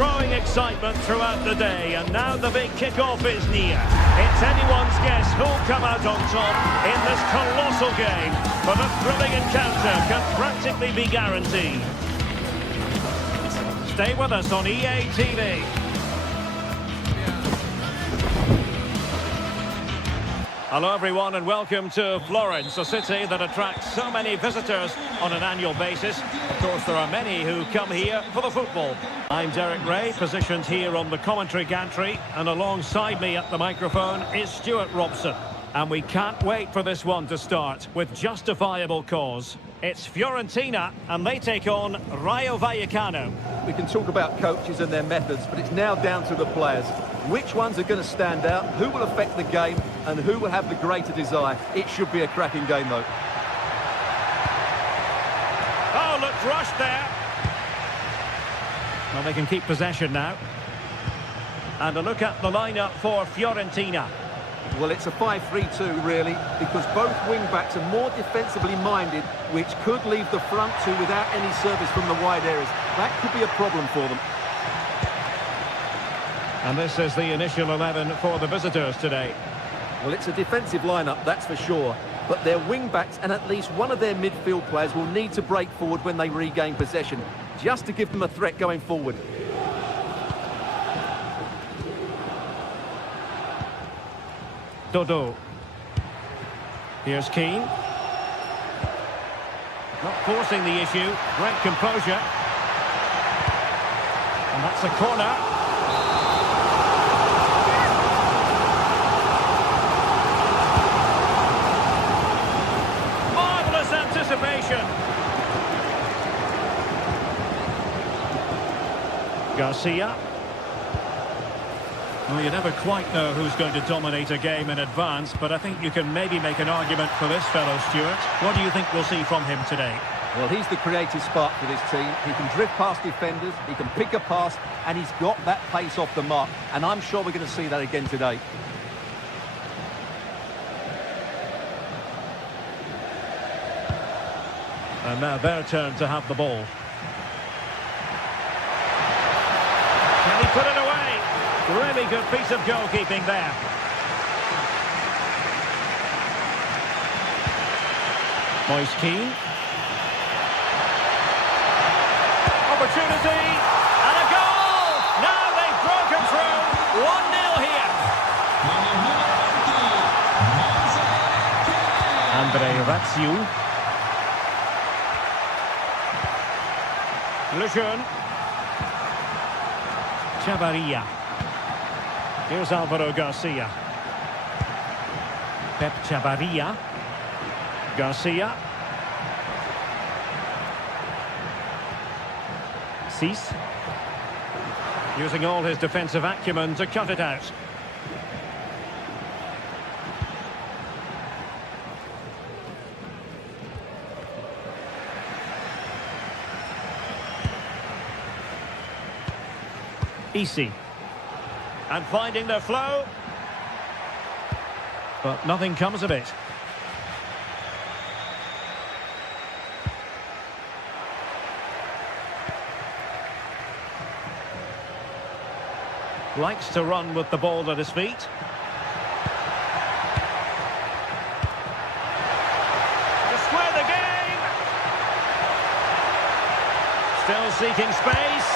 growing excitement throughout the day, and now the big kick-off is near. It's anyone's guess who'll come out on top in this colossal game, but a thrilling encounter can practically be guaranteed. Stay with us on EA TV. Hello everyone and welcome to Florence, a city that attracts so many visitors on an annual basis. Of course, there are many who come here for the football. I'm Derek Ray, positioned here on the commentary gantry, and alongside me at the microphone is Stuart Robson. And we can't wait for this one to start with justifiable cause. It's Fiorentina and they take on Rayo Vallecano. We can talk about coaches and their methods, but it's now down to the players. Which ones are going to stand out, who will affect the game, and who will have the greater desire. It should be a cracking game, though. Oh, looked rushed there. Well, they can keep possession now. And a look at the lineup for Fiorentina. Well, it's a 5-3-2, really, because both wing-backs are more defensively minded, which could leave the front two without any service from the wide areas. That could be a problem for them. And this is the initial 11 for the visitors today. Well, it's a defensive lineup, that's for sure. But their wing-backs and at least one of their midfield players will need to break forward when they regain possession, just to give them a threat going forward. Dodo. Here's Keane. Not forcing the issue. Great composure. And that's a corner. Marvellous anticipation. Garcia. Well, you never quite know who's going to dominate a game in advance, but I think you can maybe make an argument for this fellow, Stuart. What do you think we'll see from him today? Well, he's the creative spark for this team. He can drift past defenders, he can pick a pass, and he's got that pace off the mark. And I'm sure we're going to see that again today. And now their turn to have the ball. Can he put it away? Really good piece of goalkeeping there. Moise Keane. Opportunity. And a goal! Now they've broken through. 1-0 here. Andre Ratsiu. Lejeune. Chavarria. Here's Alvaro Garcia. Pep Chavarria. Garcia. Cease. Using all his defensive acumen to cut it out. Easy. And finding their flow. But nothing comes of it. Likes to run with the ball at his feet. To square the game. Still seeking space.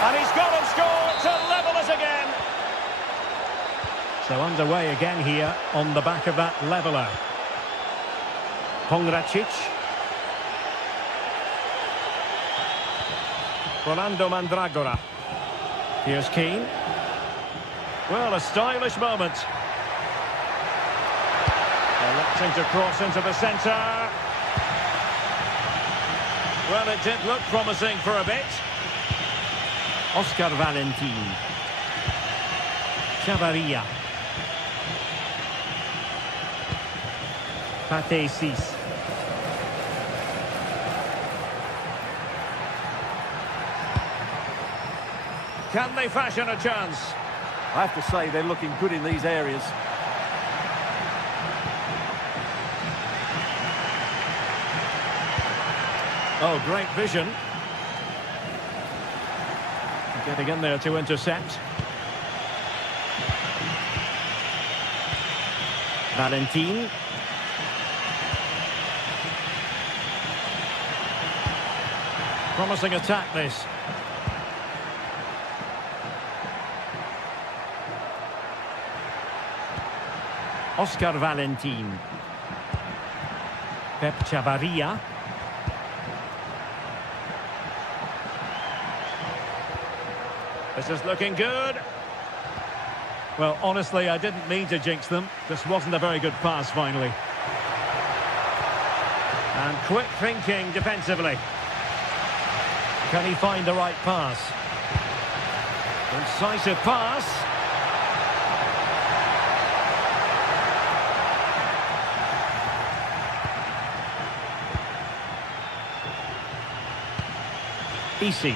And he's got and scored to level us again. So underway again here on the back of that leveller. Pongracic. Rolando Mandragora. Here's Keane. Well, a stylish moment. Electing to cross into the centre. Well, it did look promising for a bit. Oscar Valentin. Chavarria. Pate Cis. Can they fashion a chance? I have to say they're looking good in these areas. Oh, great vision. Getting in there to intercept. Valentin. Promising attack, this. Oscar Valentin. Pep Chavarria. This is looking good. Well, honestly, I didn't mean to jinx them. This wasn't a very good pass, finally. And quick thinking defensively. Can he find the right pass? Incisive pass. Easy.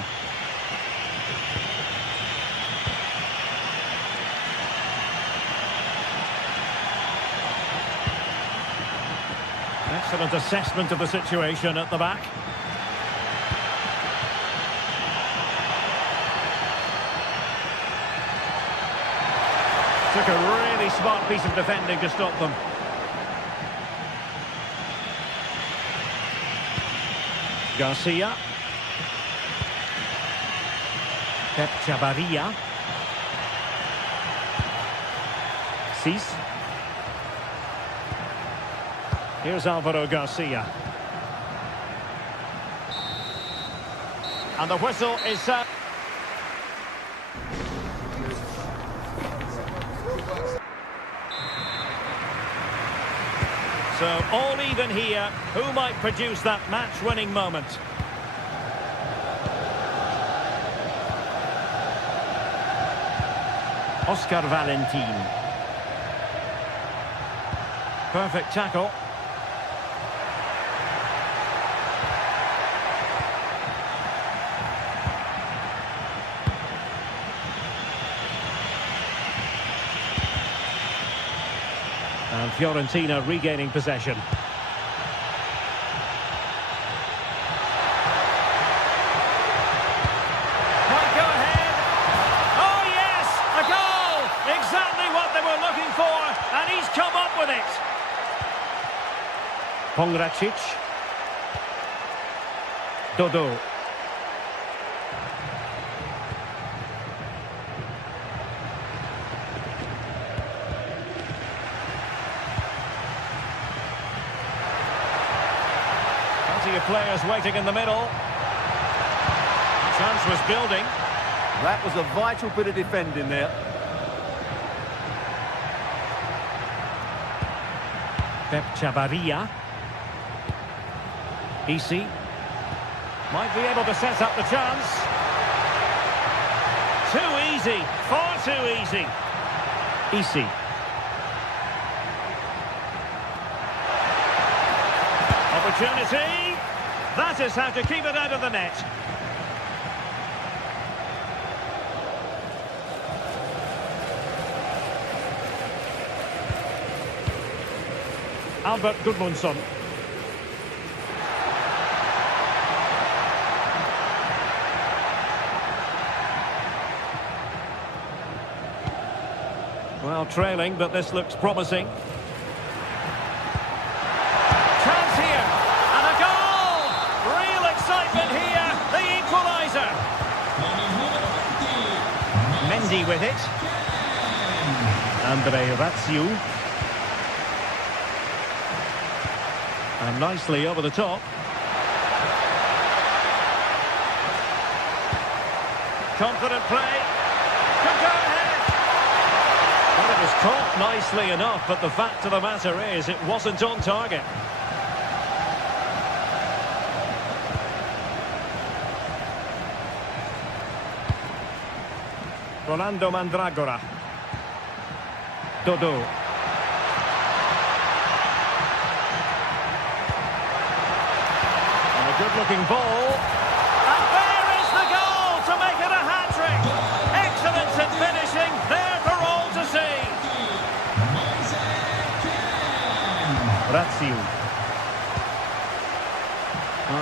Excellent assessment of the situation at the back. Took a really smart piece of defending to stop them. Garcia. Pep Chavarria. Cis. Here's Alvaro Garcia. And the whistle is set. So all even here. Who might produce that match-winning moment? Oscar Valentin. Perfect tackle. And Fiorentina regaining possession. Might go ahead. Oh yes, a goal! Exactly what they were looking for, and he's come up with it. Pongracic. Dodo. Plenty of players waiting in the middle. Chance was building. That was a vital bit of defending there. Pep Chavarria. Easy. Might be able to set up the chance. Too easy. Far too easy. Easy. Opportunity. That is how to keep it out of the net. Albert Gudmundsson. Well, trailing, but this looks promising. Chance here, and a goal! Real excitement here, the equaliser. Mendy with it. Andre Ratsiu. And nicely over the top. Confident play. Could go ahead. Well, it was caught nicely enough, but the fact of the matter is it wasn't on target. Rolando Mandragora. Dodo. Good-looking ball. And there is the goal to make it a hat-trick. Excellence in finishing, there for all to see. Ratsiu.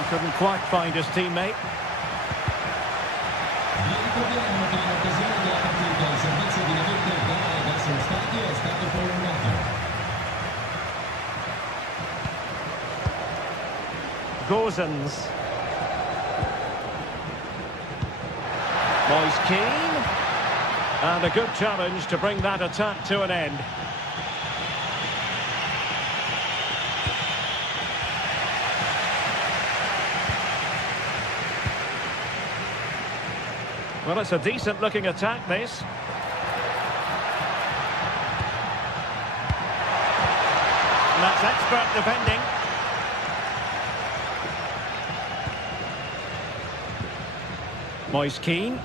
Couldn't quite find his teammate. Gozens. Moise Keane. And a good challenge to bring that attack to an end. Well, it's a decent-looking attack, this. And that's expert defending. Moise Keane.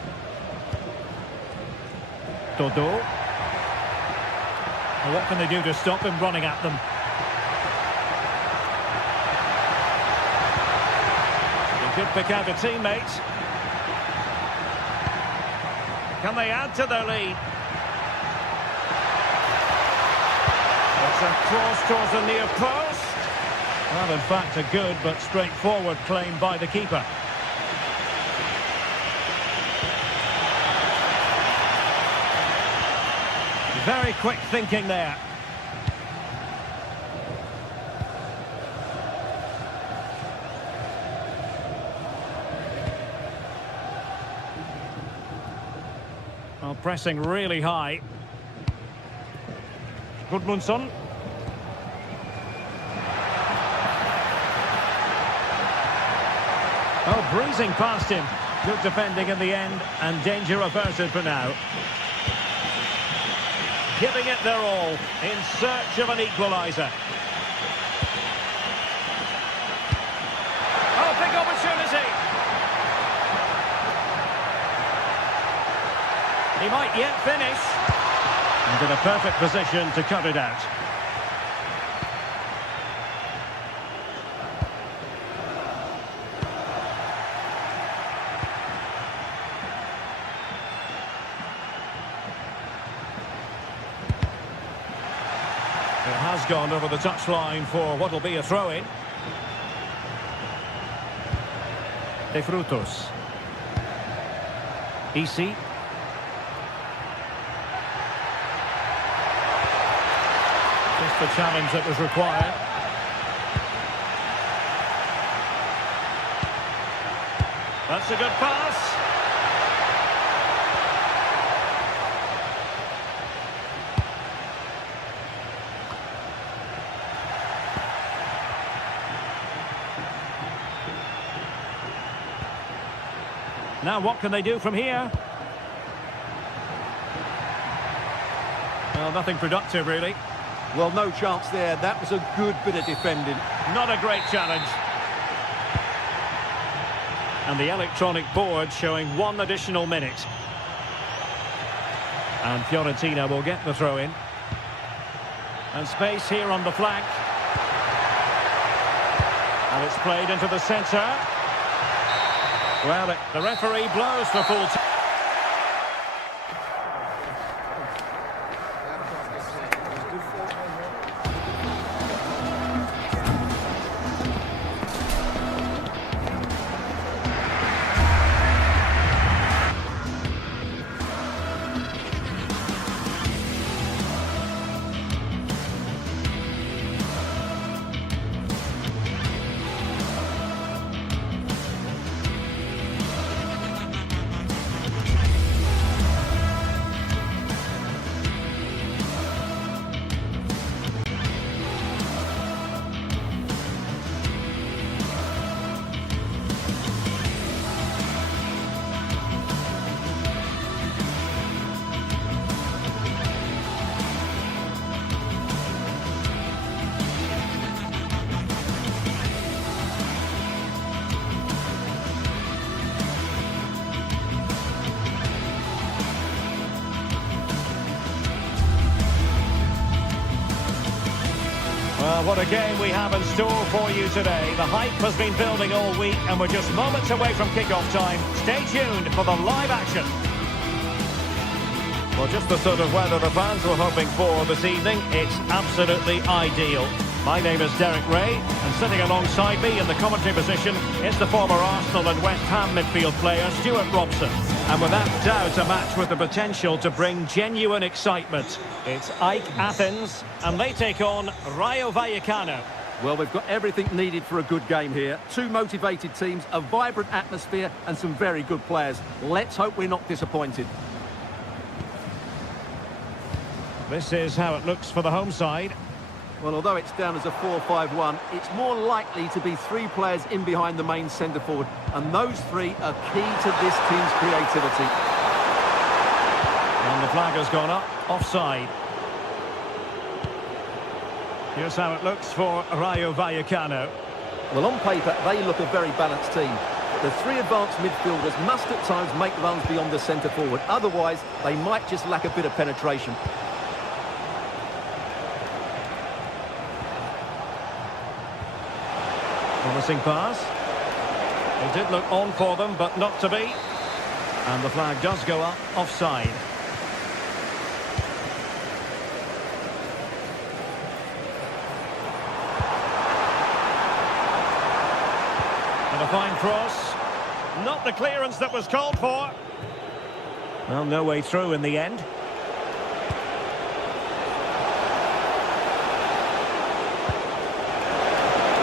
Dodo. Well, what can they do to stop him running at them? He could pick out a teammate. Can they add to their lead? It's a cross towards the near post. Well, in fact, a good but straightforward claim by the keeper. Very quick thinking there. Well, pressing really high. Gudmundsson. Oh, breezing past him. Good defending in the end, and danger averted for now. Giving it their all, in search of an equaliser. Oh, big opportunity! He might yet finish. And in a perfect position to cut it out. It has gone over the touchline for what will be a throw-in. De Frutos. Easy. Just the challenge that was required. That's a good pass. Now what can they do from here? Well, nothing productive really. Well, no chance there. That was a good bit of defending. Not a great challenge. And the electronic board showing 1 additional minute. And Fiorentina will get the throw-in. And space here on the flank. And it's played into the centre. Well, the referee blows for full time. Well, what a game we have in store for you today. The hype has been building all week and we're just moments away from kick-off time. Stay tuned for the live action. Well, just the sort of weather the fans were hoping for this evening. It's absolutely ideal. My name is Derek Ray, and sitting alongside me in the commentary position is the former Arsenal and West Ham midfield player, Stuart Robson. And without doubt, a match with the potential to bring genuine excitement. It's AEK Athens, and they take on Rayo Vallecano. Well, we've got everything needed for a good game here. Two motivated teams, a vibrant atmosphere and some very good players. Let's hope we're not disappointed. This is how it looks for the home side. Well, although it's down as a 4-5-1, it's more likely to be three players in behind the main centre-forward. And those three are key to this team's creativity. And the flag has gone up, offside. Here's how it looks for Rayo Vallecano. Well, on paper, they look a very balanced team. The three advanced midfielders must at times make runs beyond the centre-forward. Otherwise, they might just lack a bit of penetration. Promising pass. It did look on for them, but not to be. And the flag does go up, offside. And a fine cross. Not the clearance that was called for. Well, no way through in the end.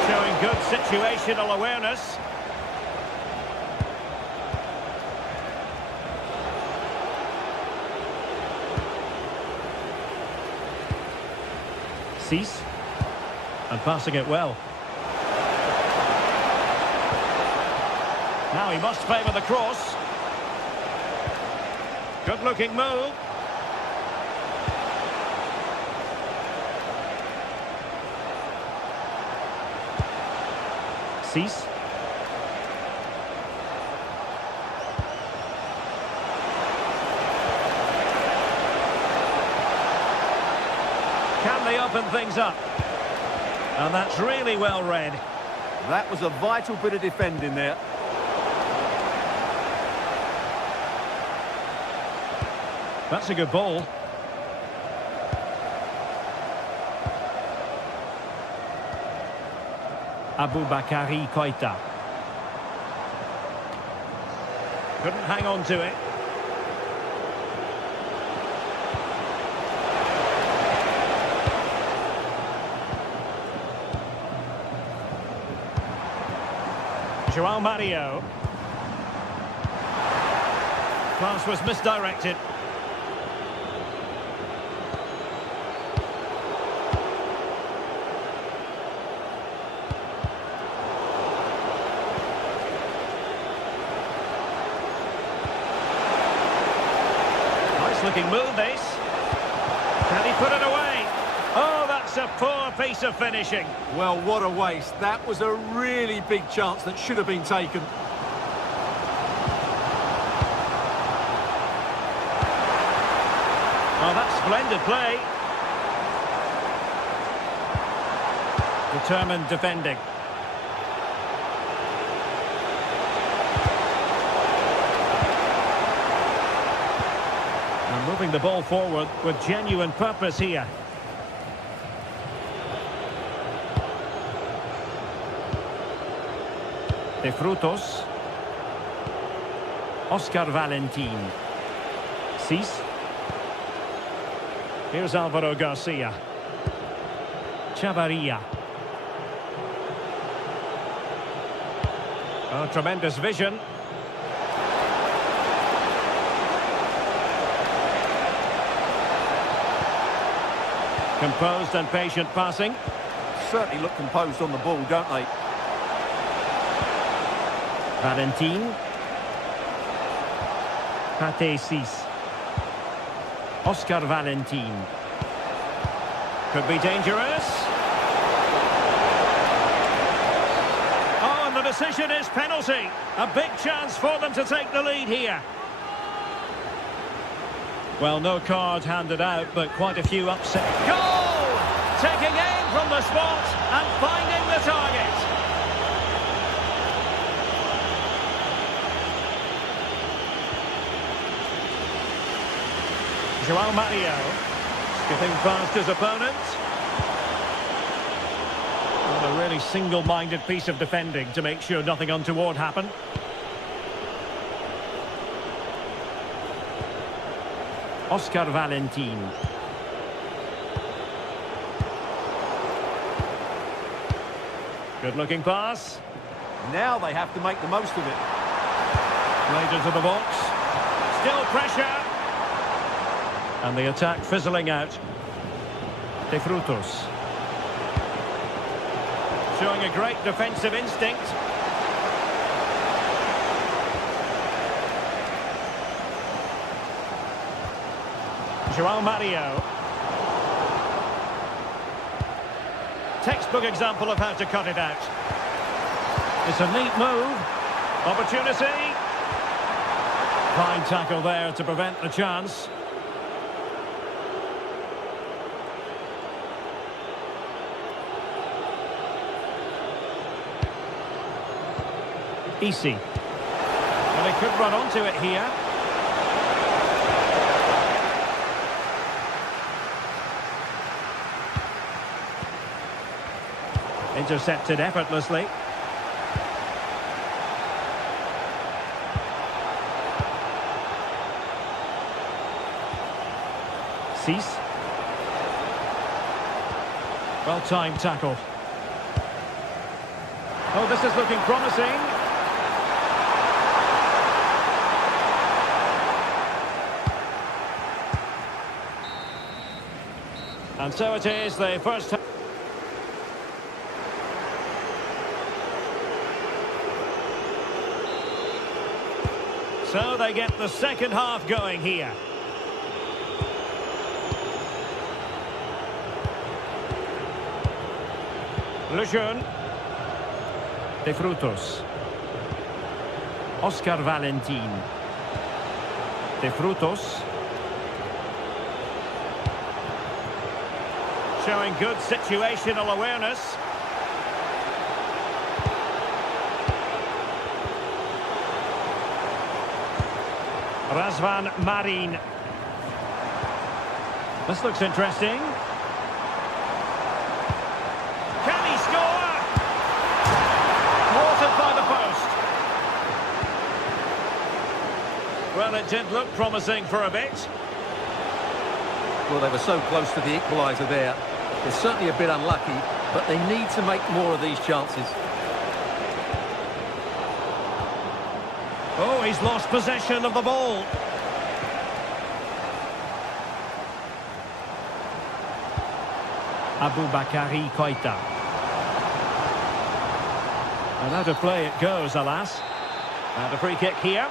Showing good situational awareness. Cease. And passing it well. Now he must favour the cross. Good looking move. Cease. Can they open things up? And that's really well read. That was a vital bit of defending there. That's a good ball. Aboubakary Koita. Couldn't hang on to it. João Mario. Pass was misdirected. Looking move this. Can he put it away? Oh, that's a poor piece of finishing. Well, what a waste. That was a really big chance that should have been taken. Oh, that's splendid play. Determined defending. Moving the ball forward with genuine purpose here. De Frutos. Oscar Valentin. Cease. Here's Alvaro Garcia. Chavarria. Oh, tremendous vision. Composed and patient passing. Certainly look composed on the ball, don't they? Valentin. Pate Cis. Oscar Valentin. Could be dangerous. Oh, and the decision is penalty. A big chance for them to take the lead here. Well, no card handed out, but quite a few upset. Goal! Taking aim from the spot and finding the target. João Mario skipping past his opponent. And a really single-minded piece of defending to make sure nothing untoward happened. Oscar Valentin. Good-looking pass. Now they have to make the most of it. Played into the box. Still pressure. And the attack fizzling out. De Frutos. Showing a great defensive instinct. João Mario. Textbook example of how to cut it out. It's a neat move. Opportunity. Fine tackle there to prevent the chance. Easy. Well, they could run onto it here. Intercepted effortlessly. Cease. Well-timed tackle. Oh, this is looking promising. And so it is, the first... So they get the second half going here. Lejeune. De Frutos. Oscar Valentin. De Frutos. Showing good situational awareness. Razvan Marin. This looks interesting. Can he score? Thwarted by the post. Well, it did look promising for a bit. Well, they were so close to the equaliser there. They're certainly a bit unlucky, but they need to make more of these chances. Oh, he's lost possession of the ball. Aboubakary Koita. And out of play it goes, alas. And a free kick here.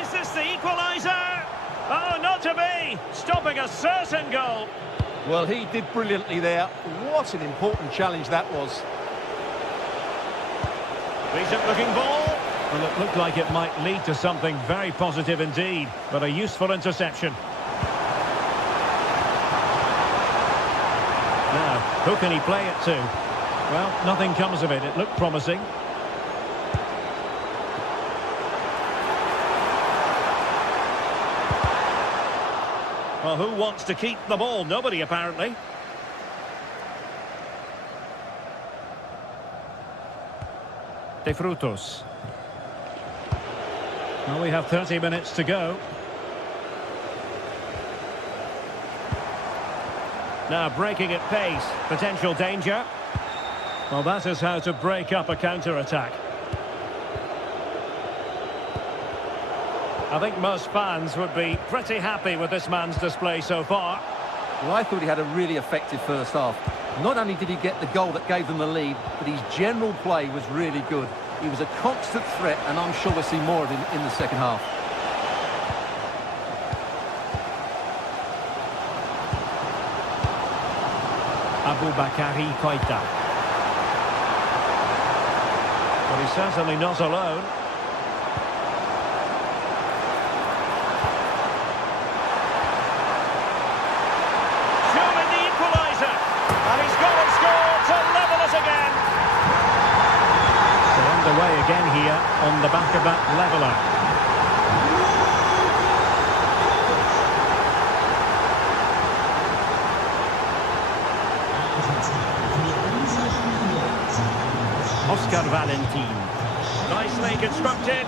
Is this the equaliser? Oh, not to be. Stopping a certain goal. Well, he did brilliantly there. What an important challenge that was. Decent looking ball. Well, it looked like it might lead to something very positive indeed, but a useful interception. Now, who can he play it to? Well, nothing comes of it. It looked promising. Well, who wants to keep the ball? Nobody, apparently. De Frutos. Well, we have 30 minutes to go. Now breaking at pace. Potential danger. Well, that is how to break up a counter-attack. I think most fans would be pretty happy with this man's display so far. Well, I thought he had a really effective first half. Not only did he get the goal that gave them the lead, but his general play was really good. He was a constant threat, and I'm sure we'll see more of him in the second half. Aboubakary Koita. But he's certainly not alone. Away again here on the back of that leveller. Oscar Valentin. Nicely constructed.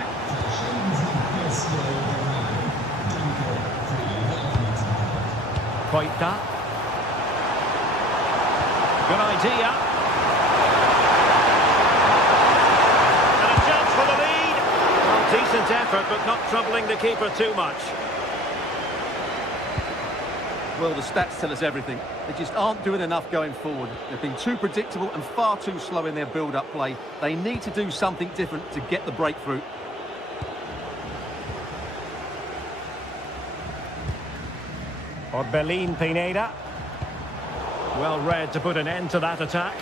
Koita. Good idea. And a chance for the lead. Well, decent effort, but not troubling the keeper too much. Well, the stats tell us everything. They just aren't doing enough going forward. They've been too predictable and far too slow in their build-up play. They need to do something different to get the breakthrough. Orbelin Pineda. Well read to put an end to that attack.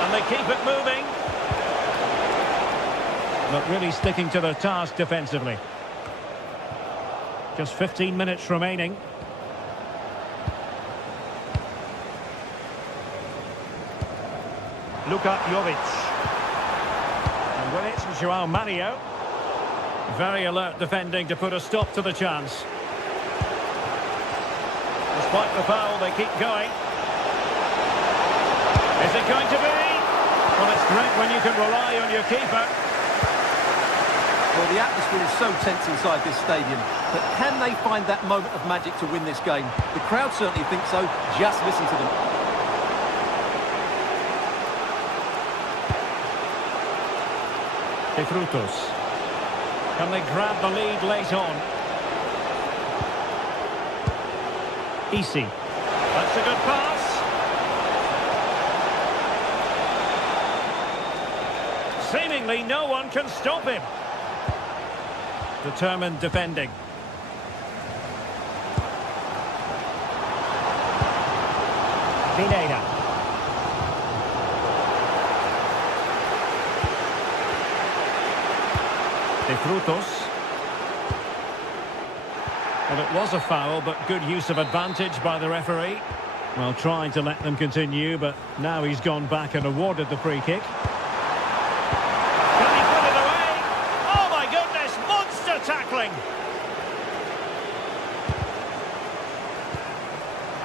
And they keep it moving. But really sticking to their task defensively. Just 15 minutes remaining. Luka Jovic. And with it, Joao Mario. Very alert defending to put a stop to the chance. Despite the foul, they keep going. Is it going to be? Well, it's great when you can rely on your keeper. Well, the atmosphere is so tense inside this stadium, but can they find that moment of magic to win this game? The crowd certainly think so. Just listen to them. De Frutos. Can they grab the lead late on? Easy. That's a good pass. Seemingly no one can stop him. Determined defending. Pineda. De Frutos. Well, it was a foul, but good use of advantage by the referee. Well, trying to let them continue, but now he's gone back and awarded the free kick. Can he put it away? Oh, my goodness, monster tackling.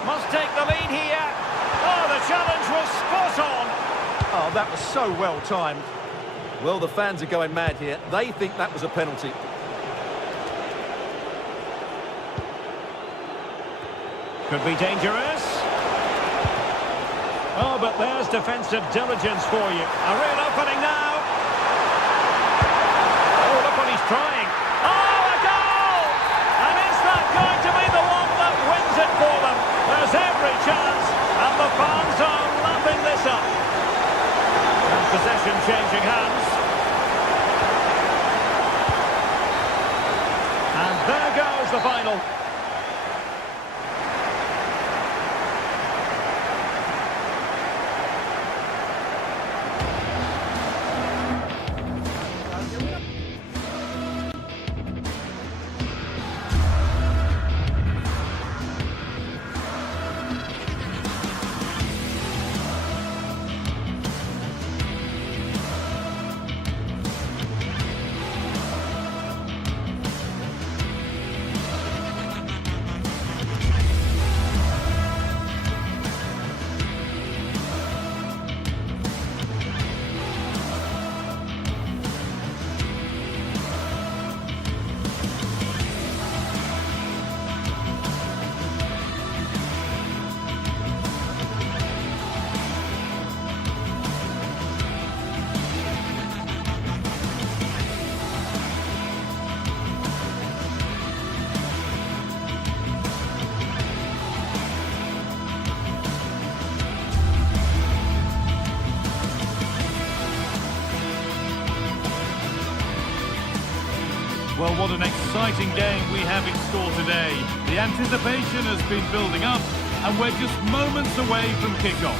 Must take the lead here. Oh, the challenge was spot on. Oh, that was so well timed. Well, the fans are going mad here. They think that was a penalty. Could be dangerous. Oh, but there's defensive diligence for you. A real opening now. Oh, look what he's trying. Oh, a goal! And is that going to be the one that wins it for them? There's every chance, and the fans are lapping this up. And possession changing hands. And there goes the final. Well, what an exciting game we have in store today. The anticipation has been building up, and we're just moments away from kickoff.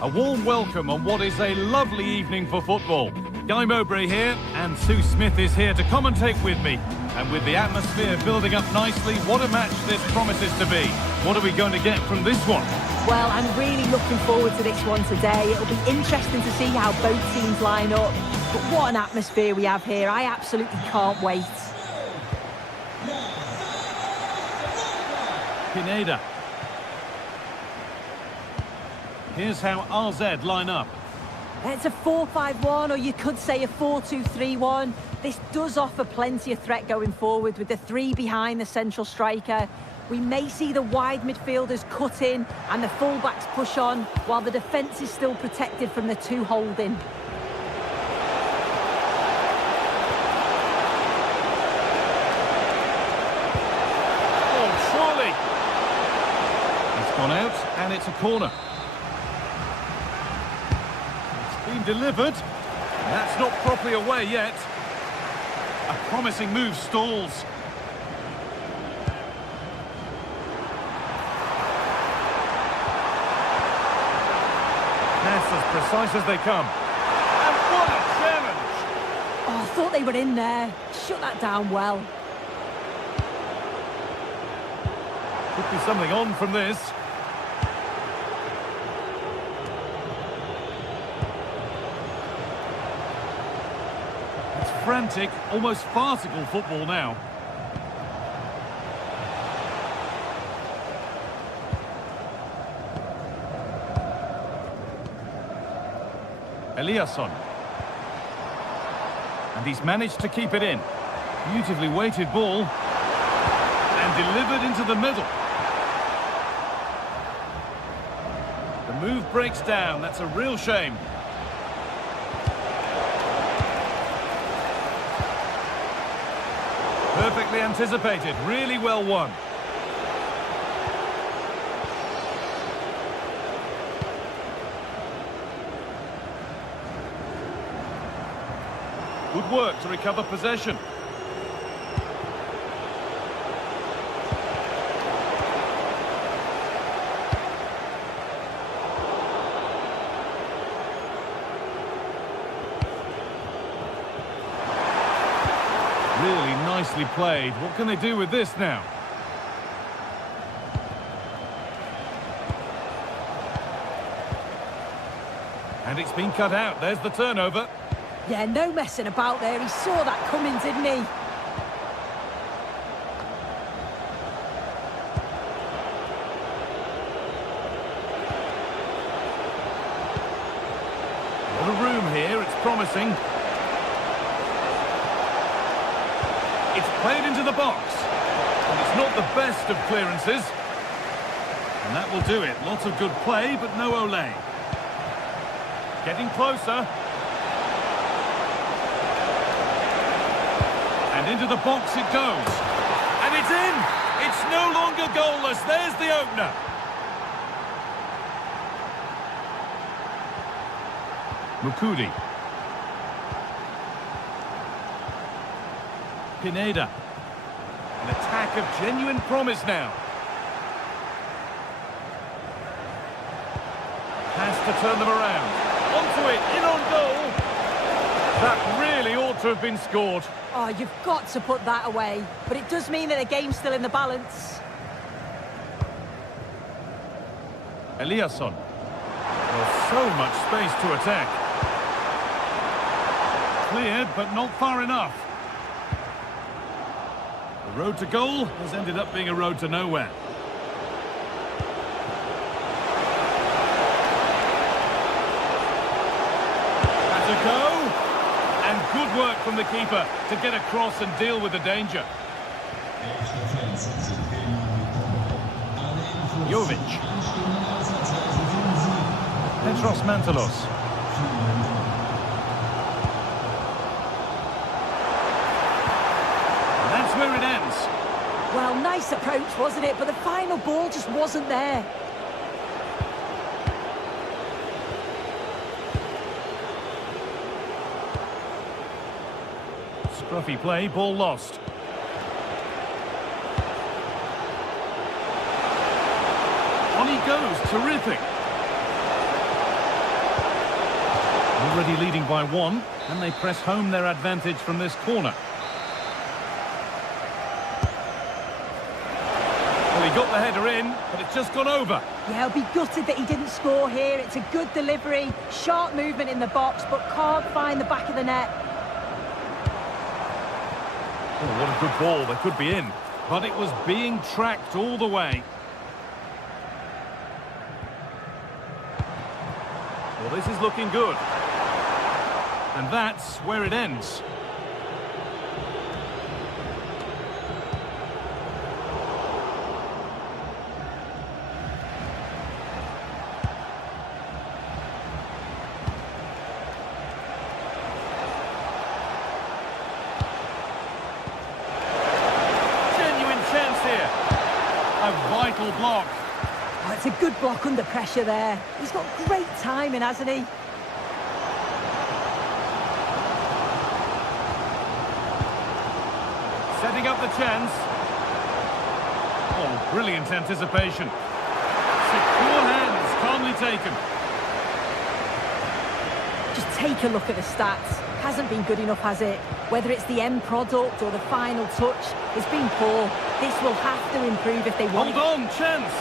A warm welcome on what is a lovely evening for football. Guy Mowbray here, and Sue Smith is here to commentate with me. And with the atmosphere building up nicely, what a match this promises to be. What are we going to get from this one? Well, I'm really looking forward to this one today. It'll be interesting to see how both teams line up. But what an atmosphere we have here. I absolutely can't wait. Pineda. Here's how RZ line up. It's a 4-5-1, or you could say a 4-2-3-1. This does offer plenty of threat going forward with the three behind the central striker. We may see the wide midfielders cut in and the fullbacks push on, while the defence is still protected from the two holding. Oh, surely! It's gone out, and it's a corner. It's been delivered. That's not properly away yet. A promising move stalls. Pass as precise as they come. And what a challenge! Oh, I thought they were in there. Shut that down well. Could be something on from this. It's frantic, almost farcical football now. Eliasson. And he's managed to keep it in. Beautifully weighted ball. And delivered into the middle. The move breaks down. That's a real shame. Perfectly anticipated. Really well won. Good work to recover possession. Really nicely played. What can they do with this now? And it's been cut out. There's the turnover. Yeah, no messing about there. He saw that coming, didn't he? A lot of room here. It's promising. It's played into the box. And it's not the best of clearances. And that will do it. Lots of good play, but no Olé. Getting closer. And into the box it goes. And it's in! It's no longer goalless. There's the opener. Mukudi. Pineda. An attack of genuine promise now. Has to turn them around. Onto it, in on goal. That really ought to have been scored. Oh, you've got to put that away. But it does mean that the game's still in the balance. Eliasson. There's so much space to attack. Cleared, but not far enough. The road to goal has ended up being a road to nowhere. That's a go. And good work from the keeper to get across and deal with the danger. Jovic. Petros Mantalos. And that's where it ends. Well, nice approach, wasn't it? But the final ball just wasn't there. Scruffy play, ball lost. On he goes, terrific. Already leading by one, and they press home their advantage from this corner. Well, he got the header in, but it's just gone over. Yeah, I'll be gutted that he didn't score here. It's a good delivery, sharp movement in the box, but can't find the back of the net. Oh, what a good ball, they could be in. But it was being tracked all the way. Well, this is looking good. And that's where it ends. Genuine chance here. A vital block. Oh, it's a good block under pressure there. He's got great timing, hasn't he? Setting up the chance. Oh, brilliant anticipation. Secure hands, calmly taken. Just take a look at the stats. Hasn't been good enough, has it? Whether it's the end product or the final touch, it's been poor. This will have to improve if they want Hold on, chance.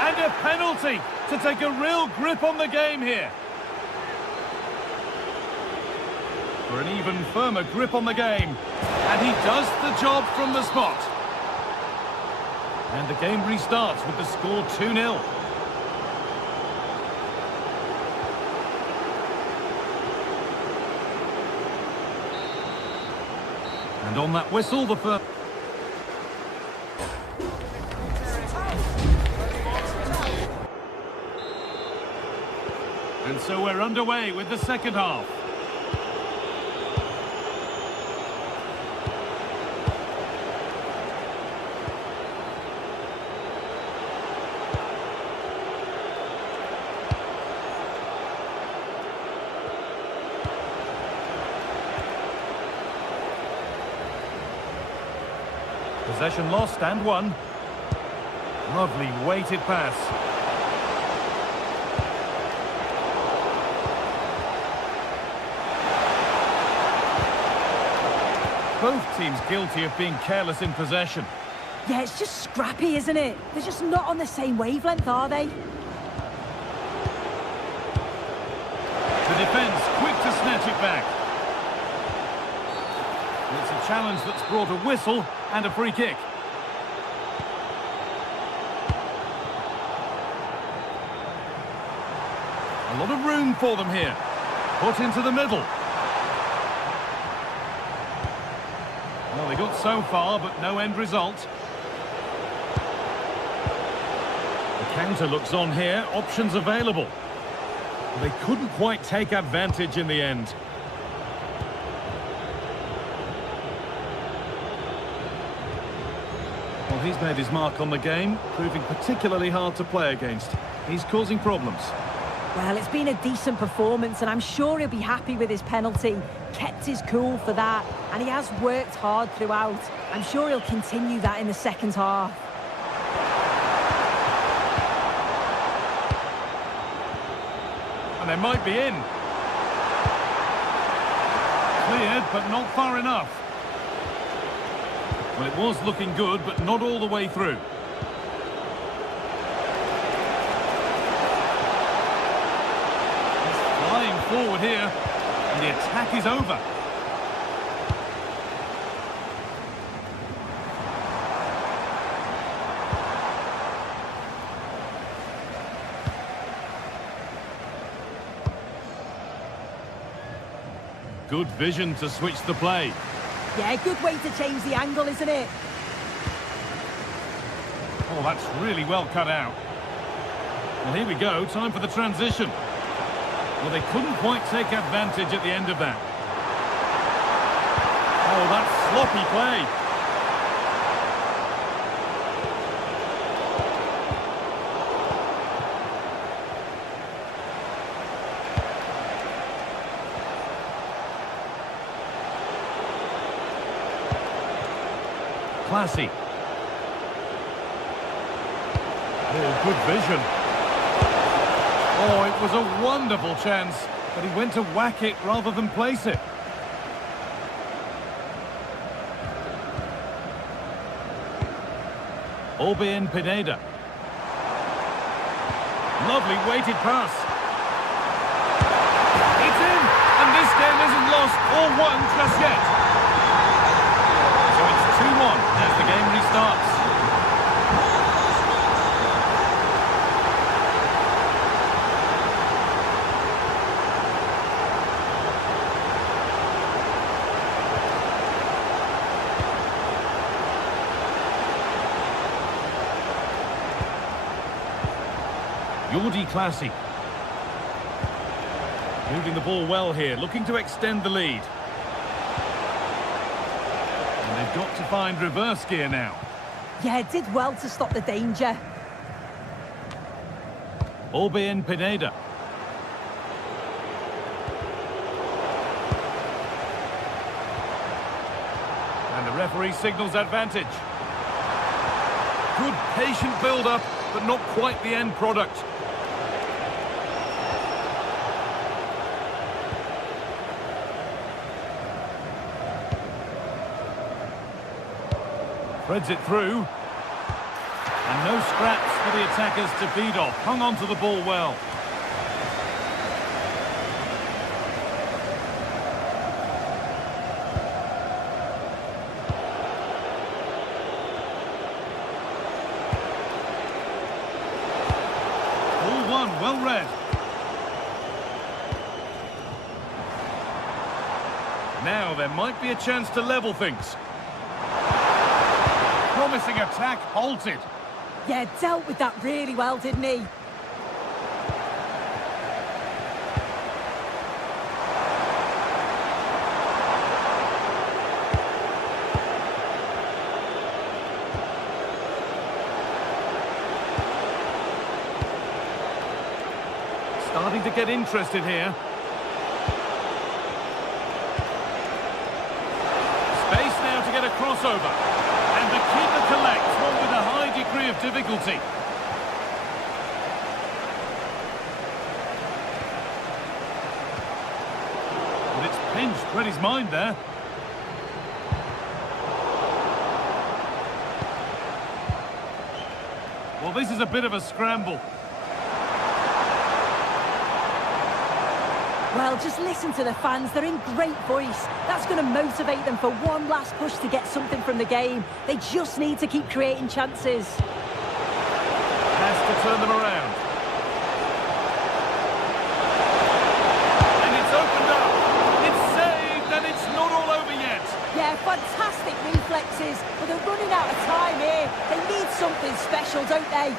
And a penalty to take a real grip on the game here. For an even firmer grip on the game. And he does the job from the spot. And the game restarts with the score 2-0. And on that whistle, the first... And so we're underway with the second half. Possession lost and won. Lovely weighted pass. Both teams guilty of being careless in possession. Yeah, it's just scrappy, isn't it? They're just not on the same wavelength, are they? The defence quick to snatch it back. It's a challenge that's brought a whistle and a free kick. A lot of room for them here. Put into the middle. Well, they got so far, but no end result. The counter looks on here. Options available. They couldn't quite take advantage in the end. Well, he's made his mark on the game, proving particularly hard to play against. He's causing problems. Well, it's been a decent performance, and I'm sure he'll be happy with his penalty. Kept his cool for that, and he has worked hard throughout. I'm sure he'll continue that in the second half. And they might be in. Cleared, but not far enough. Well, it was looking good, but not all the way through. He's flying forward here, and the attack is over. Good vision to switch the play. Yeah, good way to change the angle, isn't it? Oh, that's really well cut out. Well, here we go, time for the transition. Well, they couldn't quite take advantage at the end of that. Oh, that's sloppy play. Classy. Oh, good vision. Oh, it was a wonderful chance, but he went to whack it rather than place it. Orbien Pineda. Lovely weighted pass. It's in, and this game isn't lost or won just yet. 2-1 as the game restarts. Jordi Classy. Moving the ball well here, looking to extend the lead. And they've got to find reverse gear now. Yeah, did well to stop the danger. Albion Pineda. And the referee signals advantage. Good patient build-up, but not quite the end product. Threads it through. And no scraps for the attackers to feed off. Hung on to the ball well. Ball one, well read. Now there might be a chance to level things. Promising attack halted. Yeah, dealt with that really well, didn't he? Starting to get interested here. Space now to get a crossover. And the keeper collects one with a high degree of difficulty. But it's pinched, read his mind there. Well, this is a bit of a scramble. Well, just listen to the fans. They're in great voice. That's going to motivate them for one last push to get something from the game. They just need to keep creating chances. Has to turn them around. And it's opened up. It's saved, and it's not all over yet. Yeah, fantastic reflexes, but they're running out of time here. They need something special, don't they?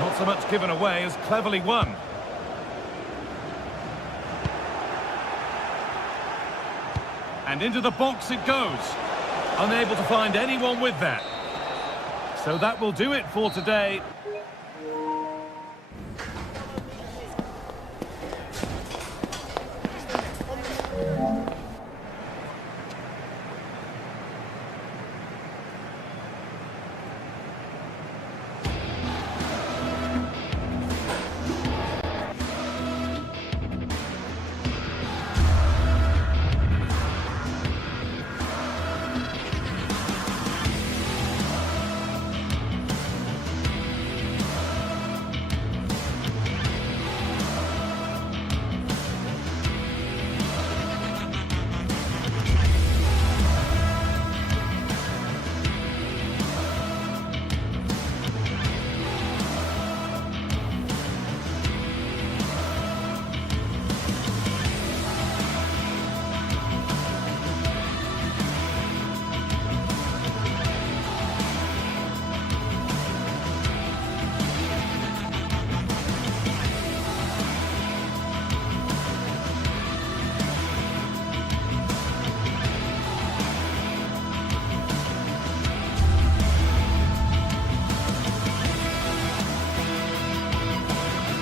Not so much given away as cleverly won. And into the box it goes. Unable to find anyone with that. So that will do it for today.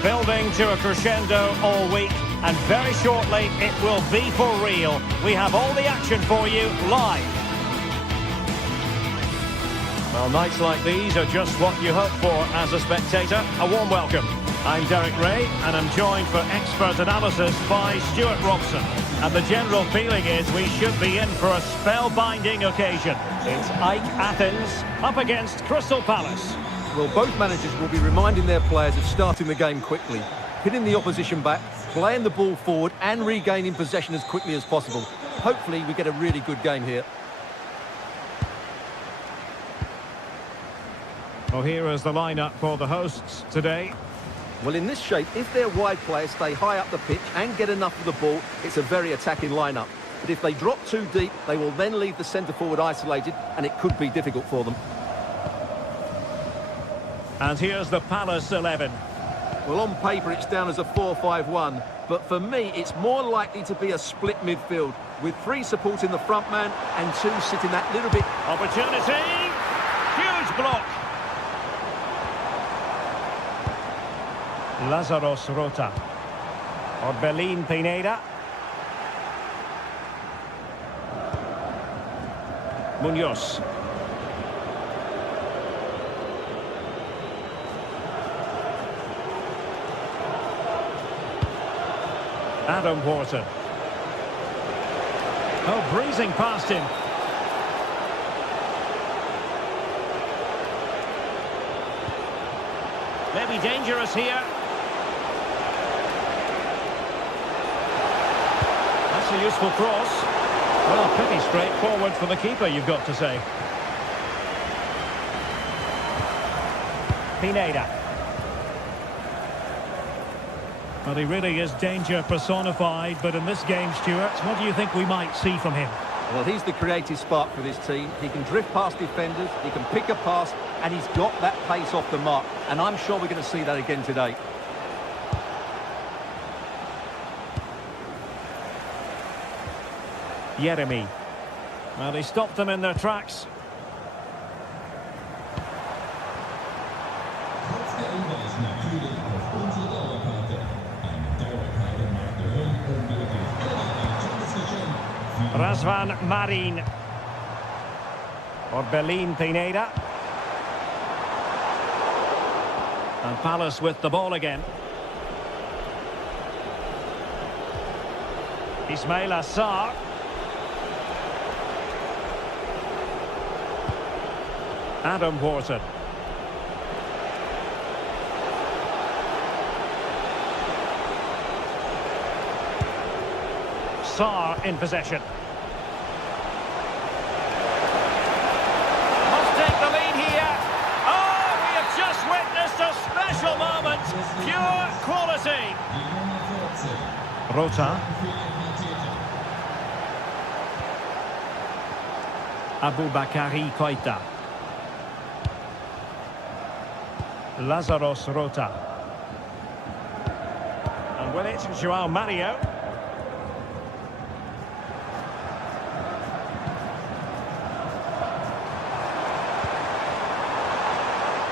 Building to a crescendo all week, and very shortly it will be for real. We have all the action for you live. Well, nights like these are just what you hope for as a spectator. A warm welcome. I'm Derek Ray, and I'm joined for expert analysis by Stuart Robson. And the general feeling is we should be in for a spellbinding occasion. It's Ike Athens up against Crystal Palace. Well, both managers will be reminding their players of starting the game quickly, hitting the opposition back, playing the ball forward and regaining possession as quickly as possible. Hopefully we get a really good game here. Well, here is the lineup for the hosts today. Well, in this shape, if their wide players stay high up the pitch and get enough of the ball, it's a very attacking lineup. But if they drop too deep, they will then leave the centre forward isolated, and it could be difficult for them. And here's the Palace 11. Well, on paper, it's down as a 4-5-1. But for me, it's more likely to be a split midfield, with 3 supporting the front man and 2 sitting that little bit... Opportunity! Huge block! Lazarus Rota. Orbelin Pineda. Munoz. Adam Wharton. Oh, breezing past him. Maybe dangerous here. That's a useful cross. Well, pretty straightforward for the keeper, you've got to say. Pineda. Well, he really is danger personified, but in this game, Stuart, what do you think we might see from him? Well, he's the creative spark for this team. He can drift past defenders, he can pick a pass, and he's got that pace off the mark. And I'm sure we're going to see that again today. Jeremy. Well, he stopped them in their tracks. Razvan Marin. Orbelin Pineda. And Palace with the ball again. Ismail Assar. Adam Wharton. Sarr in possession. Must take the lead here. Oh, we have just witnessed a special moment. Pure quality. Rota. Aboubakari Koita. Lazarus Rota. And with it, João Mario.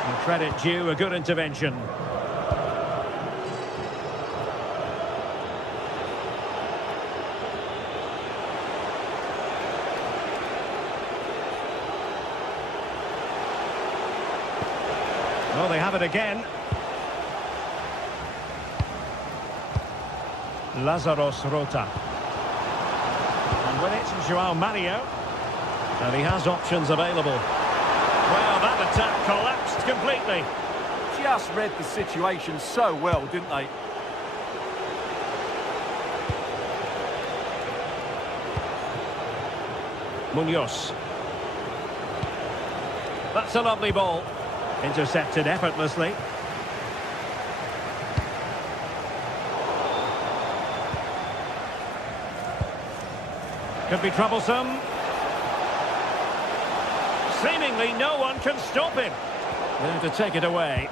And credit due, a good intervention. Well, they have it again. Lazarus Rota. And with it, João Mario. And he has options available. Well, that attack collapsed completely. Just read the situation so well, didn't they? Munoz. That's a lovely ball. Intercepted effortlessly. Could be troublesome. Seemingly no one can stop him. There to take it away.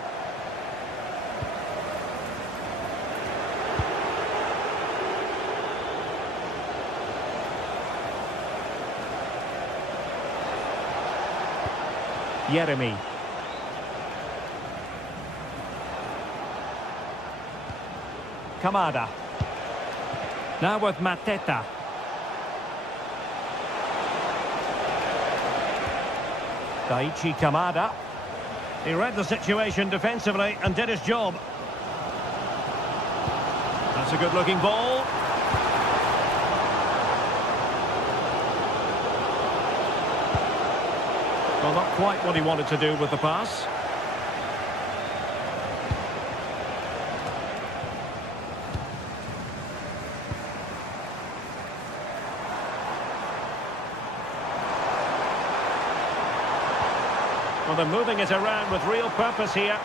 Jeremy. Kamada. Now with Mateta. Daichi Kamada. He read the situation defensively and did his job. That's a good-looking ball. Well, not quite what he wanted to do with the pass. Well, they're moving it around with real purpose here.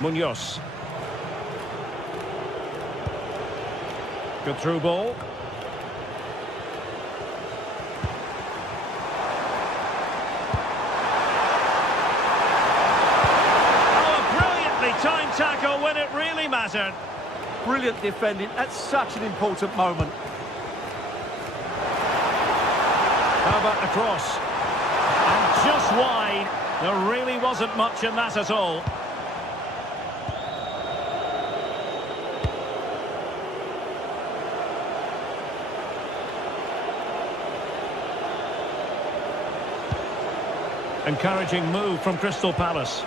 Munoz. Good through ball. pattern. Brilliant defending at such an important moment. How about the cross? And just wide. There really wasn't much in that at all. Encouraging move from Crystal Palace,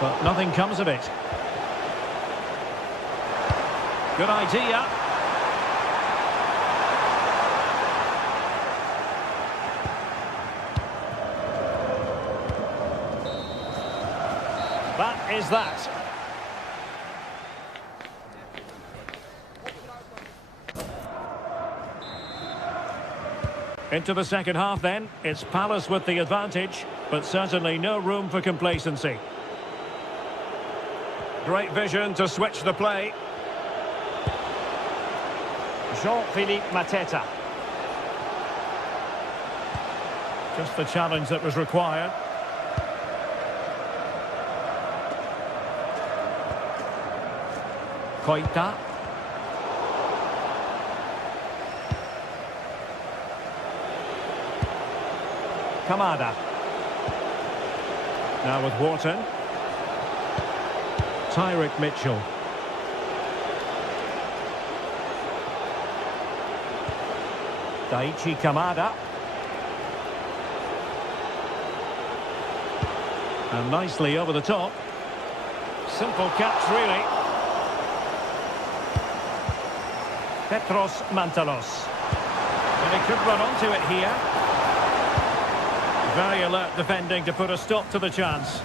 but nothing comes of it. Good idea. That is that. Into the second half then. It's Palace with the advantage, but certainly no room for complacency. Great vision to switch the play. Jean-Philippe Mateta. Just the challenge that was required. Koita. Kamada. Now with Wharton. Tyrick Mitchell. Daichi Kamada. And nicely over the top. Simple catch, really. Petros Mantalos. And he could run onto it here. Very alert defending to put a stop to the chance.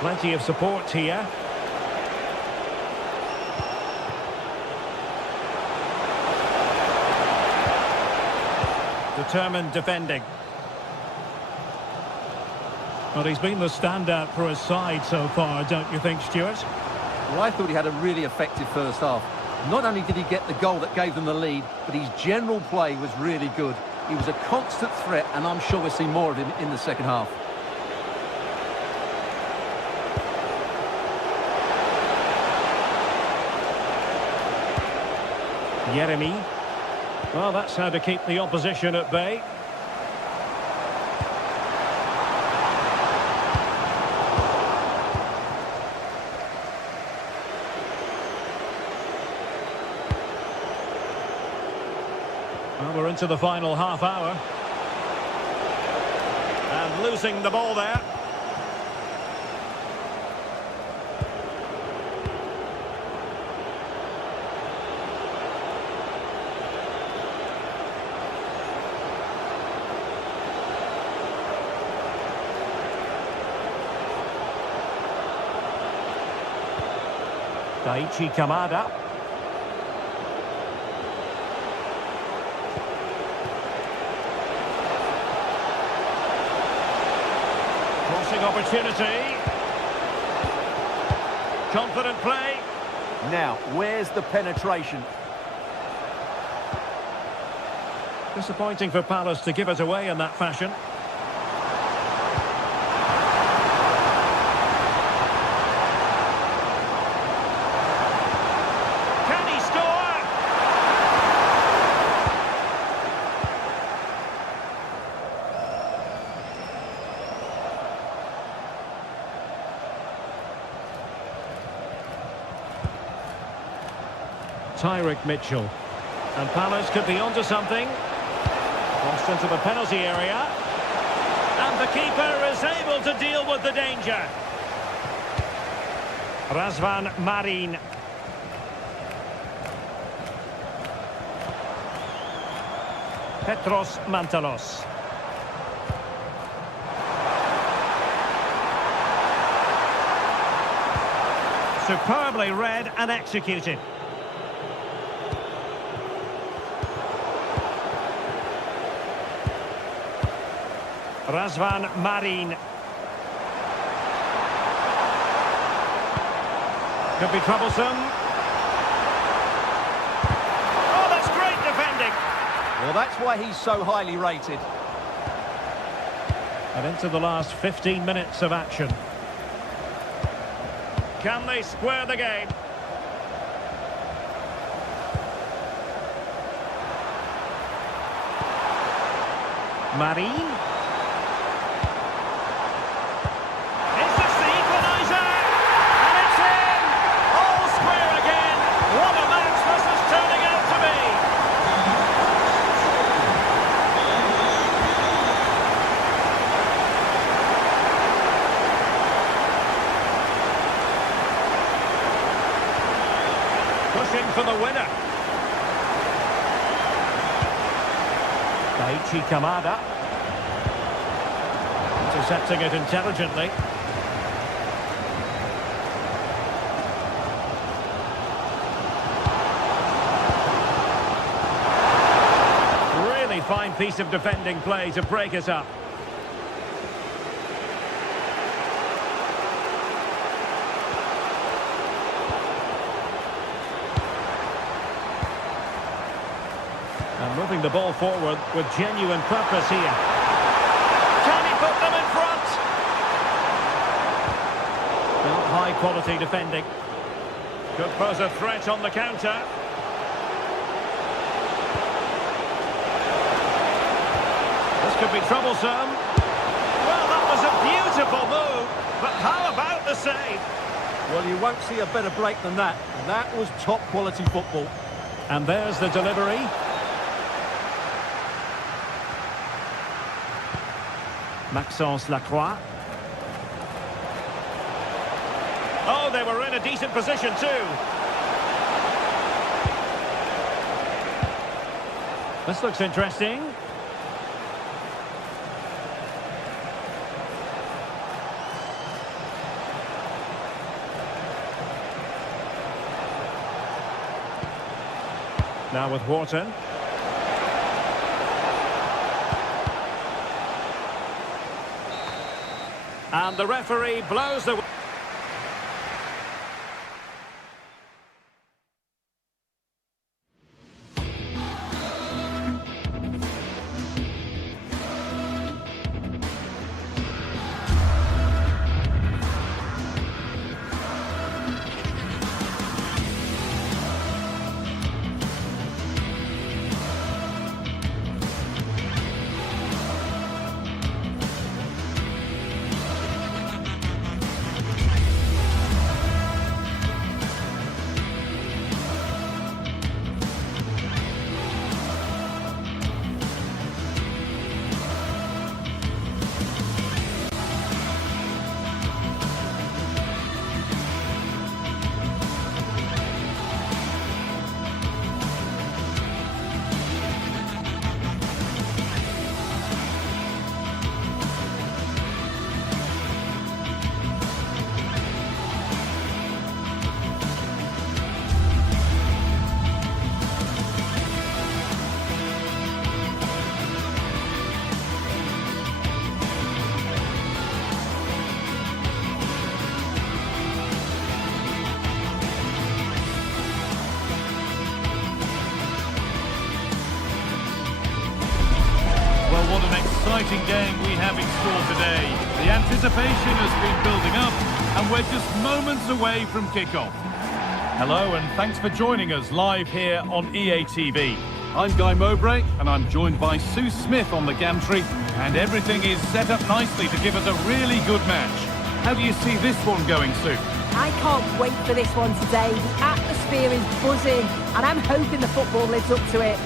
Plenty of support here. Determined defending. Well, he's been the standout for his side so far, don't you think, Stuart? Well, I thought he had a really effective first half. Not only did he get the goal that gave them the lead, but his general play was really good. He was a constant threat, and I'm sure we'll see more of him in the second half. Yeremy. Well, that's how to keep the opposition at bay. Well, we're into the final half hour. And losing the ball there. Daichi Kamada. Crossing opportunity. Confident play. Now, where's the penetration? Disappointing for Palace to give it away in that fashion. Tyrick Mitchell. And Palace could be onto something. Crossed into the penalty area. And the keeper is able to deal with the danger. Razvan Marin. Petros Mantalos. Superbly read and executed. Razvan Marin. Could be troublesome. Oh, that's great defending. Well, that's why he's so highly rated. And into the last 15 minutes of action. Can they square the game? Marin. Is this the equaliser? And it's in! All square again! What a match this is turning out to be! Pushing for the winner. Daichi Kamada. Intercepting it intelligently. Really fine piece of defending play to break it up. And moving the ball forward with genuine purpose here. Can he put them in front? Well, high quality defending. Could pose a threat on the counter. This could be troublesome. Well, that was a beautiful move, but how about the save? Well, you won't see a better break than that. That was top quality football. And there's the delivery. Maxence Lacroix. Oh, they were in a decent position too. This looks interesting. Now with Wharton. And the referee blows the... Well, what an exciting game we have in store today. The anticipation has been building up, and we're just moments away from kickoff. Hello, and thanks for joining us live here on EA TV. I'm Guy Mowbray, and I'm joined by Sue Smith on the gantry, and everything is set up nicely to give us a really good match. How do you see this one going, Sue? I can't wait for this one today. The atmosphere is buzzing, and I'm hoping the football lives up to it.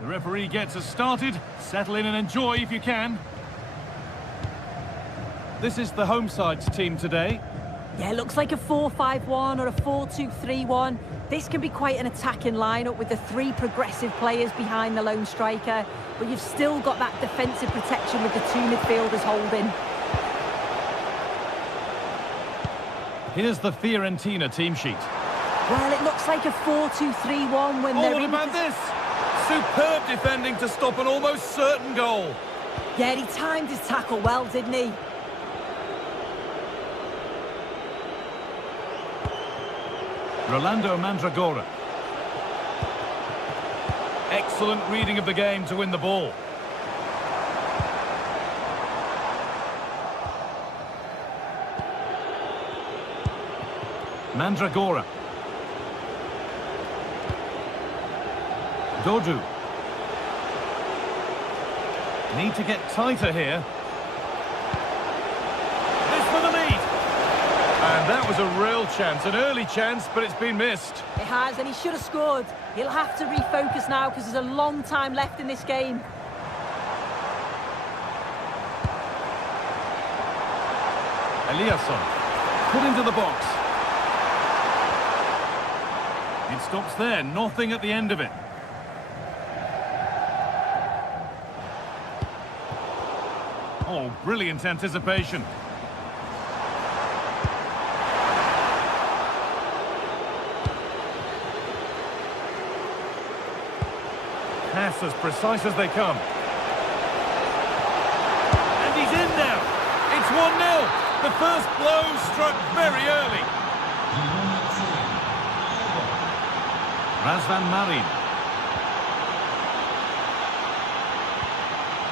The referee gets us started. Settle in and enjoy if you can. This is the home side's team today. Yeah, it looks like a 4-5-1 or a 4-2-3-1. This can be quite an attacking lineup with the three progressive players behind the lone striker, but you've still got that defensive protection with the two midfielders holding. Here's the Fiorentina team sheet. Well, it looks like a 4-2-3-1 when Oh, they're what in about this? Superb defending to stop an almost certain goal. Yeah, he timed his tackle well, didn't he? Rolando Mandragora. Excellent reading of the game to win the ball. Mandragora. Dodu. Need to get tighter here. This for the lead. And that was a real chance, an early chance, but it's been missed. It has, and he should have scored. He'll have to refocus now because there's a long time left in this game. Eliasson. Put into the box. It stops there, nothing at the end of it. Oh, brilliant anticipation. Pass as precise as they come. And he's in now. It's 1-0. The first blow struck very early. Razvan Marin.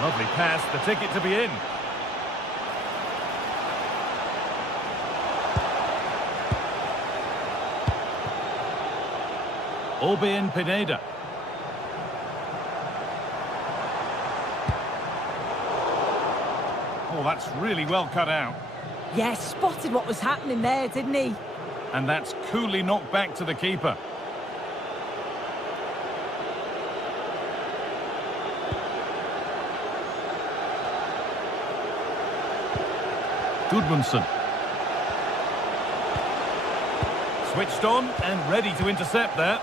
Lovely pass, the ticket to be in. Orbien Pineda. Oh, that's really well cut out. Yeah, spotted what was happening there, didn't he? And that's coolly knocked back to the keeper. Gudmundsson. Switched on and ready to intercept there.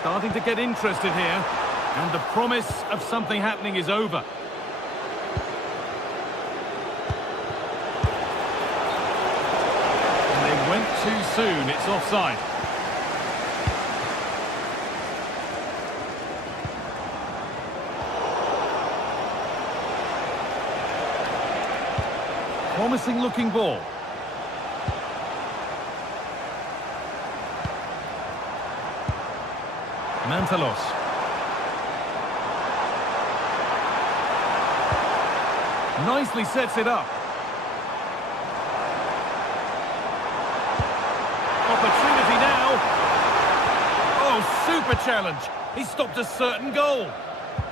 Starting to get interested here. And the promise of something happening is over. And they went too soon. It's offside. Promising looking ball. Mantalos. Nicely sets it up. Opportunity now. Oh, super challenge. He stopped a certain goal.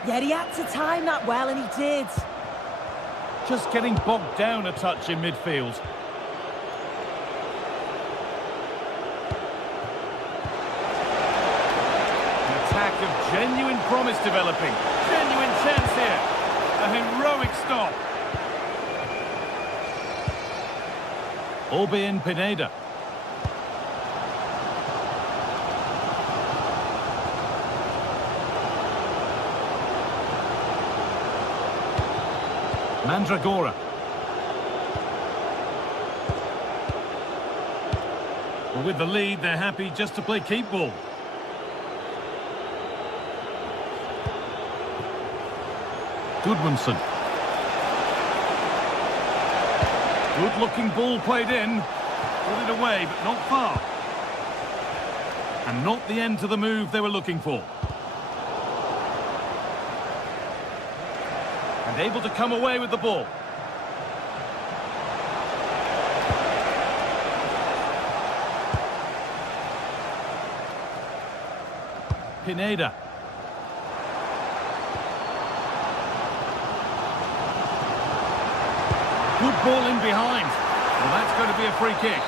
Yeah, he had to time that well, and he did. Just getting bogged down a touch in midfield. An attack of genuine promise developing. Genuine chance here. A heroic stop. Orbien Pineda. Mandragora. Well, with the lead, they're happy just to play keep ball. Gudmundsson. Good-looking ball played in. Put it away, but not far. And not the end to the move they were looking for. And able to come away with the ball. Pineda. Good ball in behind. Well, that's going to be a free kick.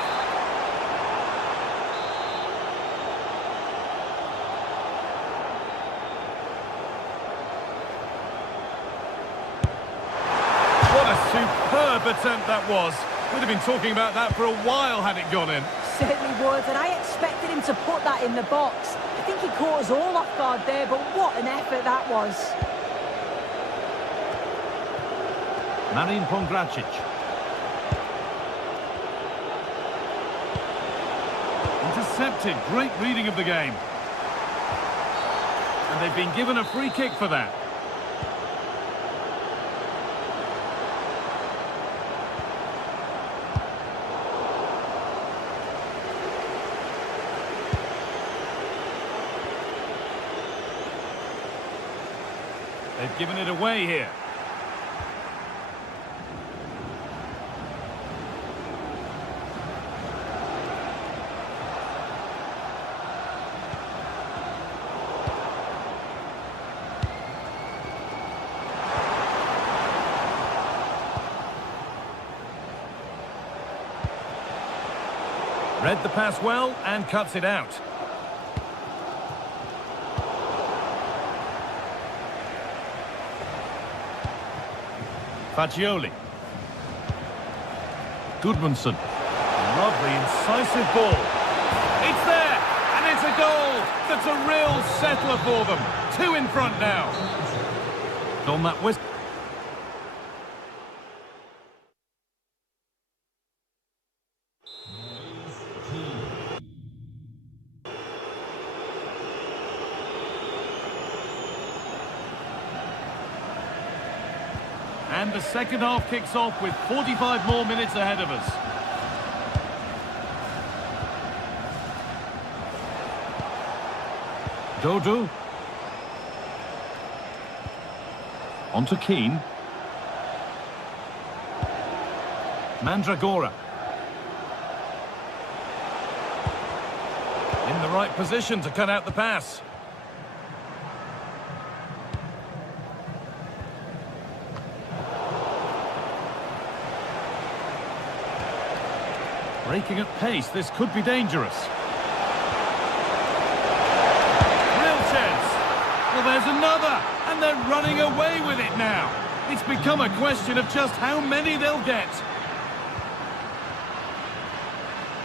What a superb attempt that was. We'd have been talking about that for a while had it gone in. Certainly would, and I expected him to put that in the box. I think he caught us all off guard there, but what an effort that was. Marin Pongracic. intercepted. Great reading of the game. And they've been given a free kick for that. They've given it away here. Read the pass well and cuts it out. Fagioli. Goodmanson. Lovely, incisive ball. It's there, and it's a goal. That's a real settler for them. 2 in front now. On that whistle. And the second half kicks off with 45 more minutes ahead of us. Dodo. On to Keane. Mandragora. In the right position to cut out the pass. Breaking at pace, this could be dangerous. Real chance. Well, there's another, and they're running away with it now. It's become a question of just how many they'll get.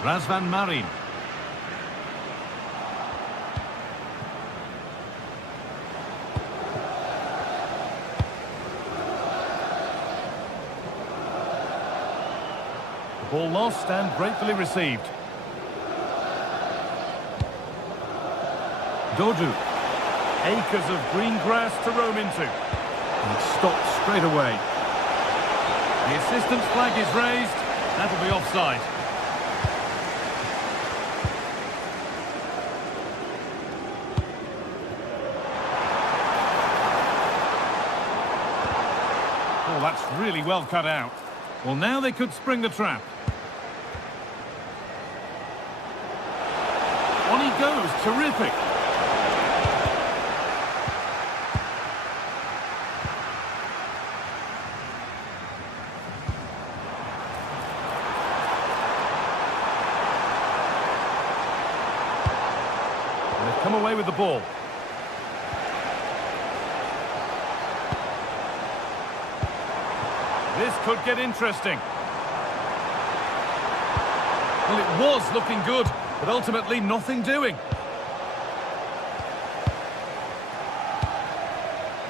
Razvan Marin. Ball lost and gratefully received. Dodu. Acres of green grass to roam into. And it's stopped straight away. The assistant's flag is raised. That'll be offside. Oh, that's really well cut out. Well, now they could spring the trap. On he goes, terrific. And they've come away with the ball. This could get interesting. Well, it was looking good, but ultimately nothing doing.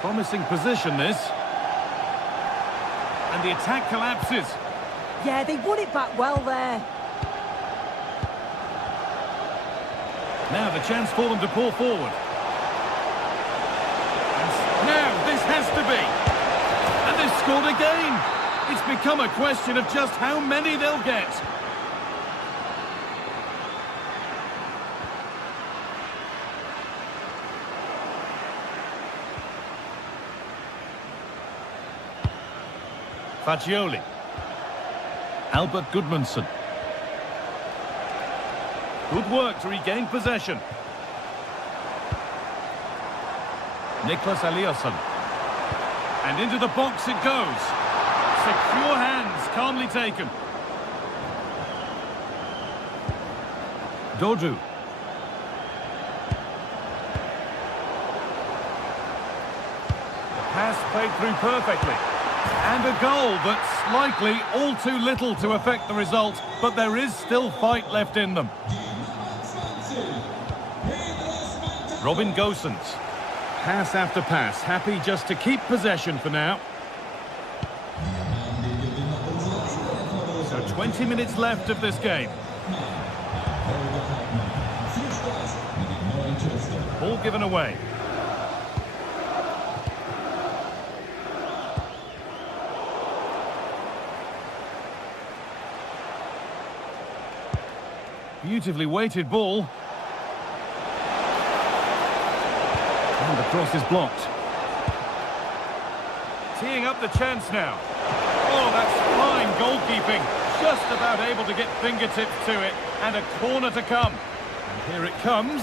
Promising position, this. And the attack collapses. Yeah, they won it back well there. Now the chance for them to pull forward. And now this has to be. And they've scored again. It's become a question of just how many they'll get. Fagioli. Albert Goodmanson. Good work to regain possession. Nicholas Eliasson. And into the box it goes. Secure hands, calmly taken. Dodu. The pass played through perfectly. And a goal, but slightly all too little to affect the result. But there is still fight left in them. Robin Gosens. Pass after pass, happy just to keep possession for now. So 20 minutes left of this game. Ball given away. Beautifully weighted ball. And the cross is blocked. Teeing up the chance now. Oh, that's fine goalkeeping. Just about able to get fingertips to it. And a corner to come. And here it comes.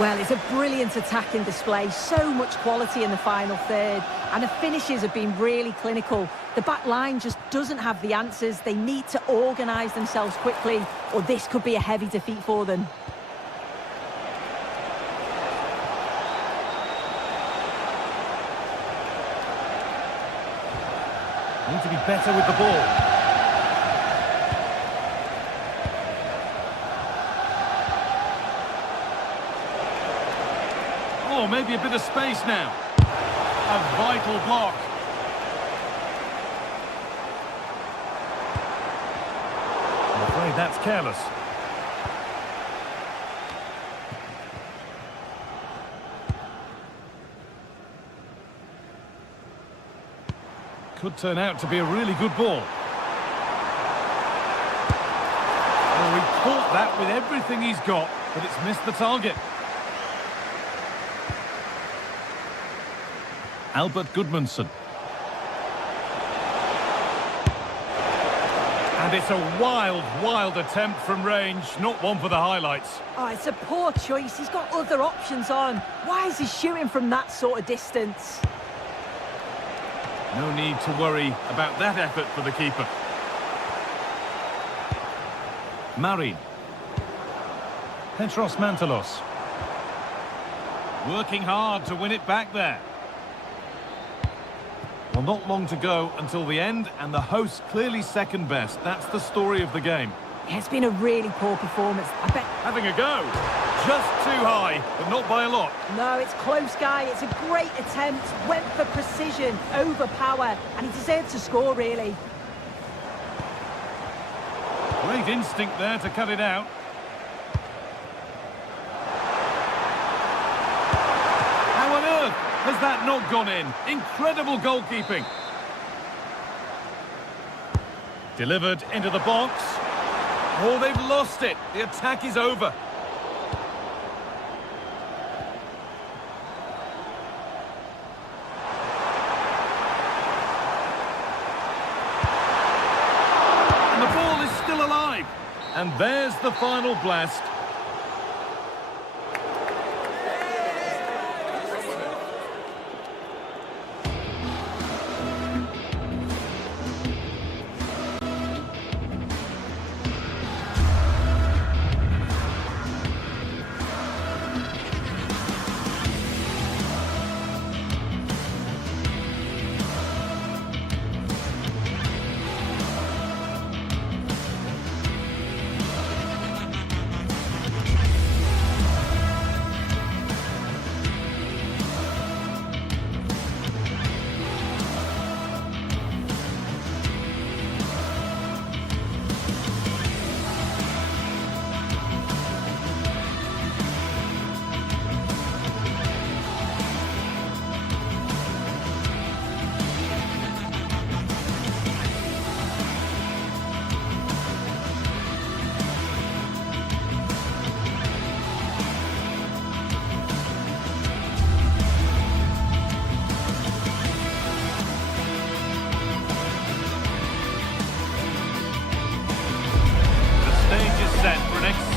Well, it's a brilliant attacking display. So much quality in the final third. And the finishes have been really clinical. The back line just doesn't have the answers. They need to organise themselves quickly, or this could be a heavy defeat for them. Need to be better with the ball. Oh, maybe a bit of space now. A vital block. I'm afraid that's careless. Could turn out to be a really good ball. Oh, he caught that with everything he's got, but it's missed the target. Albert Goodmanson. And it's a wild, wild attempt from range, not one for the highlights. Oh, it's a poor choice. He's got other options on. Why is he shooting from that sort of distance? No need to worry about that effort for the keeper. Marin. Petros Mantalos. Working hard to win it back there. Well, not long to go until the end, and the hosts clearly second best. That's the story of the game. Yeah, it's been a really poor performance. I bet... Having a go. Just too high, but not by a lot. No, it's close, Guy. It's a great attempt. Went for precision, over power, and he deserved to score, really. Great instinct there to cut it out. How on earth has that not gone in? Incredible goalkeeping. Delivered into the box. Oh, they've lost it. The attack is over. And the ball is still alive. And there's the final blast.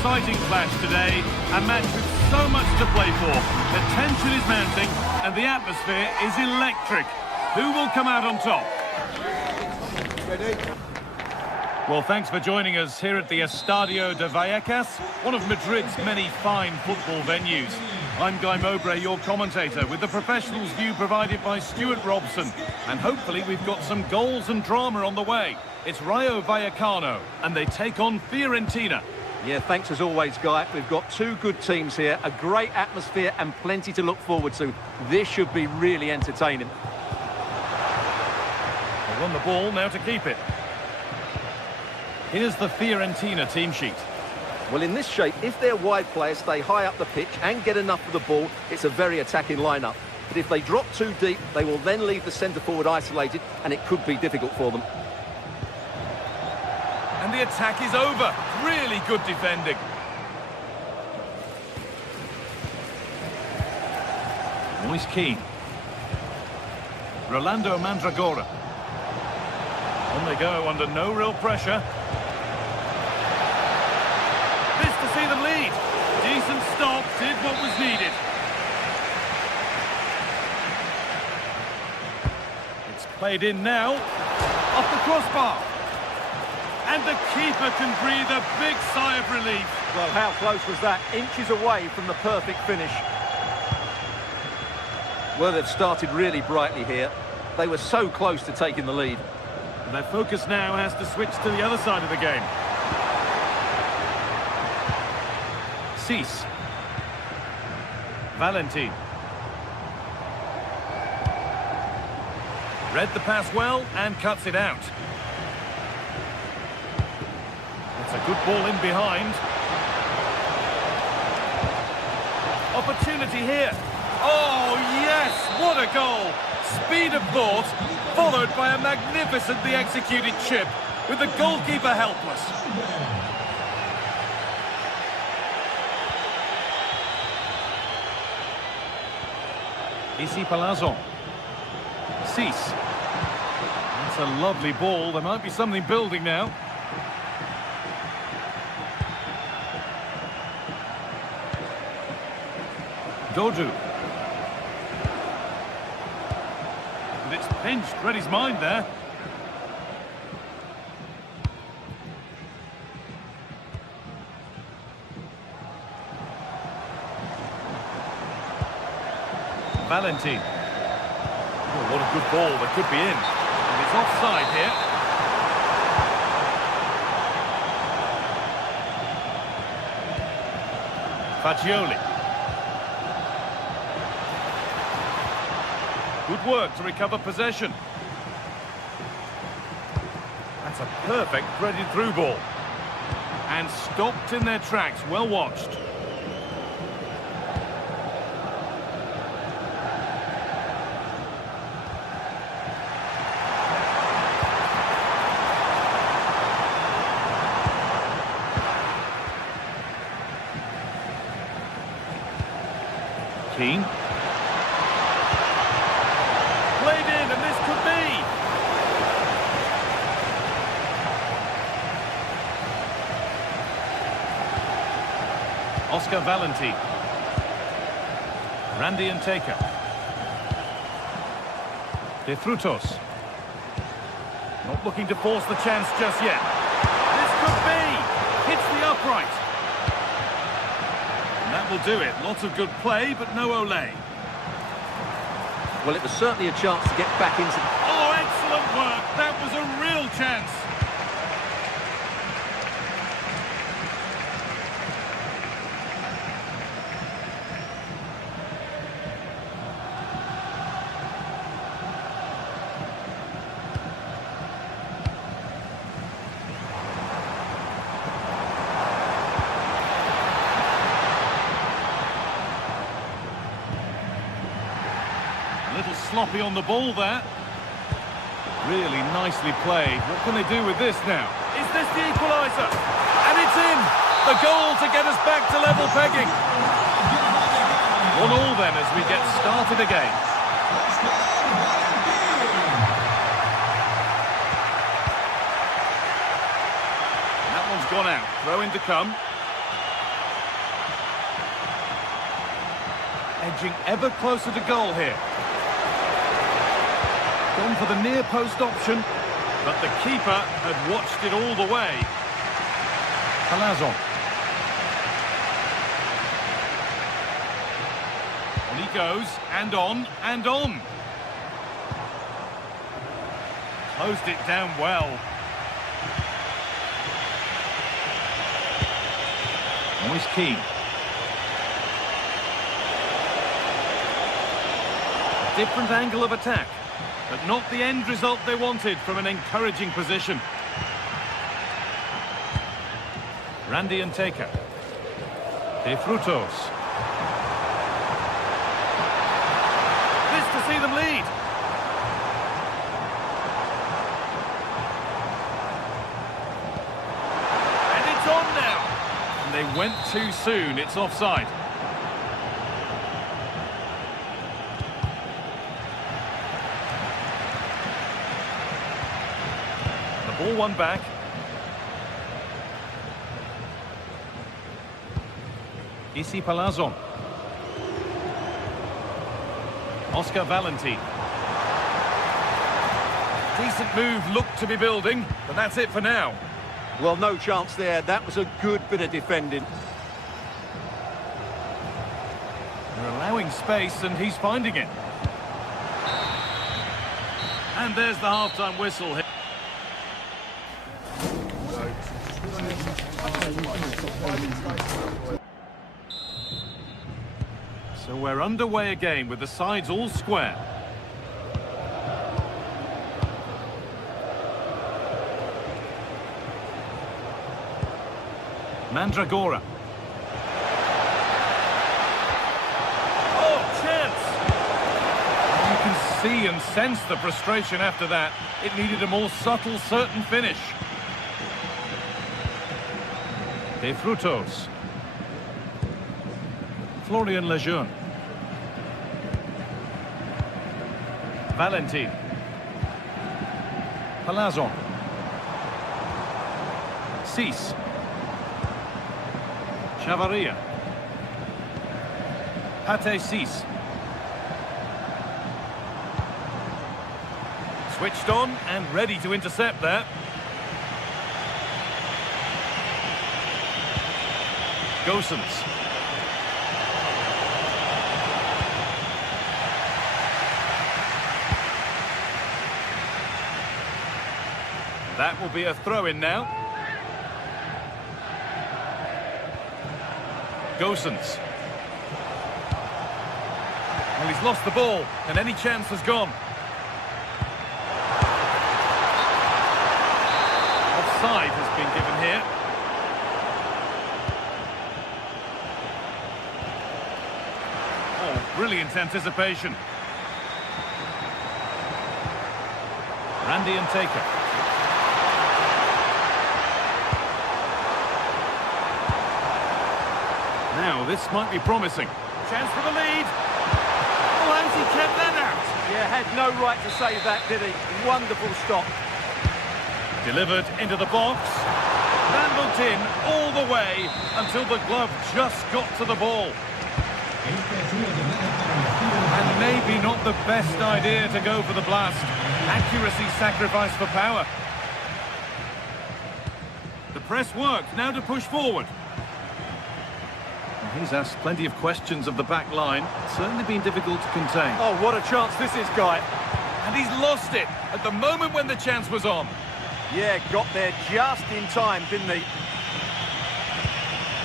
Exciting clash today, a match with so much to play for. The tension is mounting and the atmosphere is electric. Who will come out on top? Ready? Well, thanks for joining us here at the Estadio de Vallecas, one of Madrid's many fine football venues. I'm Guy Mowbray, your commentator, with the professionals' view provided by Stuart Robson. And hopefully we've got some goals and drama on the way. It's Rayo Vallecano, and they take on Fiorentina. Yeah, thanks as always, Guy. We've got two good teams here, a great atmosphere and plenty to look forward to. This should be really entertaining. They won the ball, now to keep it. Here's the Fiorentina team sheet. Well, in this shape, if their wide players stay high up the pitch and get enough of the ball, it's a very attacking lineup. But if they drop too deep, they will then leave the centre-forward isolated, and it could be difficult for them. And the attack is over. Really good defending. Moise Keane. Rolando Mandragora. On they go under no real pressure. This to see them lead. Decent stop, did what was needed. It's played in now. Off the crossbar. And the keeper can breathe a big sigh of relief. Well, how close was that? Inches away from the perfect finish. Well, they've started really brightly here. They were so close to taking the lead. Their focus now has to switch to the other side of the game. Cease. Valentin. Read the pass well and cuts it out. It's a good ball in behind. Opportunity here. Oh, yes! What a goal! Speed of thought, followed by a magnificently executed chip, with the goalkeeper helpless. Issy Palazzo. Cease. That's a lovely ball. There might be something building now. Dodu. And it's pinched, read his mind there. Valentin. Oh, what a good ball, that could be in. And it's offside here. Fagioli. Good work to recover possession. That's a perfect threaded through ball. And stopped in their tracks, well watched. Keane. Played in, and this could be. Oscar Valentin. Randy and Taker. De Frutos. Not looking to force the chance just yet. This could be. Hits the upright. And that will do it. Lots of good play, but no Ole. Well, it was certainly a chance to get back into... Oh, excellent work. That was a real chance. A little sloppy on the ball there. Really nicely played. What can they do with this now? Is this the equaliser? And it's in! The goal to get us back to level pegging. 1-1 then as we get started again. That one's gone out. Throw in to come. Edging ever closer to goal here. Gone for the near post option, but the keeper had watched it all the way. Palazzo. On he goes, and on, and on. Closed it down well. Moise Keane. Different angle of attack. But not the end result they wanted from an encouraging position. Randy and Taker. De Frutos. This to see them lead. And it's on now. And they went too soon. It's offside. The ball won back. Issy Palazon. Oscar Valentin. Decent move, looked to be building, but that's it for now. Well, no chance there. That was a good bit of defending. They're allowing space, and he's finding it. And there's the half-time whistle. So we're underway again with the sides all square. Mandragora. Oh, chance! You can see and sense the frustration after that. It needed a more subtle, certain finish. De Frutos. Florian Lejeune. Valentin. Palazon. Cis. Chavaria. Pate Cis. Switched on and ready to intercept there. Gosens. That will be a throw-in now. Gosens. Well, he's lost the ball, and any chance has gone. Offside has been given here. Oh, brilliant anticipation. Randy and Taker. Now, this might be promising. Chance for the lead. Oh, how's he kept that out? Yeah, had no right to save that, did he? Wonderful stop. Delivered into the box. Vandaled in all the way until the glove just got to the ball. And maybe not the best idea to go for the blast. Accuracy sacrificed for power. The press worked, now to push forward. He's asked plenty of questions of the back line. It's certainly been difficult to contain. Oh, what a chance this is, Guy. And he's lost it at the moment when the chance was on. Yeah, got there just in time, didn't he?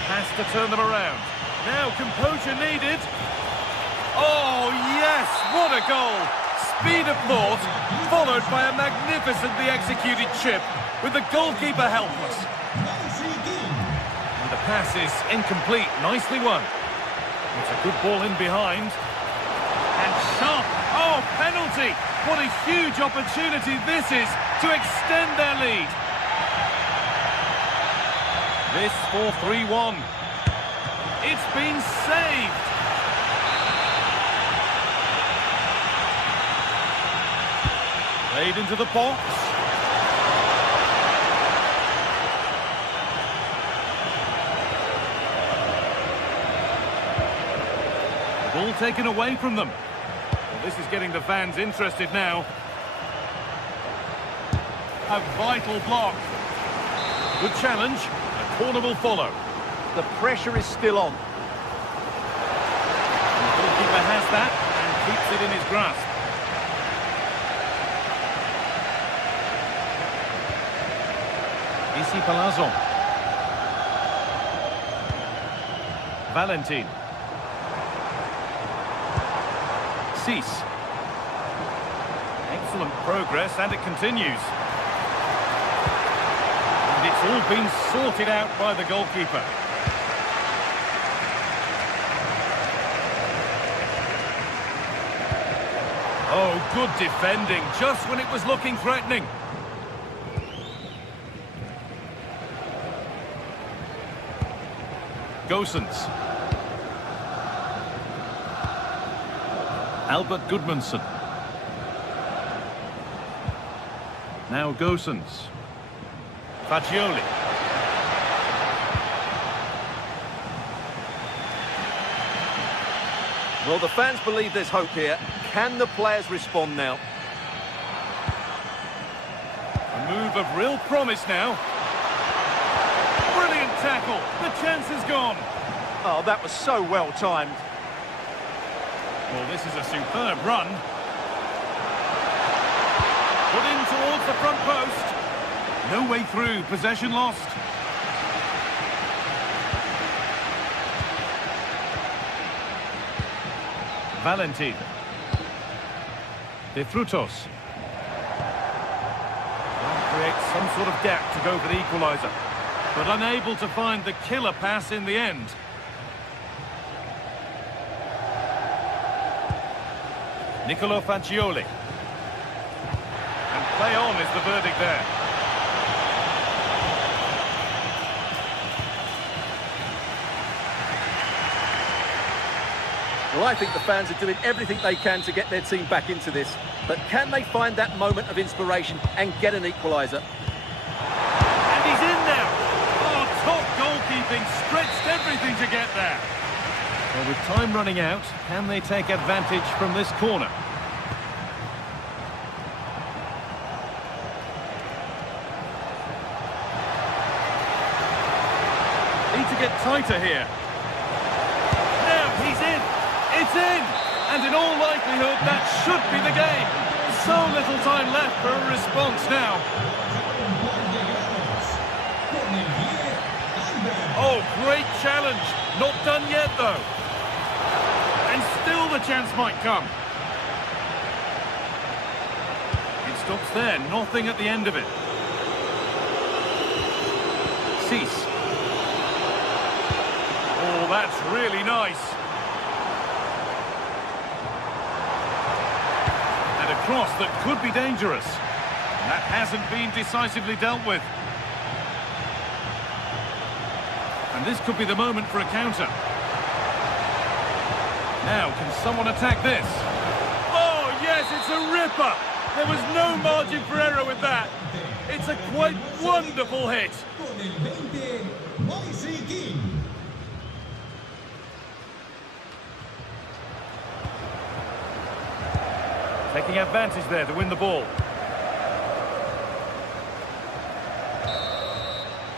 Has to turn them around. Now composure needed. Oh, yes, what a goal. Speed of thought, followed by a magnificently executed chip, with the goalkeeper helpless. The pass is incomplete, nicely won. It's a good ball in behind. And sharp, oh, penalty! What a huge opportunity this is to extend their lead. This for 3-1. It's been saved. Played into the box. Ball taken away from them. Well, this is getting the fans interested now. A vital block. Good challenge. A corner will follow. The pressure is still on. The goalkeeper has that and keeps it in his grasp. Issy Palazon. Valentin. Cis. Excellent progress, and it continues. And it's all been sorted out by the goalkeeper. Oh, good defending, just when it was looking threatening. Gosens. Albert Gudmundsson. Now Gosens. Fagioli. Well, the fans believe there's hope here. Can the players respond now? A move of real promise now. Brilliant tackle. The chance is gone. Oh, that was so well timed. Well, this is a superb run. Put in towards the front post. No way through. Possession lost. Valentin. De Frutos. Creates some sort of gap to go for the equaliser, but unable to find the killer pass in the end. Nicolo Fagioli. And play on is the verdict there. Well, I think the fans are doing everything they can to get their team back into this. But can they find that moment of inspiration and get an equaliser? And he's in now. Oh, top goalkeeping, stretched everything to get there. Well, with time running out, can they take advantage from this corner? Need to get tighter here. Now he's in. It's in. And in all likelihood, that should be the game. So little time left for a response now. Oh, great challenge. Not done yet, though. And still the chance might come. It stops there. Nothing at the end of it. Cease. Oh, that's really nice. And a cross that could be dangerous. And that hasn't been decisively dealt with. And this could be the moment for a counter. Now, can someone attack this? Oh, yes, it's a ripper. There was no margin for error with that. It's a quite wonderful hit. Taking advantage there to win the ball.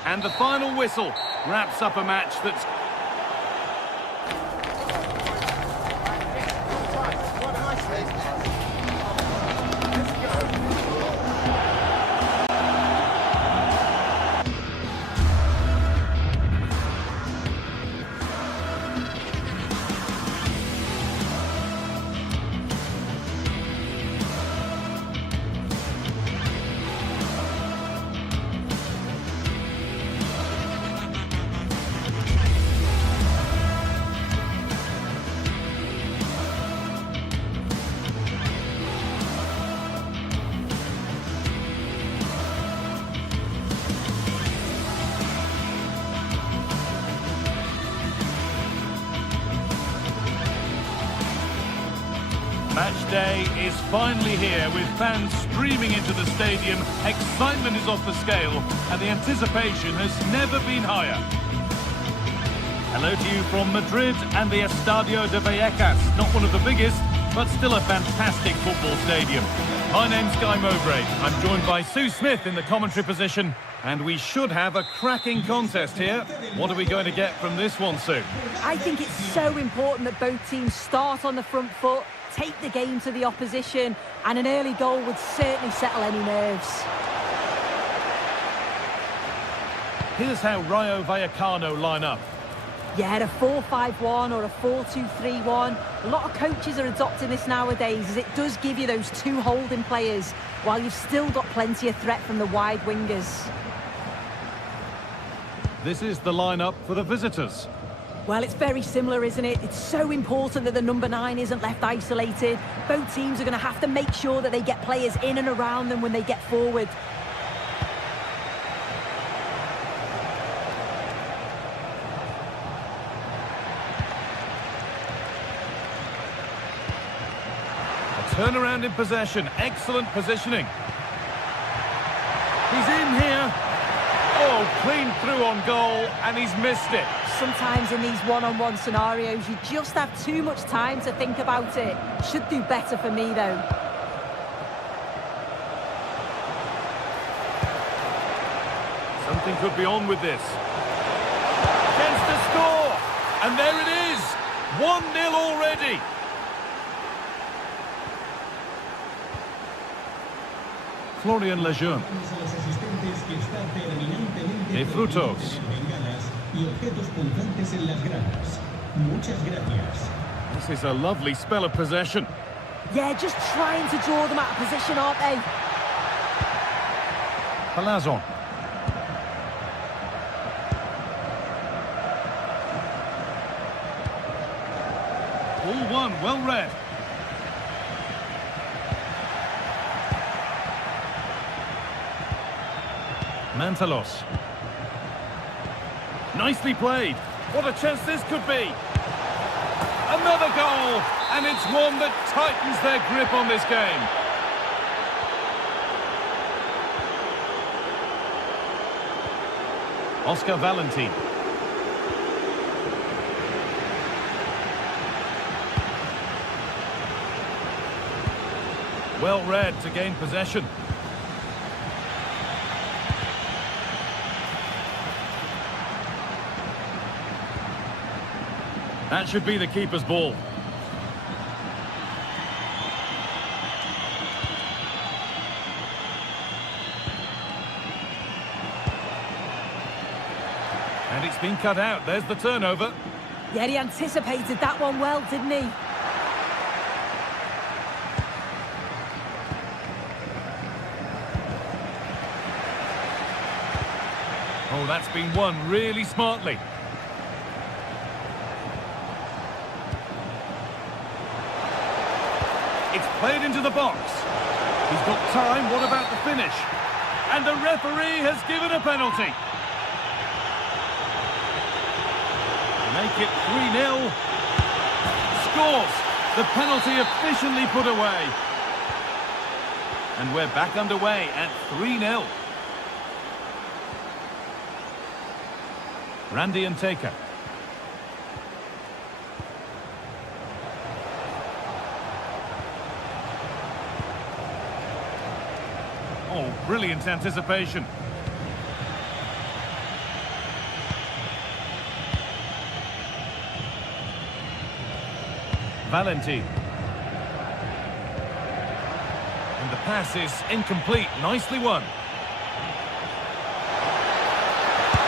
And the final whistle wraps up a match that's... Match day is finally here, with fans streaming into the stadium. Excitement is off the scale, and the anticipation has never been higher. Hello to you from Madrid and the Estadio de Vallecas. Not one of the biggest, but still a fantastic football stadium. My name's Guy Mowbray. I'm joined by Sue Smith in the commentary position, and we should have a cracking contest here. What are we going to get from this one, Sue? I think it's so important that both teams start on the front foot, take the game to the opposition, and an early goal would certainly settle any nerves. Here's how Rayo Vallecano line up. Yeah, a 4-5-1 or a 4-2-3-1. A lot of coaches are adopting this nowadays, as it does give you those two holding players, while you've still got plenty of threat from the wide wingers. This is the lineup for the visitors. Well, it's very similar, isn't it? It's so important that the number 9 isn't left isolated. Both teams are going to have to make sure that they get players in and around them when they get forward. A turnaround in possession. Excellent positioning. He's in here. Oh, clean through on goal, and he's missed it. Sometimes in these one-on-one scenarios, you just have too much time to think about it. Should do better for me, though. Something could be on with this. Chance to score! And there it is! 1-0 already! Florian Lejeune. De Frutos. This is a lovely spell of possession. Yeah, just trying to draw them out of position, aren't they? Palazon. Ball one, well read. Mantalos. Nicely played. What a chance this could be. Another goal, and it's one that tightens their grip on this game. Oscar Valentin. Well read to gain possession. That should be the keeper's ball. And it's been cut out. There's the turnover. Yeah, he anticipated that one well, didn't he? Oh, that's been won really smartly. It's played into the box. He's got time. What about the finish? And the referee has given a penalty. Make it 3-0. Scores. The penalty efficiently put away. And we're back underway at 3-0. Randy and Taker. Oh, brilliant anticipation. Valentin. And the pass is incomplete. Nicely won.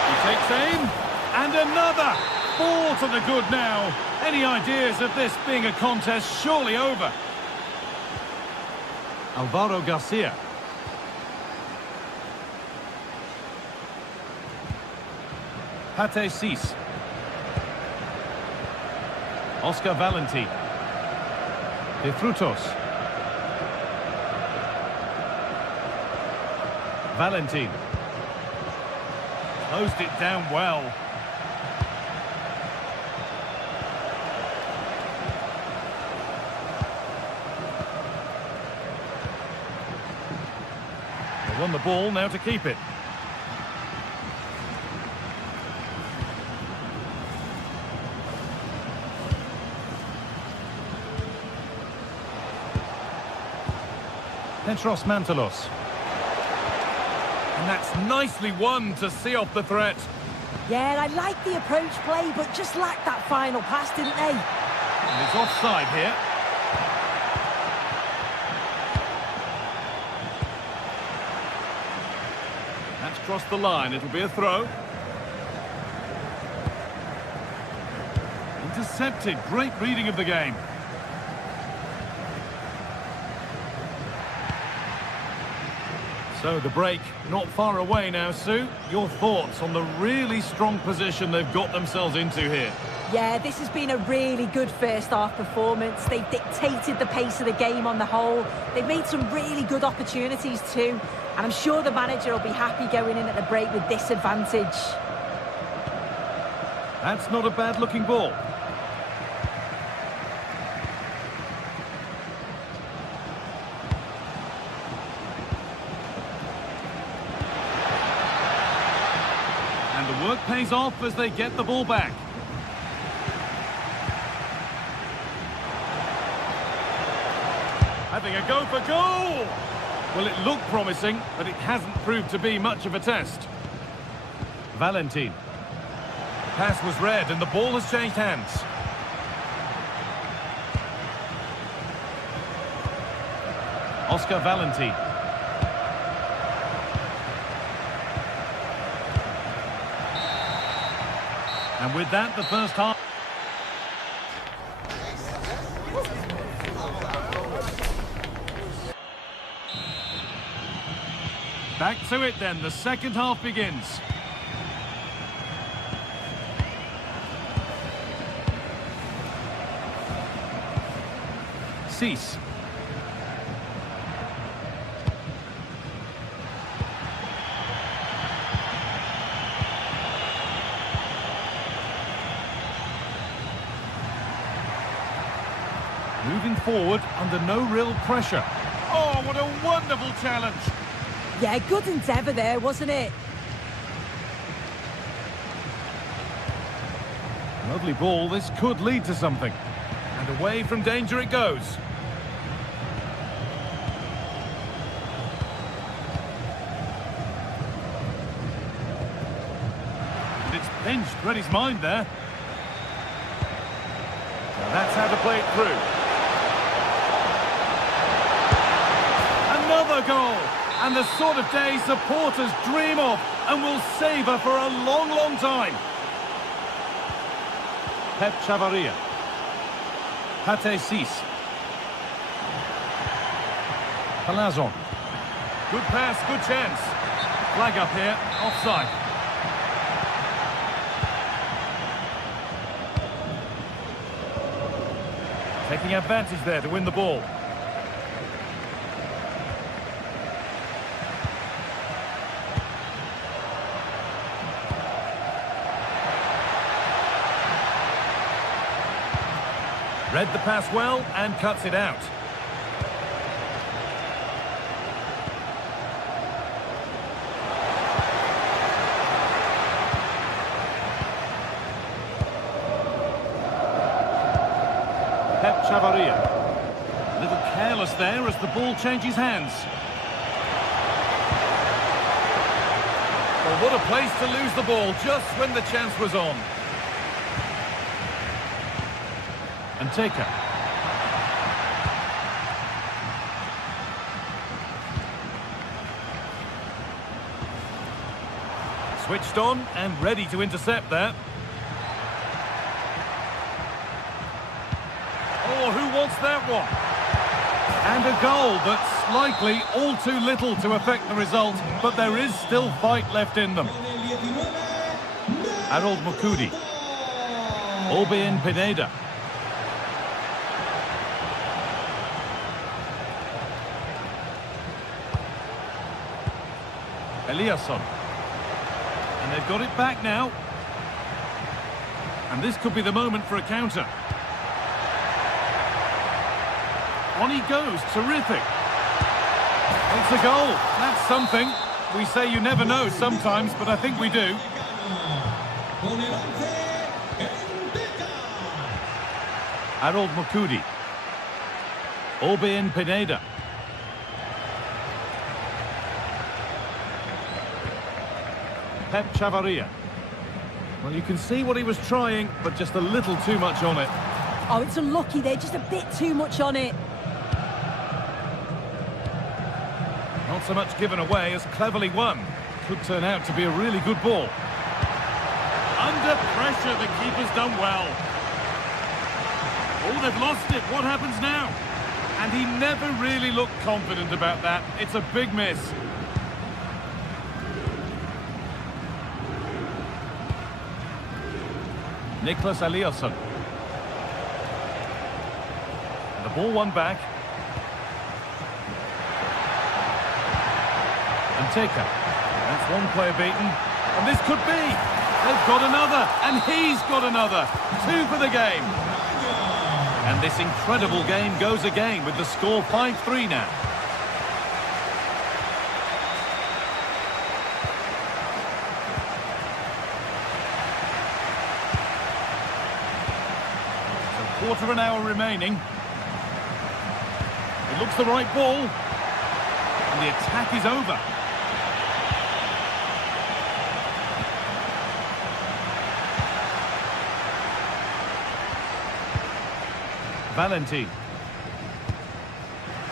He takes aim. And another. 4 to the good now. Any ideas of this being a contest surely over? Alvaro Garcia. Pate Cis. Oscar Valentin. De Frutos. Valentin. Closed it down well. They won the ball, now to keep it. Petros Mantalos. And that's nicely won to see off the threat. Yeah, I like the approach play, but just lacked that final pass, didn't they? And it's offside here. That's crossed the line. It'll be a throw. Intercepted. Great reading of the game. So the break not far away now, Sue. Your thoughts on the really strong position they've got themselves into here? Yeah, this has been a really good first-half performance. They've dictated the pace of the game on the whole. They've made some really good opportunities too. And I'm sure the manager will be happy going in at the break with this advantage. That's not a bad-looking ball. And the work pays off as they get the ball back. Having a go for goal! Well, it looked promising, but it hasn't proved to be much of a test. Valentin. Pass was read and the ball has changed hands. Oscar Valentin. And with that, the first half. Back to it then, the second half begins. Cease. Moving forward under no real pressure. Oh, what a wonderful challenge! Yeah, good endeavour there, wasn't it? Lovely ball, this could lead to something. And away from danger it goes. And it's pinched, read his mind there. Now that's how to play it through. Another goal! And the sort of day supporters dream of and will savour for a long, long time. Pep Chavaria. Pate Cis. Palazon. Good pass, good chance. Flag up here, offside. Taking advantage there to win the ball. Read the pass well and cuts it out. Pep Chavaria. A little careless there as the ball changes hands. Well, what a place to lose the ball just when the chance was on. And Taker. Switched on and ready to intercept there. Oh, who wants that one? And a goal, but slightly all too little to affect the result, but there is still fight left in them. Harold Mukudi. Obein Pineda. Eliasson. And they've got it back now. And this could be the moment for a counter. On he goes, terrific. It's a goal, that's something. We say you never know sometimes, but I think we do. Harold Mukudi. Obein Pineda. Pep Chavaria. Well, you can see what he was trying, but just a little too much on it. Oh, it's unlucky there, just a bit too much on it. Not so much given away as cleverly won. Could turn out to be a really good ball. Under pressure, the keeper's done well. Oh, they've lost it. What happens now? And he never really looked confident about that. It's a big miss. Nicholas Eliasson. And the ball won back. And Taker. That's one player beaten. And this could be. They've got another. And he's got another. 2 for the game. And this incredible game goes again with the score 5-3 now. Quarter of an hour remaining. It looks the right ball. And the attack is over. Valentin.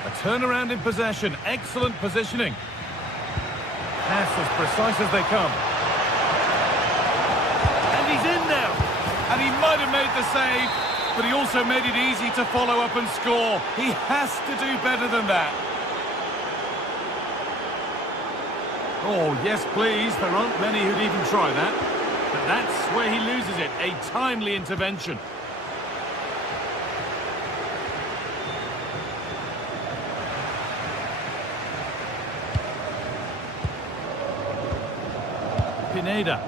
A turnaround in possession. Excellent positioning. Pass as precise as they come. And he's in now. And he might have made the save. But he also made it easy to follow up and score. He has to do better than that. Oh, yes, please. There aren't many who'd even try that. But that's where he loses it. A timely intervention. Pineda.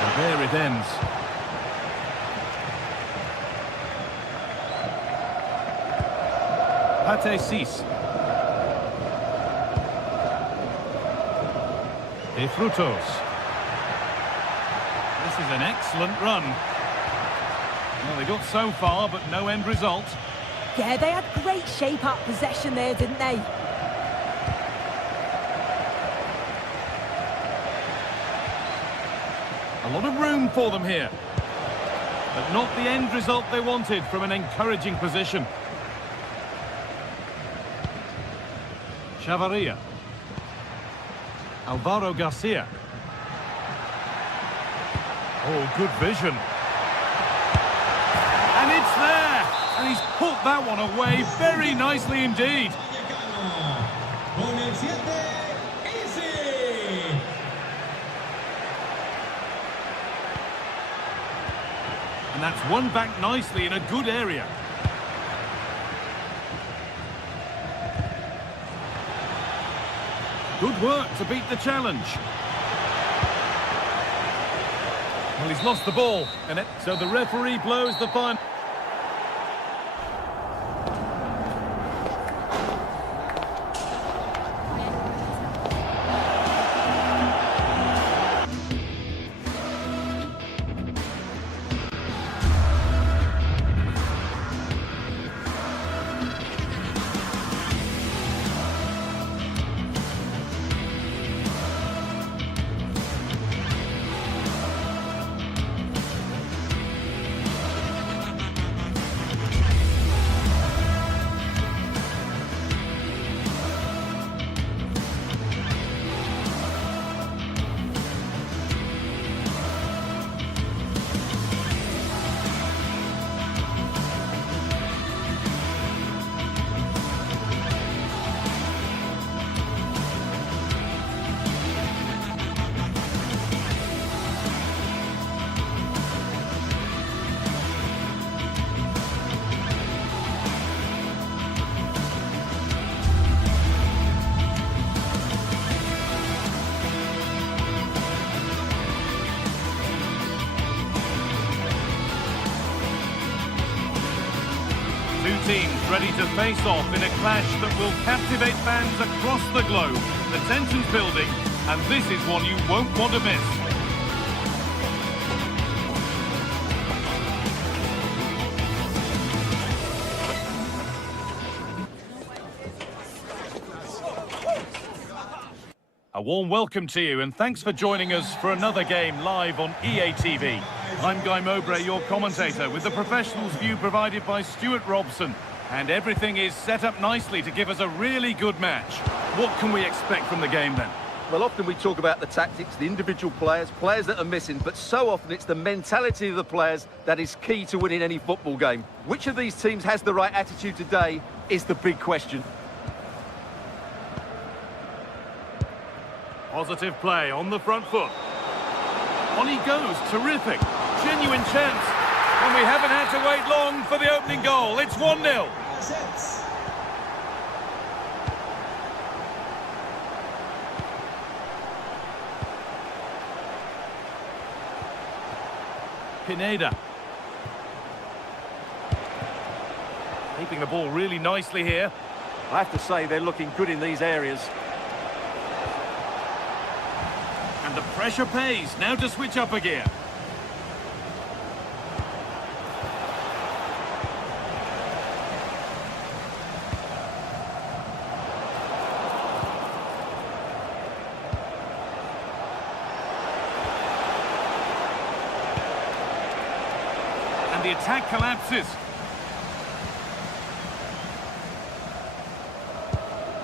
And there it ends. Pate Cis. De Frutos. This is an excellent run. Well, they got so far, but no end result. Yeah, they had great shape up possession there, didn't they? A lot of room for them here. But not the end result they wanted from an encouraging position. Chavarria. Alvaro Garcia. Oh, good vision. And it's there! And he's put that one away very nicely indeed. And that's won back nicely in a good area. Good work to beat the challenge. Well, he's lost the ball, so the referee blows the final. Two teams ready to face off in a clash that will captivate fans across the globe. The tension's building, and this is one you won't want to miss. A warm welcome to you, and thanks for joining us for another game live on EA TV. I'm Guy Mowbray, your commentator, with the professionals' view provided by Stuart Robson. And everything is set up nicely to give us a really good match. What can we expect from the game then? Well, often we talk about the tactics, the individual players that are missing, but so often it's the mentality of the players that is key to winning any football game. Which of these teams has the right attitude today is the big question. Positive play on the front foot. On he goes, terrific. Genuine chance. And we haven't had to wait long for the opening goal. It's 1-0. Pineda. Keeping the ball really nicely here. I have to say they're looking good in these areas. And the pressure pays. Now to switch up a gear. And the attack collapses.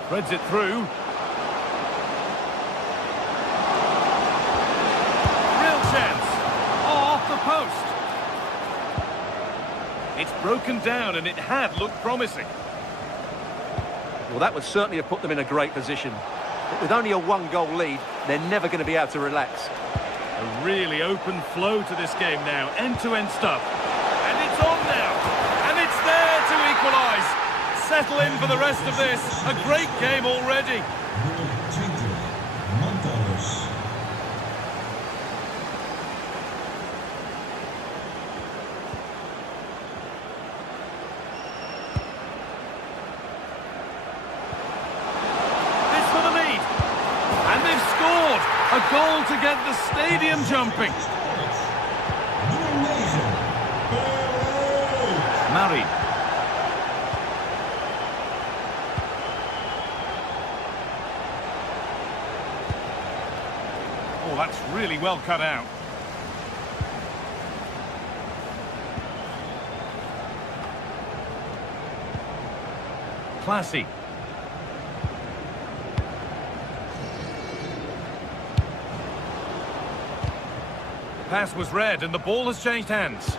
Threads it through. Real chance. Oh, off the post. It's broken down and it had looked promising. Well, that would certainly have put them in a great position. But with only a one-goal lead, they're never going to be able to relax. A really open flow to this game now. End-to-end stuff. And it's on now. And it's there to equalise. Settle in for the rest of this. A great game already. This for the lead. And they've scored. A goal to get the stadium jumping. Murray. Oh, that's really well cut out. Classy. Pass was read and the ball has changed hands.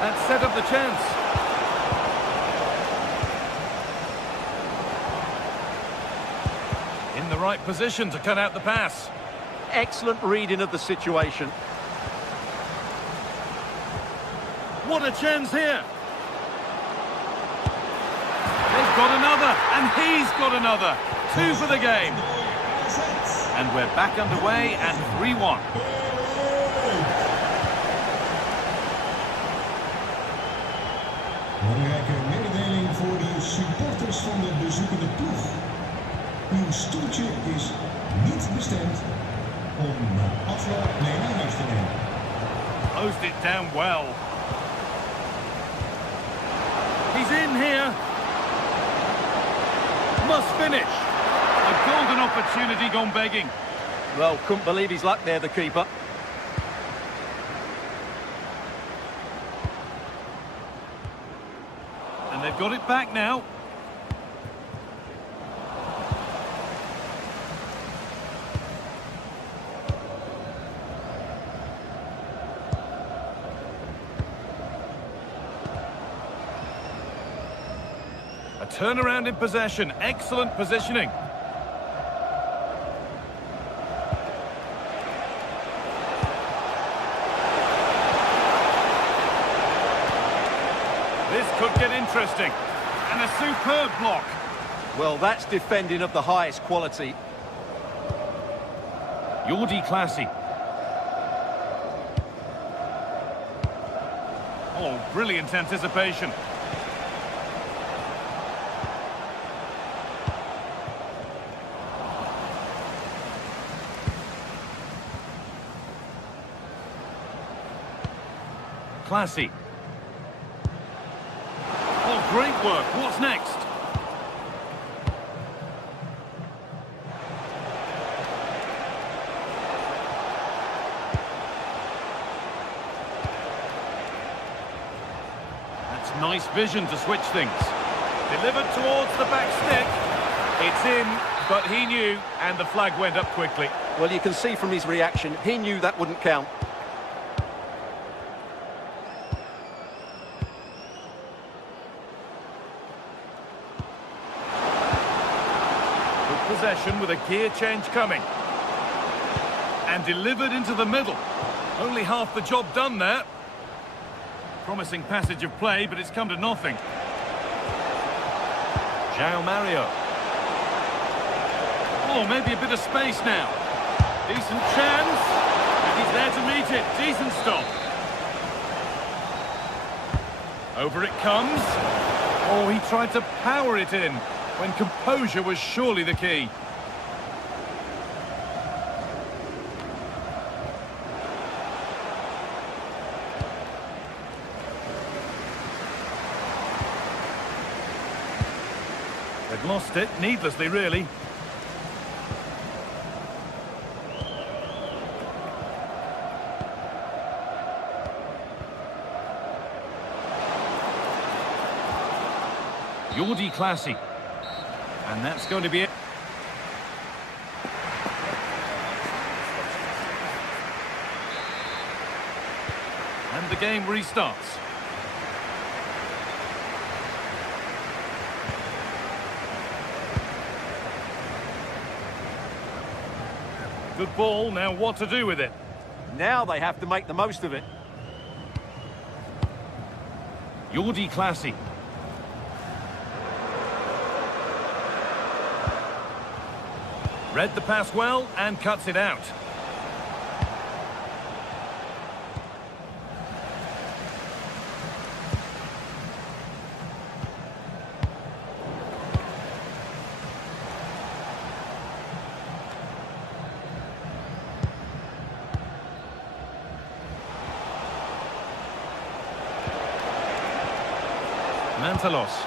That set up the chance. In the right position to cut out the pass. Excellent reading of the situation. What a chance here. They've got another, and he's got another. 2 for the game. And we're back underway at 3-1. Belangrijke mededeling voor de supporters van de bezoekende ploeg. Uw stoeltje is niet bestemd om na afloop mee naar huis te nemen. Closed it down well. He's in here. Must finish. A golden opportunity gone begging. Well, couldn't believe his luck there, the keeper. And they've got it back now. A turnaround in possession. Excellent positioning. This could get interesting. And a superb block. Well, that's defending of the highest quality. Jordi Classy. Oh, brilliant anticipation. Classy. Oh, great work. What's next? That's nice vision to switch things. Delivered towards the back stick. It's in, but he knew, and the flag went up quickly. Well, you can see from his reaction, he knew that wouldn't count. possession with a gear change coming. And delivered into the middle. Only half the job done there. Promising passage of play, but it's come to nothing. João Mario. Oh, maybe a bit of space now. Decent chance. And he's there to meet it. Decent stop. Over it comes. Oh, he tried to power it in when composure was surely the key. They've lost it, needlessly, really. Jordi Classy. And that's going to be it. And the game restarts. Good ball, now what to do with it? Now they have to make the most of it. Jordi Classy. Read the pass well and cuts it out. Mantalos.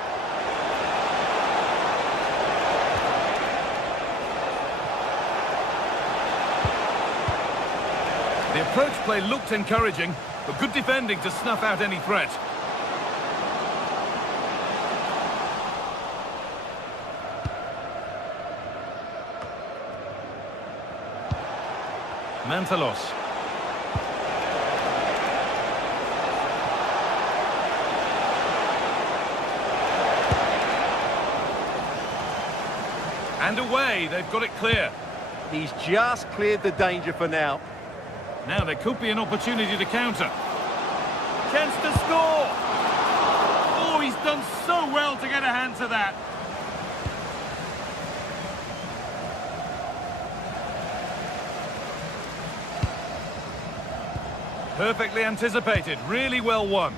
The approach play looked encouraging, but good defending to snuff out any threat. Mantalos. And away, they've got it clear. He's just cleared the danger for now. Now there could be an opportunity to counter. Chance to score! Oh, he's done so well to get a hand to that. Perfectly anticipated, really well won.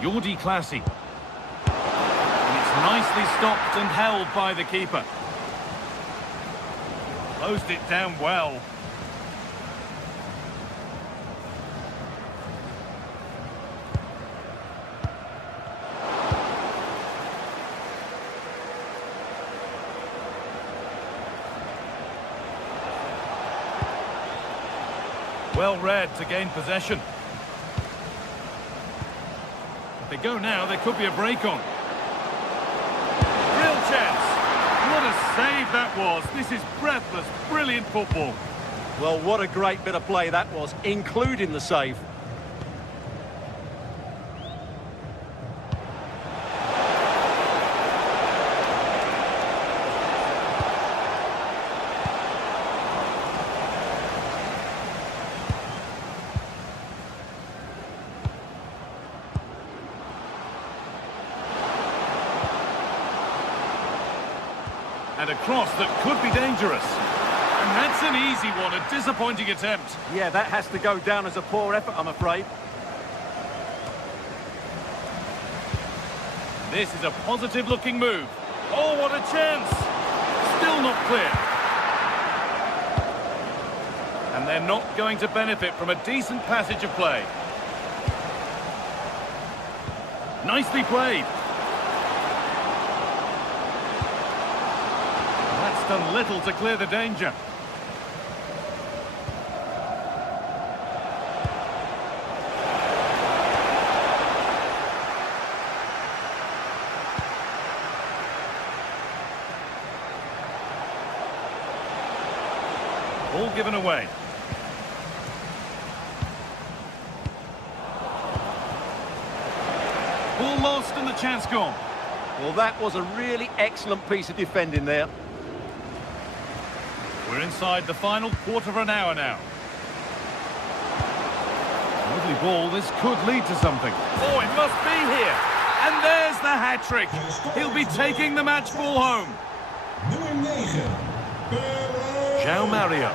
Jordi Classy. And it's nicely stopped and held by the keeper. Closed it down well. Well read to gain possession. If they go now, there could be a break on. Real chance. What a save that was. This is breathless, brilliant football. Well, what a great bit of play that was, including the save. And a cross that could be dangerous. And that's an easy one, a disappointing attempt. Yeah, that has to go down as a poor effort, I'm afraid. This is a positive-looking move. Oh, what a chance! Still not clear. And they're not going to benefit from a decent passage of play. Nicely played. That's done little to clear the danger. Ball given away. lost and the chance gone. Well, that was a really excellent piece of defending there. We're inside the final quarter of an hour now. Lovely ball, this could lead to something. Oh, it must be here. And there's the hat-trick. He'll be taking the match ball home. Nummer 9. João Mario.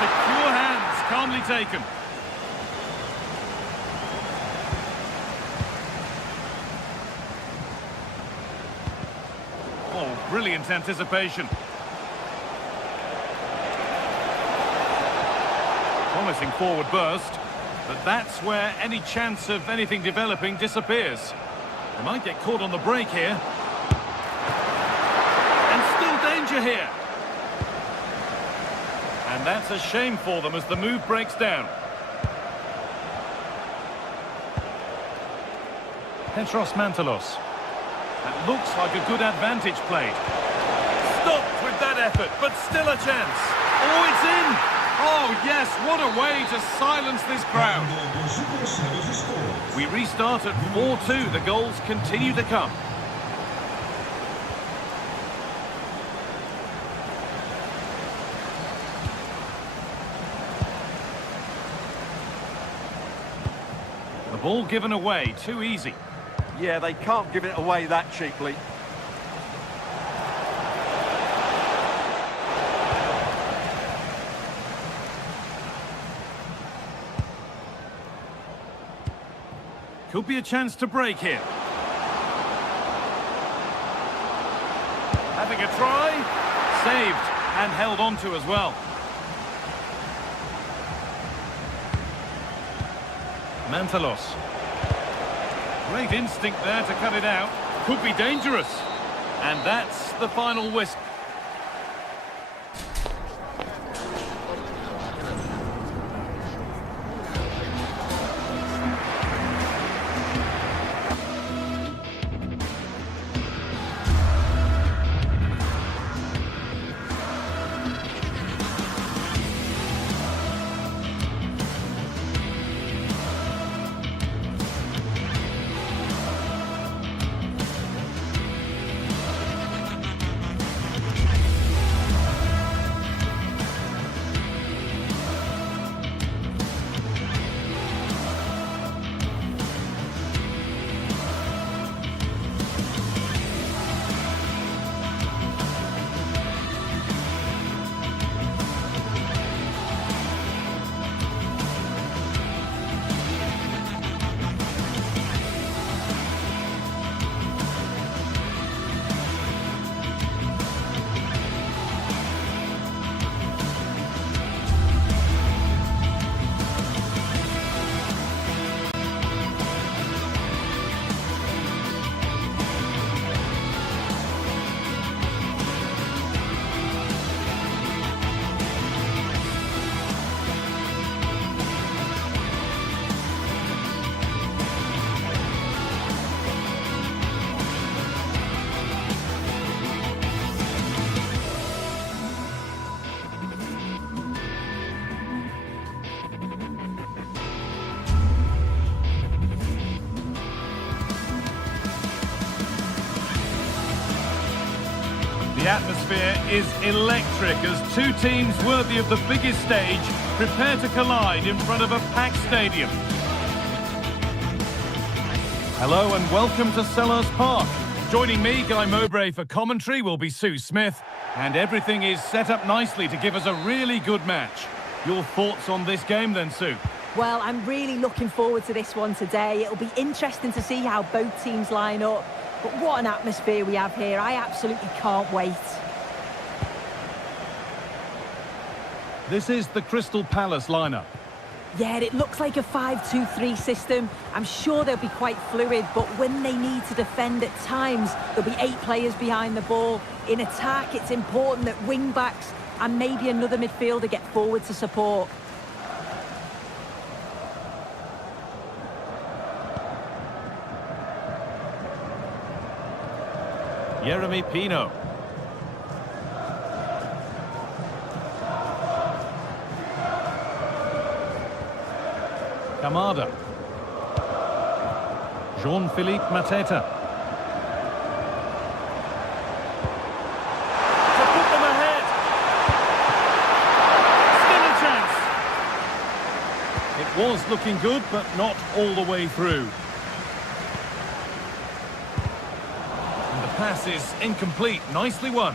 Secure hands, calmly taken. Brilliant anticipation. Promising forward burst, but that's where any chance of anything developing disappears. They might get caught on the break here. And still danger here. And that's a shame for them as the move breaks down. Petros Mantalos. That looks like a good advantage played. Stopped with that effort, but still a chance. Oh, it's in! Oh, yes, what a way to silence this crowd. We restart at 4-2. The goals continue to come. The ball given away, too easy. Yeah, they can't give it away that cheaply. Could be a chance to break here. Having a try. Saved and held on to as well. Mantalos. Great instinct there to cut it out. Could be dangerous. And that's the final whistle. The atmosphere is electric as two teams worthy of the biggest stage prepare to collide in front of a packed stadium. Hello and welcome to Selhurst Park. Joining me, Guy Mowbray, for commentary will be Sue Smith, and everything is set up nicely to give us a really good match. Your thoughts on this game then, Sue? Well, I'm really looking forward to this one today. It'll be interesting to see how both teams line up. But what an atmosphere we have here. I absolutely can't wait. This is the Crystal Palace lineup. Yeah, it looks like a 5-2-3 system. I'm sure they'll be quite fluid, but when they need to defend at times, there'll be 8 players behind the ball. In attack, it's important that wing-backs and maybe another midfielder get forward to support. Yeremy Pino. Kamada. Jean-Philippe Mateta. To put them ahead. Still a chance. It was looking good, but not all the way through. And the pass is incomplete. Nicely won.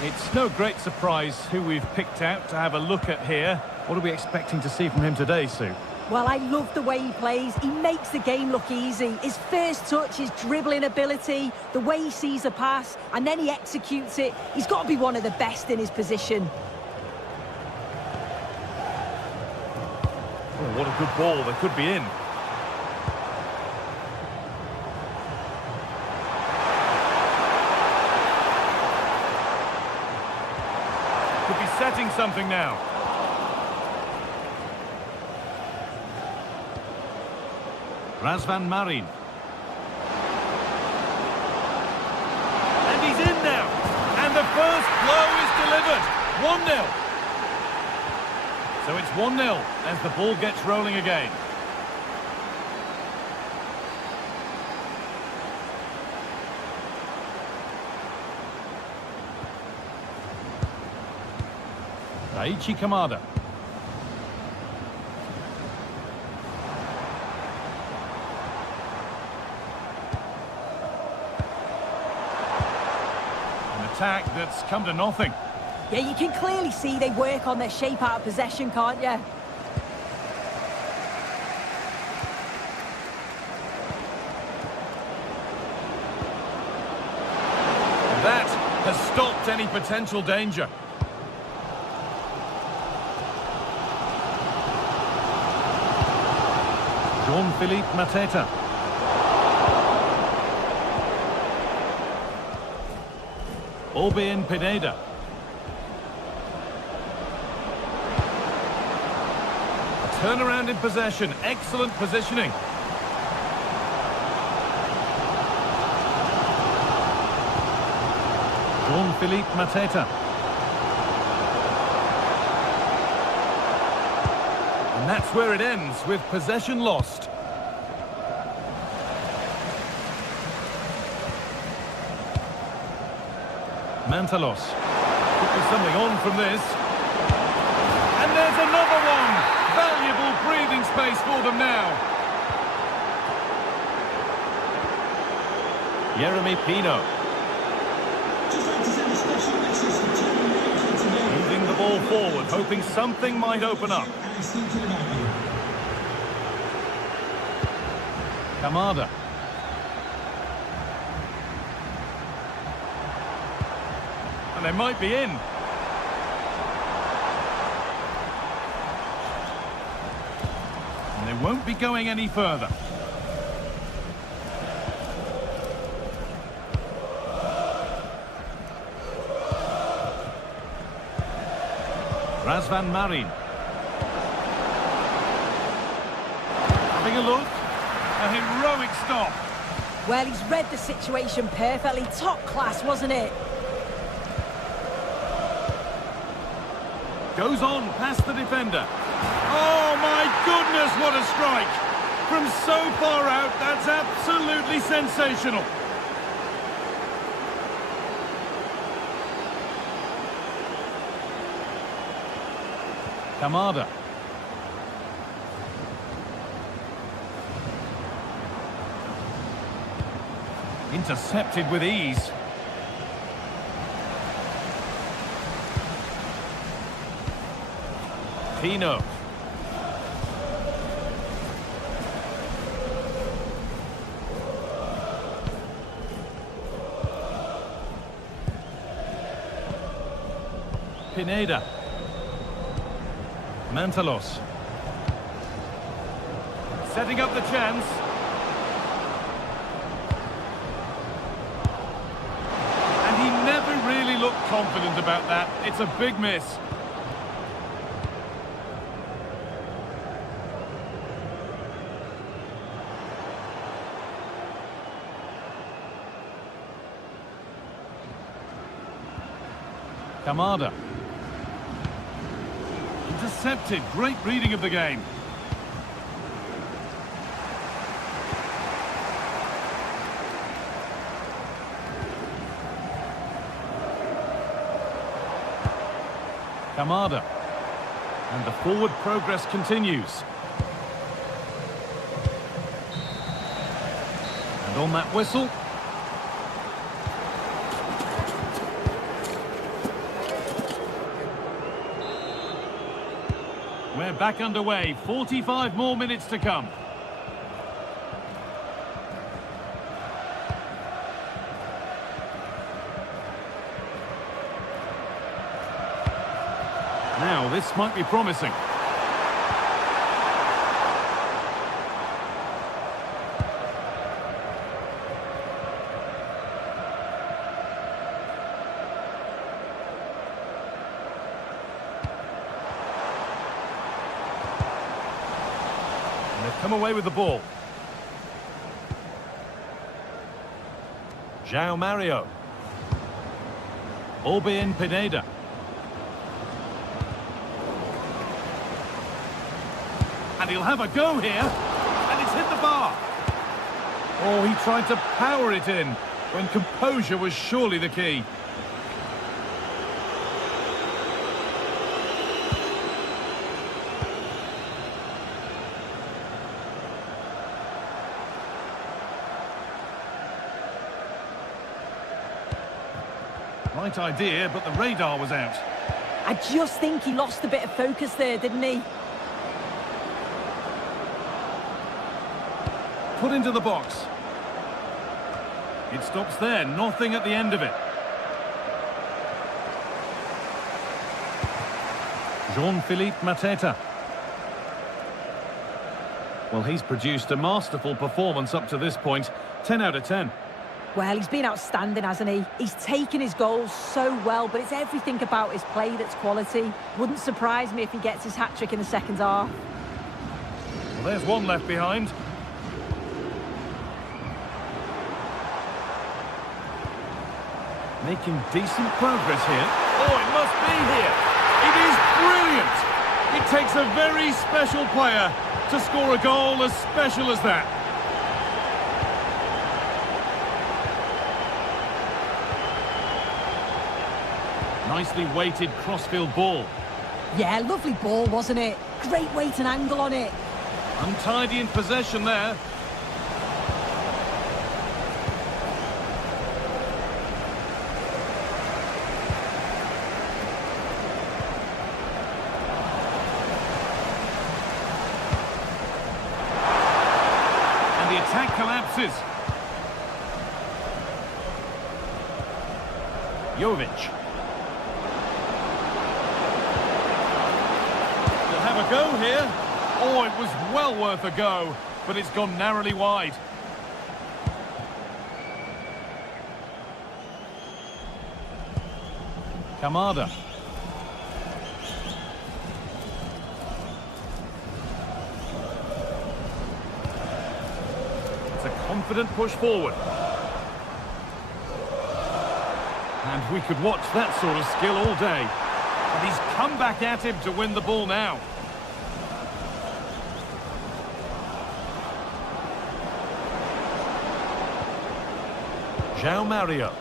It's no great surprise who we've picked out to have a look at here. What are we expecting to see from him today, Sue? Well, I love the way he plays. He makes the game look easy. His first touch, his dribbling ability, the way he sees a pass, and then he executes it. He's got to be one of the best in his position. Oh, what a good ball. They could be in. Could be setting something now. Razvan Marin. And he's in now. And the first blow is delivered. 1-0. So it's 1-0 as the ball gets rolling again. Daichi Kamada. An attack that's come to nothing. Yeah, you can clearly see they work on their shape out of possession, can't you? That has stopped any potential danger. Jean-Philippe Mateta. Orbin Pineda. A turnaround in possession. Excellent positioning. Jean-Philippe Mateta. And that's where it ends, with possession lost. Mantalos. Could be something on from this. And there's another one! Valuable breathing space for them now. Yeremy Pino. Moving the ball forward, hoping something might open up. Kamada. And they might be in. And they won't be going any further. Razvan Marin. Having a look. A heroic stop. Well, he's read the situation perfectly. Top class, wasn't it? Goes on past the defender. Oh my goodness, what a strike! From so far out, that's absolutely sensational. Kamada. Intercepted with ease. Pino. Pineda. Mantalos. Setting up the chance. And he never really looked confident about that. It's a big miss. Kamada. Intercepted. Great reading of the game. Kamada. And the forward progress continues. And on that whistle. We're back underway. 45 more minutes to come. Now, this might be promising. And they've come away with the ball. João Mario. Orbien Pineda. And he'll have a go here, and it's hit the bar. Oh, he tried to power it in, when composure was surely the key. Right idea, but the radar was out. I just think he lost a bit of focus there, didn't he? Put into the box. It stops there, nothing at the end of it. Jean-Philippe Mateta. Well, he's produced a masterful performance up to this point. 10 out of 10. Well, he's been outstanding, hasn't he? He's taken his goals so well, but it's everything about his play that's quality. Wouldn't surprise me if he gets his hat-trick in the second half. Well, there's one left behind. Making decent progress here. Oh, it must be here. It is brilliant. It takes a very special player to score a goal as special as that. Nicely weighted crossfield ball. Yeah, lovely ball, wasn't it? Great weight and angle on it. Untidy in possession there. Attack collapses. Jovic. We'll have a go here. Oh, it was well worth a go, but it's gone narrowly wide. Kamada. Confident push forward. And we could watch that sort of skill all day. And he's come back at him to win the ball now. João Mario.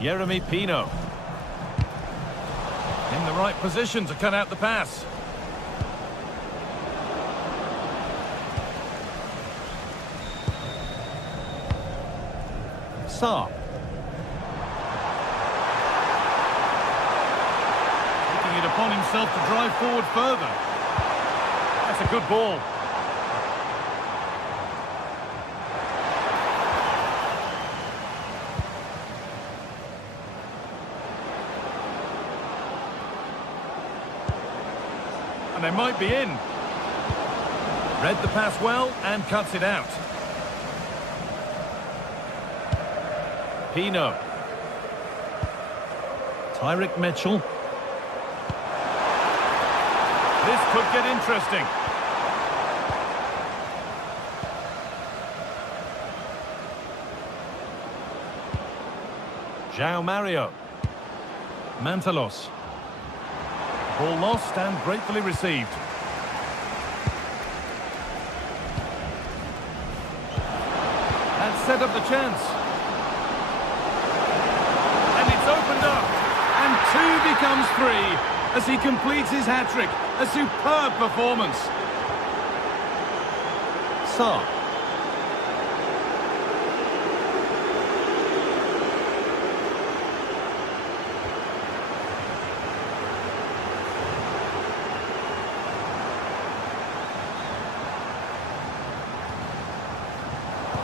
Yeremy Pino. In the right position to cut out the pass. Saar. Taking it upon himself to drive forward further. That's a good ball. And they might be in. Read the pass well and cuts it out. Pino. Tyrick Mitchell. This could get interesting. João Mario. Mantalos. Ball lost and gratefully received. That set up the chance. And it's opened up. And 2 becomes 3 as he completes his hat-trick. A superb performance. Sarr.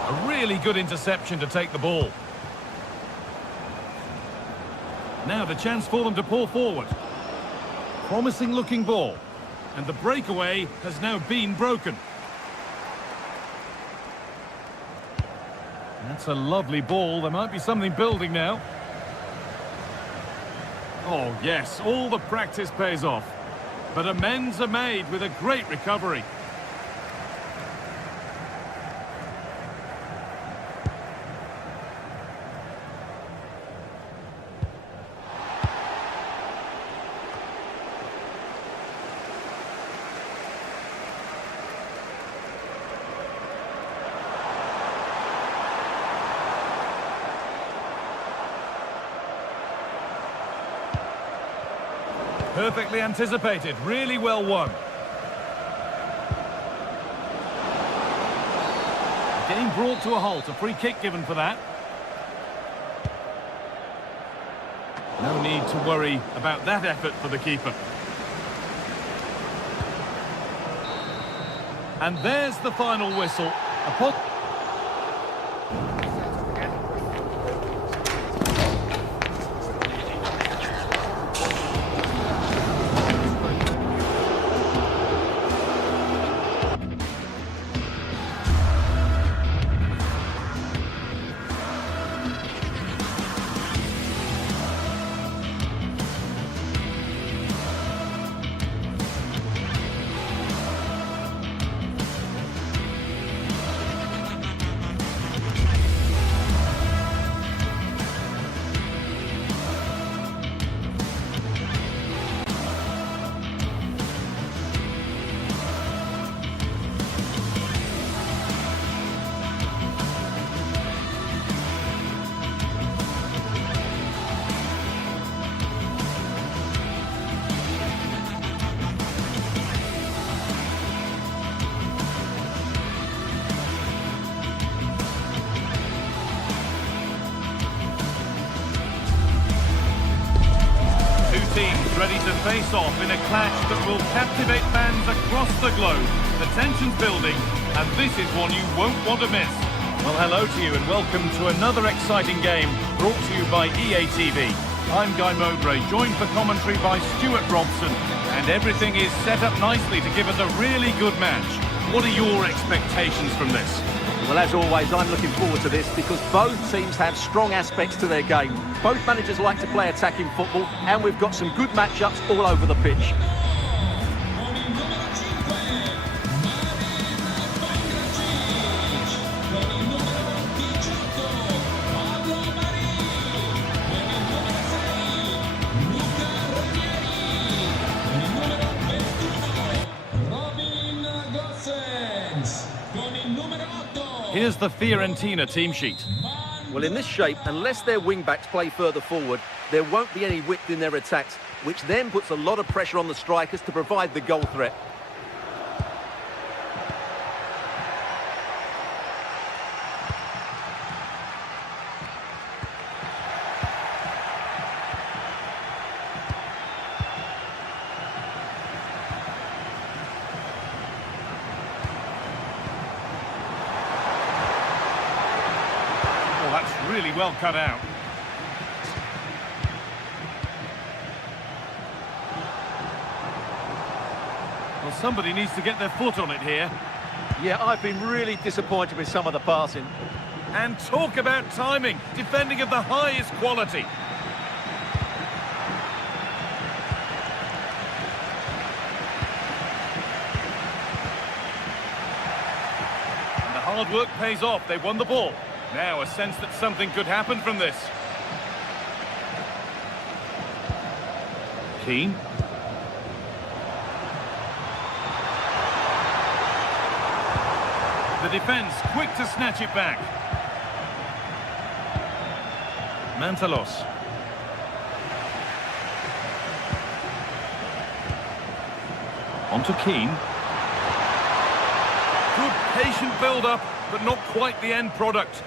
A really good interception to take the ball. Now the chance for them to pull forward. Promising looking ball. And the breakaway has now been broken. That's a lovely ball. There might be something building now. Oh yes, all the practice pays off. But amends are made with a great recovery. Perfectly anticipated, really well won. Game brought to a halt, a free kick given for that. No need to worry about that effort for the keeper. And there's the final whistle. Teams ready to face off in a clash that will captivate fans across the globe. The tension's building, and this is one you won't want to miss. Well, hello to you and welcome to another exciting game brought to you by EA TV. I'm Guy Mowbray, joined for commentary by Stuart Robson, and everything is set up nicely to give us a really good match. What are your expectations from this? Well, as always, I'm looking forward to this because both teams have strong aspects to their game. Both managers like to play attacking football, and we've got some good matchups all over the pitch. Here's the Fiorentina team sheet. Well, in this shape, unless their wing-backs play further forward, there won't be any width in their attacks, which then puts a lot of pressure on the strikers to provide the goal threat. Really well cut out. Well, somebody needs to get their foot on it here. Yeah, I've been really disappointed with some of the passing. And talk about timing, defending of the highest quality. hard work pays off. They won the ball. Now a sense that something could happen from this. Keane. The defence quick to snatch it back. Mantalos. On to Keane. Good patient build-up, but not quite the end product.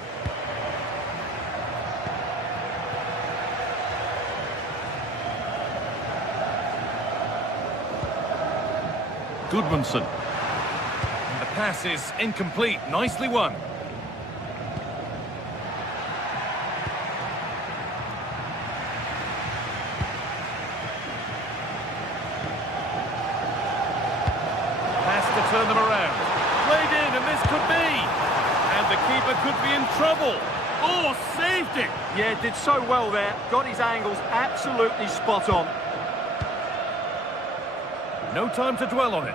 Goodmanson. The pass is incomplete. Nicely won. Turn them around. Played in, and this could be. And the keeper could be in trouble. Oh, saved it. Yeah, did so well there. Got his angles absolutely spot on. No time to dwell on it.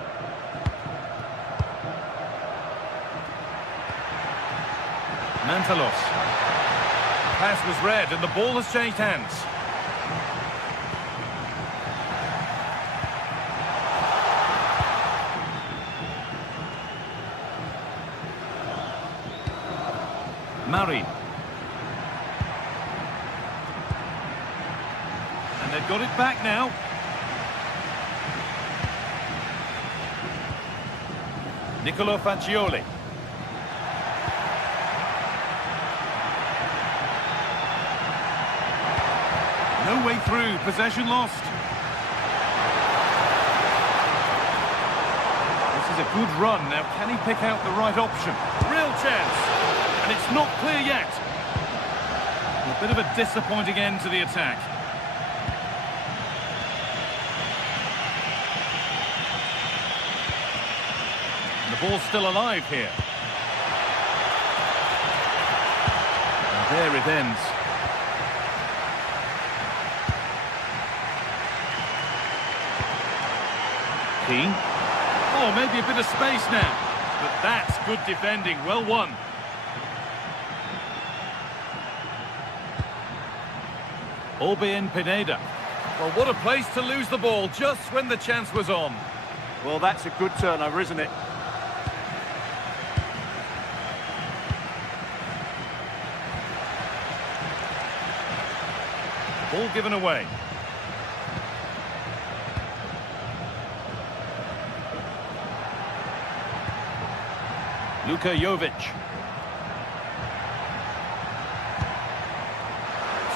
Mantalos. Pass was read, and the ball has changed hands. Murray. And they've got it back now. Nicolo Faccioli. No way through, possession lost. This is a good run. Now, can he pick out the right option? Real chance. And it's not clear yet. A bit of a disappointing end to the attack. And the ball's still alive here. And there it ends. Keane. Oh, maybe a bit of space now. But that's good defending. Well won. Orbien Pineda. Well, what a place to lose the ball just when the chance was on. Well, that's a good turnover, isn't it? Ball given away. Luka Jovic.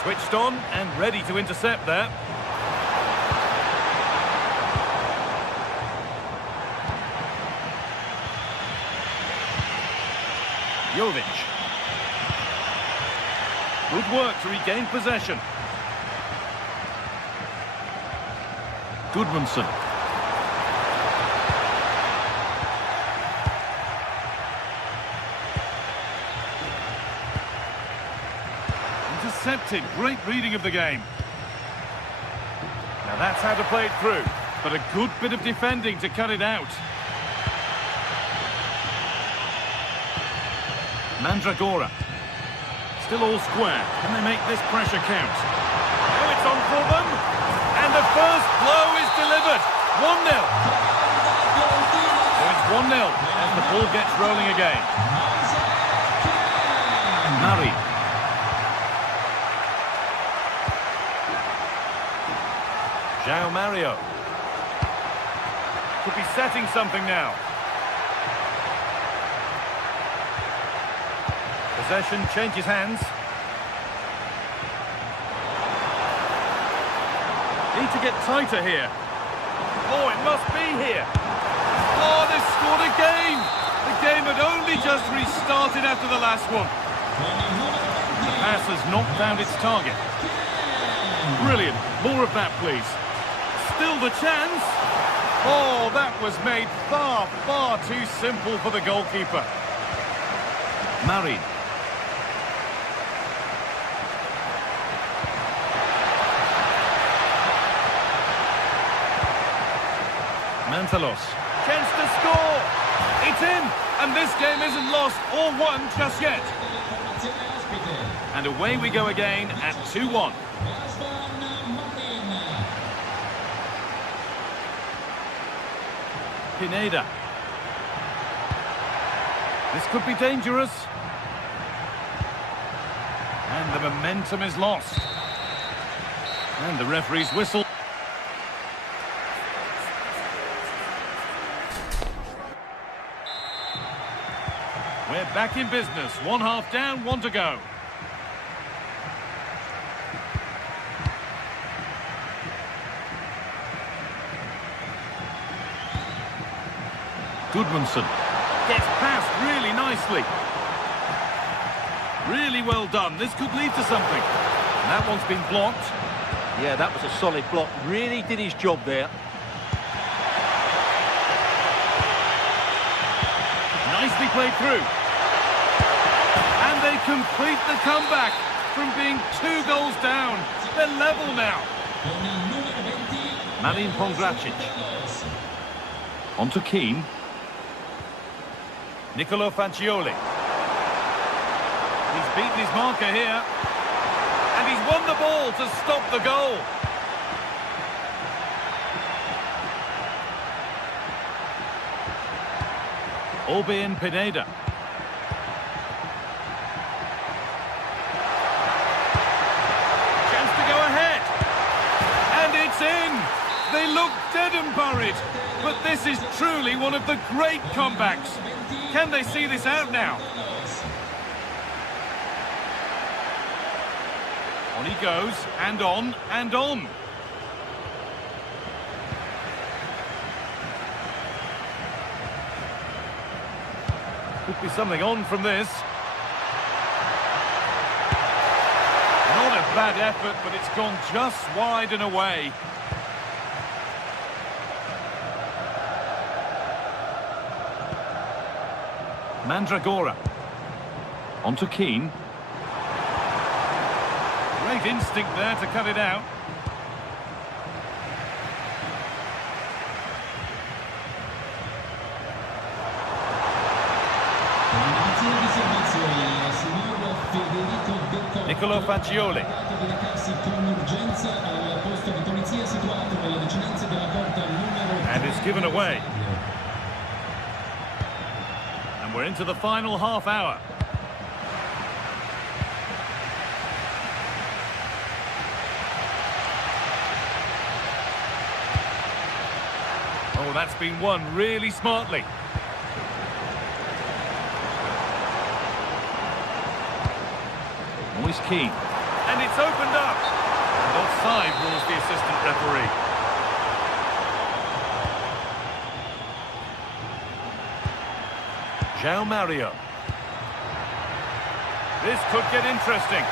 Switched on and ready to intercept there. Jovic. Good work to regain possession. Goodmanson. Intercepted. Great reading of the game. Now that's how to play it through, but a good bit of defending to cut it out. Mandragora. Still all square. Can they make this pressure count? Oh, it's on for them. And the first blow is delivered. 1-0. So it's 1-0 as the ball gets rolling again. Murray. João Mario. Could be setting something now. Possession changes hands. Need to get tighter here. Oh, it must be here. Oh, they've scored again. The game had only just restarted after the last one. The pass has not found its target. Brilliant. More of that, please. Still the chance. Oh, that was made far, far too simple for the goalkeeper. Murray. Mantalos. Chance to score. It's in, and this game isn't lost or won just yet. And away we go again at 2-1. Pineda. This could be dangerous. And the momentum is lost. And the referee's whistle. We're back in business. 1 half down, 1 to go. Goodmanson gets past really nicely. Really well done. This could lead to something. And that one's been blocked. Yeah, that was a solid block. Really did his job there. Nicely played through. And they complete the comeback from being 2 goals down. They're level now. Marin Pongracic. On to Keane. Nicolo Fagioli. He's beaten his marker here. And he's won the ball to stop the goal. Orbén Pineda. Chance to go ahead. And it's in. They look dead and buried. But this is truly one of the great comebacks. Can they see this out now? On he goes, and on, and on. Could be something on from this. Not a bad effort, but it's gone just wide and away. Mandragora. On to Keane. Great instinct there to cut it out. Nicolo Fagioli. And it's given away. And we're into the final half hour. Oh, that's been won really smartly. Always Keane. And it's opened up. And offside rules the assistant referee. João Mario. This could get interesting.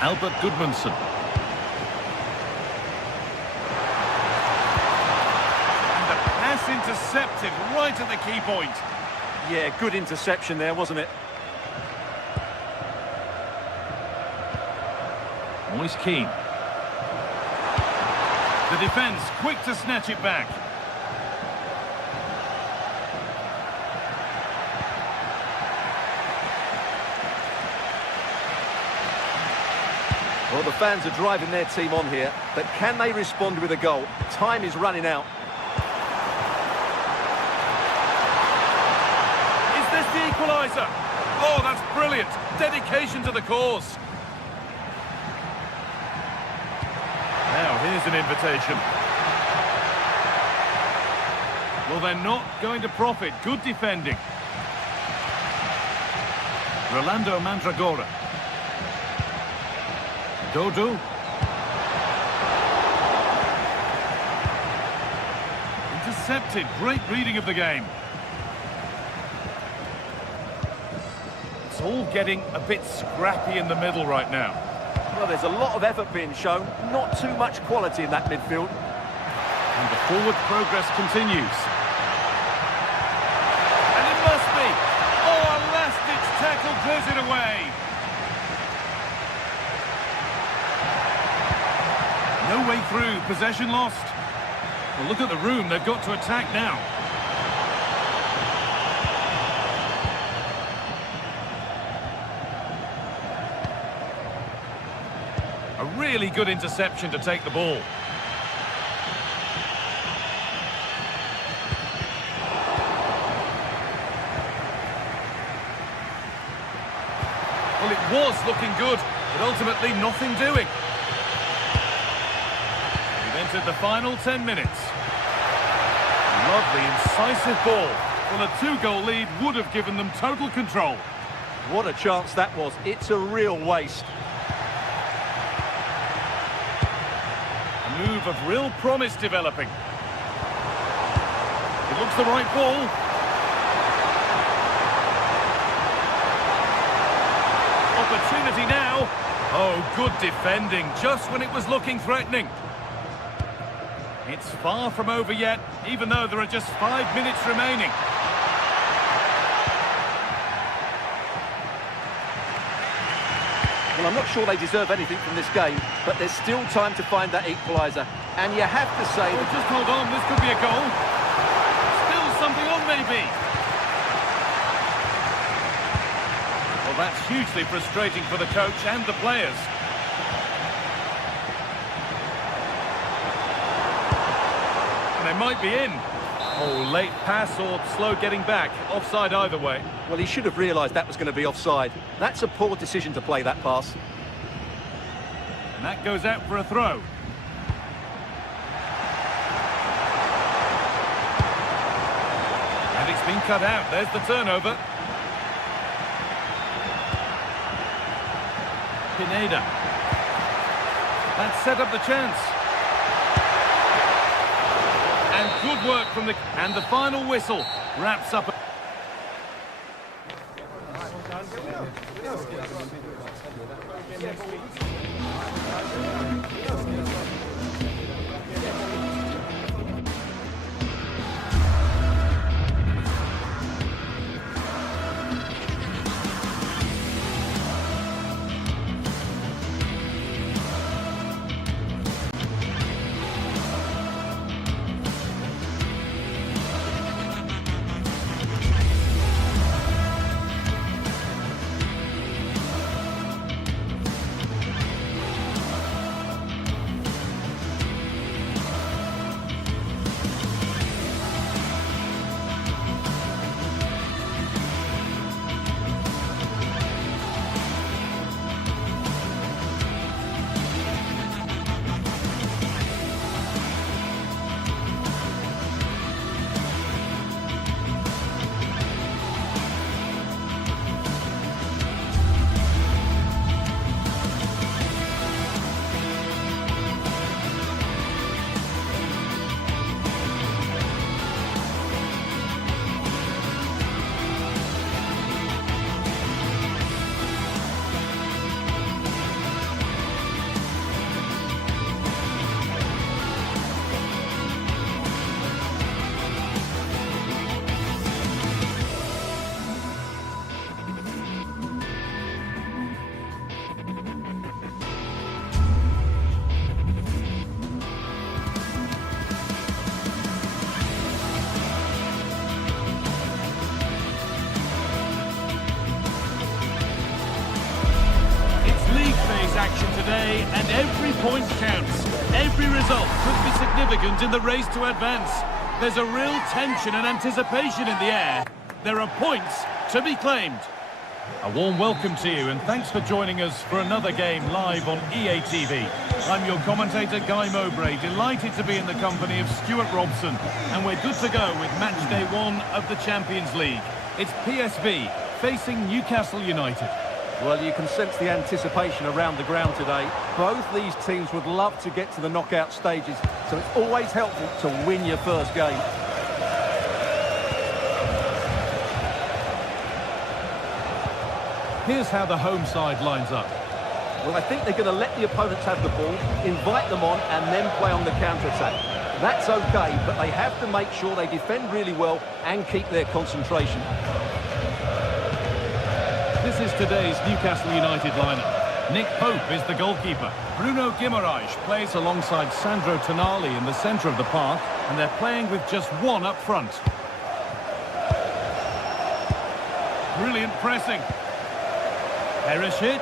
Albert Goodmanson. And the pass intercepted right at the key point. Yeah, good interception there, wasn't it? Always Keane. The defence quick to snatch it back. Well, the fans are driving their team on here, but can they respond with a goal? Time is running out. Is this the equaliser? Oh, that's brilliant. Dedication to the cause. Now, here's an invitation. Well, they're not going to profit. Good defending. Rolando Mandragora. Dodo. Intercepted. Great reading of the game. It's all getting a bit scrappy in the middle right now. Well, there's a lot of effort being shown, not too much quality in that midfield. And the forward progress continues. And it must be. Oh, a last-ditch tackle clears it away. No way through, possession lost. Well, look at the room they've got to attack now. A really good interception to take the ball. Well, it was looking good, but ultimately nothing doing. We've entered the final 10 minutes. Lovely, incisive ball. Well, a 2-goal lead would have given them total control. What a chance that was. It's a real waste. A move of real promise developing. It looks the right ball. Opportunity now. Oh, good defending, just when it was looking threatening. It's far from over yet, even though there are just 5 minutes remaining. Well, I'm not sure they deserve anything from this game, but there's still time to find that equaliser. And you have to say... Oh, just hold on, this could be a goal. Still something on, maybe. Well, that's hugely frustrating for the coach and the players. And they might be in. Oh, late pass or slow getting back. Offside either way. Well, he should have realised that was going to be offside. That's a poor decision to play that pass. And that goes out for a throw. And it's been cut out. There's the turnover. Pineda. That set up the chance. And good work from the... And the final whistle wraps up... Action today, and every point counts. Every result could be significant in the race to advance. There's a real tension and anticipation in the air. There are points to be claimed. A warm welcome to you, and thanks for joining us for another game live on EA TV. I'm your commentator, Guy Mowbray, delighted to be in the company of Stuart Robson, and we're good to go with match day 1 of the Champions League. It's PSV facing Newcastle United. Well, you can sense the anticipation around the ground today. Both these teams would love to get to the knockout stages, so it's always helpful to win your first game. Here's how the home side lines up. Well, I think they're going to let the opponents have the ball, invite them on, and then play on the counter-attack. That's okay, but they have to make sure they defend really well and keep their concentration. This is today's Newcastle United lineup. Nick Pope is the goalkeeper. Bruno Guimaraes plays alongside Sandro Tonali in the centre of the park, and they're playing with just one up front. Brilliant pressing. Perisic.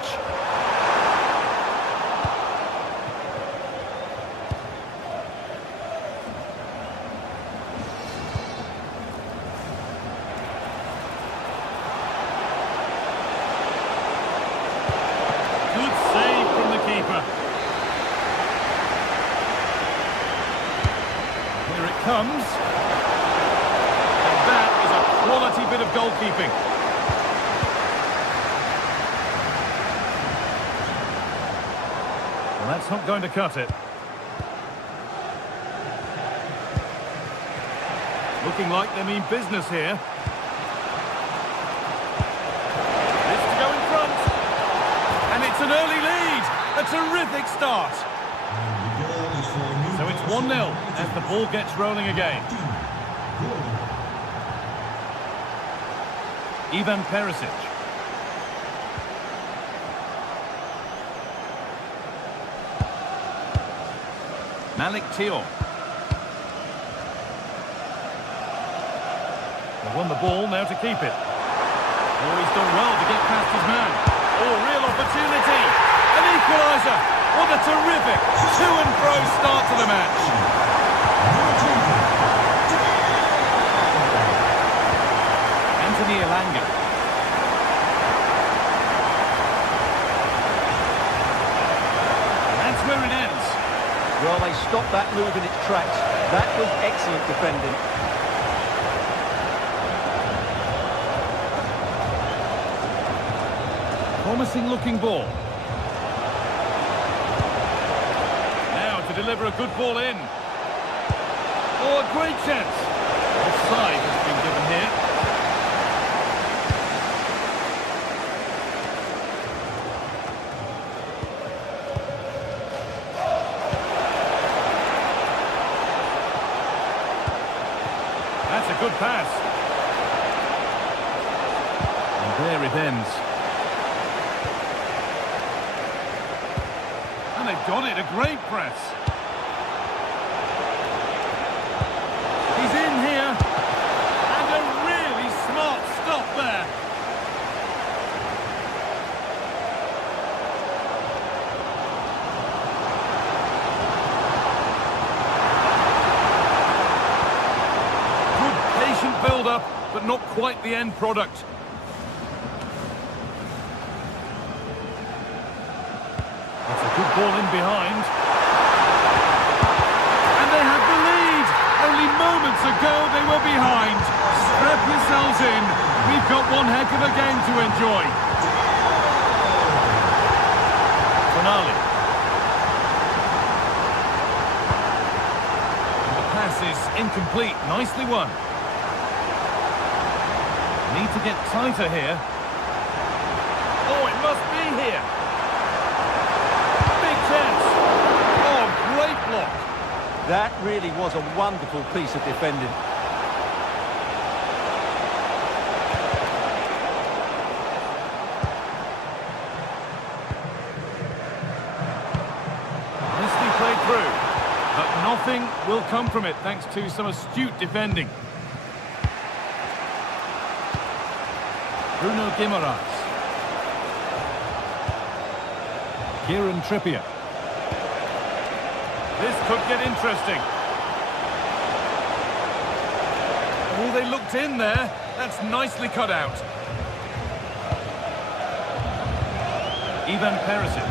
Good save from the keeper. Here it comes. And that is a quality bit of goalkeeping. Well, that's not going to cut it. Looking like they mean business here. This to go in front. And it's an early lead. A terrific start. So it's 1-0 as the ball gets rolling again. Ivan Perisic. Malik Thiaw. They won the ball, now to keep it. Oh, he's done well to get past his man. Oh, real opportunity. An equaliser. What a terrific to-and-fro start to the match. Anthony Elanga. And that's where it ends. Well, they stopped that move in its tracks. That was excellent defending. Promising looking ball. Now to deliver a good ball in. Oh, a great chance. Offside has been given here. That's a good pass. And there it ends. And they've got it, a great press. He's in here. And a really smart stop there. Good patient build-up, but not quite the end product. Good ball in behind. And they have the lead. Only moments ago they were behind. Strap yourselves in. We've got one heck of a game to enjoy. Tonali. And the pass is incomplete. Nicely won. Need to get tighter here. Oh, it must be here. Oh, great block. That really was a wonderful piece of defending. Nicely played through, but nothing will come from it thanks to some astute defending. Bruno Guimaraes. Kieran Trippier. This could get interesting. Oh, they looked in there. That's nicely cut out. Ivan Perisic.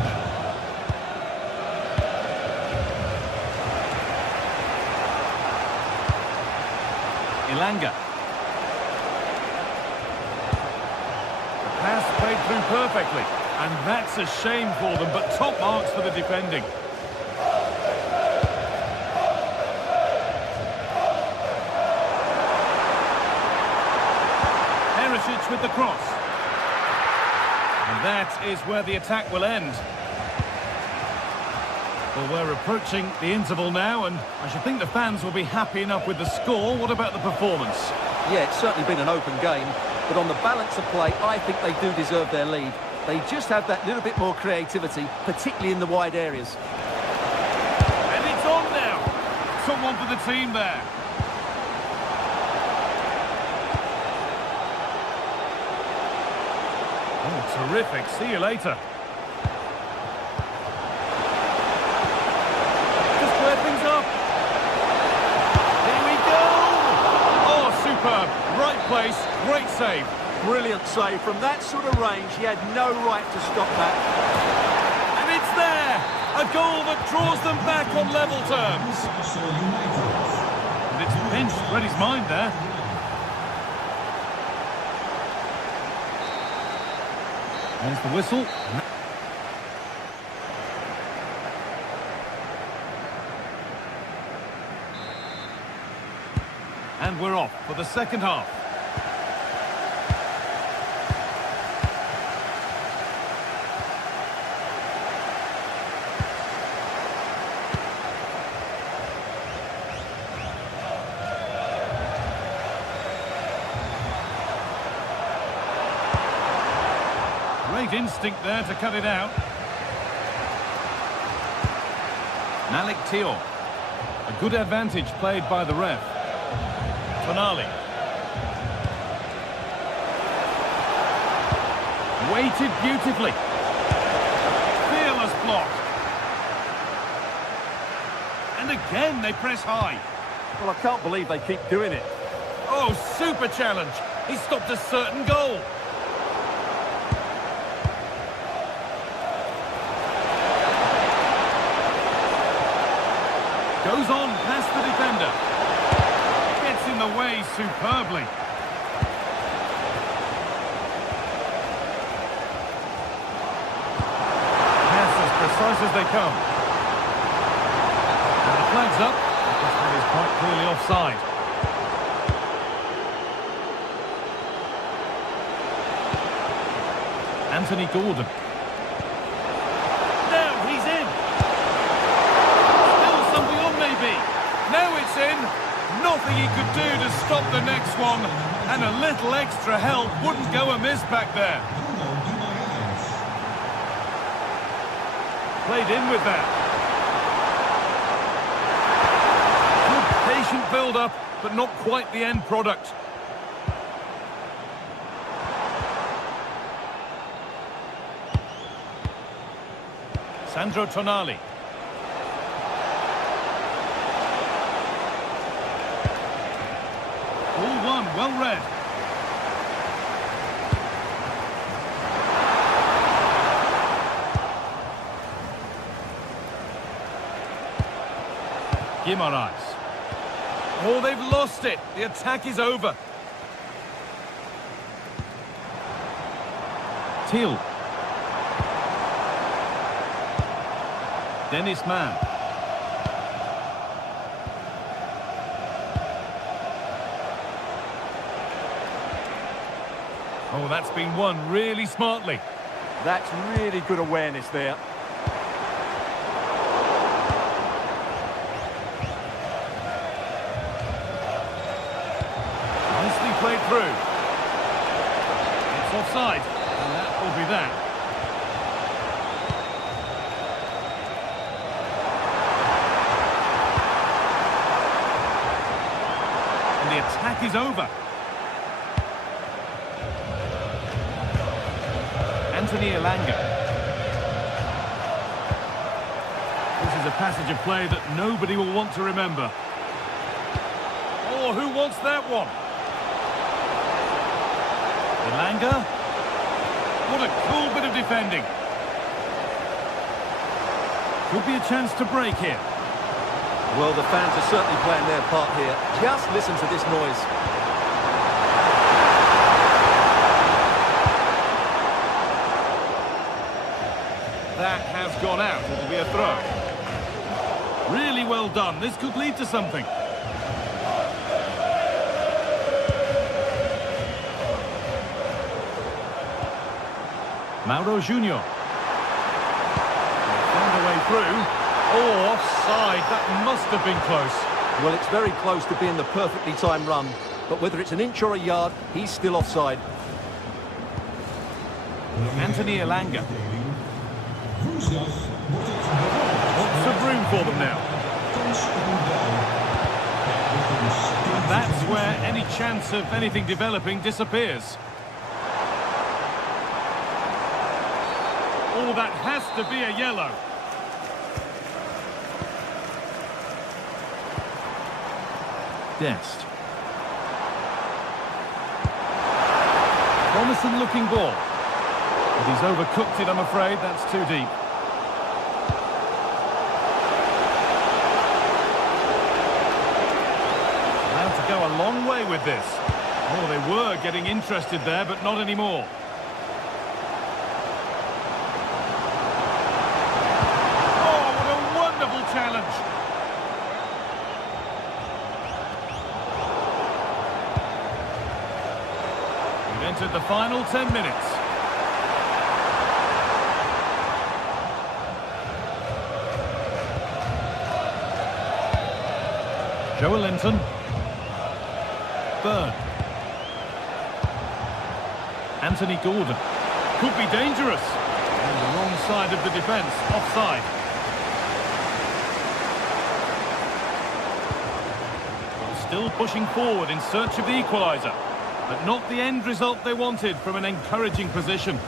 Elanga. The pass played through perfectly. And that's a shame for them, but top marks for the defending. Perisic with the cross. And that is where the attack will end. Well, we're approaching the interval now, and I should think the fans will be happy enough with the score. What about the performance? Yeah, it's certainly been an open game, but on the balance of play, I think they do deserve their lead. They just have that little bit more creativity, particularly in the wide areas. And it's on now. Someone for the team there. Oh, terrific. See you later. Just square things up. Here we go. Oh, superb. Right place. Great save. Brilliant save. From that sort of range, he had no right to stop that. And it's there! A goal that draws them back on level terms. And it's pinched Freddie's mind there. There's the whistle. And we're off for the second half. Great instinct there to cut it out. Malik Teo. A good advantage played by the ref. Tonali. Weighted beautifully. Fearless block. And again they press high. Well, I can't believe they keep doing it. Oh, super challenge. He stopped a certain goal. Goes on past the defender. Gets in the way superbly. Pass as precise as they come. And the flag's up. This one is quite clearly offside. Anthony Gordon. Now he's in. Now it's in. Nothing he could do to stop the next one. And a little extra help wouldn't go amiss back there. Played in with that. Good patient build-up, but not quite the end product. Sandro Tonali. All one, well read. Guimaraes. Oh, they've lost it. The attack is over. Thiel. Dennis Mann. Oh, that's been won really smartly. That's really good awareness there. Nicely played through. It's offside, and that will be that. And the attack is over. Anthony Elanga. This is a passage of play that nobody will want to remember. Oh, who wants that one? Elanga. What a cool bit of defending. Could be a chance to break here. Well, the fans are certainly playing their part here. Just listen to this noise. That has gone out. It'll be a throw. Really well done. This could lead to something. Mauro Junior. Found a way through. Oh, offside. That must have been close. Well, it's very close to being the perfectly timed run. But whether it's an inch or a yard, he's still offside. Anthony Elanga. Woensdag wordt het Lots of room for them now. kans op een bal. And that's where any chance of anything developing disappears. Oh, that has to be a yellow. Dest. Promising looking ball. But he's overcooked it, I'm afraid. That's too deep. Allowed to go a long way with this. Oh, they were getting interested there, but not anymore. Oh, what a wonderful challenge. We've entered the final 10 minutes. Joelinton. Byrne. Anthony Gordon. Could be dangerous. On the wrong side of the defence, offside. Still pushing forward in search of the equaliser, but not the end result they wanted from an encouraging position.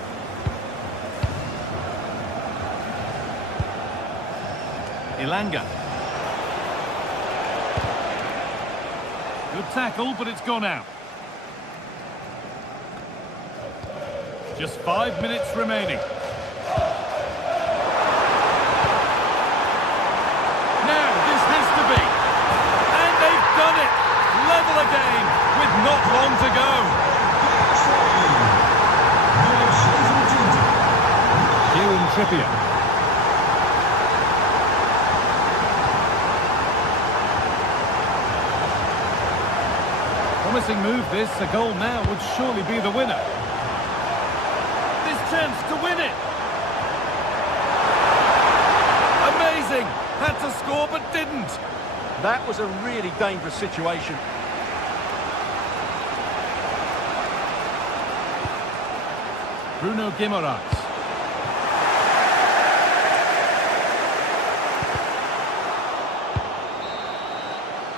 Elanga. Good tackle, but it's gone out. Just 5 minutes remaining. Now, this has to be. And they've done it. Level again, with not long to go. Kieran Trippier. Promising move this. A goal now would surely be the winner. This chance to win it. Amazing. Had to score but didn't. That was a really dangerous situation. Bruno Guimaraes.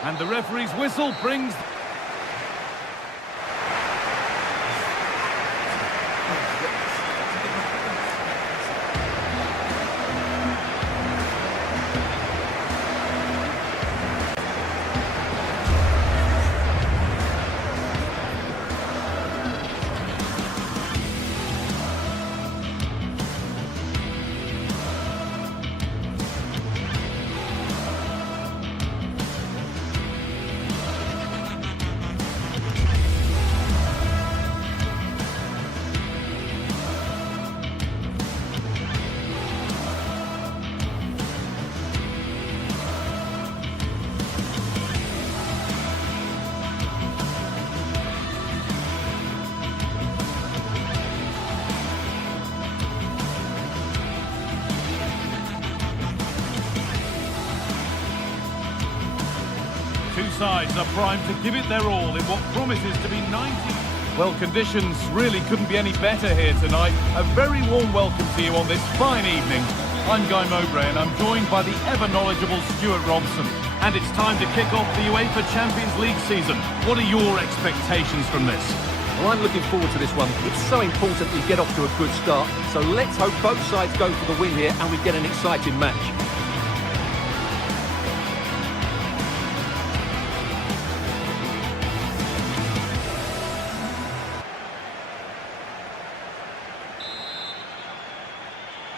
And the referee's whistle brings... Two sides are primed to give it their all in what promises to be 90... Well, conditions really couldn't be any better here tonight. A very warm welcome to you on this fine evening. I'm Guy Mowbray and I'm joined by the ever-knowledgeable Stuart Robson. And it's time to kick off the UEFA Champions League season. What are your expectations from this? Well, I'm looking forward to this one. It's so important we get off to a good start. So let's hope both sides go for the win here and we get an exciting match.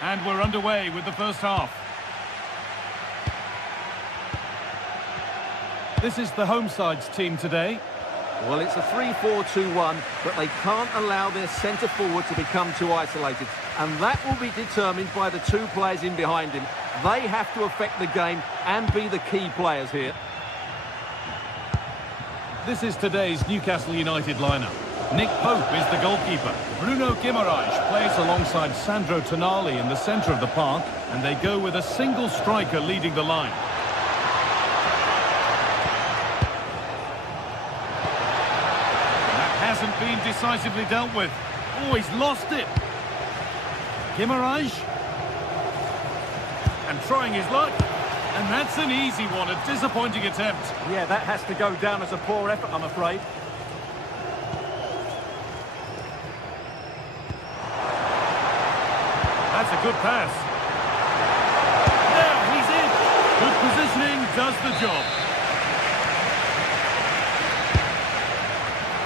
And we're underway with the first half. This is the home side's team today. Well, it's a 3-4-2-1, but they can't allow their centre-forward to become too isolated. And that will be determined by the two players in behind him. They have to affect the game and be the key players here. This is today's Newcastle United lineup. Nick Pope is the goalkeeper. Bruno Guimaraes plays alongside Sandro Tonali in the centre of the park, and they go with a single striker leading the line. That hasn't been decisively dealt with. Oh, he's lost it. Guimaraes. And trying his luck. And that's an easy one, a disappointing attempt. Yeah, that has to go down as a poor effort, I'm afraid. That's a good pass. Now he's in. Good positioning does the job.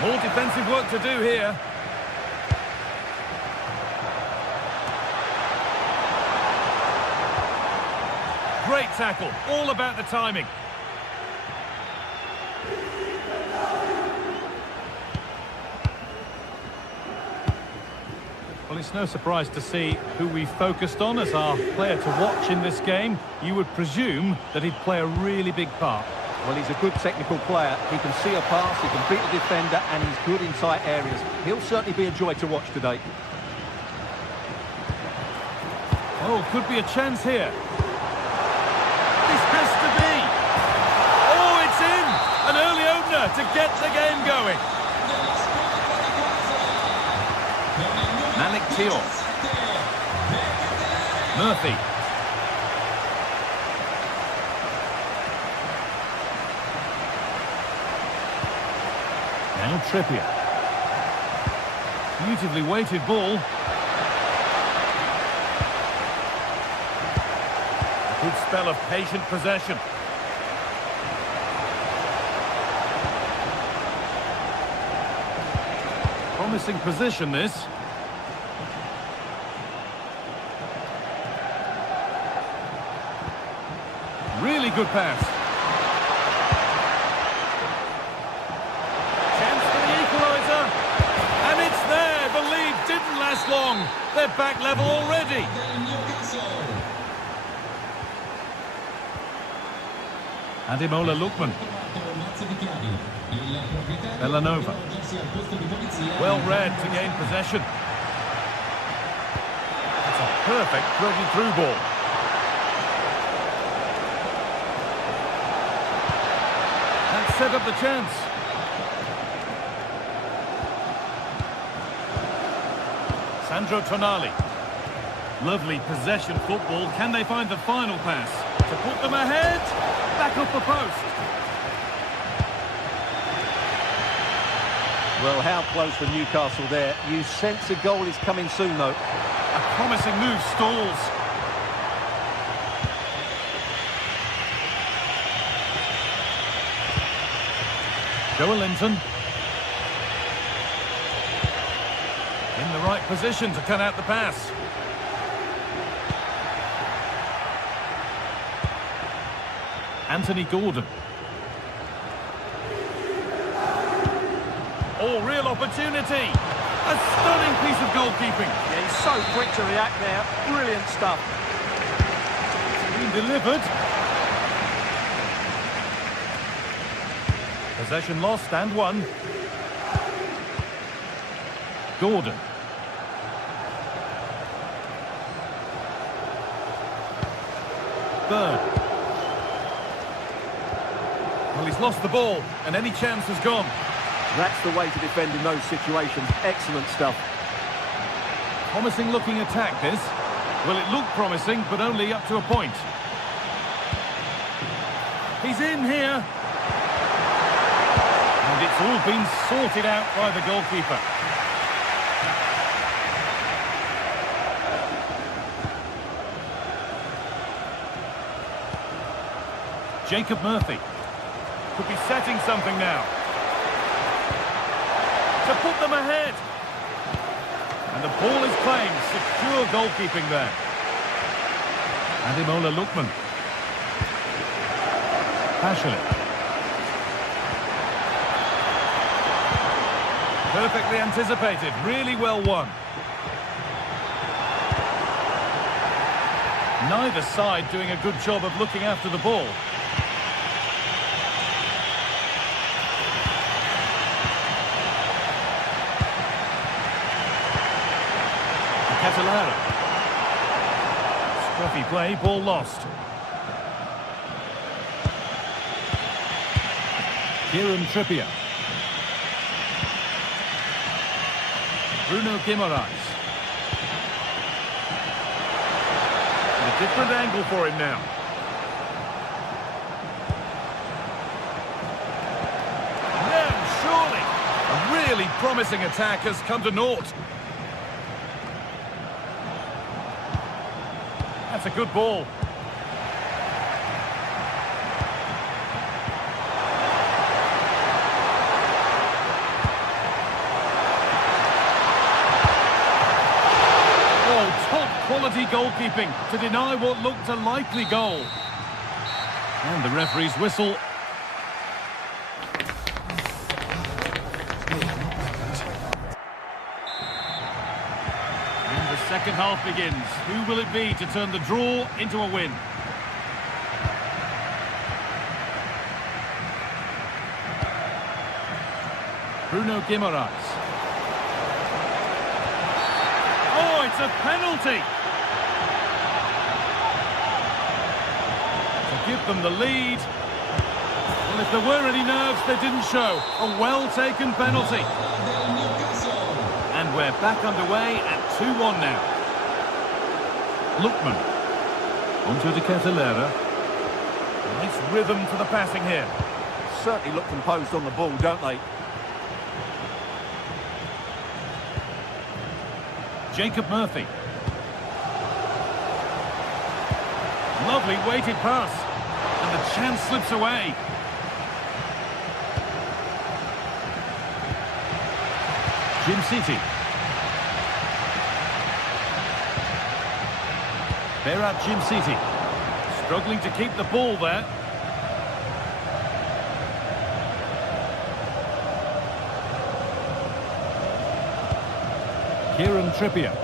More defensive work to do here. Great tackle, all about the timing. Well, it's no surprise to see who we focused on as our player to watch in this game. You would presume that he'd play a really big part. Well, he's a good technical player. He can see a pass, he can beat the defender, and he's good in tight areas. He'll certainly be a joy to watch today. Oh, could be a chance here. This has to be. Oh, it's in! An early opener to get the game going. Malik Thiaw. Murphy. Now Trippier. Beautifully weighted ball. A good spell of patient possession. Promising position, this. Really good pass. Chance for the equaliser. And it's there. The lead didn't last long. They're back level already. Ademola Lookman. Bellanova. Well read to gain possession. It's a perfect threaded through ball. That set up the chance. Sandro Tonali. Lovely possession football. Can they find the final pass to put them ahead? Back up the post. Well, how close for Newcastle there. You sense a goal is coming soon, though. A promising move stalls. Joelinton. In the right position to cut out the pass. Anthony Gordon. Oh, real opportunity. A stunning piece of goalkeeping. Yeah, he's so quick to react there. Brilliant stuff. Being delivered. Possession lost and won. Gordon. Bird. Well, he's lost the ball, and any chance has gone. That's the way to defend in those situations. Excellent stuff. Promising looking attack, this. Well, it looked promising, but only up to a point. He's in here. And it's all been sorted out by the goalkeeper. Jacob Murphy. Could be setting something now. To put them ahead. And the ball is claimed. Secure goalkeeping there. Ademola Lookman. Passionate. Perfectly anticipated. Really well won. Neither side doing a good job of looking after the ball. Catalara. Scruffy play, ball lost. Kieran Trippier. Bruno Guimaraes. Different angle for him now. No, surely. A really promising attack has come to naught. That's a good ball. Quality goalkeeping to deny what looked a likely goal. And the referee's whistle. And the second half begins. Who will it be to turn the draw into a win? Bruno Guimaraes. Oh, it's a penalty! To give them the lead. Well, if there were any nerves, they didn't show. A well-taken penalty. And we're back underway at 2-1 now. Lookman. Onto De Ketelaere. Nice rhythm to the passing here. Certainly look composed on the ball, don't they? Jacob Murphy. Lovely weighted pass. And the chance slips away. Jim City. Berat Jim City. Struggling to keep the ball there. Kieran Trippier.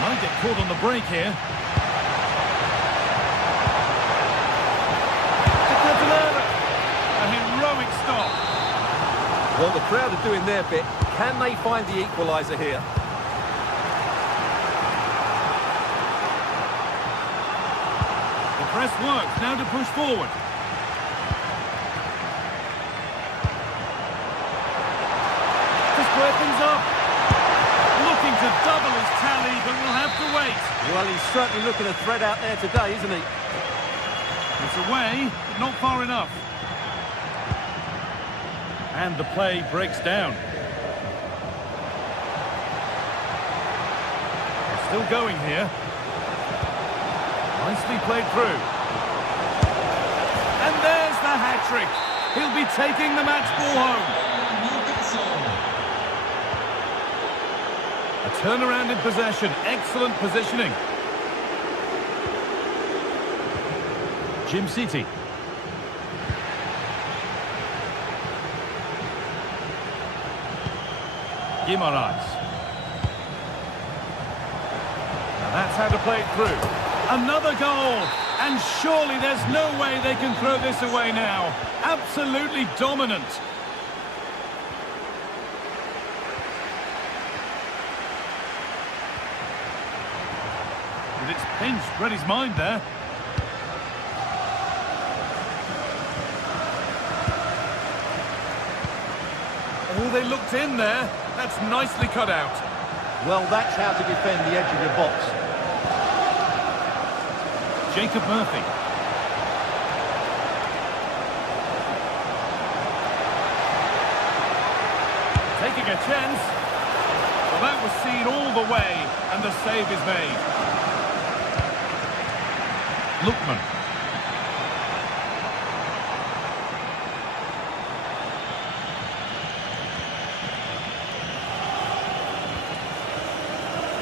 Might get caught on the break here. A heroic stop. Well, the crowd are doing their bit. Can they find the equaliser here? The press works. Now to push forward. Things up. Looking to double his tally, but we'll have to wait. Well, he's certainly looking a threat out there today, isn't he? It's away, but not far enough. And the play breaks down. They're still going here. Nicely played through. And there's the hat-trick. He'll be taking the match ball home. A turnaround in possession. Excellent positioning. Jim City. Guimaraes. Now that's how to play it through. Another goal. And surely there's no way they can throw this away now. Absolutely dominant. It's pinched, read his mind there. Oh, they looked in there. That's nicely cut out. Well, that's how to defend the edge of your box. Jacob Murphy. Taking a chance. Well, that was seen all the way, and the save is made. Lookman.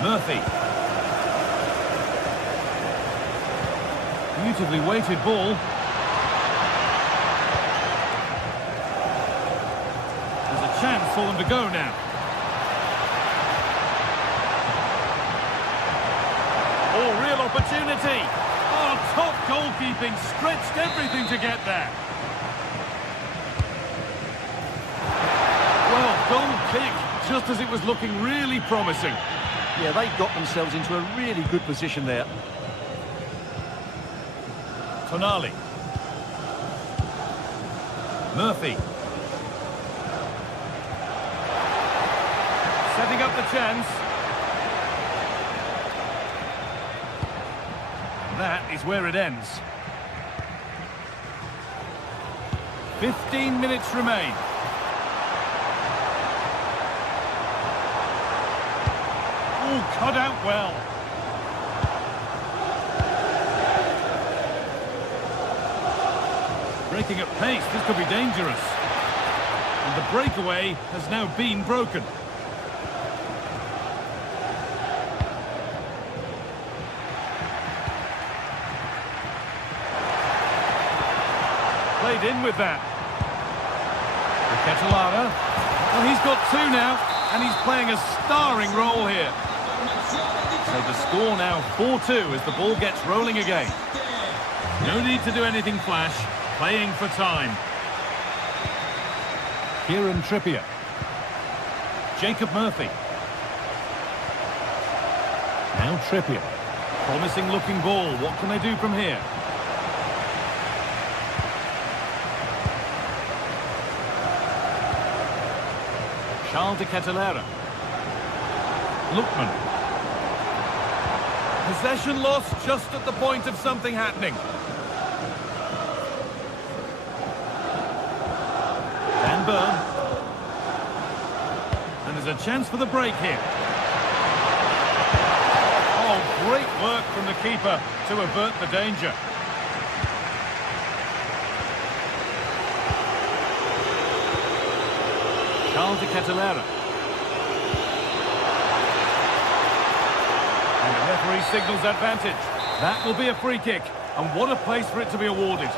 Murphy. Beautifully weighted ball. There's a chance for them to go now. Oh, real opportunity. Oh, top goalkeeping, stretched everything to get there. Well, goal kick, just as it was looking really promising. Yeah, they got themselves into a really good position there. Tonali. Murphy. setting up the chance. And that is where it ends. 15 minutes remain. Oh, cut out well. Breaking at pace, this could be dangerous. And the breakaway has now been broken. Played in with that. Ketelara. Well, he's got two now, and he's playing a starring role here. So the score now 4-2 as the ball gets rolling again. No need to do anything flash. Playing for time. Kieran Trippier. Jacob Murphy. Now Trippier. Promising looking ball. What can they do from here? Charles de Ketelara. Lookman. Possession lost just at the point of something happening. Burn. And there's a chance for the break here. Oh, great work from the keeper to avert the danger. Charles de Ketelara. And the referee signals advantage. That will be a free kick. And what a place for it to be awarded.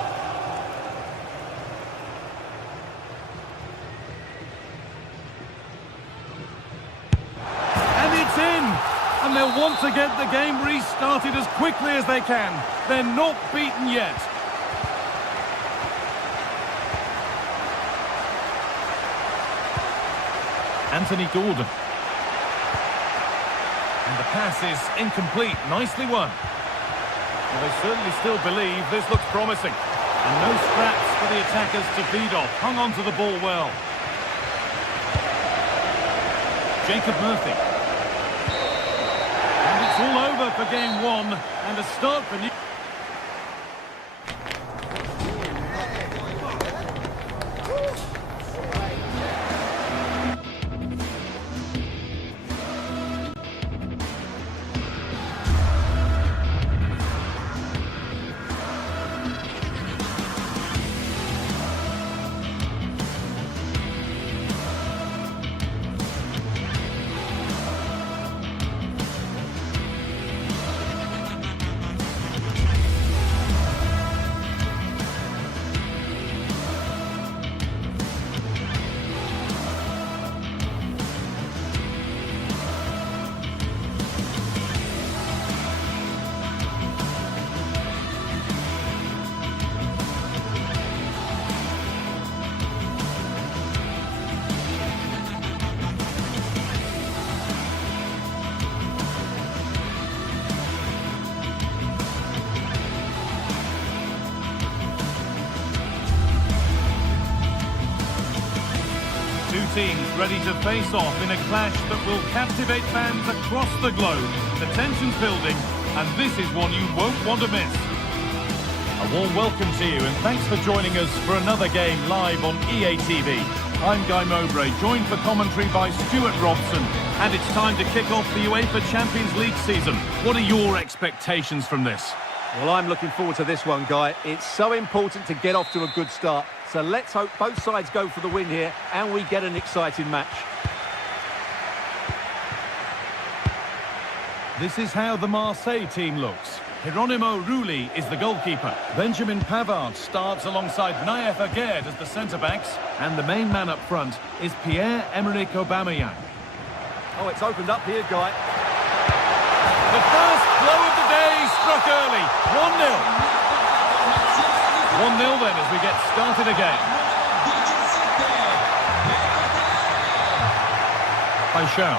And they'll want to get the game restarted as quickly as they can. They're not beaten yet. Anthony Gordon. And the pass is incomplete. Nicely won. Well, they certainly still believe this looks promising. And no scraps for the attackers to feed off. Hung on to the ball well. Jacob Murphy. It's all over for game one, and a start for New... Two teams ready to face off in a clash that will captivate fans across the globe. The tension's building, and this is one you won't want to miss. A warm welcome to you, and thanks for joining us for another game live on EA TV. I'm Guy Mowbray, joined for commentary by Stuart Robson, and it's time to kick off the UEFA Champions League season. What are your expectations from this? Well, I'm looking forward to this one, Guy. It's so important to get off to a good start. So let's hope both sides go for the win here and we get an exciting match. This is how the Marseille team looks. Geronimo Rulli is the goalkeeper. Benjamin Pavard starts alongside Naïef Aguerd as the centre-backs. And the main man up front is Pierre-Emerick Aubameyang. Oh, it's opened up here, Guy. The first blow of the day struck early. 1-0. 1-0 then as we get started again. Paixão.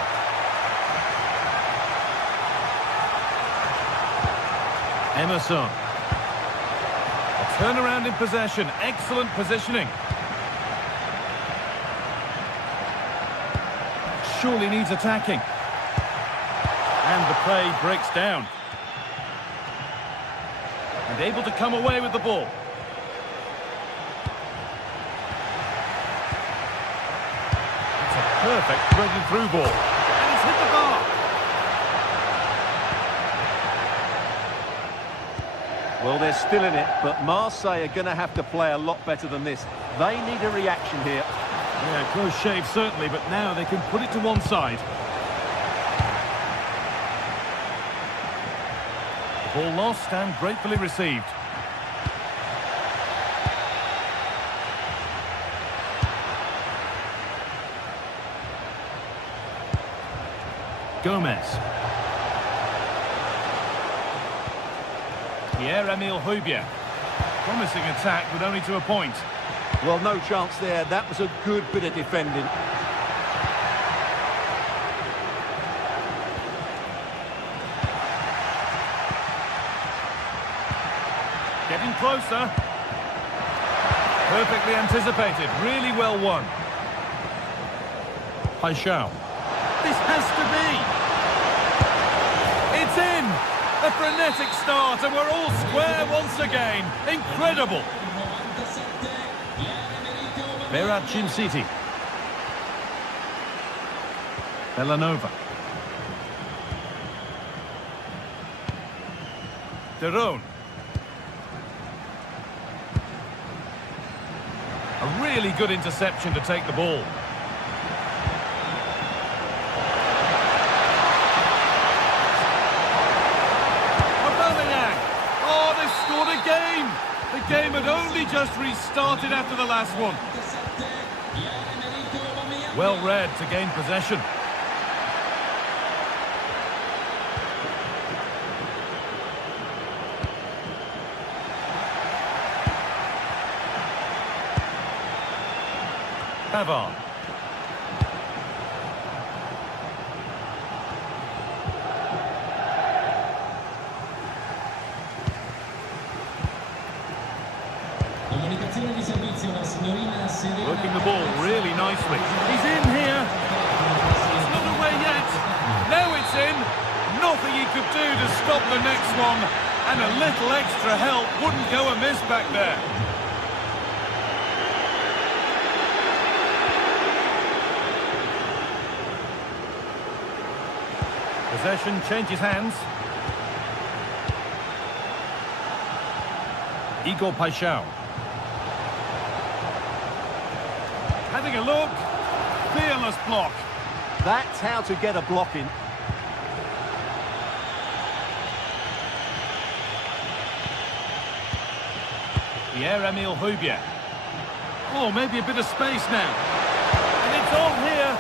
Emerson. A turnaround in possession. Excellent positioning. surely needs attacking. And the play breaks down. And able to come away with the ball. It's a perfect threaded through ball. And it's hit the bar. Well, they're still in it, but Marseille are going to have to play a lot better than this. They need a reaction here. Yeah, close shave certainly, but now they can put it to one side. The ball lost and gratefully received. Gomez. Pierre-Emile Højbjerg. Promising attack, but only to a point. Well, no chance there. That was a good bit of defending. Getting closer. Perfectly anticipated. Really well won. Paixão. This has to be. It's in. A frenetic start, and we're all square once again. Incredible. Berat City. Bellanova. De Roon. A really good interception to take the ball. Oh, they scored again! The game had only just restarted after the last one. Well read to gain possession. Pavard. Working the ball really nicely. He's in here. It's not away yet. Now it's in. Nothing he could do to stop the next one. And a little extra help wouldn't go amiss back there. Possession changes hands. Igor Paixão. Having a look. Fearless block. That's how to get a block in. Pierre-Emile Højbjerg. Oh, maybe a bit of space now. And it's all here.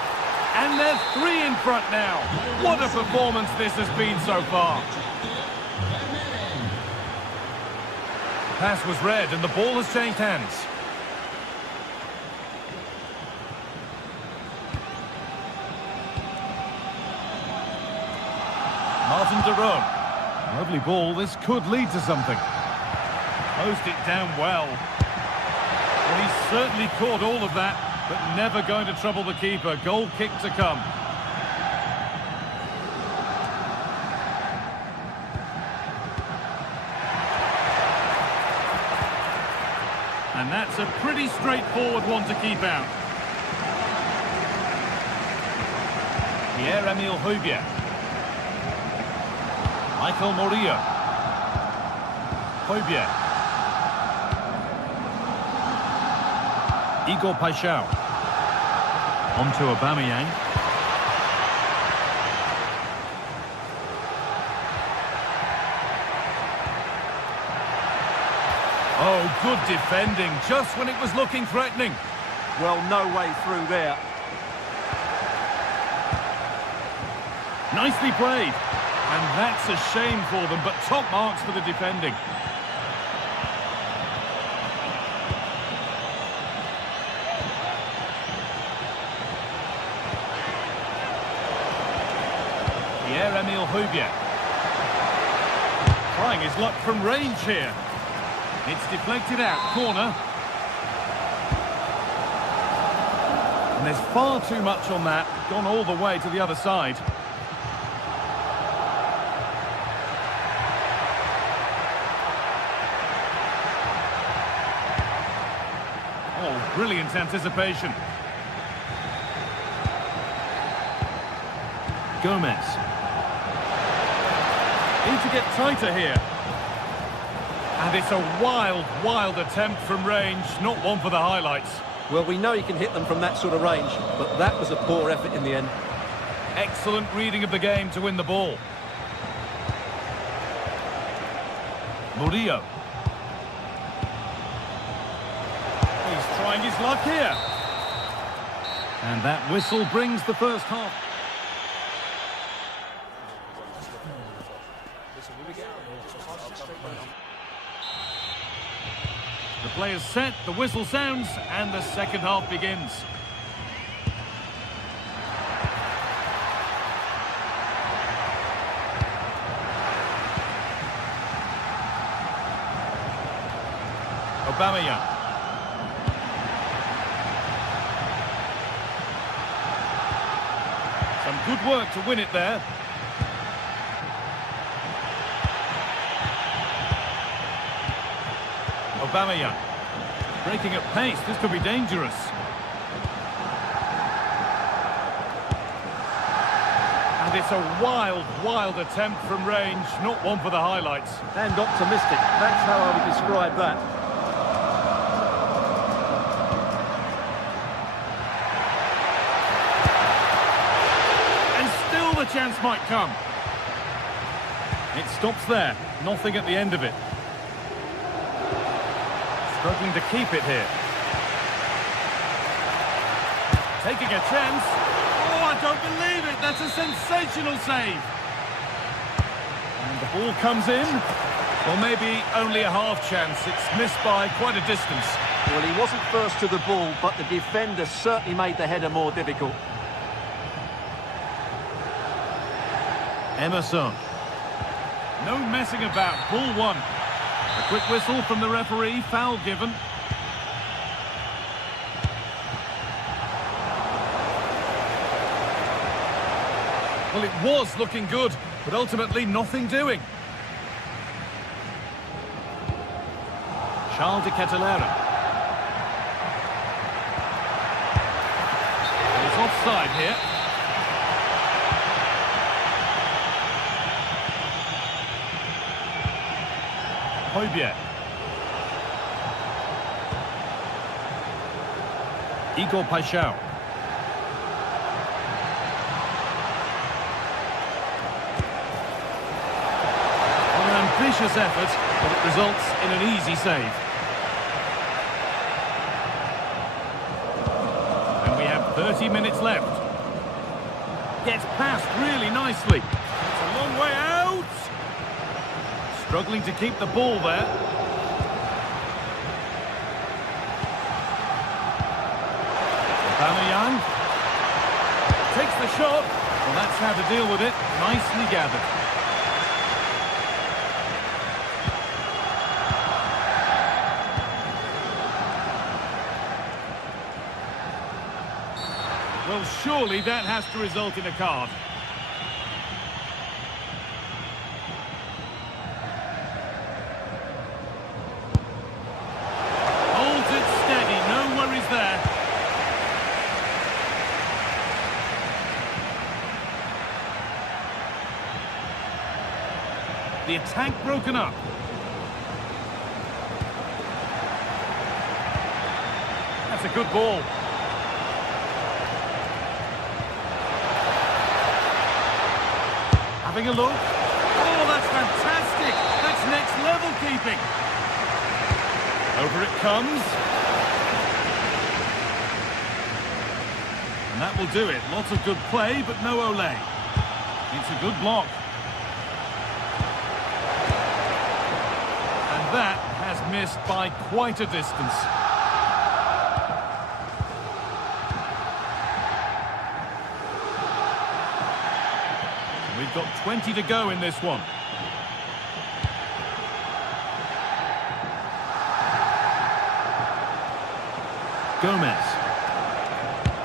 And there's three in front now. What a performance this has been so far. Pass was read and the ball has changed hands. Martin de Roon. Lovely ball. This could lead to something. Closed it down well. Well, he's certainly caught all of that, but never going to trouble the keeper. Goal kick to come. And that's a pretty straightforward one to keep out. Pierre-Emile Højbjerg. Michael Murillo. Højbjerg. Igor Paixão. On to Aubameyang. Oh, good defending, just when it was looking threatening. Well, no way through there. Nicely played. And that's a shame for them, but top marks for the defending. Pierre-Emile Højbjerg. Trying his luck from range here. It's deflected out, corner. And there's far too much on that. gone all the way to the other side. Oh, brilliant anticipation. Gomez. Need to get tighter here. And it's a wild, wild attempt from range, not one for the highlights. Well, we know he can hit them from that sort of range, but that was a poor effort in the end. Excellent reading of the game to win the ball. Murillo. He's trying his luck here. And that whistle brings the first half. The player's set, the whistle sounds, and the second half begins. Aubameyang. Some good work to win it there. Aubameyang. Breaking at pace, this could be dangerous. And it's a wild, wild attempt from range, not one for the highlights. And optimistic, that's how I would describe that. And still the chance might come. It stops there, nothing at the end of it. Struggling to keep it here. Taking a chance. Oh, I don't believe it. That's a sensational save. And the ball comes in. Well, maybe only a half chance. It's missed by quite a distance. Well, he wasn't first to the ball, but the defender certainly made the header more difficult. Emerson. No messing about. Ball one. A quick whistle from the referee, foul given. Well, it was looking good, but ultimately nothing doing. Charles de Ketelera. It's offside here. Højbjerg. Igor Paixão. An ambitious effort, but it results in an easy save. And we have 30 minutes left. Gets past really nicely. It's a long way out. Struggling to keep the ball there. Aubameyang takes the shot. Well, that's how to deal with it. Nicely gathered. Well, surely that has to result in a card. There. The attack broken up. That's a good ball. Having a look. Oh, that's fantastic. That's next level keeping. Over it comes. And that will do it. Lots of good play, but no Olé. It's a good block. And that has missed by quite a distance. We've got 20 to go in this one. Gomez.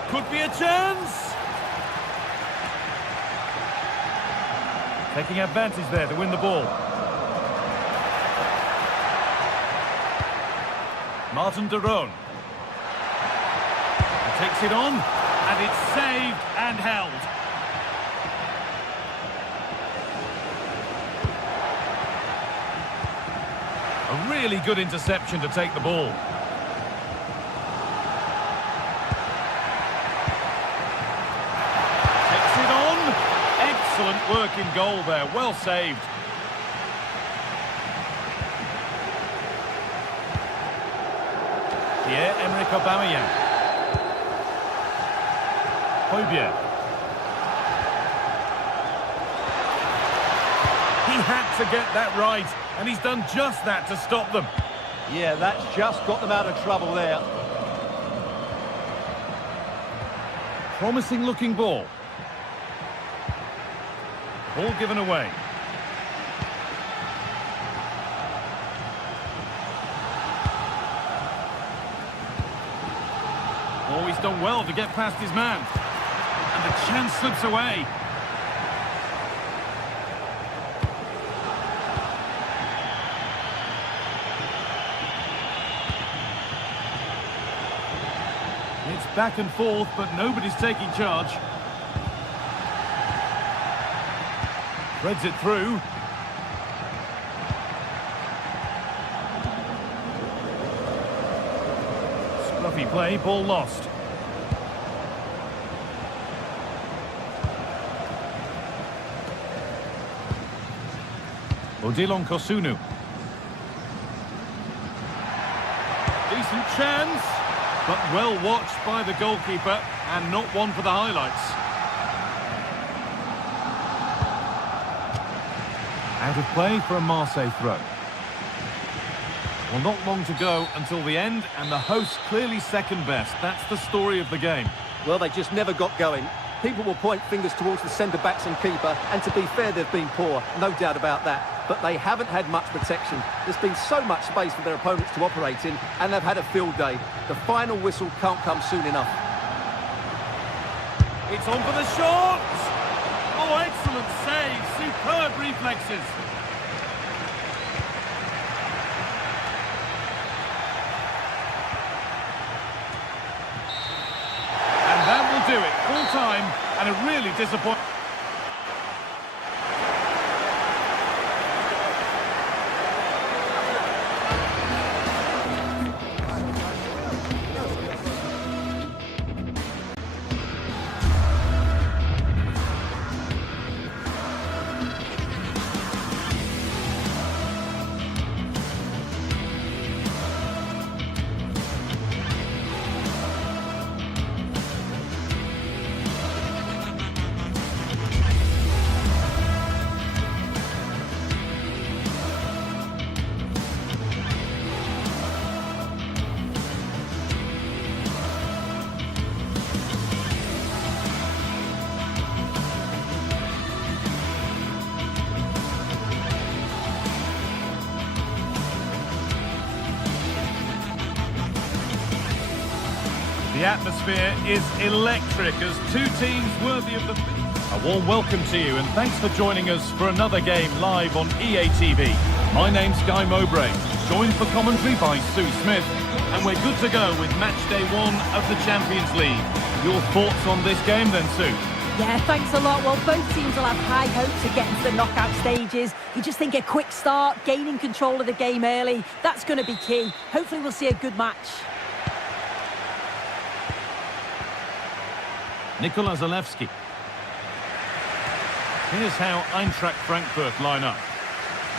Could be a chance. Taking advantage there to win the ball. Martin de Roon. He takes it on, and it's saved and held. A really good interception to take the ball. Takes it on. Excellent work in goal there. Well saved. Pierre-Emerick Aubameyang. Højbjerg. He had to get that right, and he's done just that to stop them. Yeah, that's just got them out of trouble there. Promising looking ball. Ball given away. Oh, he's done well to get past his man. And the chance slips away. It's back and forth, but nobody's taking charge. Threads it through. Scruffy play, ball lost. Odilon Kosunu. Decent chance, but well watched by the goalkeeper, and not one for the highlights. Out of play for a Marseille throw. Well, not long to go until the end, and the hosts clearly second best. That's the story of the game. Well, they just never got going. People will point fingers towards the centre-backs and keeper, and to be fair, they've been poor, no doubt about that. But they haven't had much protection. There's been so much space for their opponents to operate in, and they've had a field day. The final whistle can't come soon enough. It's on for the shot! Oh, excellent save! Superb reflexes! And that will do it. Full time, and a really disappointing... The atmosphere is electric as two teams worthy of the... A warm welcome to you and thanks for joining us for another game live on EA TV. My name's Guy Mowbray, joined for commentary by Sue Smith, and we're good to go with match day 1 of the Champions League. Your thoughts on this game then, Sue? Yeah, thanks a lot. Well, both teams will have high hopes of getting to the knockout stages. You just think a quick start, gaining control of the game early, that's going to be key. Hopefully we'll see a good match. Nikola Zalewski. Here's how Eintracht Frankfurt line up.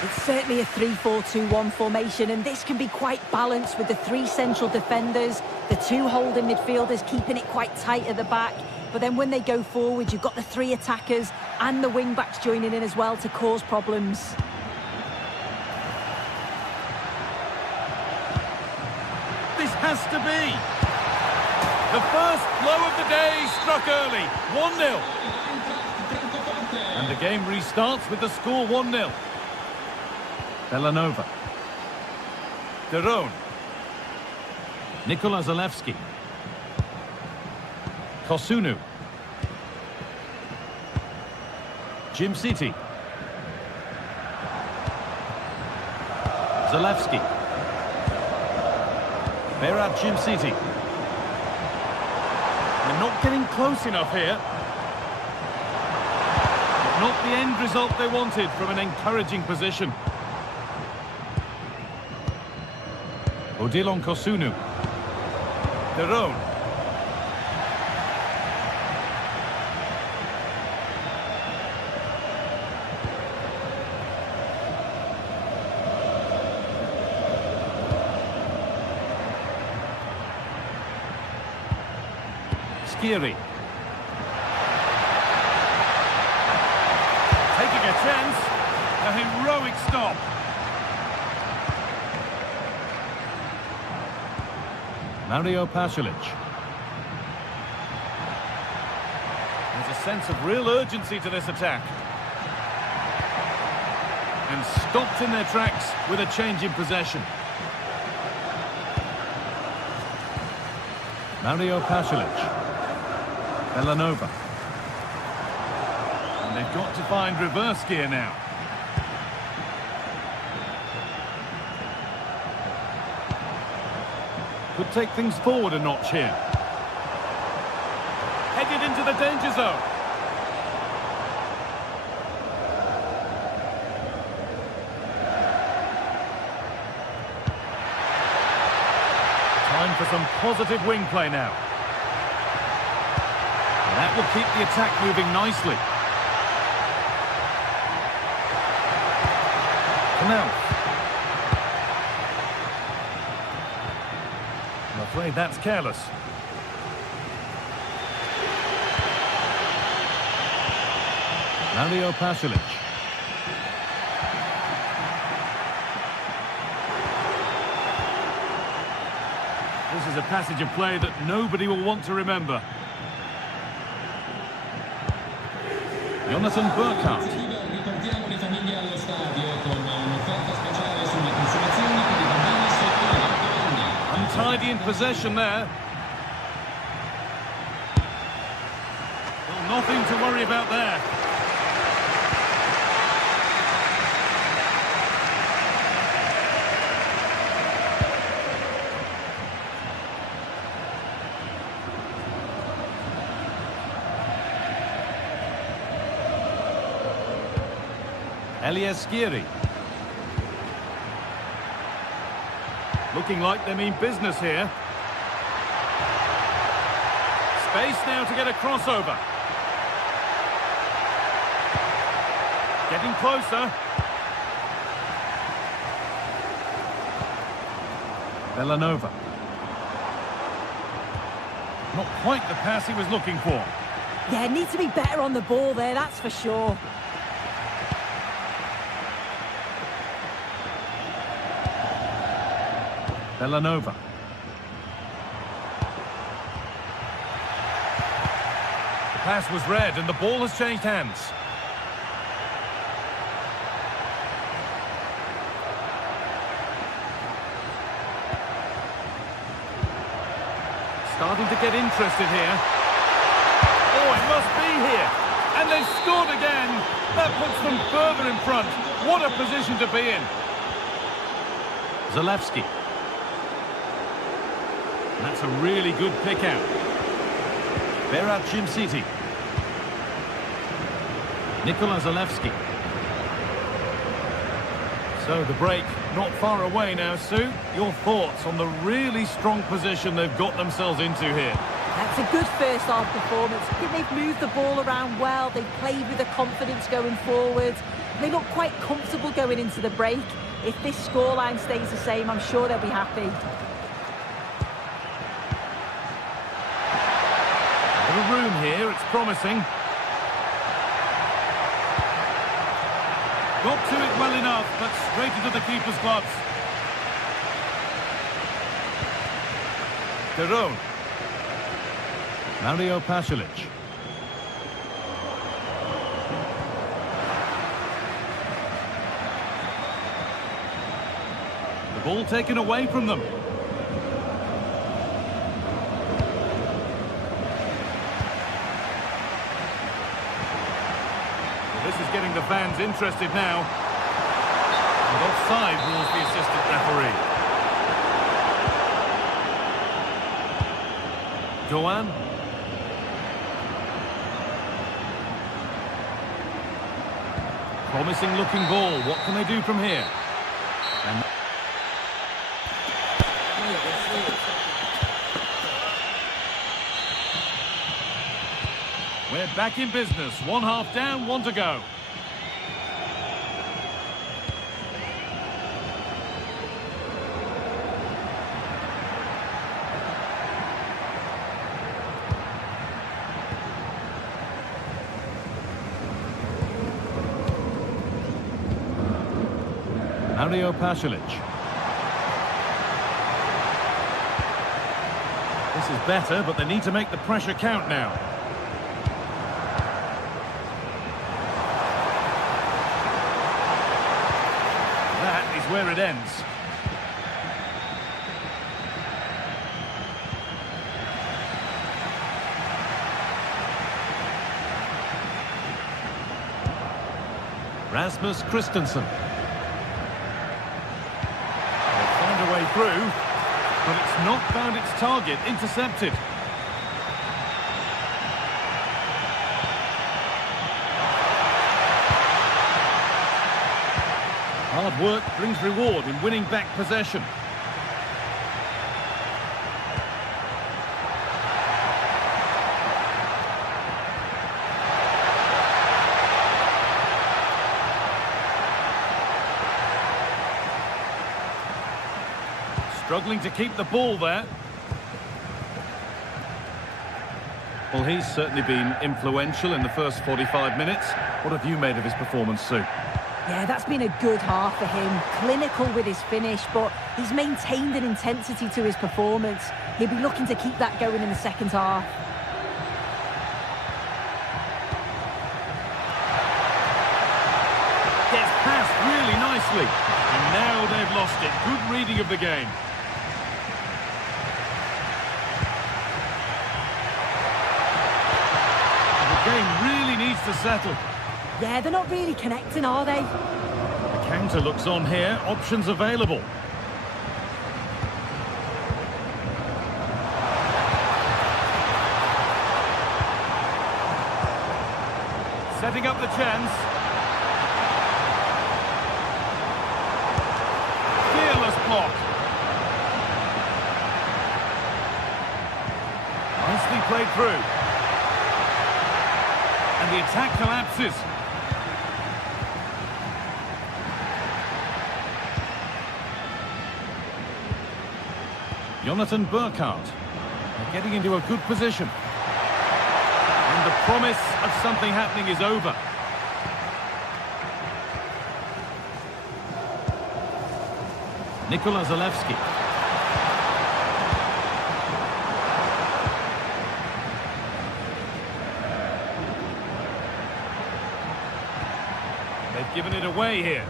It's certainly a 3-4-2-1 formation, and this can be quite balanced with the 3 central defenders, the 2 holding midfielders keeping it quite tight at the back. But then when they go forward, you've got the 3 attackers and the wing-backs joining in as well to cause problems. This has to be. The first blow of the day struck early, 1-0. And the game restarts with the score 1-0. Belanova. De Roon. Nikola Zalewski. Kosunu. Jim City. Zalewski. Berat City. They're not getting close enough here. But not the end result they wanted from an encouraging position. Odilon Kosunu. Derone. Skiri. Taking a chance. A heroic stop. Mario Pasalic. There's a sense of real urgency to this attack. And stopped in their tracks with a change in possession. Mario Pasalic. Belanova. And they've got to find reverse gear now. Could take things forward a notch here. Headed into the danger zone. Time for some positive wing play now. And that will keep the attack moving nicely. Canal. I'm afraid that's careless. Mario Pasalic. This is a passage of play that nobody will want to remember. Jonathan Burkhardt. Riportiamo le famiglie allo stadio con un'offerta speciale sulle consumazioni per i bambini sotto gli 8 anni. Untidy in possession there. Well, nothing to worry about there. Skiri. Looking like they mean business here. Space now to get a crossover. Getting closer. Belanova. Not quite the pass he was looking for. Yeah, needs to be better on the ball there, that's for sure. Belanova. The pass was read and the ball has changed hands. Starting to get interested here. Oh, it must be here. And they've scored again. That puts them further in front. What a position to be in. Zalewski. That's a really good pick out. Berat City. Nikola Zalewski. So the break not far away now, Sue. Your thoughts on the really strong position they've got themselves into here? That's a good first half performance. I think they've moved the ball around well. They've played with the confidence going forward. They look quite comfortable going into the break. If this scoreline stays the same, I'm sure they'll be happy. Room here, it's promising. Got to it well enough, but straight into the keeper's gloves. Derone. Mario Pasalic. The ball taken away from them. This is getting the fans interested now. And offside rules the assistant referee. Doan. Promising looking ball. What can they do from here? And we're back in business. One half down, one to go. Mario Pasalic. This is better, but they need to make the pressure count now. That is where it ends. Rasmus Christensen. Way through, but it's not found its target. Intercepted. Hard work brings reward in winning back possession. Struggling to keep the ball there. Well, he's certainly been influential in the first 45 minutes. What have you made of his performance, Sue? Yeah, that's been a good half for him. Clinical with his finish, but he's maintained an intensity to his performance. He'll be looking to keep that going in the second half. Gets past really nicely. And now they've lost it. Good reading of the game. The game really needs to settle. Yeah, they're not really connecting, are they? The counter looks on here. Options available. Setting up the chance. Fearless block. Nicely played through. And the attack collapses. Jonathan Burkhardt. They're getting into a good position. And the promise of something happening is over. Nikola Zalewski. They've given it away here.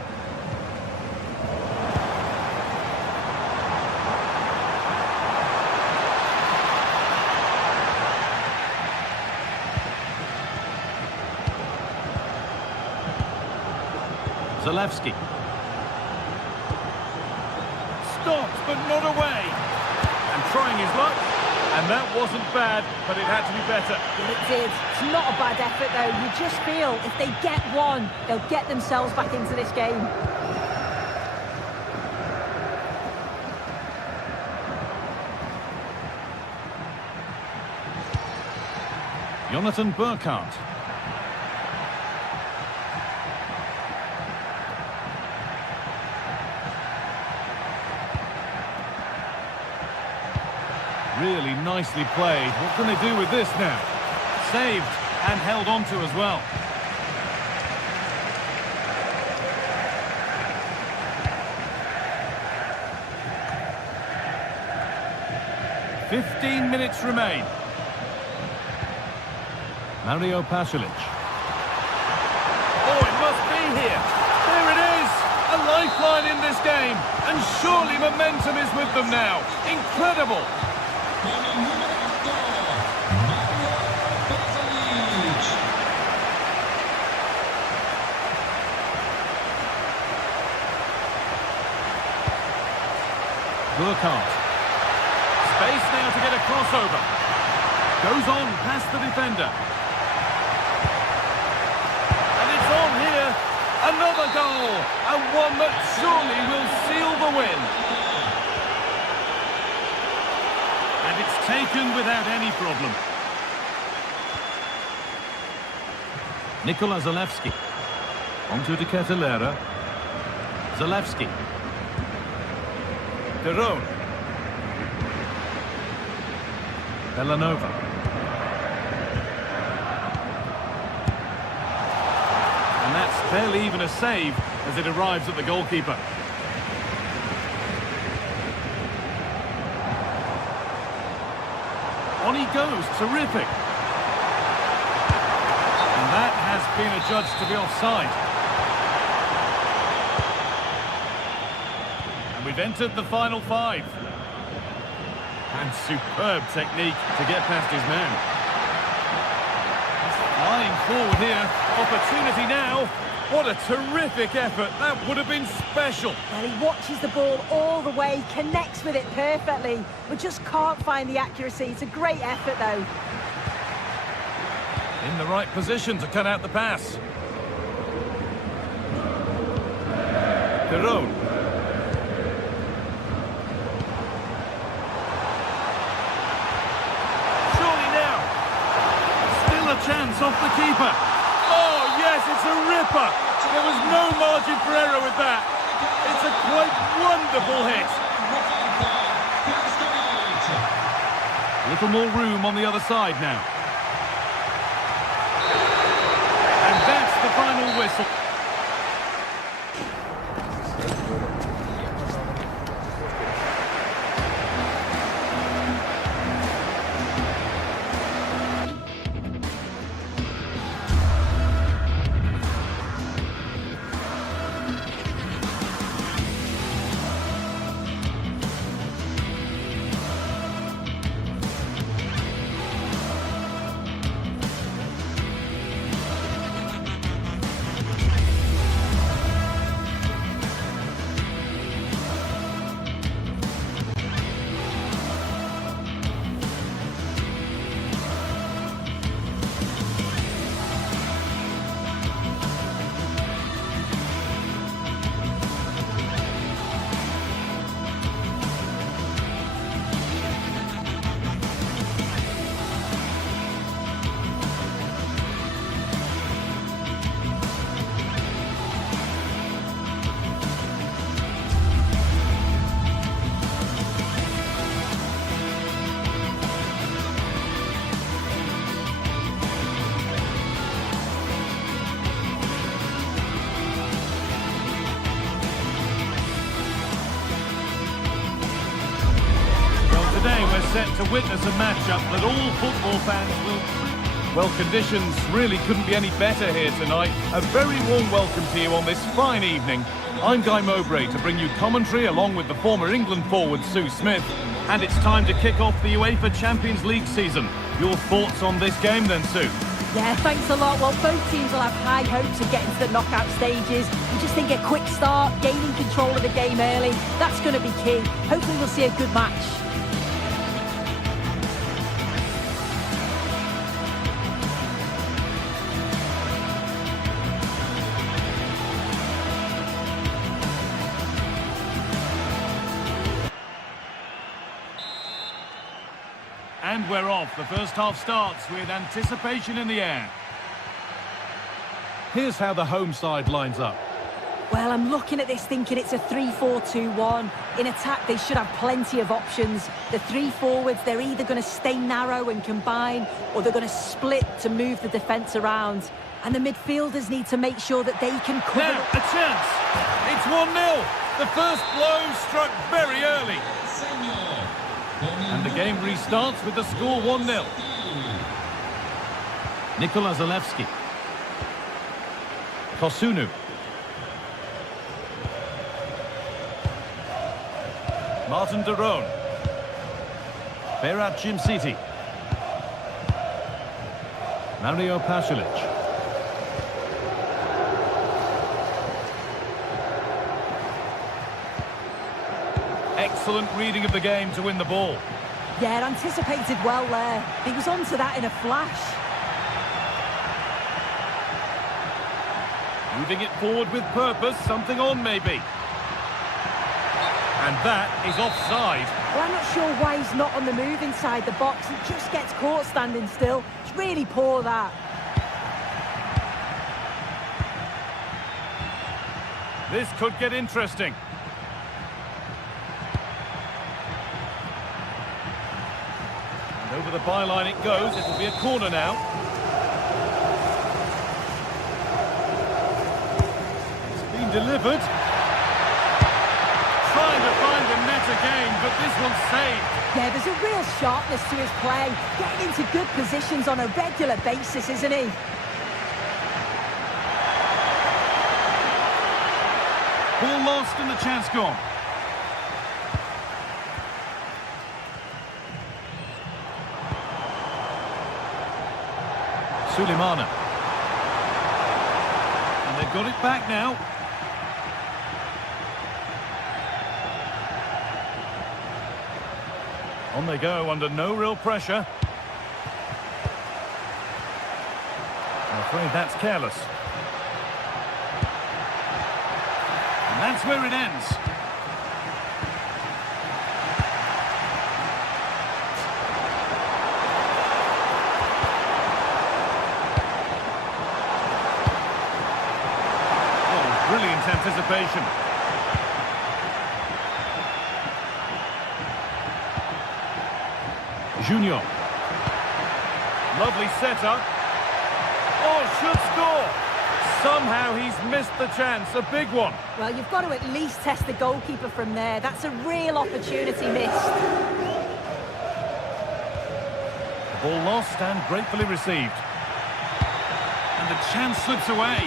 Zalewski. Stopped, but not away. And trying his luck. And that wasn't bad, but it had to be better. It did. It's not a bad effort, though. You just feel if they get one, they'll get themselves back into this game. Jonathan Burkhardt. Really nicely played. What can they do with this now? Saved and held on to as well. "15 minutes remain. Mario Pasalic. Oh, it must be here. There it is. A lifeline in this game. And surely momentum is with them now. Incredible. Burkhardt. Space now to get a crossover. Goes on past the defender. And it's on here. Another goal. And one that surely will seal the win. And it's taken without any problem. Nikola Zalewski. Onto De Ketelaere. Zalewski. De Roon. Bellanova. And that's barely even a save as it arrives at the goalkeeper. On he goes, terrific. And that has been adjudged to be offside. And we've entered the final 5. And superb technique to get past his man. Flying forward here. Opportunity now. What a terrific effort. That would have been special. Well, he watches the ball all the way, connects with it perfectly, but just can't find the accuracy. It's a great effort, though. In the right position to cut out the pass. De Roon. Surely now. Still a chance off the keeper. Oh, yes, it's a ripper. There was no margin for error with that. It's a quite wonderful hit. A little more room on the other side now. And that's the final whistle. Today we're set to witness a matchup that all football fans will... Well, conditions really couldn't be any better here tonight. A very warm welcome to you on this fine evening. I'm Guy Mowbray to bring you commentary along with the former England forward Sue Smith. And it's time to kick off the UEFA Champions League season. Your thoughts on this game then, Sue? Yeah, thanks a lot. Well, both teams will have high hopes of getting to the knockout stages. We just think a quick start, gaining control of the game early, that's going to be key. Hopefully we'll see a good match. And we're off. The first half starts with anticipation in the air. Here's how the home side lines up. Well, I'm looking at this thinking it's a 3-4-2-1. In attack, they should have plenty of options. The 3 forwards, they're either going to stay narrow and combine, or they're going to split to move the defence around. And the midfielders need to make sure that they can cover... Now, a chance! It's 1-0! The first blow struck very early. And the game restarts with the score 1-0. Nikola Zalewski. Kosunu. Martin de Roon. Berat Jimsiti. Mario Pasalic. excellent reading of the game to win the ball. Yeah, anticipated well there. He was onto that in a flash. Moving it forward with purpose, something on maybe. And that is offside. Well, I'm not sure why he's not on the move inside the box. He just gets caught standing still. It's really poor, that. This could get interesting. And over the byline it goes. It'll be a corner now. It's been delivered. Trying to find the net again, but this one's saved. Yeah, there's a real sharpness to his play. Getting into good positions on a regular basis, isn't he? Ball lost and the chance gone. Suleimana. And they've got it back now. On they go under no real pressure. I'm afraid that's careless. And that's where it ends. Oh, brilliant anticipation. Junior. Lovely setup. Oh, should score. Somehow he's missed the chance. A big one. Well, you've got to at least test the goalkeeper from there. That's a real opportunity missed. The ball lost and gratefully received. And the chance slips away.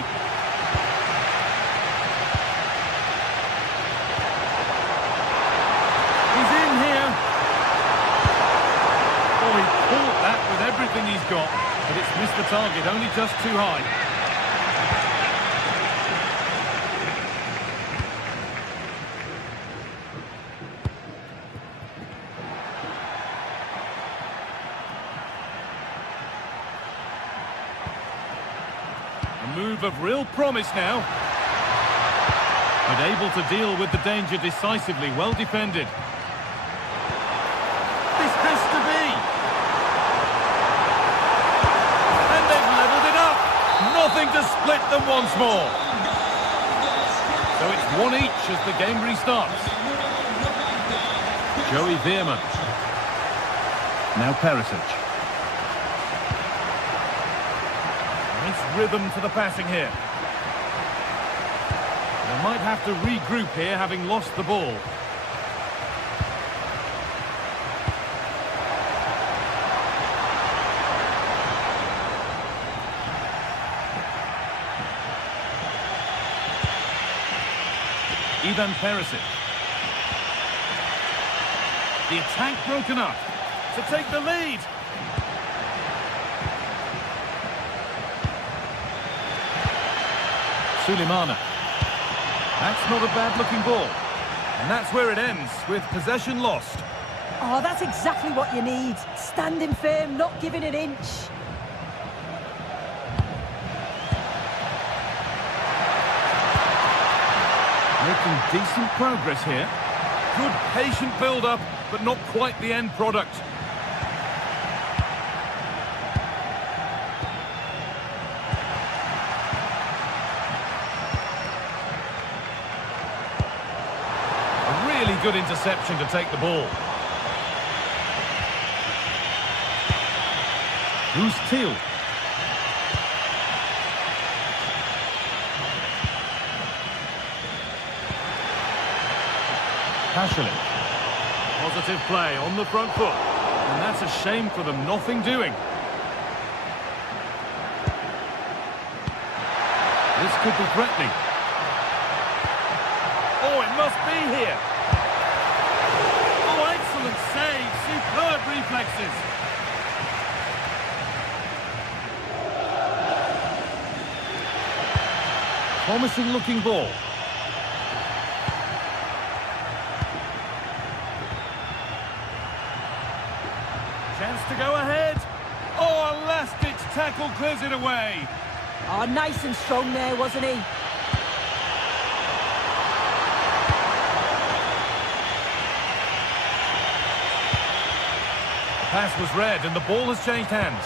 He's in here. Oh, he caught that with everything he's got. But it's missed the target, only just too high. A move of real promise now. But able to deal with the danger decisively, well defended. This has to be. And they've levelled it up. Nothing to split them once more. So it's 1 each as the game restarts. Joey Veerman. Now Perisic. Nice rhythm to the passing here. They might have to regroup here, having lost the ball. Ivan Perisic. The attack broken up to take the lead. Suleimana. That's not a bad-looking ball. And that's where it ends, with possession lost. Oh, that's exactly what you need. Standing firm, not giving an inch. Making decent progress here. Good patient build-up, but not quite the end product. A really good interception to take the ball. Who's Teal? Positive play on the front foot. And that's a shame for them, nothing doing. This could be threatening. Oh, it must be here. Oh, excellent save. Superb reflexes. Promising looking ball. Chance to go ahead. Oh, a last-ditch tackle clears it away. Oh, nice and strong there, wasn't he? The pass was read and the ball has changed hands.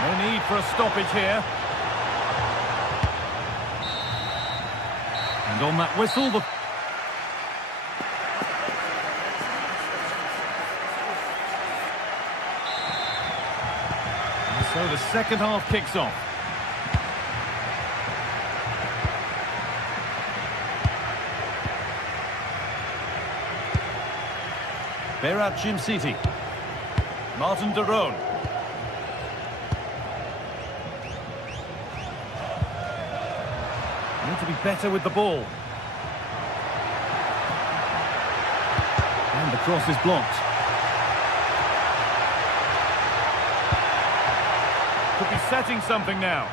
No need for a stoppage here. And on that whistle, so the second half kicks off. Berat City. Martin de Roon. Need to be better with the ball. And the cross is blocked. Could be setting something now.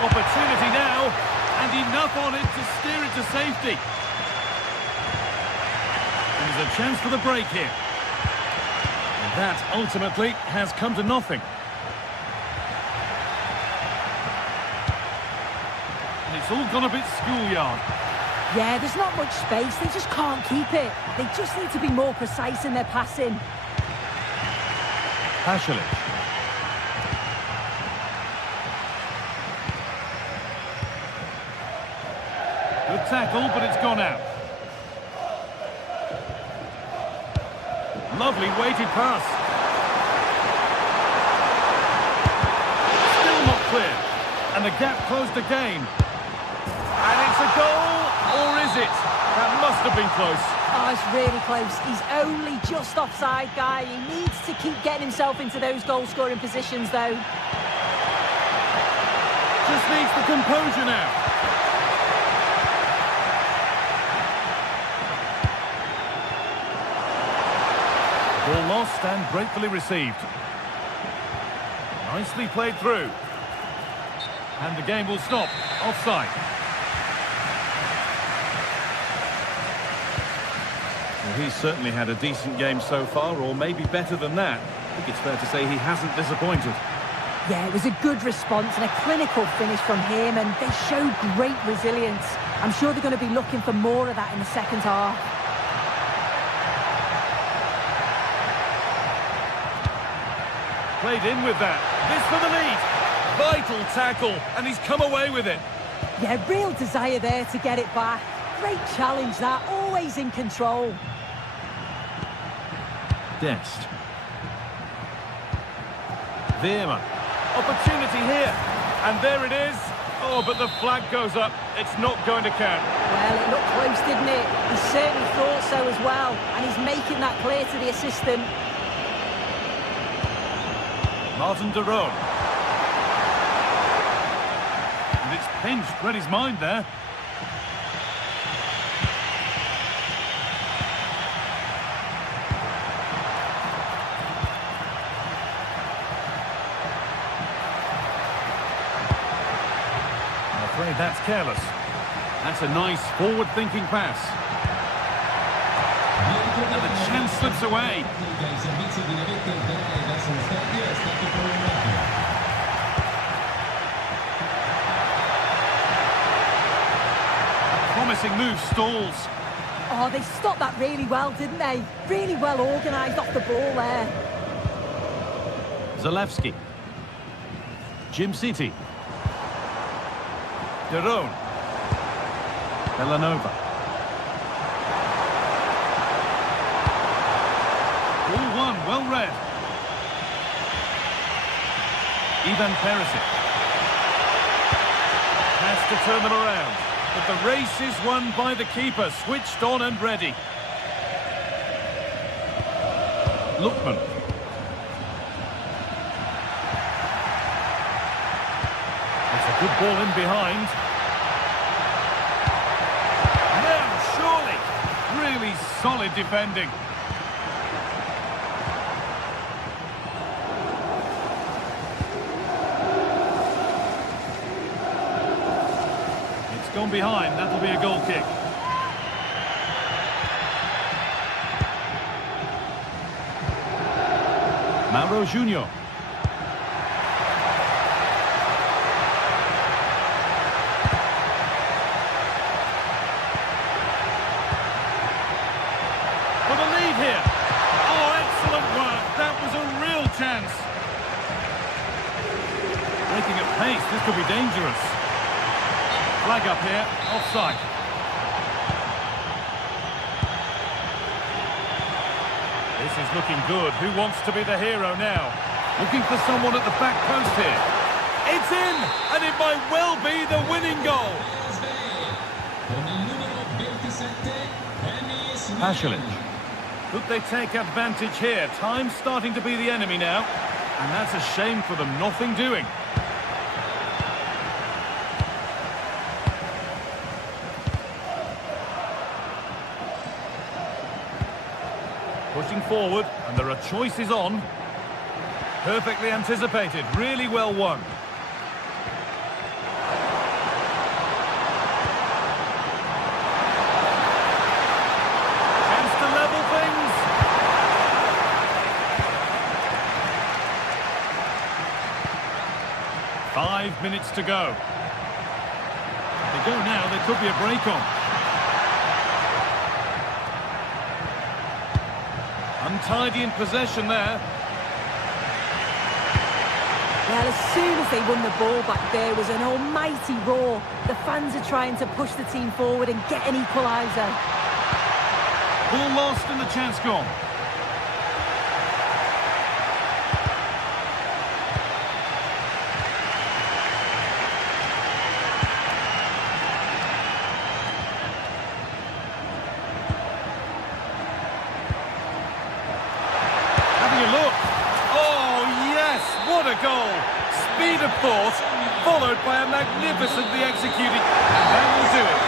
Opportunity now, and enough on it to steer it to safety. And there's a chance for the break here. And that ultimately has come to nothing. And it's all gone a bit schoolyard. Yeah, there's not much space. They just can't keep it. They just need to be more precise in their passing. Pasalic. Good tackle, but it's gone out. Lovely weighted pass. Still not clear. And the gap closed again. And it's a goal, or is it? That must have been close. Oh, it's really close. He's only just offside, guy. He needs to keep getting himself into those goal-scoring positions, though. Just needs the composure now. Ball lost and gratefully received. Nicely played through. And the game will stop. Offside. Well, he's certainly had a decent game so far, or maybe better than that. I think it's fair to say he hasn't disappointed. Yeah, it was a good response and a clinical finish from him, and they showed great resilience. I'm sure they're going to be looking for more of that in the second half. Played in with that. This for the lead. Vital tackle, and he's come away with it. Yeah, real desire there to get it back. Great challenge that, always in control. Dest. Veerman. Opportunity here. And there it is. Oh, but the flag goes up. It's not going to count. Well, it looked close, didn't it? He certainly thought so as well. And he's making that clear to the assistant. Martin de Roon. And it's pinched, read his mind there. I'm afraid that's careless. That's a nice forward-thinking pass. And the chance slips away. Promising move stalls. Oh, they stopped that really well, didn't they? Really well organised off the ball there. Zalewski. City. De Roon. Belanova. All one, well read. Ivan Perisic. Has to turn them around. But the race is won by the keeper, switched on and ready. Lookman. It's a good ball in behind. Now, surely. Really solid defending. Gone behind, that'll be a goal kick. Mauro Junior. For the lead here. Oh, excellent work. That was a real chance. Breaking at pace, this could be dangerous. Flag up here, offside. This is looking good. Who wants to be the hero now? Looking for someone at the back post here. It's in, and it might well be the winning goal. Pasalic. Could they take advantage here? Time's starting to be the enemy now. And that's a shame for them, nothing doing. Pushing forward, and there are choices on. Perfectly anticipated, really well won. Chance to level things. 5 minutes to go. If they go now, there could be a break on. Untidy in possession there. Well, as soon as they won the ball back, there was an almighty roar. The fans are trying to push the team forward and get an equaliser. Ball lost and the chance gone. What a goal! Speed of thought, followed by a magnificently executed... And that will do it.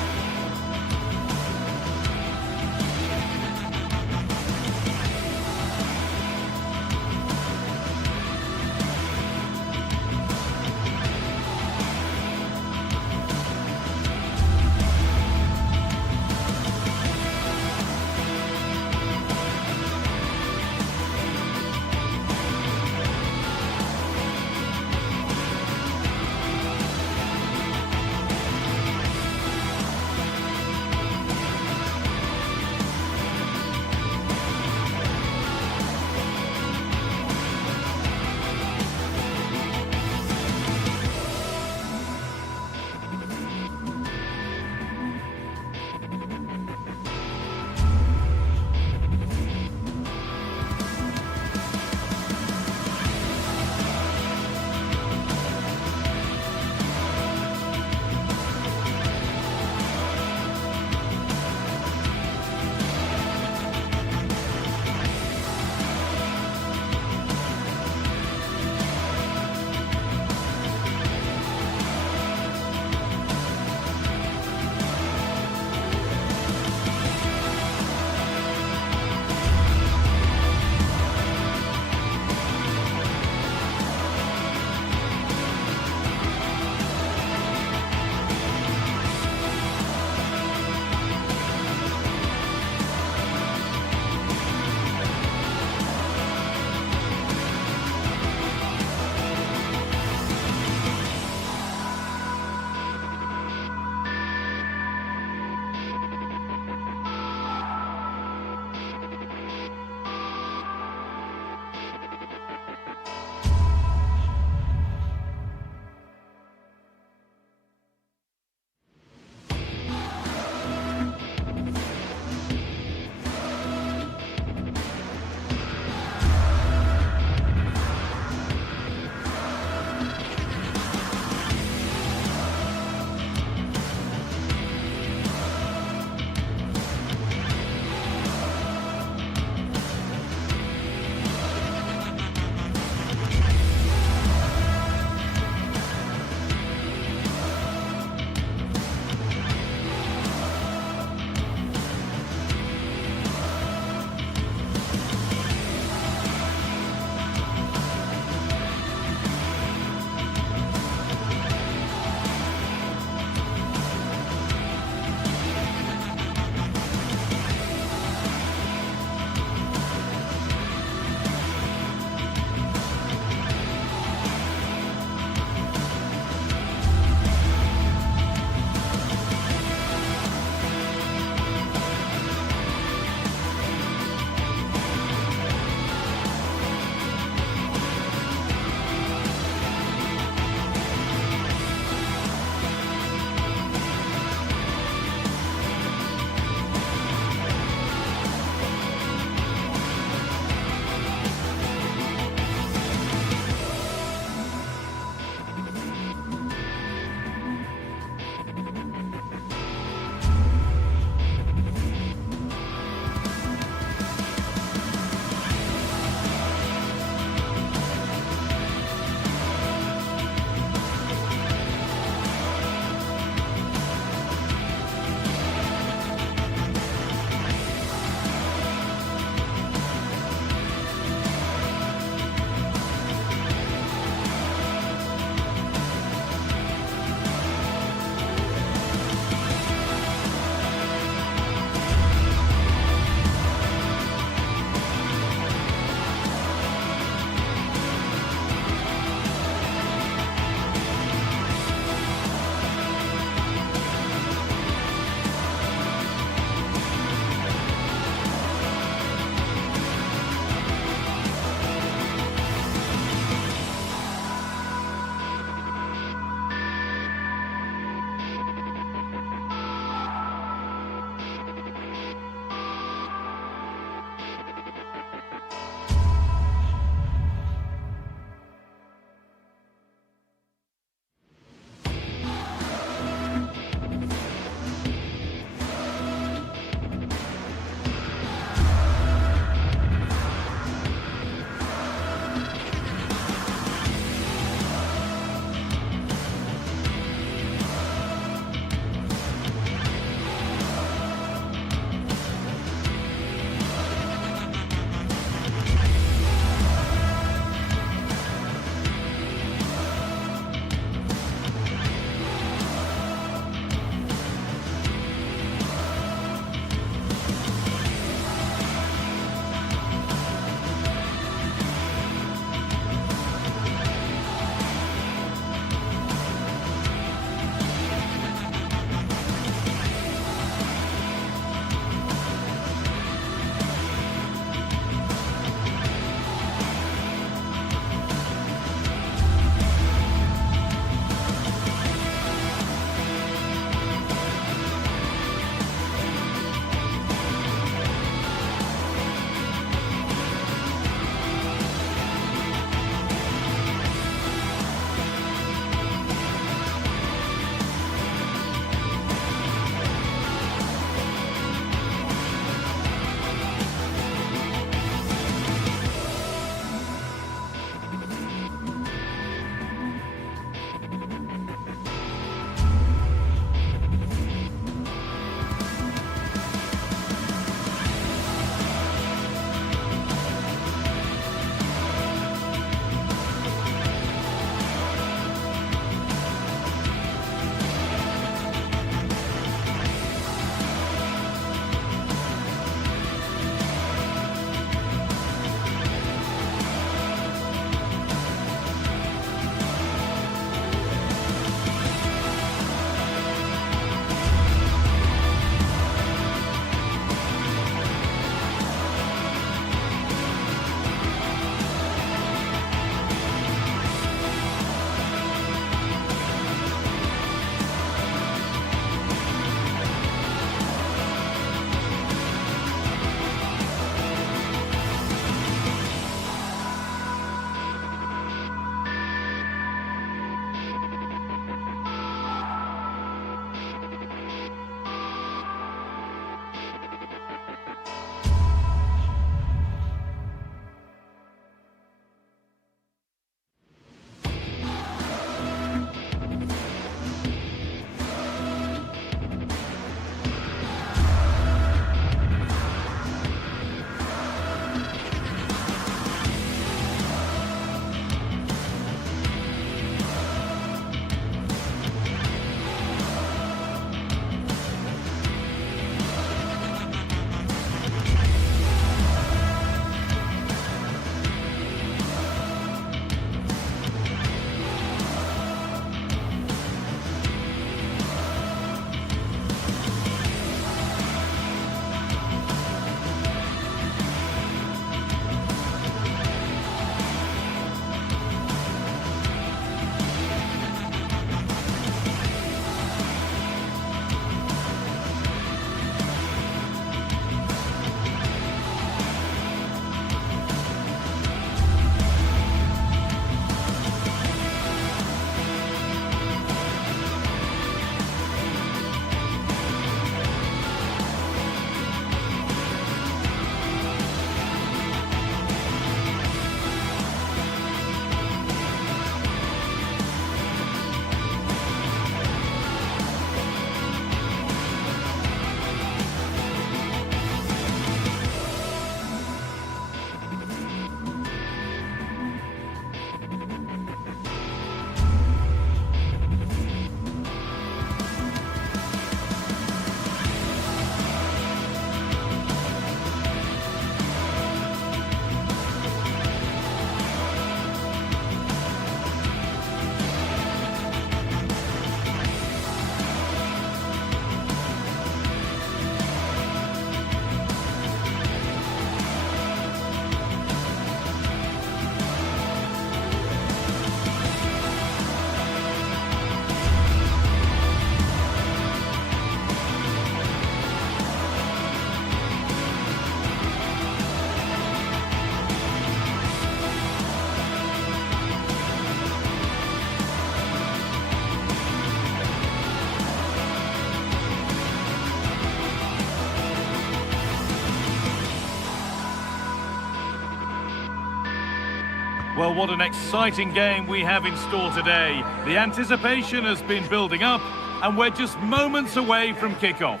Well, what an exciting game we have in store today. The anticipation has been building up, and we're just moments away from kickoff.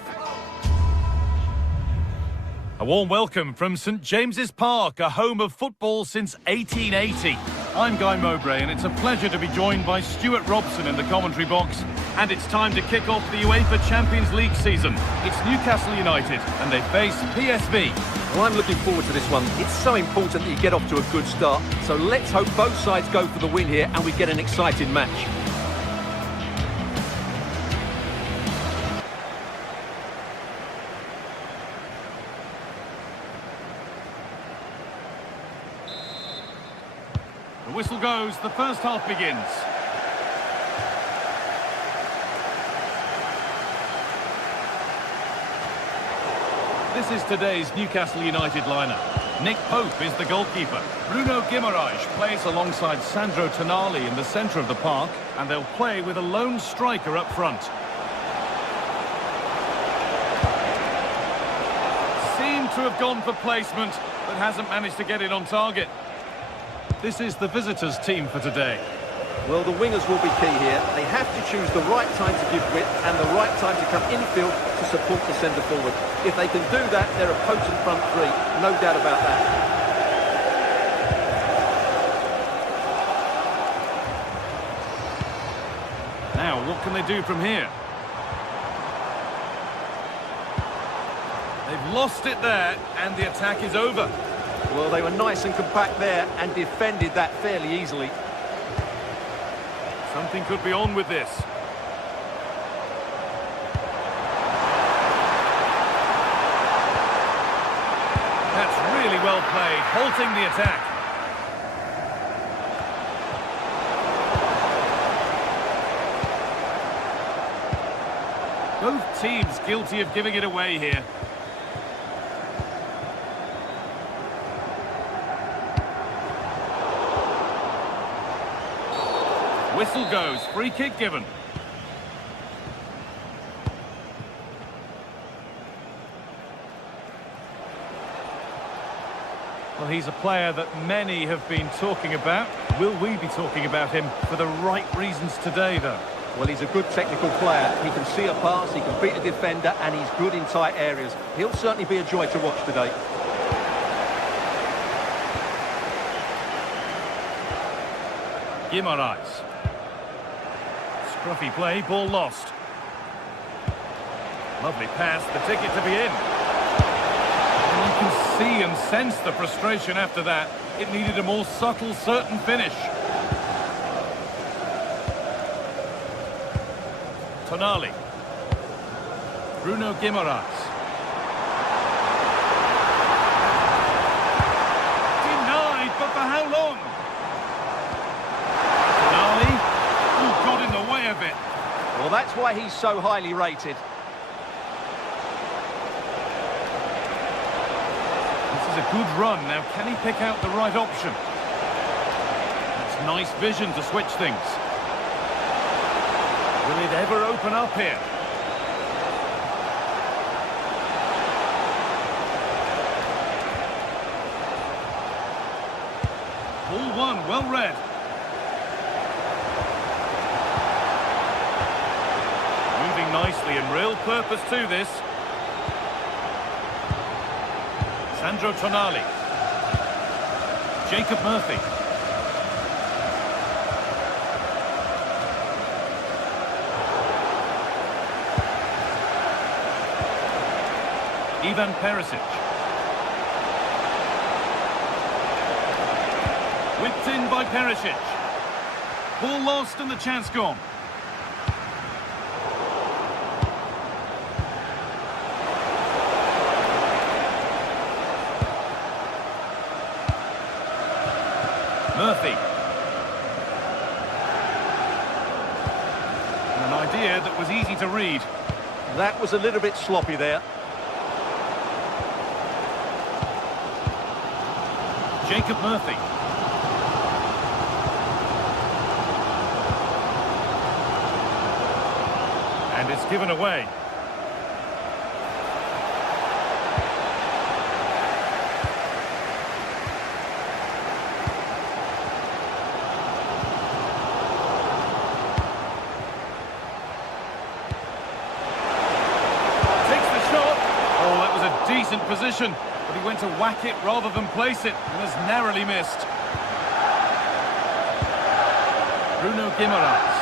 A warm welcome from St James's Park, a home of football since 1880. I'm Guy Mowbray, and it's a pleasure to be joined by Stuart Robson in the commentary box. And it's time to kick off the UEFA Champions League season. It's Newcastle United, and they face PSV. Well, I'm looking forward to this one. It's so important that you get off to a good start. So let's hope both sides go for the win here and we get an exciting match. The whistle goes, the first half begins. This is today's Newcastle United lineup. Nick Pope is the goalkeeper. Bruno Guimaraes plays alongside Sandro Tonali in the centre of the park, and they'll play with a lone striker up front. Seemed to have gone for placement, but hasn't managed to get it on target. This is the visitors' team for today. Well, the wingers will be key here. They have to choose the right time to give width and the right time to come infield to support the centre forward. If they can do that, they're a potent front three. No doubt about that. Now, what can they do from here? They've lost it there, and the attack is over. Well, they were nice and compact there and defended that fairly easily. Something could be on with this. That's really well played, halting the attack. Both teams guilty of giving it away here. Whistle goes, free kick given. Well, he's a player that many have been talking about. Will we be talking about him for the right reasons today, though? Well, he's a good technical player. He can see a pass, he can beat a defender, and he's good in tight areas. He'll certainly be a joy to watch today. Guimaraes. Scruffy play, ball lost. Lovely pass, the ticket to be in. And you can see and sense the frustration after that. It needed a more subtle, certain finish. Tonali. Bruno Guimaraes. Denied, but for how long? Got in the way of it. Well, that's why he's so highly rated. This is a good run. Now, can he pick out the right option? That's nice vision to switch things. Will it ever open up here? Ball one, well read. Nicely and real purpose to this. Sandro Tonali. Jacob Murphy. Ivan Perisic. Whipped in by Perisic. Ball lost and the chance gone. Murphy. An idea that was easy to read. That was a little bit sloppy there. Jacob Murphy. And it's given away. position, but he went to whack it rather than place it and has narrowly missed. Bruno Guimaraes.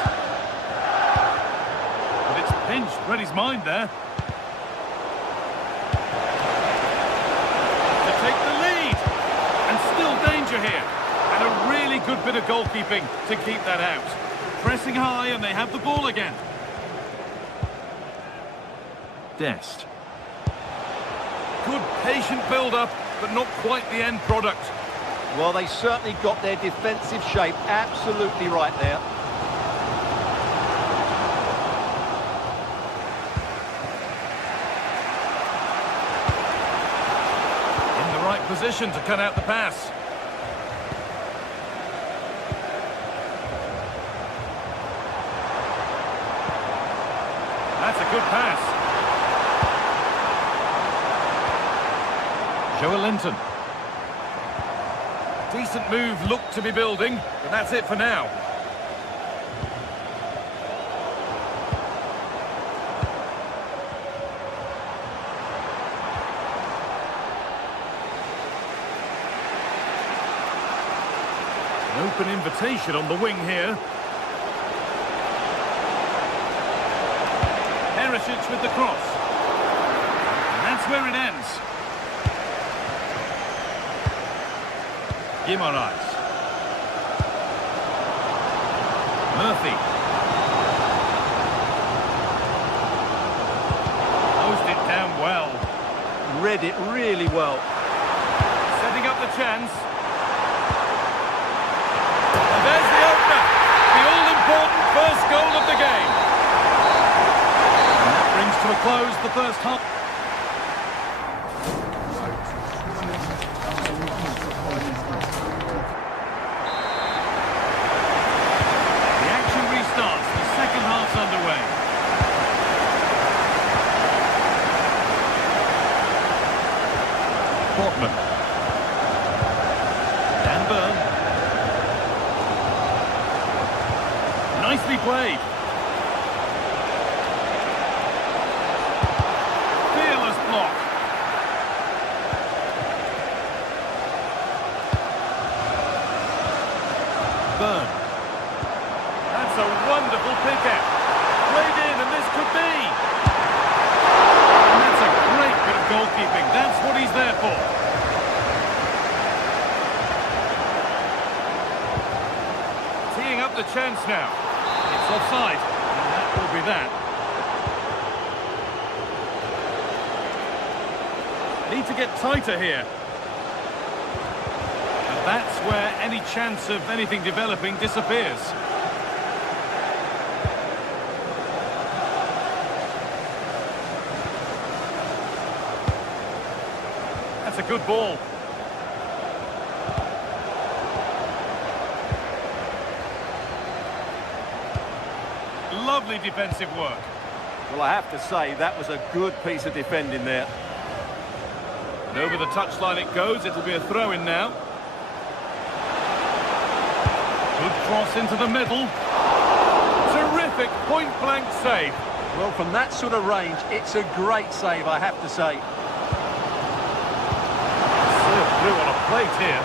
But it's pinched, read his mind there. To take the lead. And still danger here. And a really good bit of goalkeeping to keep that out. Pressing high and they have the ball again. Dest. Good patient build-up, but not quite the end product. Well, they certainly got their defensive shape absolutely right there. In the right position to cut out the pass. That's a good pass. Joelinton. Decent move, looked to be building, but that's it for now. An open invitation on the wing here. Perisic with the cross. And that's where it ends. Guimaraes. Murphy. Closed it down well. Read it really well. Setting up the chance. And there's the opener. The all-important first goal of the game. And that brings to a close the first half. Underway. Portman. Dan Burn. Nicely played. Fearless block. Burn. That's a wonderful pick-out. Played in, and this could be. And that's a great bit of goalkeeping. That's what he's there for. Teeing up the chance now. It's offside, and that will be that. Need to get tighter here. And that's where any chance of anything developing disappears. That's a good ball. Lovely defensive work. Well, I have to say, that was a good piece of defending there. And over the touchline it goes. It'll be a throw-in now. Good cross into the middle. Terrific point-blank save. Well, from that sort of range, it's a great save, I have to say. Through on a plate here.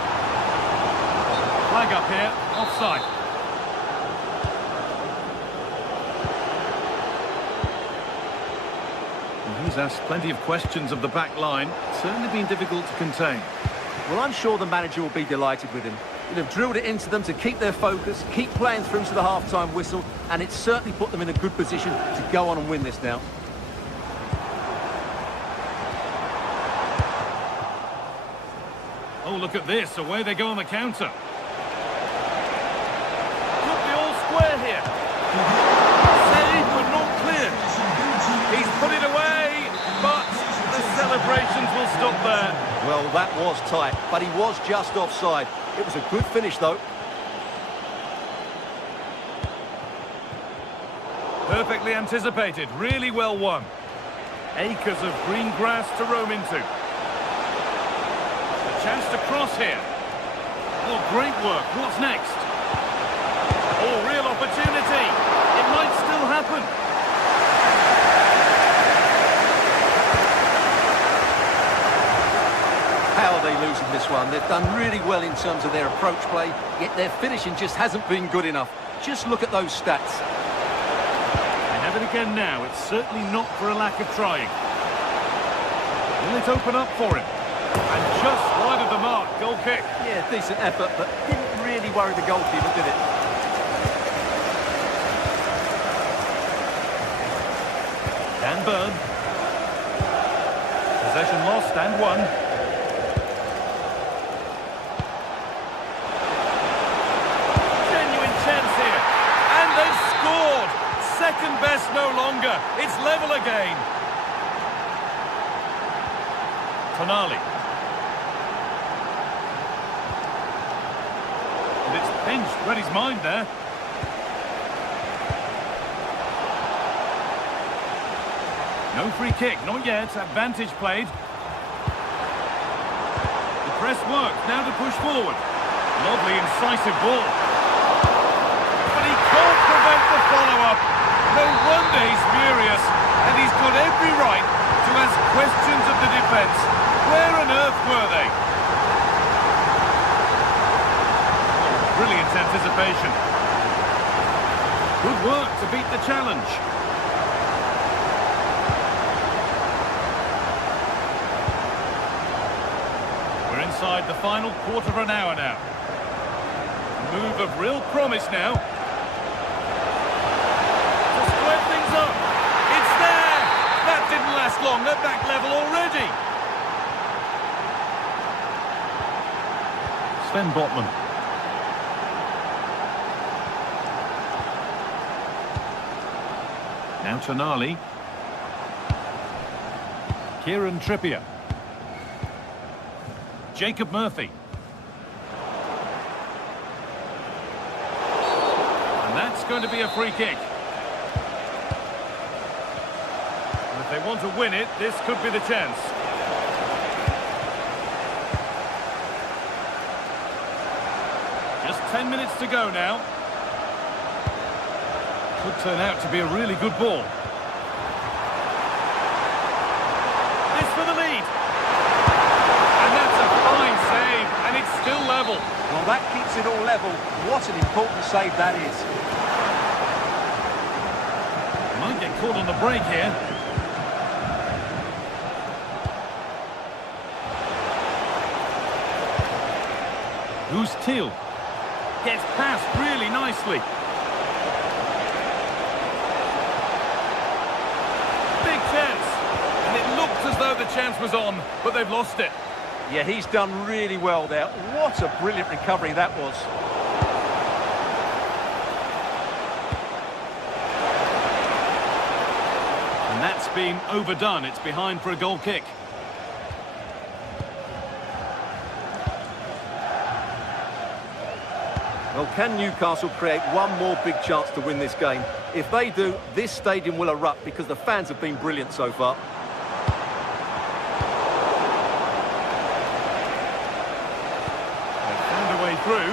Flag up here, offside. And he's asked plenty of questions of the back line. Certainly been difficult to contain. Well, I'm sure the manager will be delighted with him. He'd have drilled it into them to keep their focus, keep playing through to the half-time whistle, and it's certainly put them in a good position to go on and win this now. Oh, look at this. Away they go on the counter. Could be all square here. Save, but not clear. He's put it away, but the celebrations will stop there. Well, that was tight, but he was just offside. It was a good finish, though. Perfectly anticipated. Really well won. Acres of green grass to roam into. Chance to cross here. Oh, great work. What's next? Oh, real opportunity. It might still happen. this one. They've done really well in terms of their approach play, yet their finishing just hasn't been good enough. Just look at those stats. They have it again now. It's certainly not for a lack of trying. Will it open up for him? And just wide of the mark, goal kick. Yeah, decent effort, but didn't really worry the goalkeeper, did it? Dan Burn. Possession lost and won. Genuine chance here. And they scored. Second best no longer. It's level again. Tonali. And it's pinched, read his mind there. No free kick, not yet. Advantage played. The press works, now to push forward. Lovely, incisive ball. But he can't prevent the follow-up. No wonder he's furious. And he's got every right to ask questions of the defence. Where on earth were they? Brilliant anticipation. Good work to beat the challenge. We're inside the final quarter of an hour now. A move of real promise now. To square things up. It's there! That didn't last long. They're back level already. Sven Botman. Now Tonali. Kieran Trippier. Jacob Murphy. And that's going to be a free kick. And if they want to win it, this could be the chance. Just 10 minutes to go now. Could turn out to be a really good ball. This for the lead. And that's a fine save, and it's still level. Well, that keeps it all level. What an important save that is. Might get caught on the break here. Who's Teal? Gets past really nicely. Big chance. And it looked as though the chance was on, but they've lost it. Yeah, he's done really well there. What a brilliant recovery that was. And that's been overdone. It's behind for a goal kick. Well, can Newcastle create one more big chance to win this game? If they do, this stadium will erupt because the fans have been brilliant so far. They've found a way through.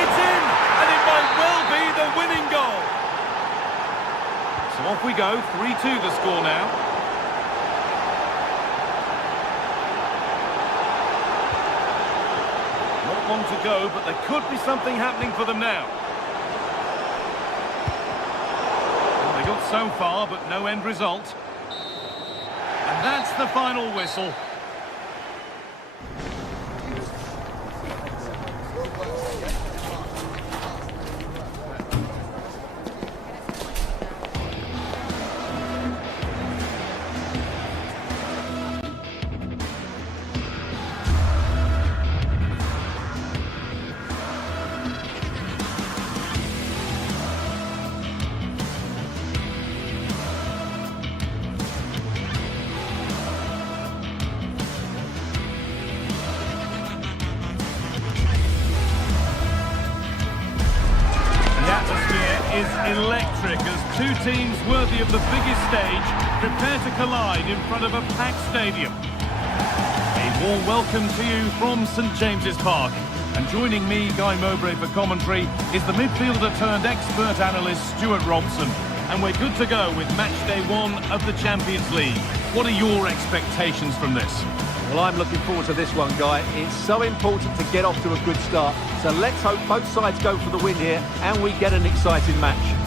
It's in! And it might well be the winning goal. So off we go. 3-2 the score now. Long to go, but there could be something happening for them now. Well, they got so far, but no end result. And that's the final whistle. Is electric as two teams worthy of the biggest stage prepare to collide in front of a packed stadium. A warm welcome to you from St James's Park. And joining me, Guy Mowbray, for commentary is the midfielder turned expert analyst Stuart Robson. And we're good to go with match day 1 of the Champions League. What are your expectations from this? Well, I'm looking forward to this one, Guy. It's so important to get off to a good start. So let's hope both sides go for the win here and we get an exciting match.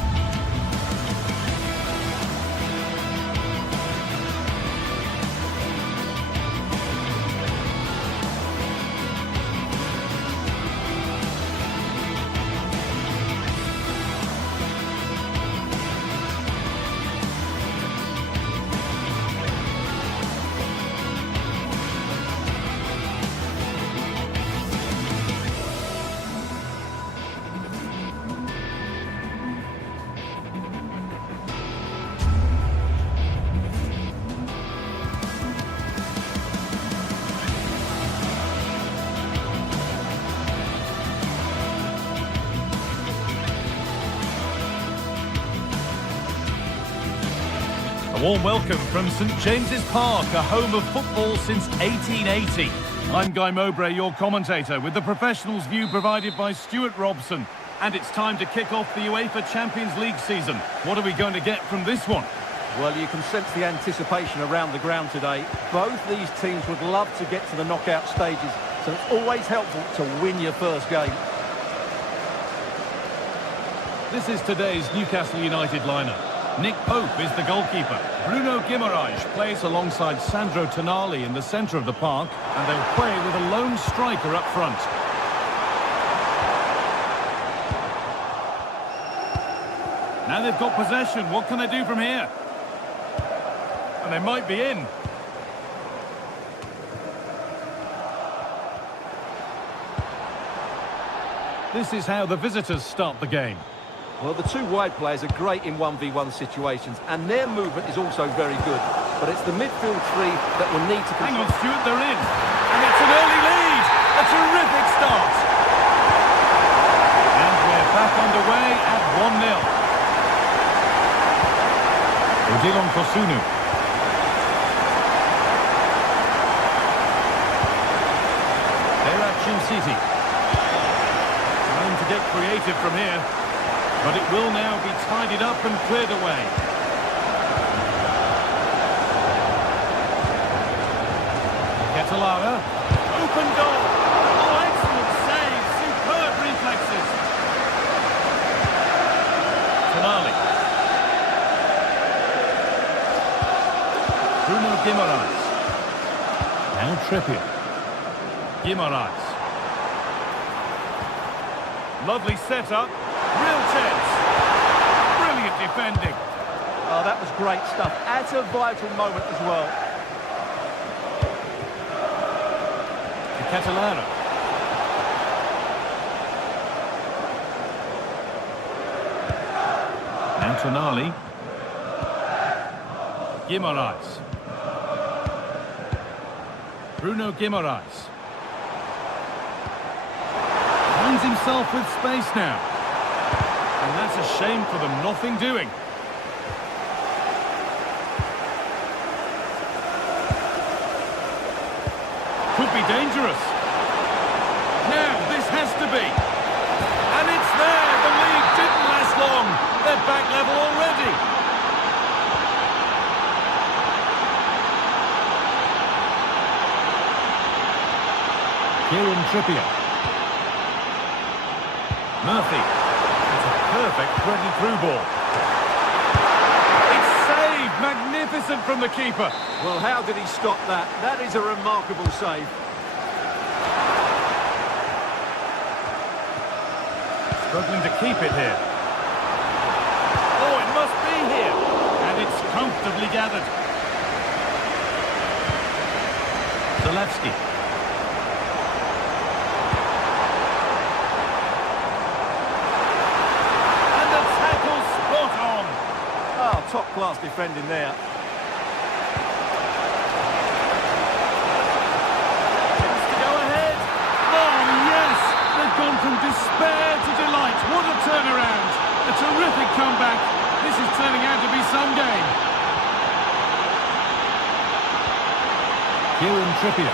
A warm welcome from St James's Park, a home of football since 1880. I'm Guy Mowbray, your commentator, with the professionals' view provided by Stuart Robson. And it's time to kick off the UEFA Champions League season. What are we going to get from this one? Well, you can sense the anticipation around the ground today. Both these teams would love to get to the knockout stages, so it's always helpful to win your first game. This is today's Newcastle United lineup. Nick Pope is the goalkeeper. Bruno Guimaraes plays alongside Sandro Tonali in the centre of the park, and they'll play with a lone striker up front. Now they've got possession. What can they do from here? And they might be in. This is how the visitors start the game. Well, the two wide players are great in 1v1 situations, and their movement is also very good. But it's the midfield three that will need to... Hang on, Stuart, they're in. And it's an early lead. A terrific start. And we're back underway at 1-0. Odilon Kosunu. They're at Chin City. Trying to get creative from here. But it will now be tidied up and cleared away. Ketelara. Open goal. Oh, excellent save. Superb reflexes. Tonali. Bruno Guimaraes. Now Trippier. Guimaraes. Lovely setup. Real chance. Brilliant defending. Oh, that was great stuff. At a vital moment as well. Ketelara. Now Tonali. Guimaraes. Bruno Guimaraes. Finds himself with space now. And that's a shame for them, nothing doing. Could be dangerous. Now, this has to be. And it's there. The lead didn't last long. They're back level already. Kieran Trippier. Murphy. Perfect threaded through ball. It's saved. Magnificent from the keeper. Well, how did he stop that? That is a remarkable save. Struggling to keep it here. Oh, it must be here. And it's comfortably gathered. Zalewski. Top-class defending there. Chance to go ahead. Oh, yes! They've gone from despair to delight. What a turnaround. A terrific comeback. This is turning out to be some game. Kieran Trippier.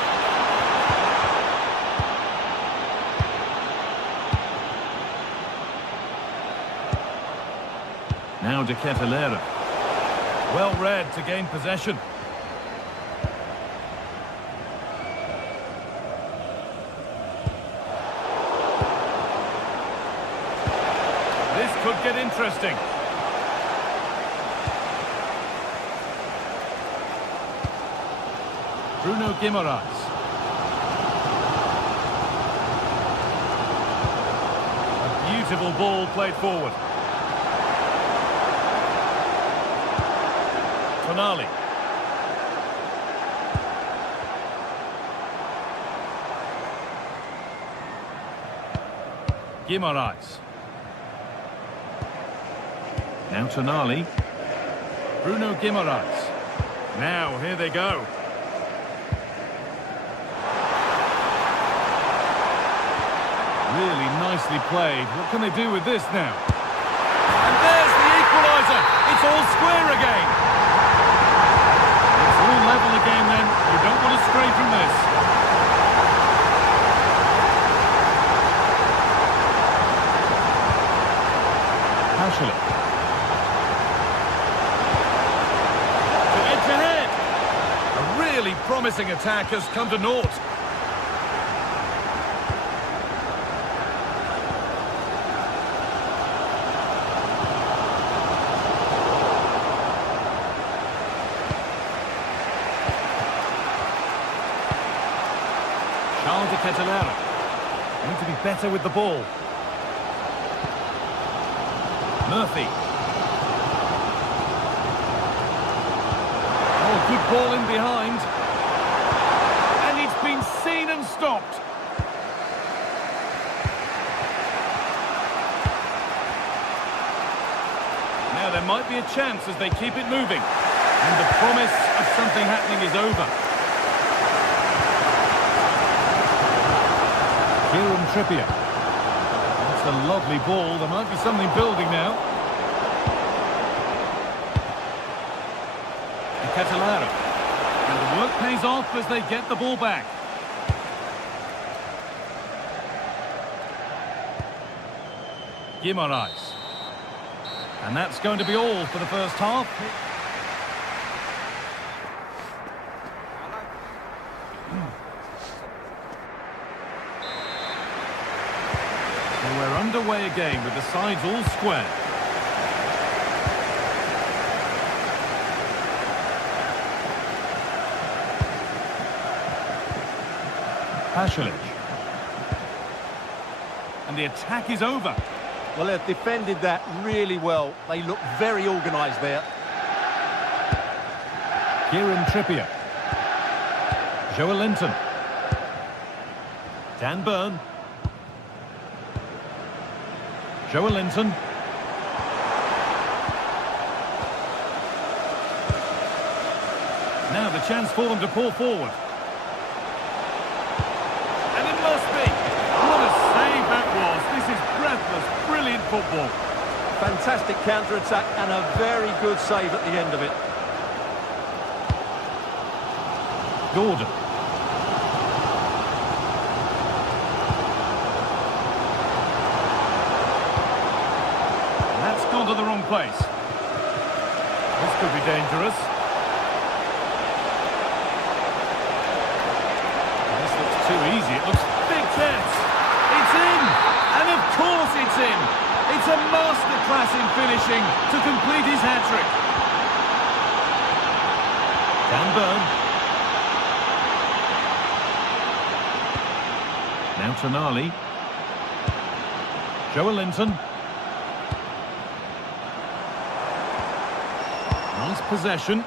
Now to Ketelara. Well read to gain possession. could get interesting. Bruno Guimaraes. A beautiful ball played forward. Tonali. Guimaraes. Now Tonali. Bruno Guimaraes. Now, here they go. Really nicely played. What can they do with this now? And there's the equaliser. It's all square again. It's all level again then. You don't want to stray from this. Pashley. To edge ahead. A really promising attack has come to naught. Need to be better with the ball. Murphy. Oh, good ball in behind. And it's been seen and stopped. Now there might be a chance as they keep it moving. And the promise of something happening is over. Trippier. That's a lovely ball. There might be something building now. Catalara. And the work pays off as they get the ball back. Guimaraes. And that's going to be all for the first half. We're underway again with the sides all square. Pashley. And the attack is over. Well, they've defended that really well. They look very organised there. Kieran Trippier. Joe Linton. Dan Burn. Joe Linton. Now the chance for them to pull forward. And it must be. What a save that was. This is breathless, brilliant football. Fantastic counter-attack and a very good save at the end of it. Gordon. Gone to the wrong place. This could be dangerous. This looks too easy. It looks big chance. It's in! And of course it's in! It's a masterclass in finishing to complete his hat-trick. Dan Burn. Now Tonali. Joe Linton. Nice possession.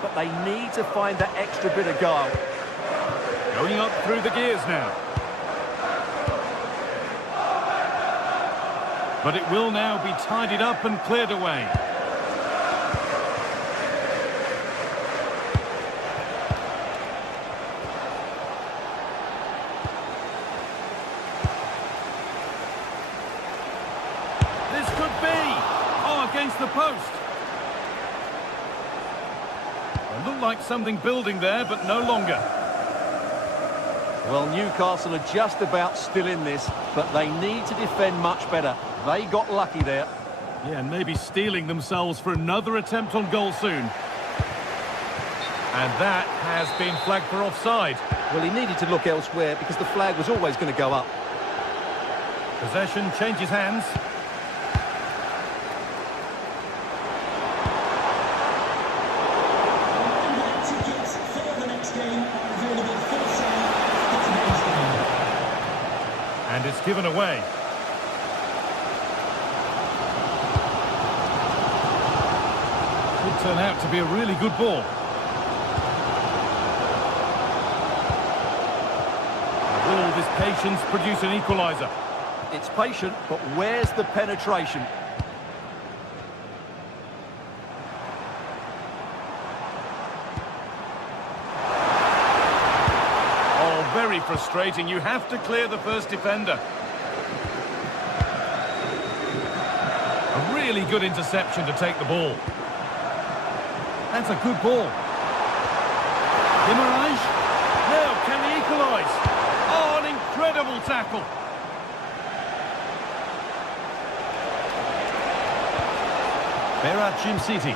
But they need to find that extra bit of guile. Going up through the gears now. But it will now be tidied up and cleared away. This could be! Oh, against the post. It looked like something building there, but no longer. Well, Newcastle are just about still in this, but they need to defend much better. They got lucky there. Yeah, and maybe steeling themselves for another attempt on goal soon. And that has been flagged for offside. Well, he needed to look elsewhere because the flag was always going to go up. Possession changes hands. And it's given away. Could turn out to be a really good ball. Will all this patience produce an equaliser? It's patient, but where's the penetration? Oh, very frustrating. You have to clear the first defender. A really good interception to take the ball. That's a good ball. Guimaraes? No, can he equalise? Oh, an incredible tackle. Berat City.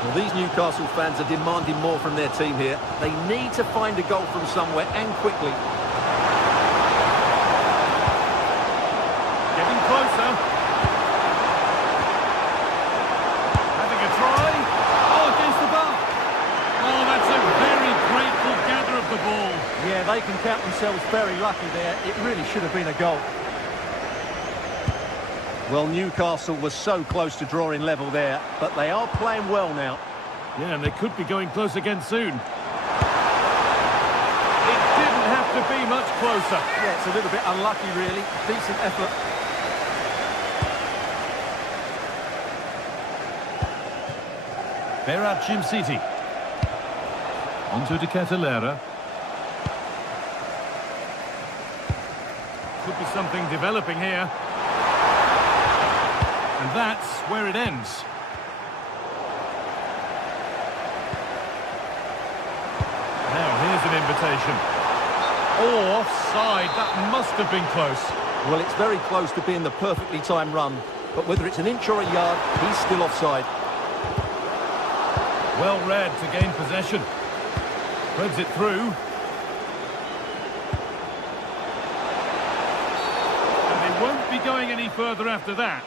Well, these Newcastle fans are demanding more from their team here. They need to find a goal from somewhere, and quickly. Getting closer. Having a try. Oh, against the bar. Oh, that's a very grateful gather of the ball. Yeah, they can count themselves very lucky there. It really should have been a goal. Well, Newcastle was so close to drawing level there, but they are playing well now. Yeah, and they could be going close again soon. It didn't have to be much closer. Yeah, it's a little bit unlucky, really. Decent effort. Berat City. Onto De Ketelera. Could be something developing here. And that's where it ends. Now, here's an invitation. Oh, offside. That must have been close. Well, it's very close to being the perfectly timed run, but whether it's an inch or a yard, he's still offside. Well read to gain possession. Threads it through. And they won't be going any further after that.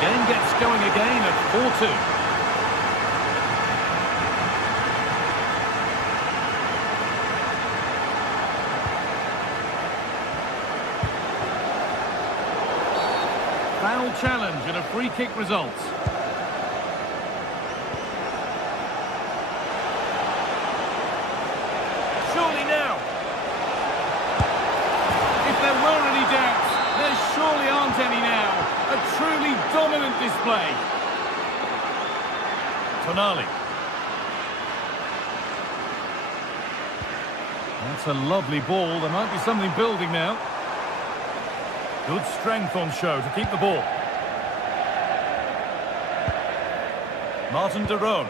Game gets going again at 4-2. Foul challenge and a free kick results. Surely now. If there were any doubts, there surely aren't any now. A truly dominant display. Tonali. That's a lovely ball. There might be something building now. Good strength on show to keep the ball. Martin de Roon.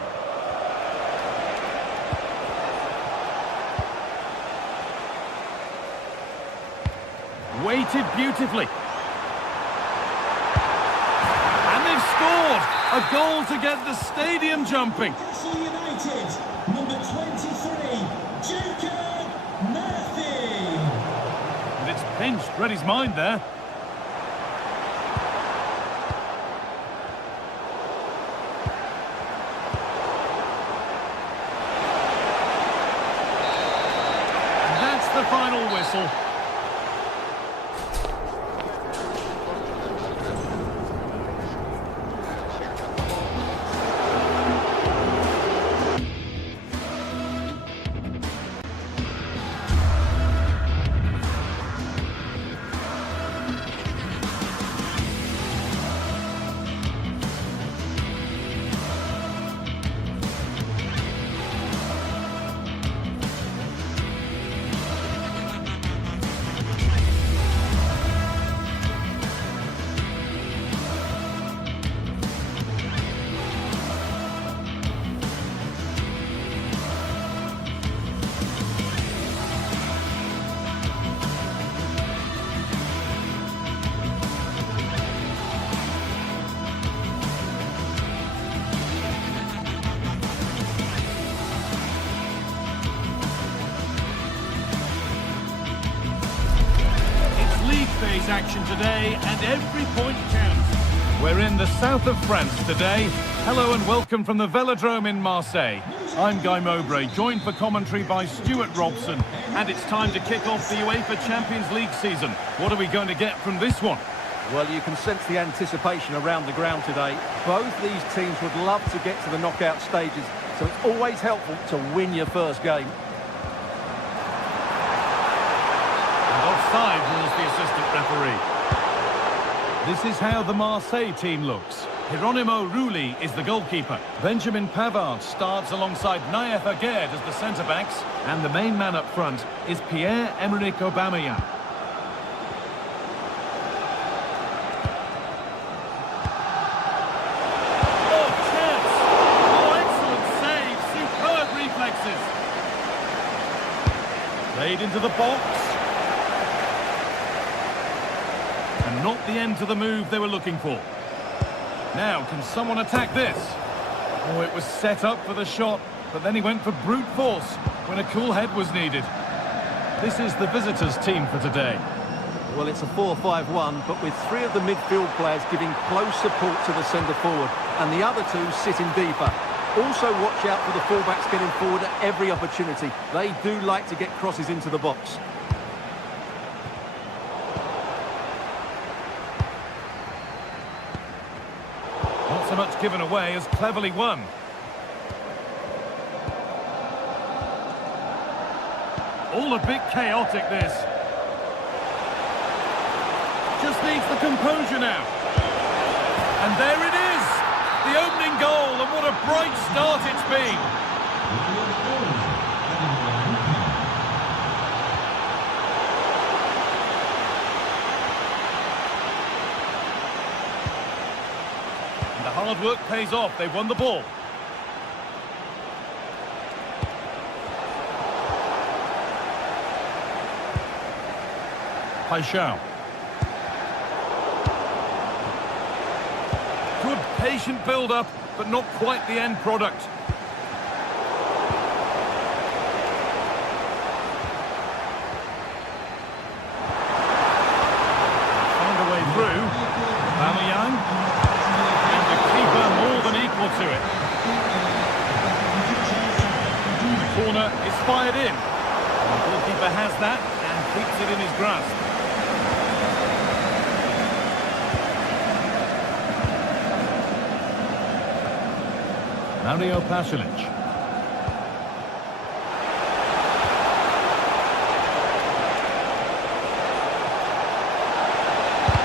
Weighted beautifully. Scored! A goal to get the stadium jumping. Newcastle United, number 23, Jacob Murphy. And it's pinched, read his mind there. And that's the final whistle. action today, and every point counts. We're in the south of France today. Hello and welcome from the Velodrome in Marseille. I'm Guy Mowbray, joined for commentary by Stuart Robson. And it's time to kick off the UEFA Champions League season. What are we going to get from this one? Well, you can sense the anticipation around the ground today. Both these teams would love to get to the knockout stages, so it's always helpful to win your first game. And offside rules the assistant referee. This is how the Marseille team looks. Hieronymo Rulli is the goalkeeper. Benjamin Pavard starts alongside Naïef Aguerd as the centre-backs. And the main man up front is Pierre-Emerick Aubameyang. Oh, chance! Oh, excellent save! Superb reflexes! Played into the box. And not the end to the move they were looking for. Now, can someone attack this? Oh, it was set up for the shot, but then he went for brute force when a cool head was needed. This is the visitors' team for today. Well, it's a 4-5-1, but with three of the midfield players giving close support to the centre-forward, and the other two sitting deeper. Also watch out for the fullbacks getting forward at every opportunity. They do like to get crosses into the box. Not so much given away as cleverly won. All a bit chaotic, this. Just needs the composure now. And there it is! The opening goal, and what a bright start it's been. The hard work pays off. They've won the ball. Paixão. Good patient build-up, but not quite the end product. Found a way through. Aubameyang. More than equal to it. The corner is fired in. The goalkeeper has that and keeps it in his grasp. Mario Pasalic.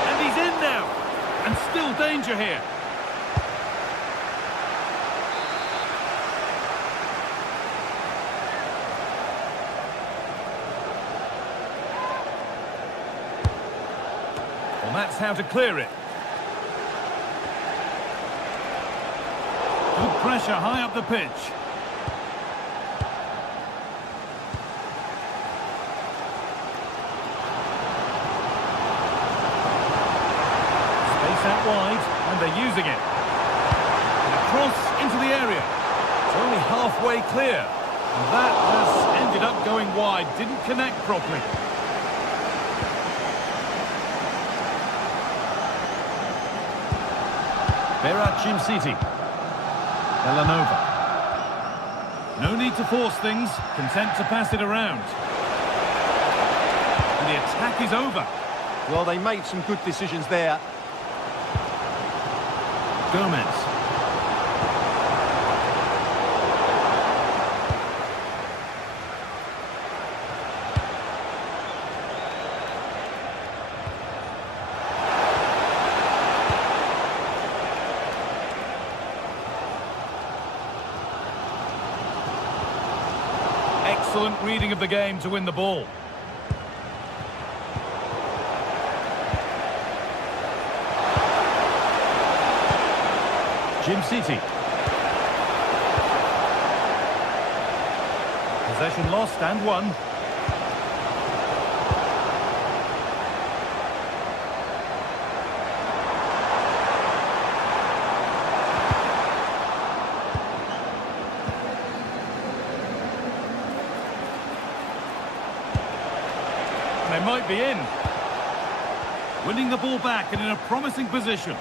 And he's in now. And still danger here. Well, that's how to clear it. Good pressure high up the pitch. Space out wide, and they're using it. And a cross into the area. It's only halfway clear. And that has ended up going wide. Didn't connect properly. City. Villanova. No need to force things, content to pass it around. And the attack is over. Well, they made some good decisions there. Gomez. Excellent reading of the game to win the ball. City. Possession lost and won. They might be in. Winning the ball back and in a promising position.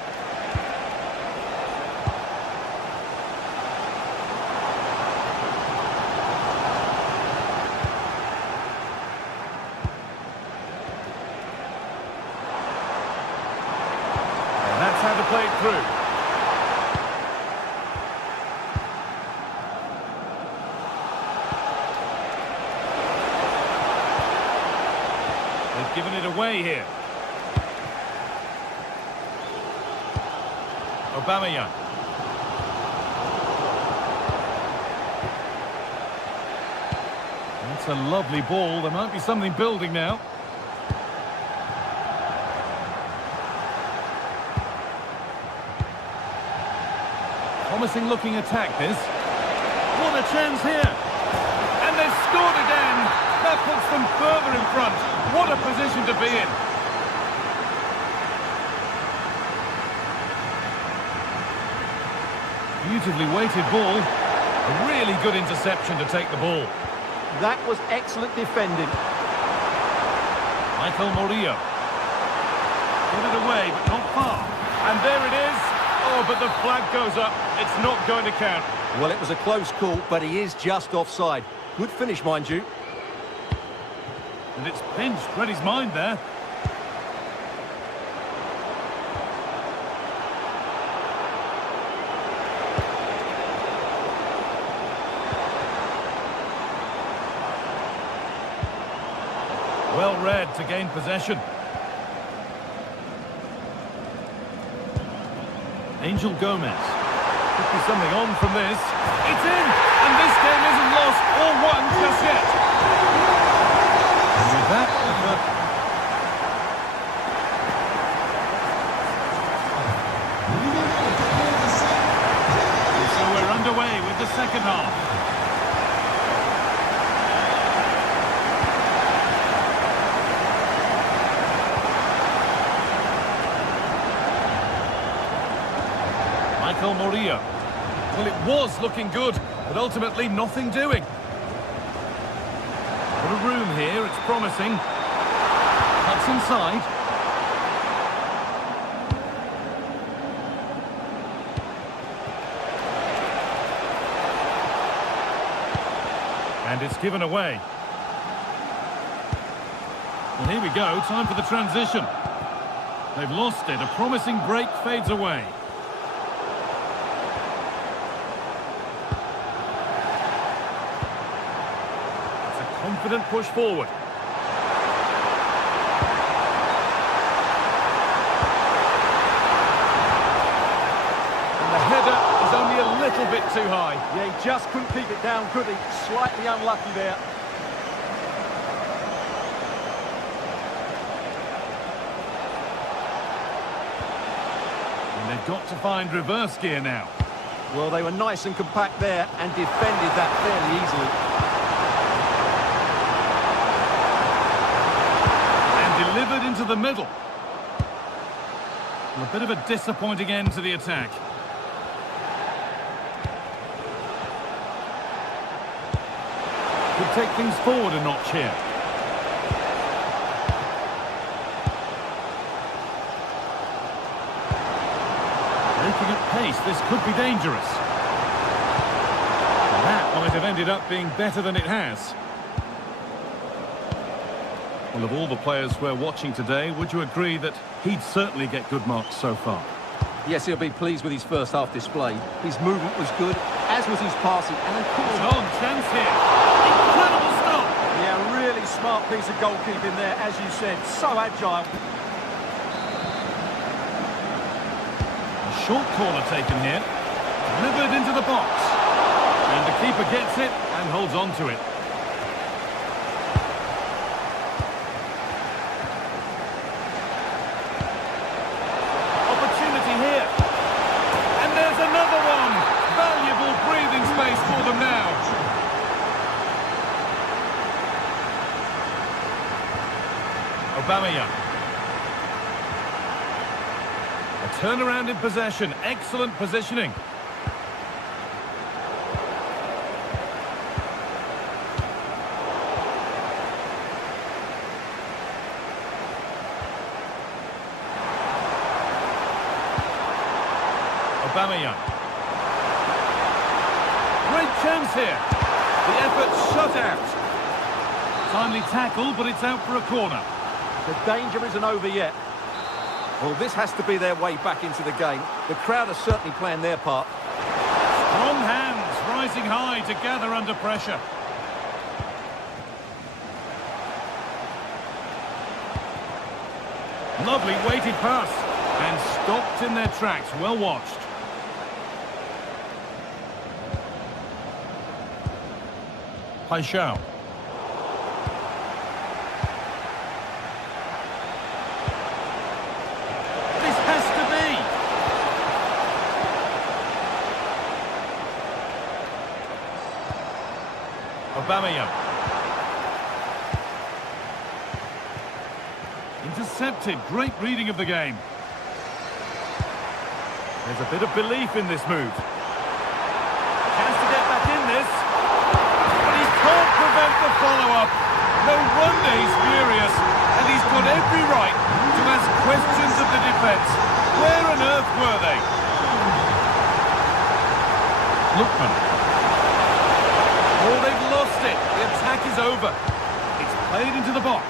And that's how to play it through. They've given it away here. Aubameyang. That's a lovely ball. There might be something building now. Promising looking attack this. What a chance here. And they've scored again. That puts them further in front. What a position to be in. Beautifully weighted ball. A really good interception to take the ball. That was excellent defending. Michael Murillo. Get it away, but not far. And there it is. Oh, but the flag goes up. It's not going to count. Well, it was a close call, but he is just offside. Good finish, mind you. And it's pinched. Read his mind there. Well read to gain possession. Angel Gomez. Could be something on from this. It's in! And this game isn't lost or won just yet. And with that, so we're underway with the second half. Michael Murillo. Well, it was looking good, but ultimately nothing doing. What a room here, it's promising. Cuts inside. And it's given away. Well, here we go, time for the transition. They've lost it, a promising break fades away. Confident push forward. And the header is only a little bit too high. Yeah, he just couldn't keep it down, could he? Slightly unlucky there. And they've got to find reverse gear now. Well, they were nice and compact there and defended that fairly easily. Delivered into the middle. Well, a bit of a disappointing end to the attack. Could take things forward a notch here. Breaking at pace, this could be dangerous. That might have ended up being better than it has. Well, of all the players we're watching today, would you agree that he'd certainly get good marks so far? Yes, he'll be pleased with his first half display. His movement was good, as was his passing, and of course... On, chance here. Incredible stop! Yeah, really smart piece of goalkeeping there, as you said. So agile. A short corner taken here. Delivered into the box. And the keeper gets it and holds on to it. Aubameyang. A turnaround in possession, excellent positioning. Aubameyang. Great chance here. The effort shut out. Timely tackle, but it's out for a corner. The danger isn't over yet. Well, this has to be their way back into the game. The crowd are certainly playing their part. Strong hands rising high to gather under pressure. Lovely weighted pass. And stopped in their tracks. Well watched. Paixão. This has to be. Aubameyang. Intercepted. Great reading of the game. There's a bit of belief in this move. Chance to get back in this. But he can't prevent the follow-up. No wonder he's furious. And he's got every right to ask questions of the defence. Where on earth were they? Lookman. Oh, they've lost it. The attack is over. It's played into the box.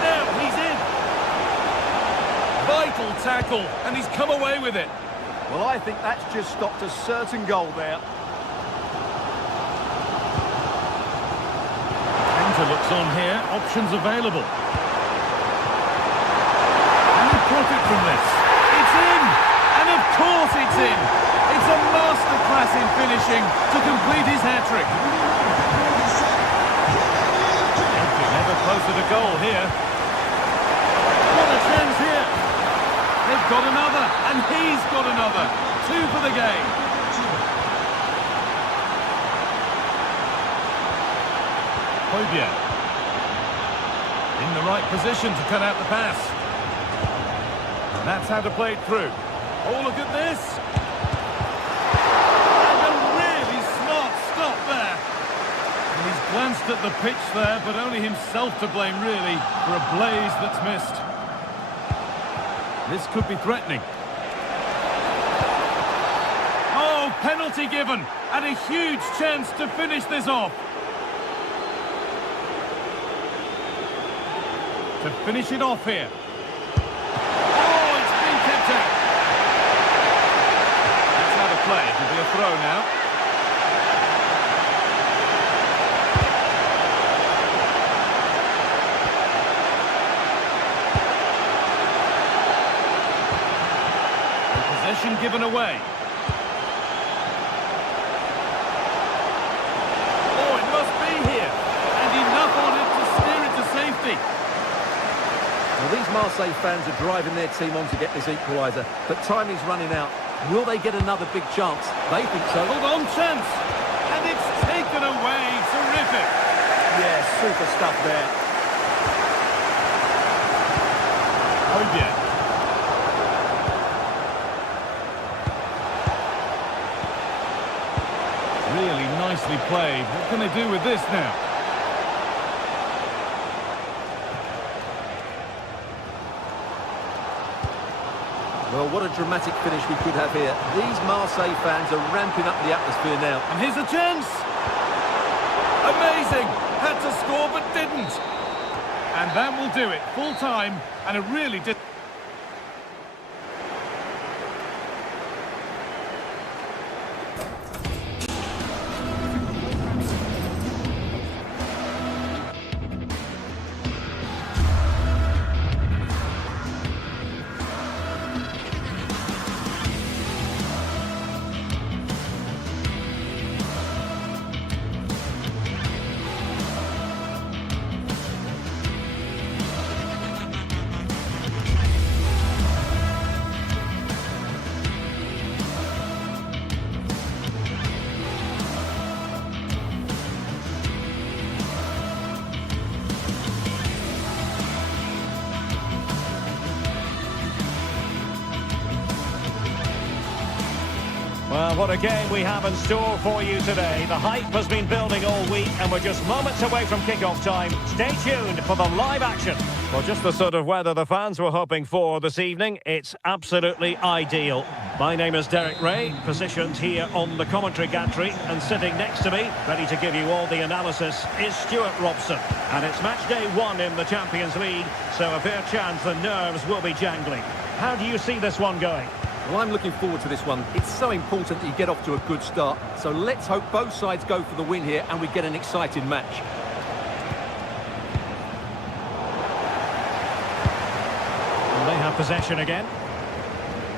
Now he's in. Vital tackle, and he's come away with it. Well, I think that's just stopped a certain goal there. Counter looks on here, options available. Can you profit from this? It's in! And of course it's in! It's a masterclass in finishing to complete his hat-trick. Never closer to goal here. What a chance here! They've got another, and he's got another. 2 for the game. Hojbjerg. In the right position to cut out the pass. And that's how to play it through. Oh, look at this. And a really smart stop there. And he's glanced at the pitch there, but only himself to blame, really, for a blaze that's missed. This could be threatening. Oh, penalty given, and a huge chance to finish this off. To finish it off here. Oh, it's been kept out. That's how to play. It'll be a throw now. Possession given away. Oh, it must be here. And enough on it to steer it to safety. Well, these Marseille fans are driving their team on to get this equaliser, but time is running out. Will they get another big chance? They think so. Hold on, chance. And it's taken away. Terrific. Yeah, super stuff there. Hojbjerg. Really nicely played. What can they do with this now? Well, what a dramatic finish we could have here. These Marseille fans are ramping up the atmosphere now. And here's a chance. Amazing. Had to score but didn't. And that will do it. Full time and a really... Well, what a game we have in store for you today. The hype has been building all week and we're just moments away from kick-off time. Stay tuned for the live action. Well, just the sort of weather the fans were hoping for this evening. It's absolutely ideal. My name is Derek Ray, positioned here on the commentary gantry, and sitting next to me, ready to give you all the analysis, is Stuart Robson. And it's match day 1 in the Champions League, so a fair chance the nerves will be jangling. How do you see this one going? Well, I'm looking forward to this one. It's so important that you get off to a good start. So let's hope both sides go for the win here and we get an exciting match. And they have possession again.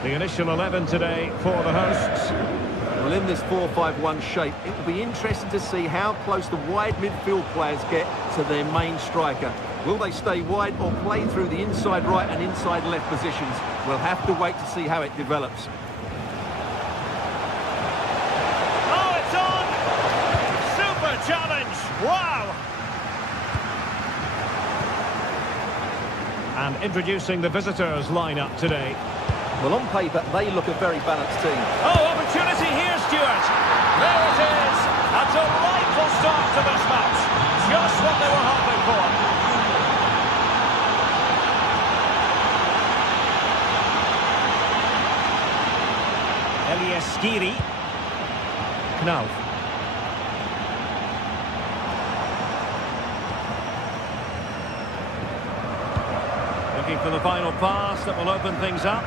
The initial 11 today for the hosts. Well, in this 4-5-1 shape, it will be interesting to see how close the wide midfield players get to their main striker. Will they stay wide or play through the inside right and inside left positions? We'll have to wait to see how it develops. Oh, it's on! Super challenge! Wow! And introducing the visitors lineup today. Well, on paper, they look a very balanced team. Oh, opportunity here, Stuart! There it is! A delightful start to this match. Just what they were hoping for. Skiri. Knauf. Looking for the final pass that will open things up.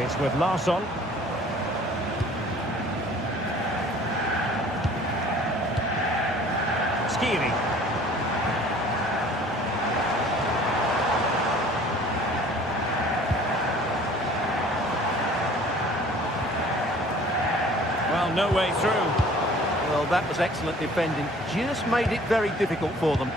It's with Larsson. Skiri. Well, no way through. Well, that was excellent defending. Just made it very difficult for them.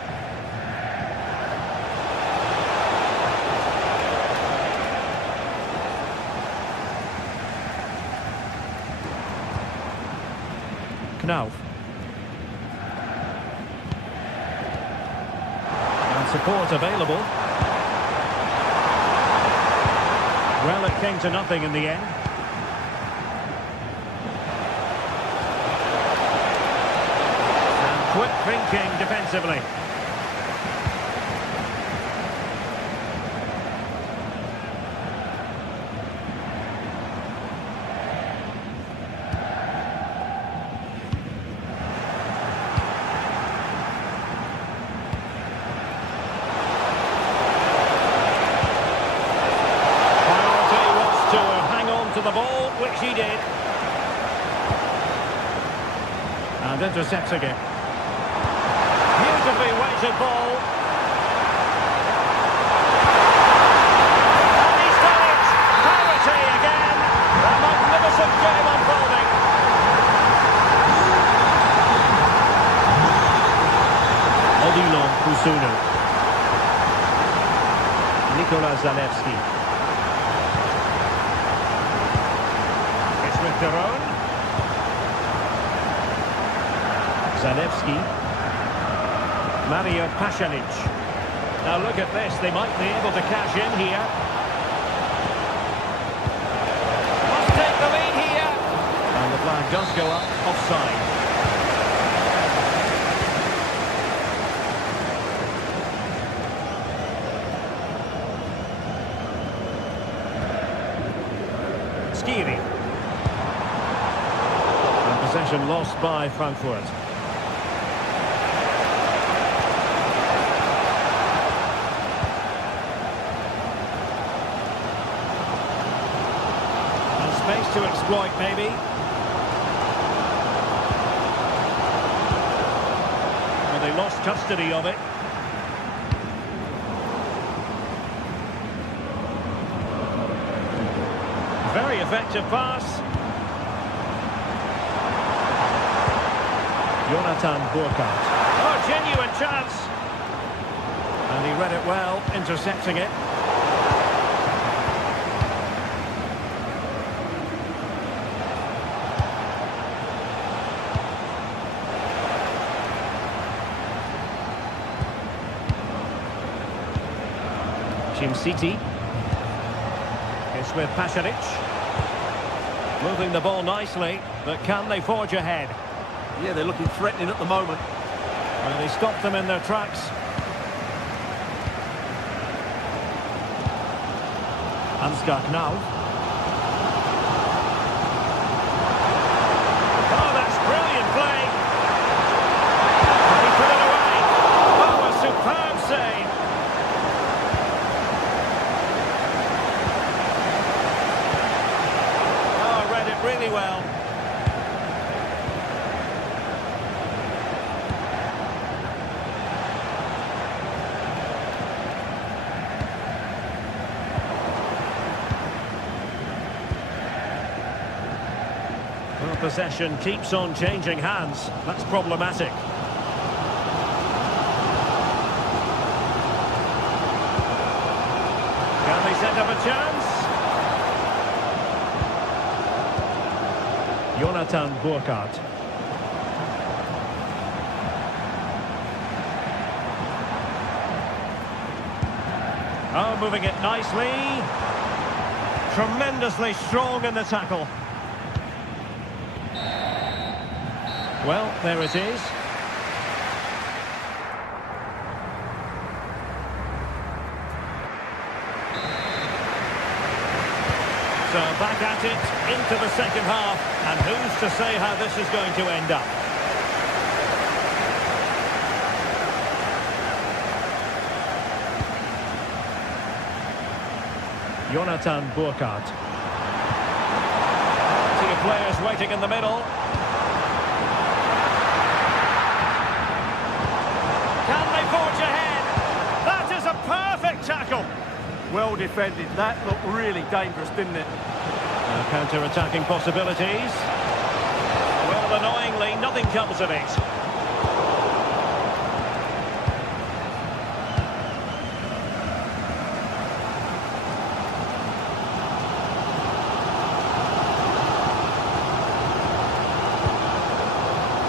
Knauf. And support available. Well, it came to nothing in the end. Quick thinking defensively. Priority was to hang on to the ball, which he did. And intercepting it. Beautifully weighted ball. And he's done it! Parity again! A magnificent game unfolding. Odilo Kusunu. Nikola Zalewski. It's with Deron. Zalewski. Mario Pasalic. Now look at this, they might be able to cash in here. Must take the lead here. And the flag does go up, offside. Skiri. And possession lost by Frankfurt. Space to exploit, maybe. Well, they lost custody of it. Very effective pass. Jonathan Burkhardt. Oh, genuine chance. And he read it well, intercepting it. City. It's with Pasalic. Moving the ball nicely, but can they forge ahead? Yeah, they're looking threatening at the moment. Well, they stopped them in their tracks. Ansgar now. Oh, that's brilliant play. And he put it away. Oh, a superb save. Oh, read it really well. Well, possession keeps on changing hands. That's problematic. Can they set up a chance? Jonathan Burkhardt. Oh, moving it nicely. Tremendously strong in the tackle. Well, there it is. So back at it into the second half, and who's to say how this is going to end up? Jonathan Burkhardt. See players waiting in the middle. Can they forge ahead? That is a perfect tackle. Well defended. That looked really dangerous, didn't it? Counter-attacking possibilities. Well, annoyingly, nothing comes of it.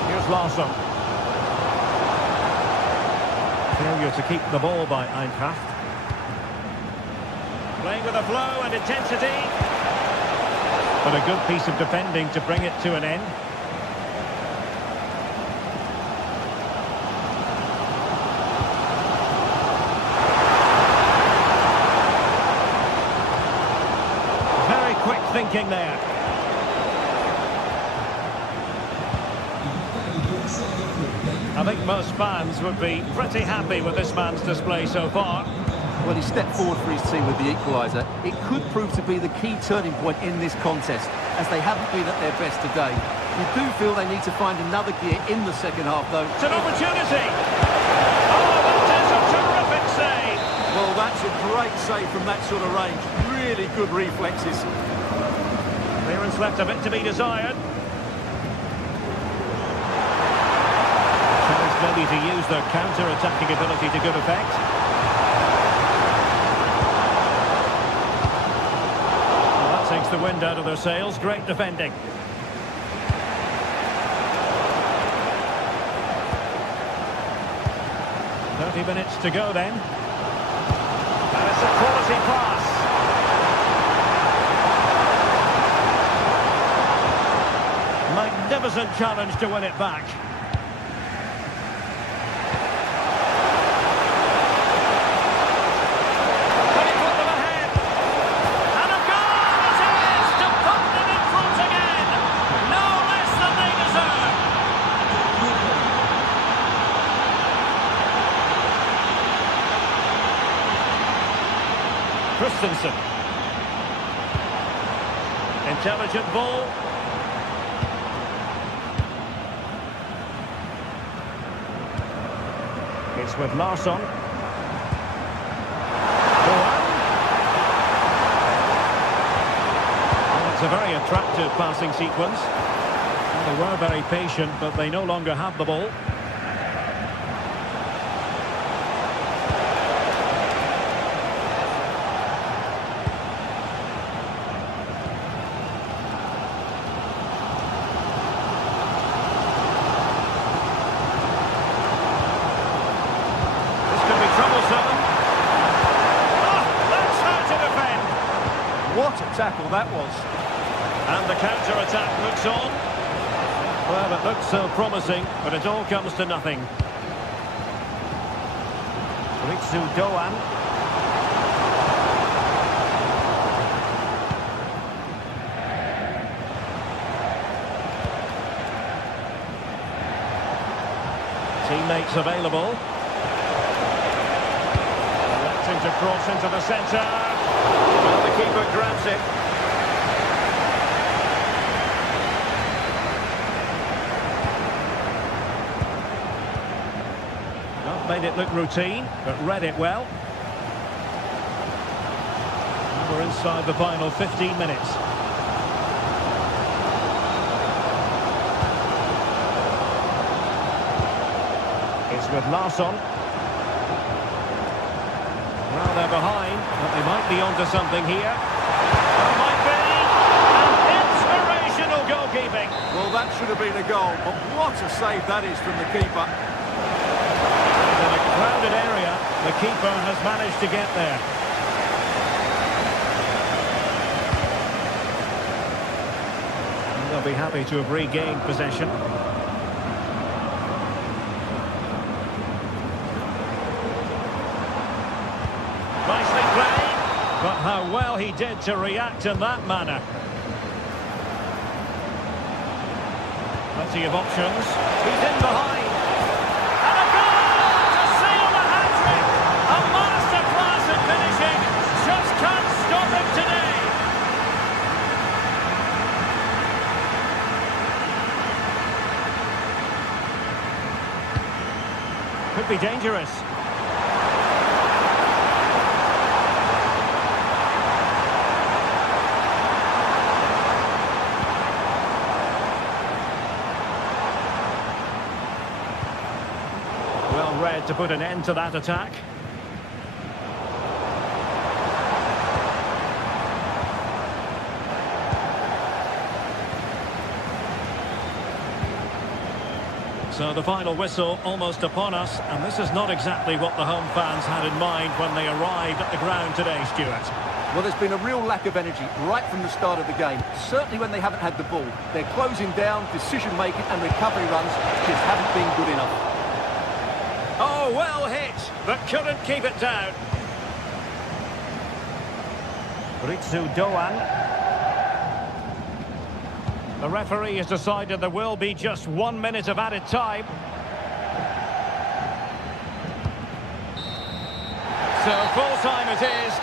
Here's Larsson. Failure to keep the ball by Eintracht. Playing with a flow and intensity. But a good piece of defending to bring it to an end. Very quick thinking there. I think most fans would be pretty happy with this man's display so far. Well, he stepped forward for his team with the equaliser. It could prove to be the key turning point in this contest, as they haven't been at their best today. You do feel they need to find another gear in the second half, though. It's an opportunity! Oh, that is a terrific save! Well, that's a great save from that sort of range. Really good reflexes. Clearance left a bit to be desired. Chance maybe to use their counter-attacking ability to good effect. Takes the wind out of their sails. Great defending. "30 minutes to go then. And it's a quality pass. Magnificent challenge to win it back. Christensen. Intelligent ball. It's with Larsson. Well, it's a very attractive passing sequence. Well, they were very patient, but they no longer have the ball. What a tackle that was. And the counter-attack looks on. Well, it looks so promising, but it all comes to nothing. Ritsu Doan. Teammates available. Electing to cross into the centre. Well, the keeper grabs it. Not made it look routine, but read it well. And we're inside the final 15 minutes. With Larsson. Well, they're behind, but they might be onto something here. That might be. And inspirational goalkeeping. Well, that should have been a goal, but what a save that is from the keeper. In a crowded area, the keeper has managed to get there. And they'll be happy to have regained possession. Nicely played, but how well he did to react in that manner. Plenty of options. He's in behind. And a goal to seal the hat-trick. A masterclass at finishing. Just can't stop him today. Could be dangerous. Well read to put an end to that attack. So the final whistle almost upon us, and this is not exactly what the home fans had in mind when they arrived at the ground today, Stuart. Well, there's been a real lack of energy right from the start of the game. Certainly when they haven't had the ball. They're closing down, decision-making and recovery runs just haven't been good enough. Oh, well hit, but couldn't keep it down. Ritsu Doan. The referee has decided there will be just 1 minute of added time. So full time it is.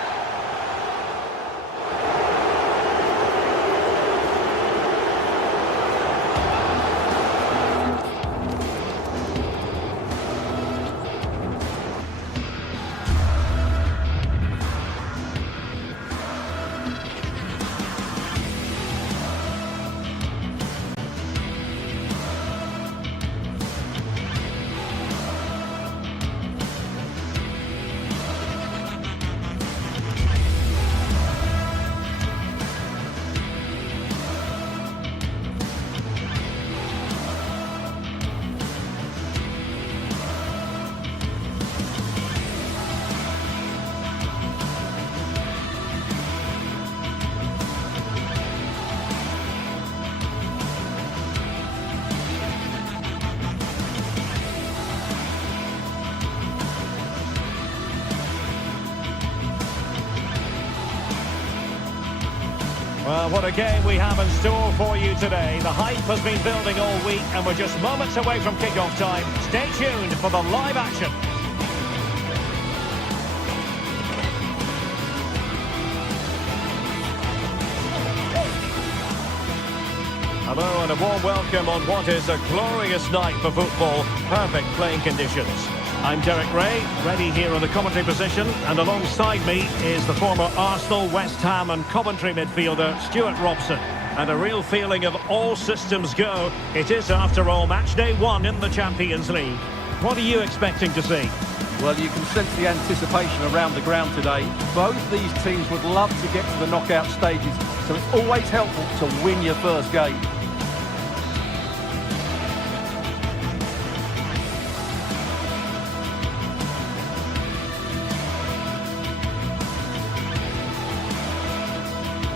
Well, what a game we have in store for you today. The hype has been building all week and we're just moments away from kick-off time. Stay tuned for the live action. Hello and a warm welcome on what is a glorious night for football. Perfect playing conditions. I'm Derek Ray, ready here in the commentary position, and alongside me is the former Arsenal, West Ham and Coventry midfielder Stuart Robson. And a real feeling of all systems go. It is, after all, match day 1 in the Champions League. What are you expecting to see? Well, you can sense the anticipation around the ground today. Both these teams would love to get to the knockout stages, so it's always helpful to win your first game.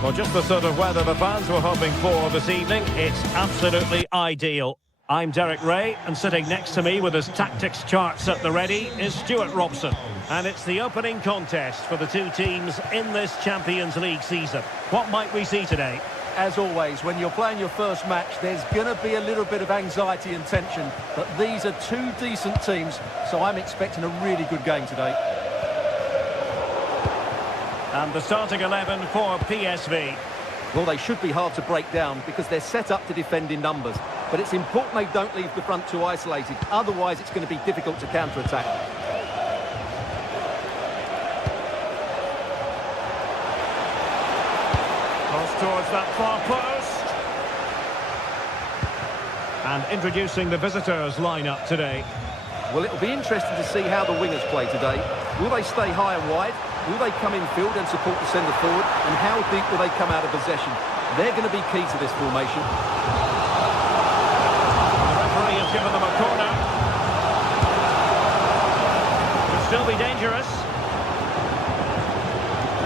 Well, just the sort of weather the fans were hoping for this evening. It's absolutely ideal. I'm Derek Ray, and sitting next to me with his tactics charts at the ready is Stuart Robson. And it's the opening contest for the two teams in this Champions League season. What might we see today? As always, when you're playing your first match, there's going to be a little bit of anxiety and tension. But these are two decent teams, so I'm expecting a really good game today. And the starting 11 for PSV. Well, they should be hard to break down because they're set up to defend in numbers. But it's important they don't leave the front two isolated. Otherwise, it's going to be difficult to counter-attack. Cross towards that far post. And introducing the visitors lineup today. Well, it'll be interesting to see how the wingers play today. Will they stay high and wide? Will they come in field and support the centre forward? And how deep will they come out of possession? They're going to be key to this formation. The referee has given them a corner. Could still be dangerous.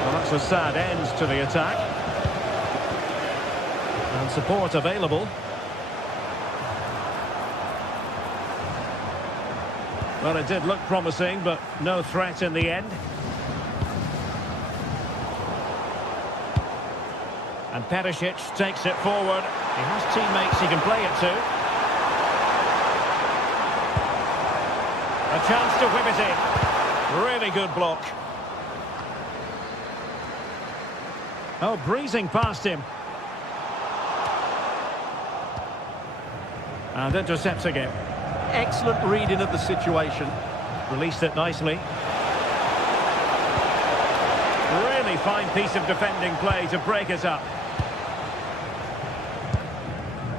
Well, that's a sad end to the attack. And support available. Well, it did look promising, but no threat in the end. And Perisic takes it forward. He has teammates he can play it to. A chance to whip it in. Really good block. Oh, breezing past him. And intercepting him. Excellent reading of the situation. Released it nicely. Really fine piece of defending play to break it up.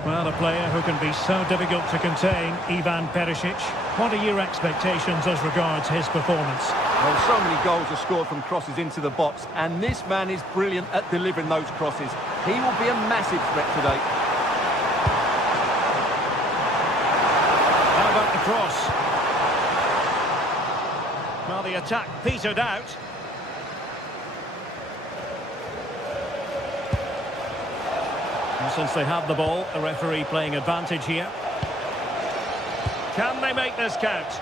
Well, a player who can be so difficult to contain, Ivan Perisic. What are your expectations as regards his performance? Well, so many goals are scored from crosses into the box, and this man is brilliant at delivering those crosses. He will be a massive threat today. How about the cross? Well, the attack petered out. And since they have the ball, the referee playing advantage here. Can they make this count?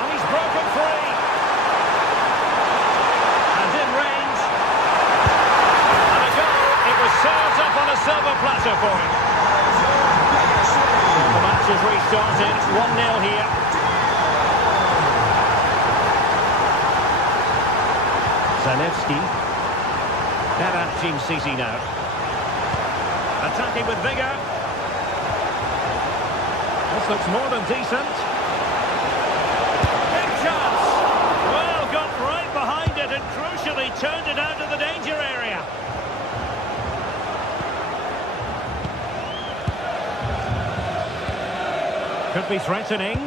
And he's broken free. And in range. And a goal. It was served up on a silver platter for him. The match has restarted. 1-0 here. Zalewski. Jim City now. Attacking with vigour. This looks more than decent. Big chance. Well, got right behind it and crucially turned it out of the danger area. Could be threatening.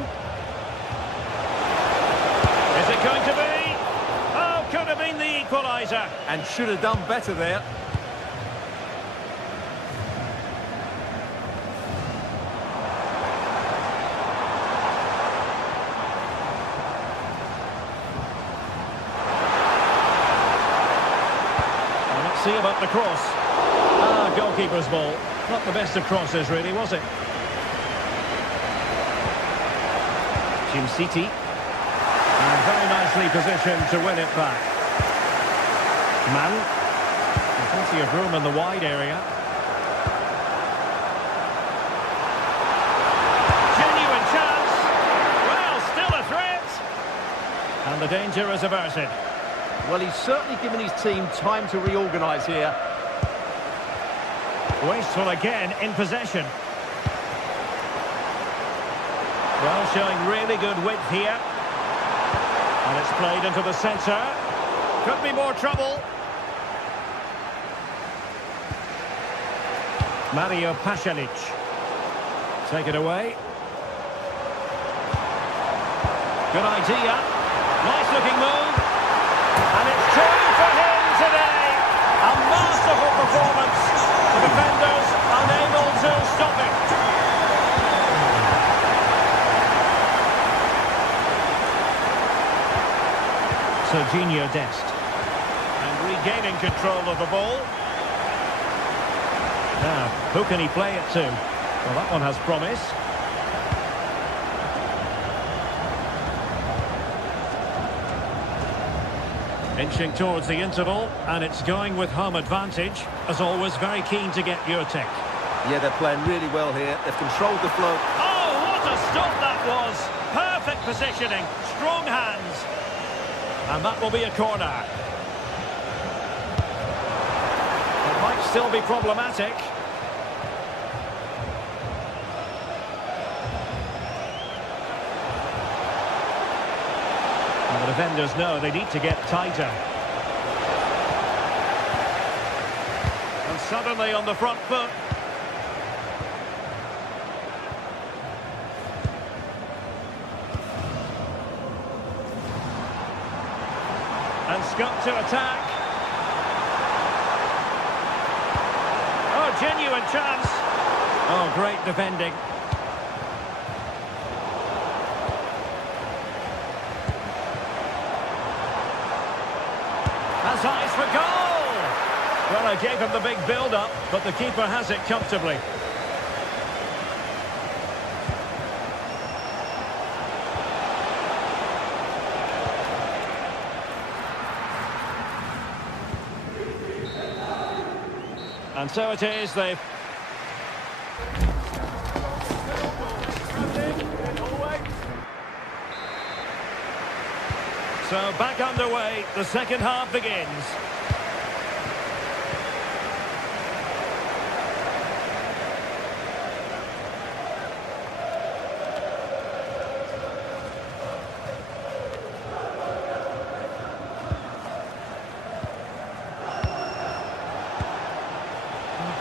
Is it going to be? Could have been the equaliser. And should have done better there. Well, let's see about the cross. Goalkeeper's ball. Not the best of crosses, really, was it? Jim City. And very nicely positioned to win it back. Man. Plenty of room in the wide area. Genuine chance. Well, still a threat. And the danger is averted. Well, he's certainly given his team time to reorganise here. Wasteful again in possession. Well, showing really good width here. And it's played into the centre. Could be more trouble. Mario Pasalic. Take it away. Good idea. Nice looking move. And it's two for him today. A masterful performance. The defenders unable to stop it. Serginho Dest. And regaining control of the ball. Now, who can he play it to? Well, that one has promise. Inching towards the interval, and it's going with home advantage. As always, very keen to get your take. Yeah, they're playing really well here. They've controlled the flow. Oh, what a stop that was! Perfect positioning, strong hands. And that will be a corner. It might still be problematic. The defenders know they need to get tighter. And suddenly on the front foot. And Scott to attack. Oh, genuine chance. Oh, great defending. Has eyes for goal! Well, I gave him the big build-up, but the keeper has it comfortably. And so it is, they've... So back underway, the second half begins.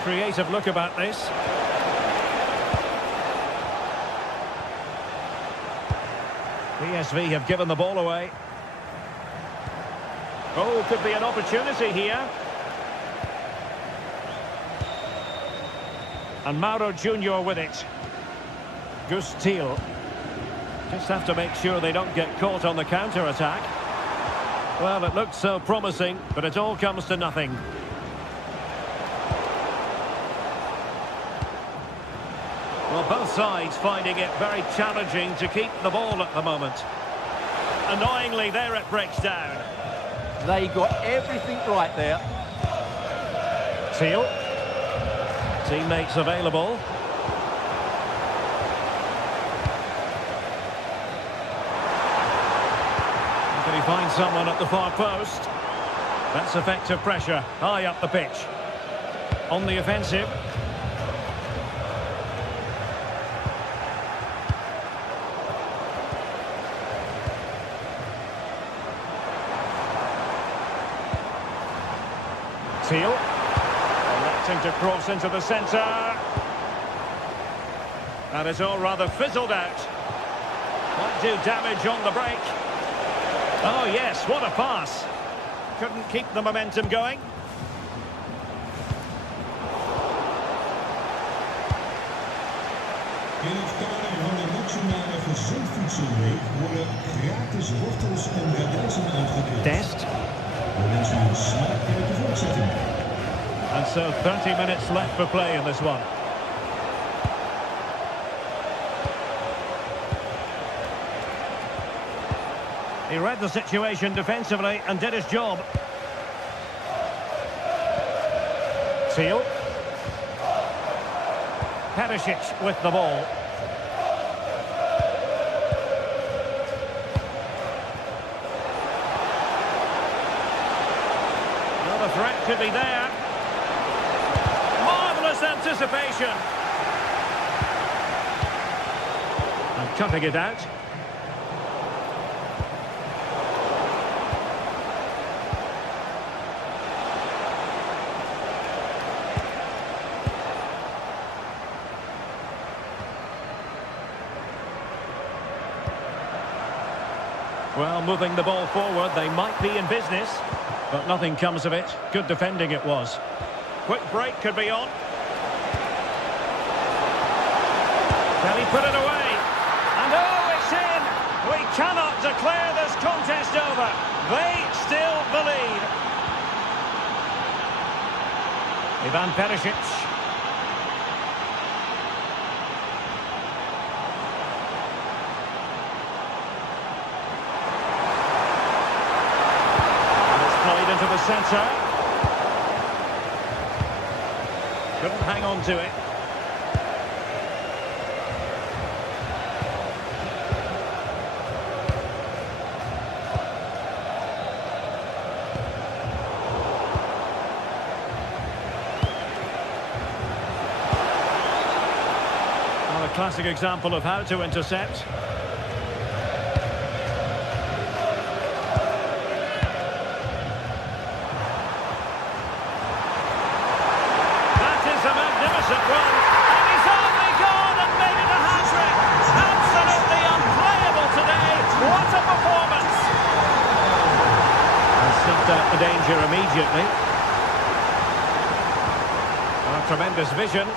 Creative look about this. PSV have given the ball away. Oh, could be an opportunity here. And Mauro Junior with it. Gus Thiel. Just have to make sure they don't get caught on the counter-attack. Well, it looked so promising, but it all comes to nothing. Well, both sides finding it very challenging to keep the ball at the moment. Annoyingly, there it breaks down. They got everything right there. Thiel. Teammates available. Can he find someone at the far post? That's effective pressure, high up the pitch. On the offensive. Thiel, electing to cross into the centre. And it's all rather fizzled out. Might do damage on the break. Oh yes, what a pass. Couldn't keep the momentum going. In het kader van de nationale gezondvoedselweek worden gratis wortels en radijzen uitgedeeld. Dest. We wensen u een smakelijke voortzetting. And so 30 minutes left for play in this one. He read the situation defensively and did his job. Thiel. Perisic with the ball. The threat could be there. Marvellous anticipation. And cutting it out. Well, moving the ball forward, they might be in business. But nothing comes of it. Good defending it was. Quick break could be on. Can he put it away? And oh, it's in! We cannot declare this contest over. They still believe. Ivan Perisic. Into the centre. Couldn't hang on to it. Well, a classic example of how to intercept. Out the danger immediately. Oh, tremendous vision.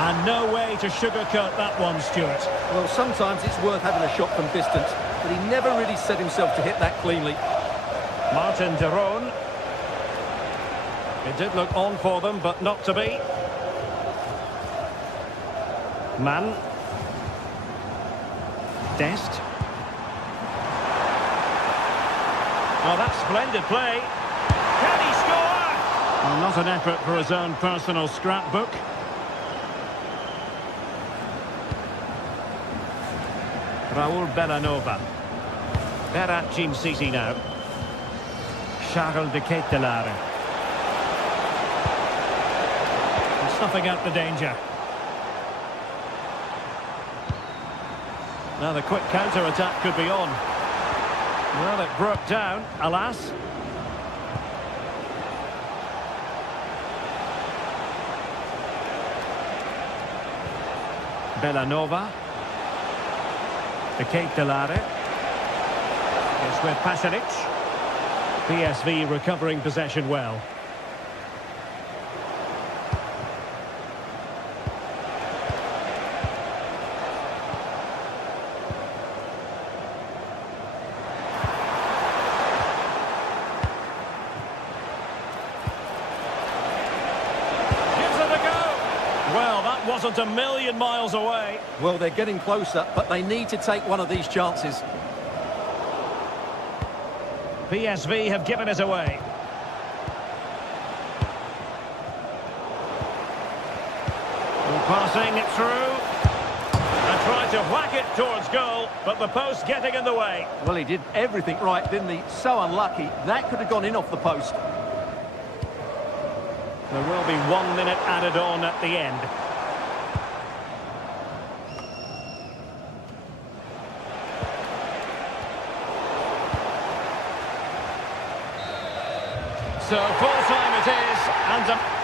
And no way to sugarcoat that one, Stuart. Well, sometimes it's worth having a shot from distance, but he never really set himself to hit that cleanly. Martin de Roon. It did look on for them, but not to be. Mann. Dest. Oh, that's splendid play. Can he score? Well, not an effort for his own personal scrapbook. Raul Bellanova. Verratti City now. Charles de Ketelaere. Snuffing out the danger. Now the quick counter-attack could be on. Well, it broke down, alas. Bellanova. De Ketelaere. It's with Pasalic. PSV recovering possession well. Well, that wasn't a million miles away. Well, they're getting closer, but they need to take one of these chances. PSV have given it away. Passing it through. And tried to whack it towards goal, but the post getting in the way. Well, he did everything right, didn't he? So unlucky. That could have gone in off the post. There will be 1 minute added on at the end. So full time it is, and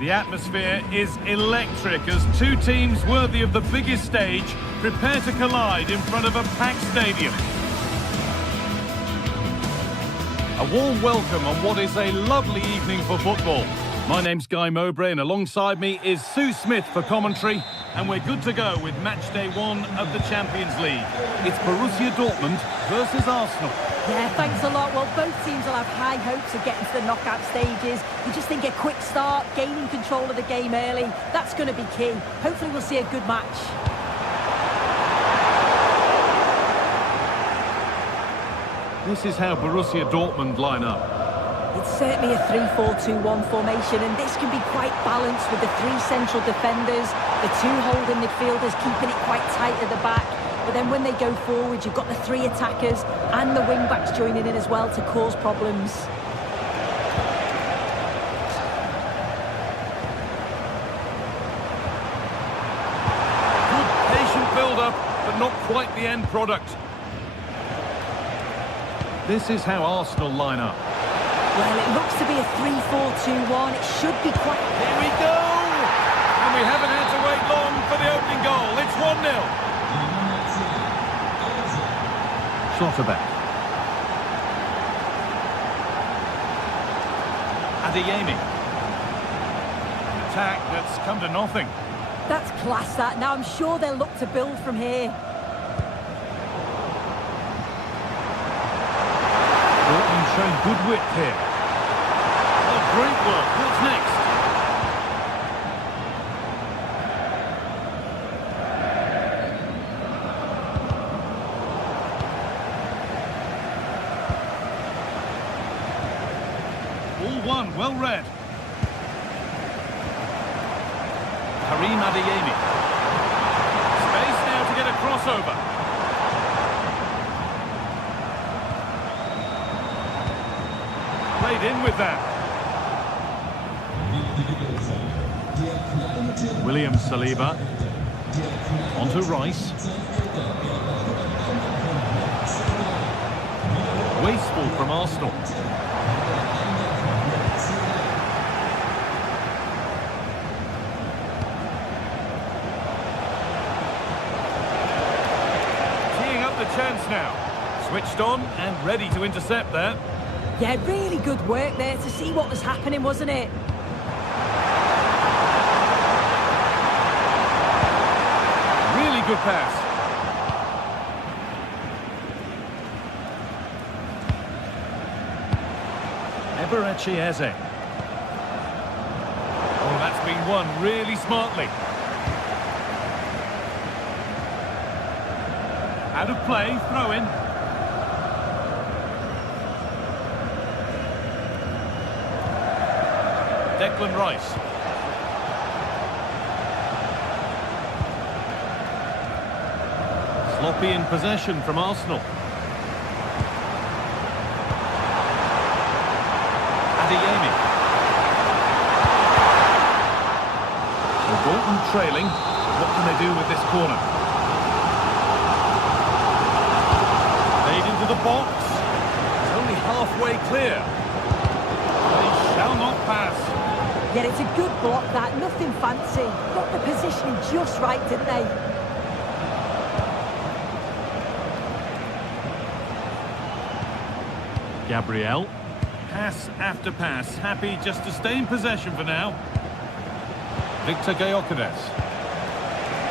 The atmosphere is electric as two teams worthy of the biggest stage prepare to collide in front of a packed stadium. A warm welcome on what is a lovely evening for football. My name's Guy Mowbray and alongside me is Sue Smith for commentary, and we're good to go with match day 1 of the Champions League. It's Borussia Dortmund versus Arsenal. Yeah, thanks a lot. Well, both teams will have high hopes of getting to the knockout stages. You just think a quick start, gaining control of the game early, that's going to be key. Hopefully we'll see a good match. This is how Borussia Dortmund line up. It's certainly a 3-4-2-1 formation, and this can be quite balanced with the 3 central defenders, the 2 holding midfielders keeping it quite tight at the back. But then when they go forward, you've got the 3 attackers and the wing-backs joining in as well to cause problems. Good patient build-up, but not quite the end product. This is how Arsenal line up. Well, it looks to be a 3-4-2-1. It should be quite... Here we go! And we haven't had to wait long for the opening goal. It's 1-0. Schlotterbeck. Adeyemi. An attack that's come to nothing. That's class, that. Now, I'm sure they'll look to build from here. Dortmund showing good width here. Oh, great work. What's next? All one, well read. Karim Adeyemi. Space now to get a crossover. Played in with that. William Saliba. Onto Rice. Wasteful from Arsenal. Teeing up the chance now. Switched on and ready to intercept there. Yeah, really good work there to see what was happening, wasn't it? Really good pass. Eberechi Eze. Oh, that's been won really smartly. Out of play, throw in. Declan Rice. Sloppy in possession from Arsenal. Adeyemi. So Dortmund trailing. What can they do with this corner? Made into the box. It's only halfway clear. They shall not pass. Yeah, it's a good block, that. Nothing fancy. Got the positioning just right, didn't they? Gabriel. Pass after pass. Happy just to stay in possession for now. Victor Gyökeres.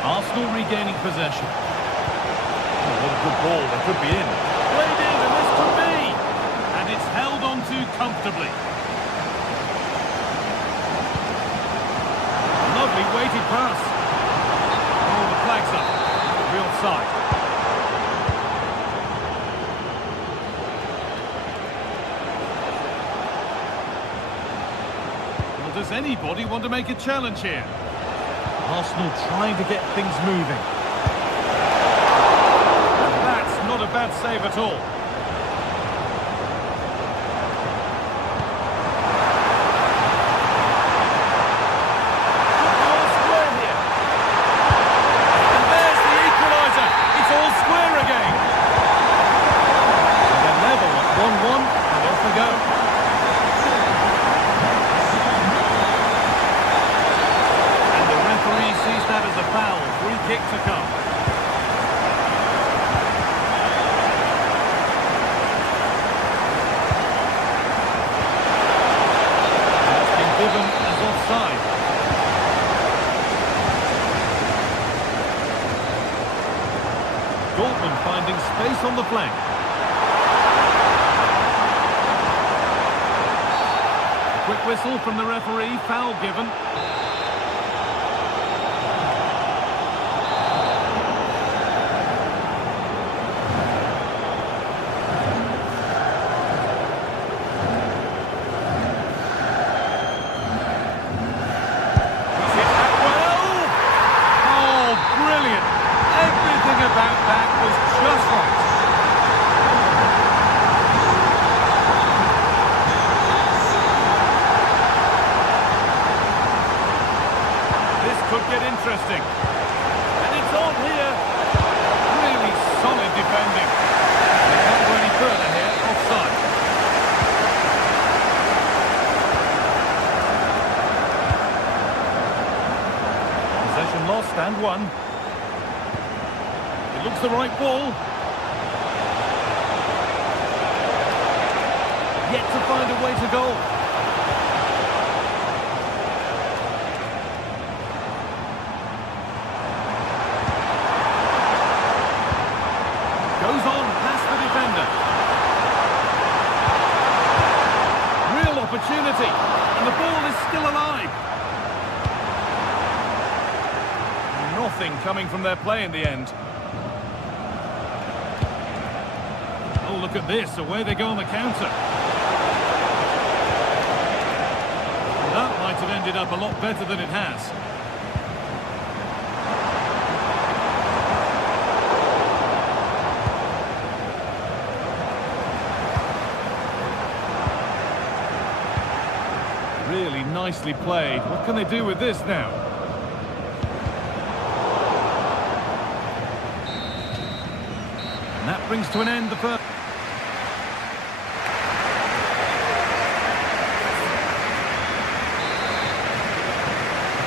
Arsenal regaining possession. Oh, what a good ball. They could be in. Played in, and this could be. And it's held on to comfortably. Lovely weighted pass. Oh, the flag's up. Real side. Well, does anybody want to make a challenge here? Arsenal trying to get things moving. That's not a bad save at all. space on the flank. A quick whistle from the referee, foul given. Interesting. And it's on here. Really solid defending. They can't go any further here. Offside. Possession lost and won. It looks the right ball. Yet to find a way to goal. Goes on past the defender. Real opportunity. And the ball is still alive. Nothing coming from their play in the end. Oh, look at this. Away they go on the counter. That might have ended up a lot better than it has. Really nicely played. What can they do with this now? And that brings to an end the first.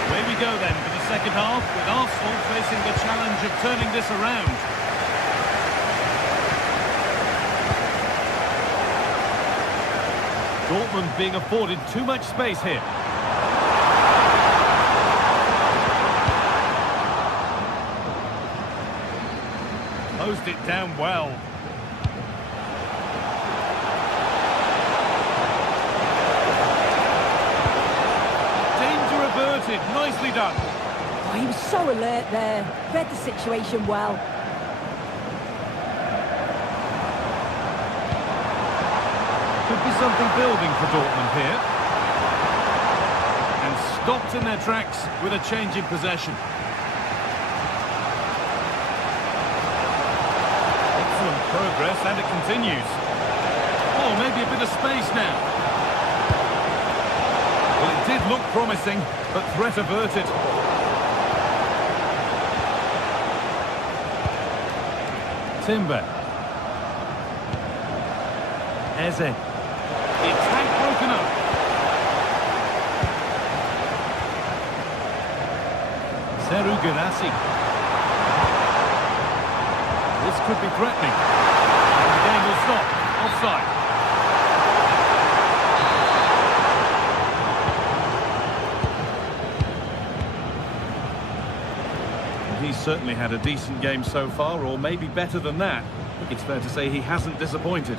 Away we go then for the second half, with Arsenal facing the challenge of turning this around. Dortmund being afforded too much space here. Closed it down well. Danger averted. Nicely done. Oh, he was so alert there. Read the situation well. Could be something building for Dortmund here. And stopped in their tracks with a change in possession. Excellent progress, and it continues. Oh, maybe a bit of space now. Well, it did look promising, but threat averted. Timber. Eze. The attack broken up. Seru Girassi. This could be threatening. The game will stop. Offside. He's certainly had a decent game so far, or maybe better than that. I think it's fair to say he hasn't disappointed.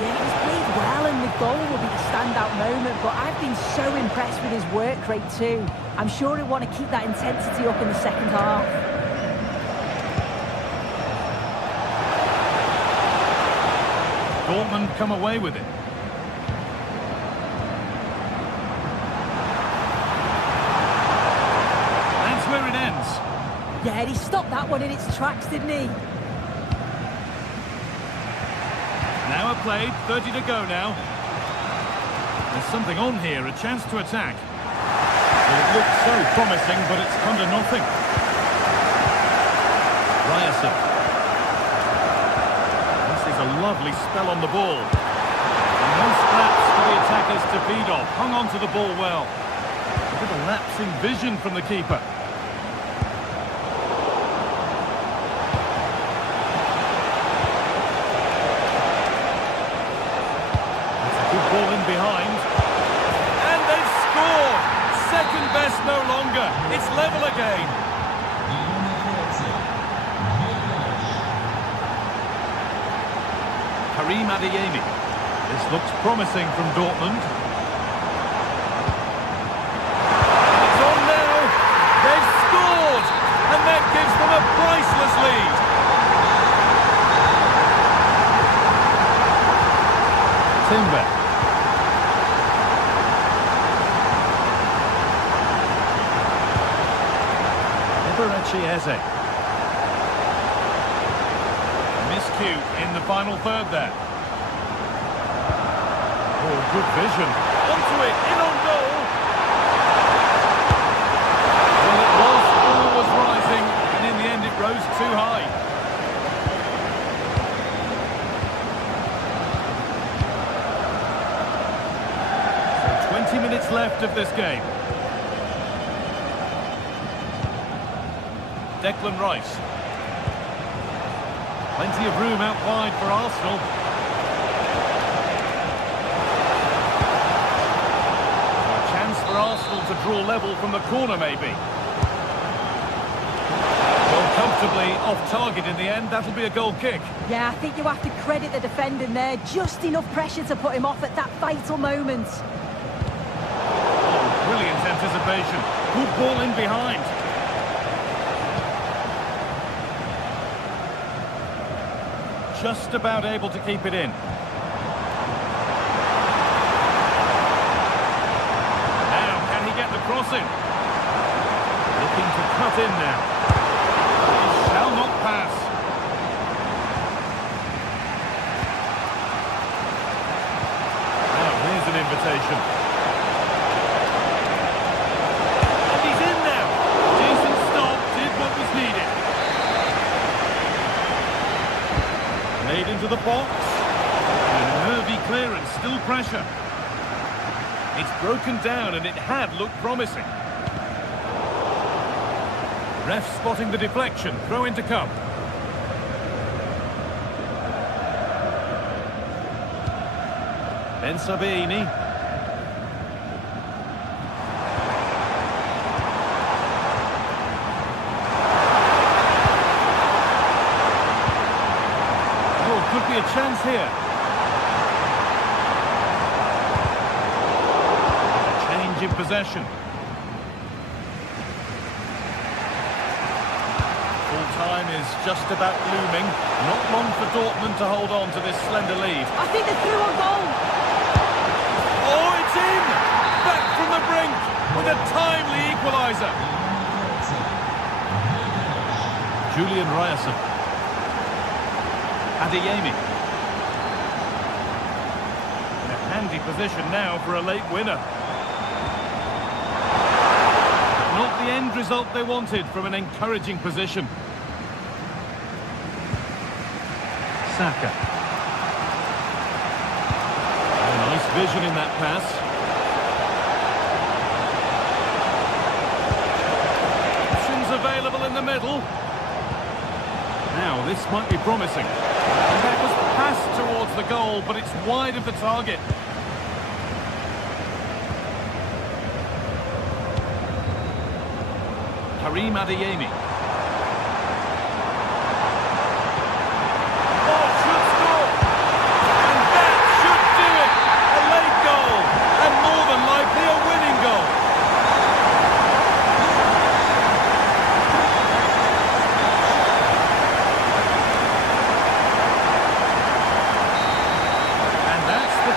Yeah, he's played well, and the goal will be the standout moment, but I've been so impressed with his work rate too. I'm sure he'll want to keep that intensity up in the second half. Dortmund come away with it. That's where it ends. Yeah, he stopped that one in its tracks, didn't he? Now played, 30 to go now. There's something on here, a chance to attack. Well, it looked so promising, but it's come to nothing. Ryerson. This is a lovely spell on the ball. And no scraps for the attackers to feed off. Hung on to the ball well. A bit of lapse in vision from the keeper. Ball in behind, and they've scored. Second best no longer. It's level again. Karim Adeyemi. This looks promising from Dortmund. It's on now. They've scored, and that gives them a priceless lead. Timber. Eze. Miscue in the final third there. Oh, good vision. Onto it, in on goal. Well, it was, all was rising, and in the end it rose too high. So 20 minutes left of this game. Declan Rice. Plenty of room out wide for Arsenal. A chance for Arsenal to draw level from the corner, maybe. Well, comfortably off target in the end. That'll be a goal kick. Yeah, I think you have to credit the defending there. Just enough pressure to put him off at that vital moment. Oh, brilliant anticipation. Good ball in behind. Just about able to keep it in. Now, can he get the crossing? Looking to cut in now. He shall not pass. Now, here's an invitation. And he's in now. Decent stop, did what was needed. Made into the box. And nervy clearance, still pressure. It's broken down and it had looked promising. Ref spotting the deflection, throw in to come. Ben Sabaini. Could be a chance here. Change in possession. Full time is just about looming. Not long for Dortmund to hold on to this slender lead. I think they're through on goal. Oh, it's in! Back from the brink with a timely equaliser. Julian Ryerson. Adeyemi. In a handy position now for a late winner. Not the end result they wanted from an encouraging position. Saka. Oh, nice vision in that pass. Options available in the middle. Now, this might be promising. And that was passed towards the goal, but it's wide of the target. Karim Adeyemi. Oh, should score! And that should do it! A late goal, and more than likely a winning goal.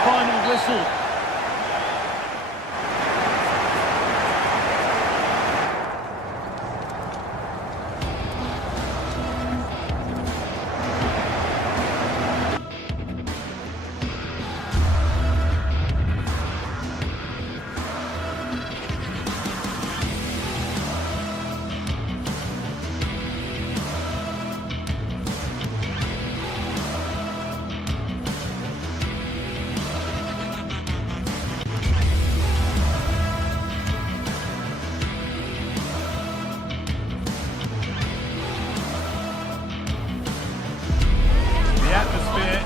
Final whistle.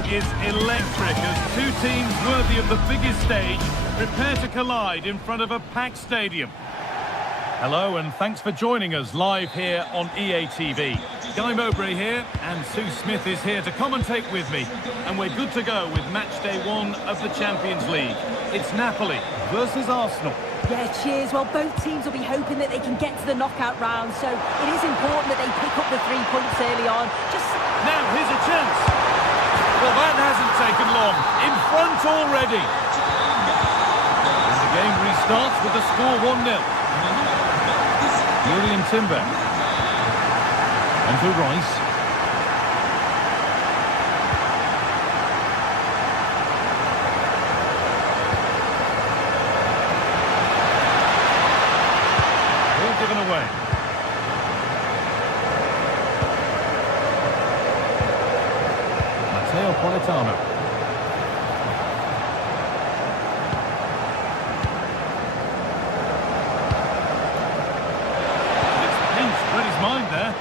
Is electric as two teams worthy of the biggest stage prepare to collide in front of a packed stadium. Hello and thanks for joining us live here on EA TV. Guy Mowbray here and Sue Smith is here to commentate with me. And we're good to go with match day 1 of the Champions League. It's Napoli versus Arsenal. Yeah, cheers. Well, both teams will be hoping that they can get to the knockout round, so it is important that they pick up the 3 points early on. Now, here's a chance. Well, that hasn't taken long. In front already. And the game restarts with the score 1-0. Julian Timber. And to Rice. All given away. Matteo Politano. Mind there.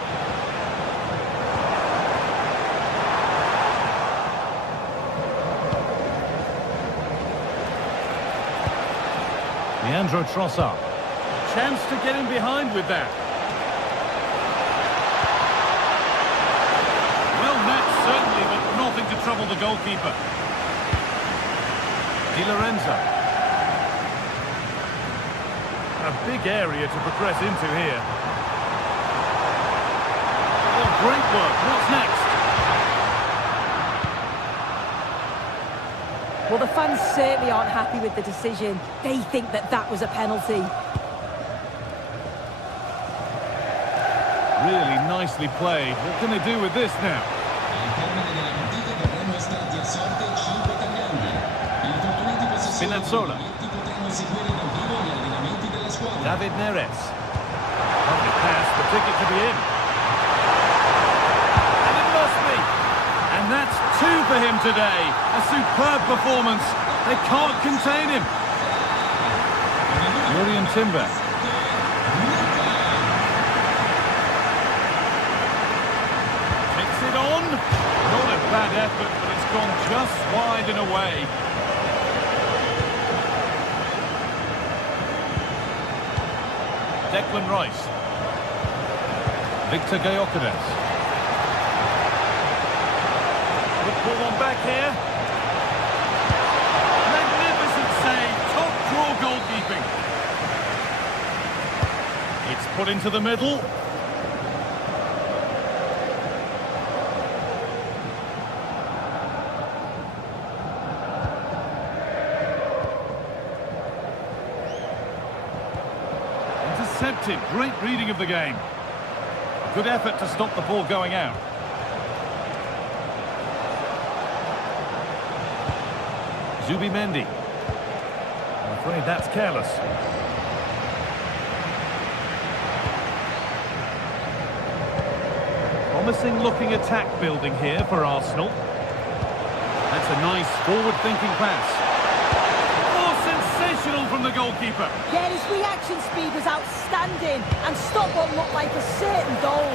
Leandro Trossard. Chance to get in behind with that. Well met, certainly, but nothing to trouble the goalkeeper. Di Lorenzo. A big area to progress into here. Great work. What's next? Well, the fans certainly aren't happy with the decision. They think that that was a penalty. Really nicely played. What can they do with this now? Spinazzola. David Neres. Lovely pass, the ticket to be in. And that's 2 for him today. A superb performance. They can't contain him. Julian Timber. Takes it on. Not a bad effort, but it's gone just wide and away. Declan Rice. Victor Gyökeres. Pull one back here. Magnificent save. Top draw goalkeeping. It's put into the middle. Intercepted. Great reading of the game. Good effort to stop the ball going out. Zubimendi. I'm afraid that's careless. Promising looking attack building here for Arsenal. That's a nice forward-thinking pass. Oh, sensational from the goalkeeper. Yeah, his reaction speed was outstanding and stopped what looked like a certain goal.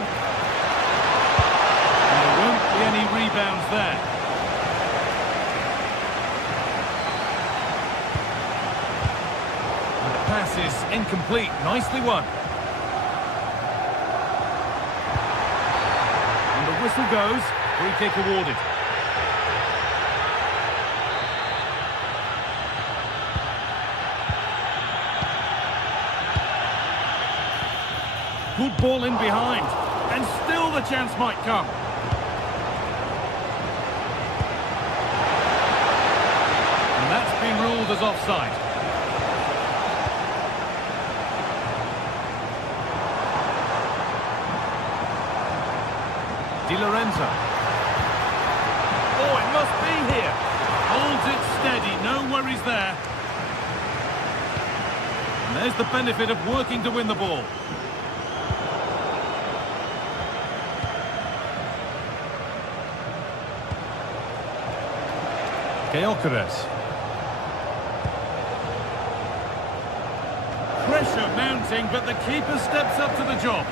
And there won't be any rebounds there. Pass is incomplete. Nicely won. And the whistle goes. Free kick awarded. Good ball in behind. And still the chance might come. And that's been ruled as offside. Di Lorenzo. Oh, it must be here. Holds it steady, no worries there. And there's the benefit of working to win the ball. Gyökeres. Pressure mounting, but the keeper steps up to the job.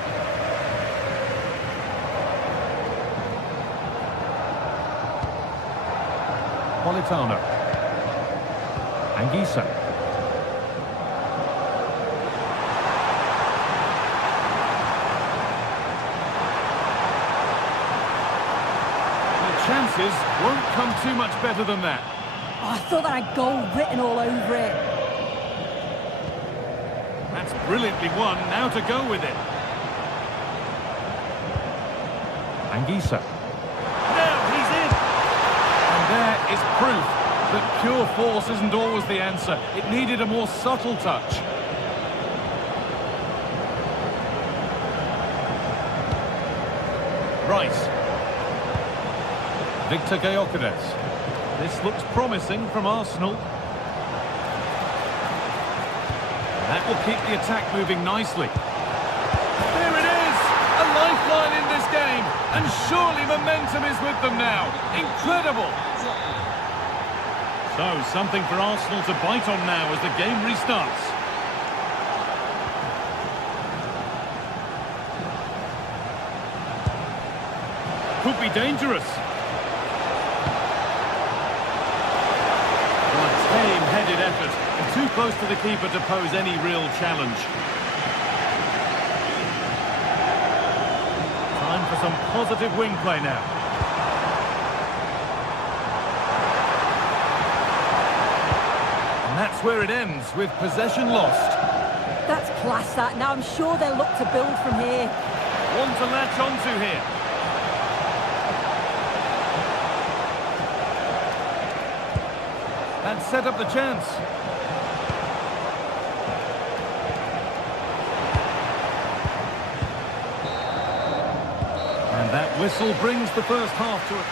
Politano. Anguissa. chances. Won't come too much better than that. Oh, I thought that had goal written all over it. That's brilliantly won. Now to go with it. Anguissa. Now he's in. And there is proof that pure force isn't always the answer. It needed a more subtle touch. Rice. Victor Gyökeres. This looks promising from Arsenal. That will keep the attack moving nicely. There it is! A lifeline in this game. And surely momentum is with them now. Incredible! So, something for Arsenal to bite on now as the game restarts. Could be dangerous. Well, a tame-headed effort, and too close to the keeper to pose any real challenge. Time for some positive wing play now. And that's where it ends, with possession lost. That's class, that. Now I'm sure they'll look to build from here. One to latch onto here. And set up the chance. And that whistle brings the first half to a...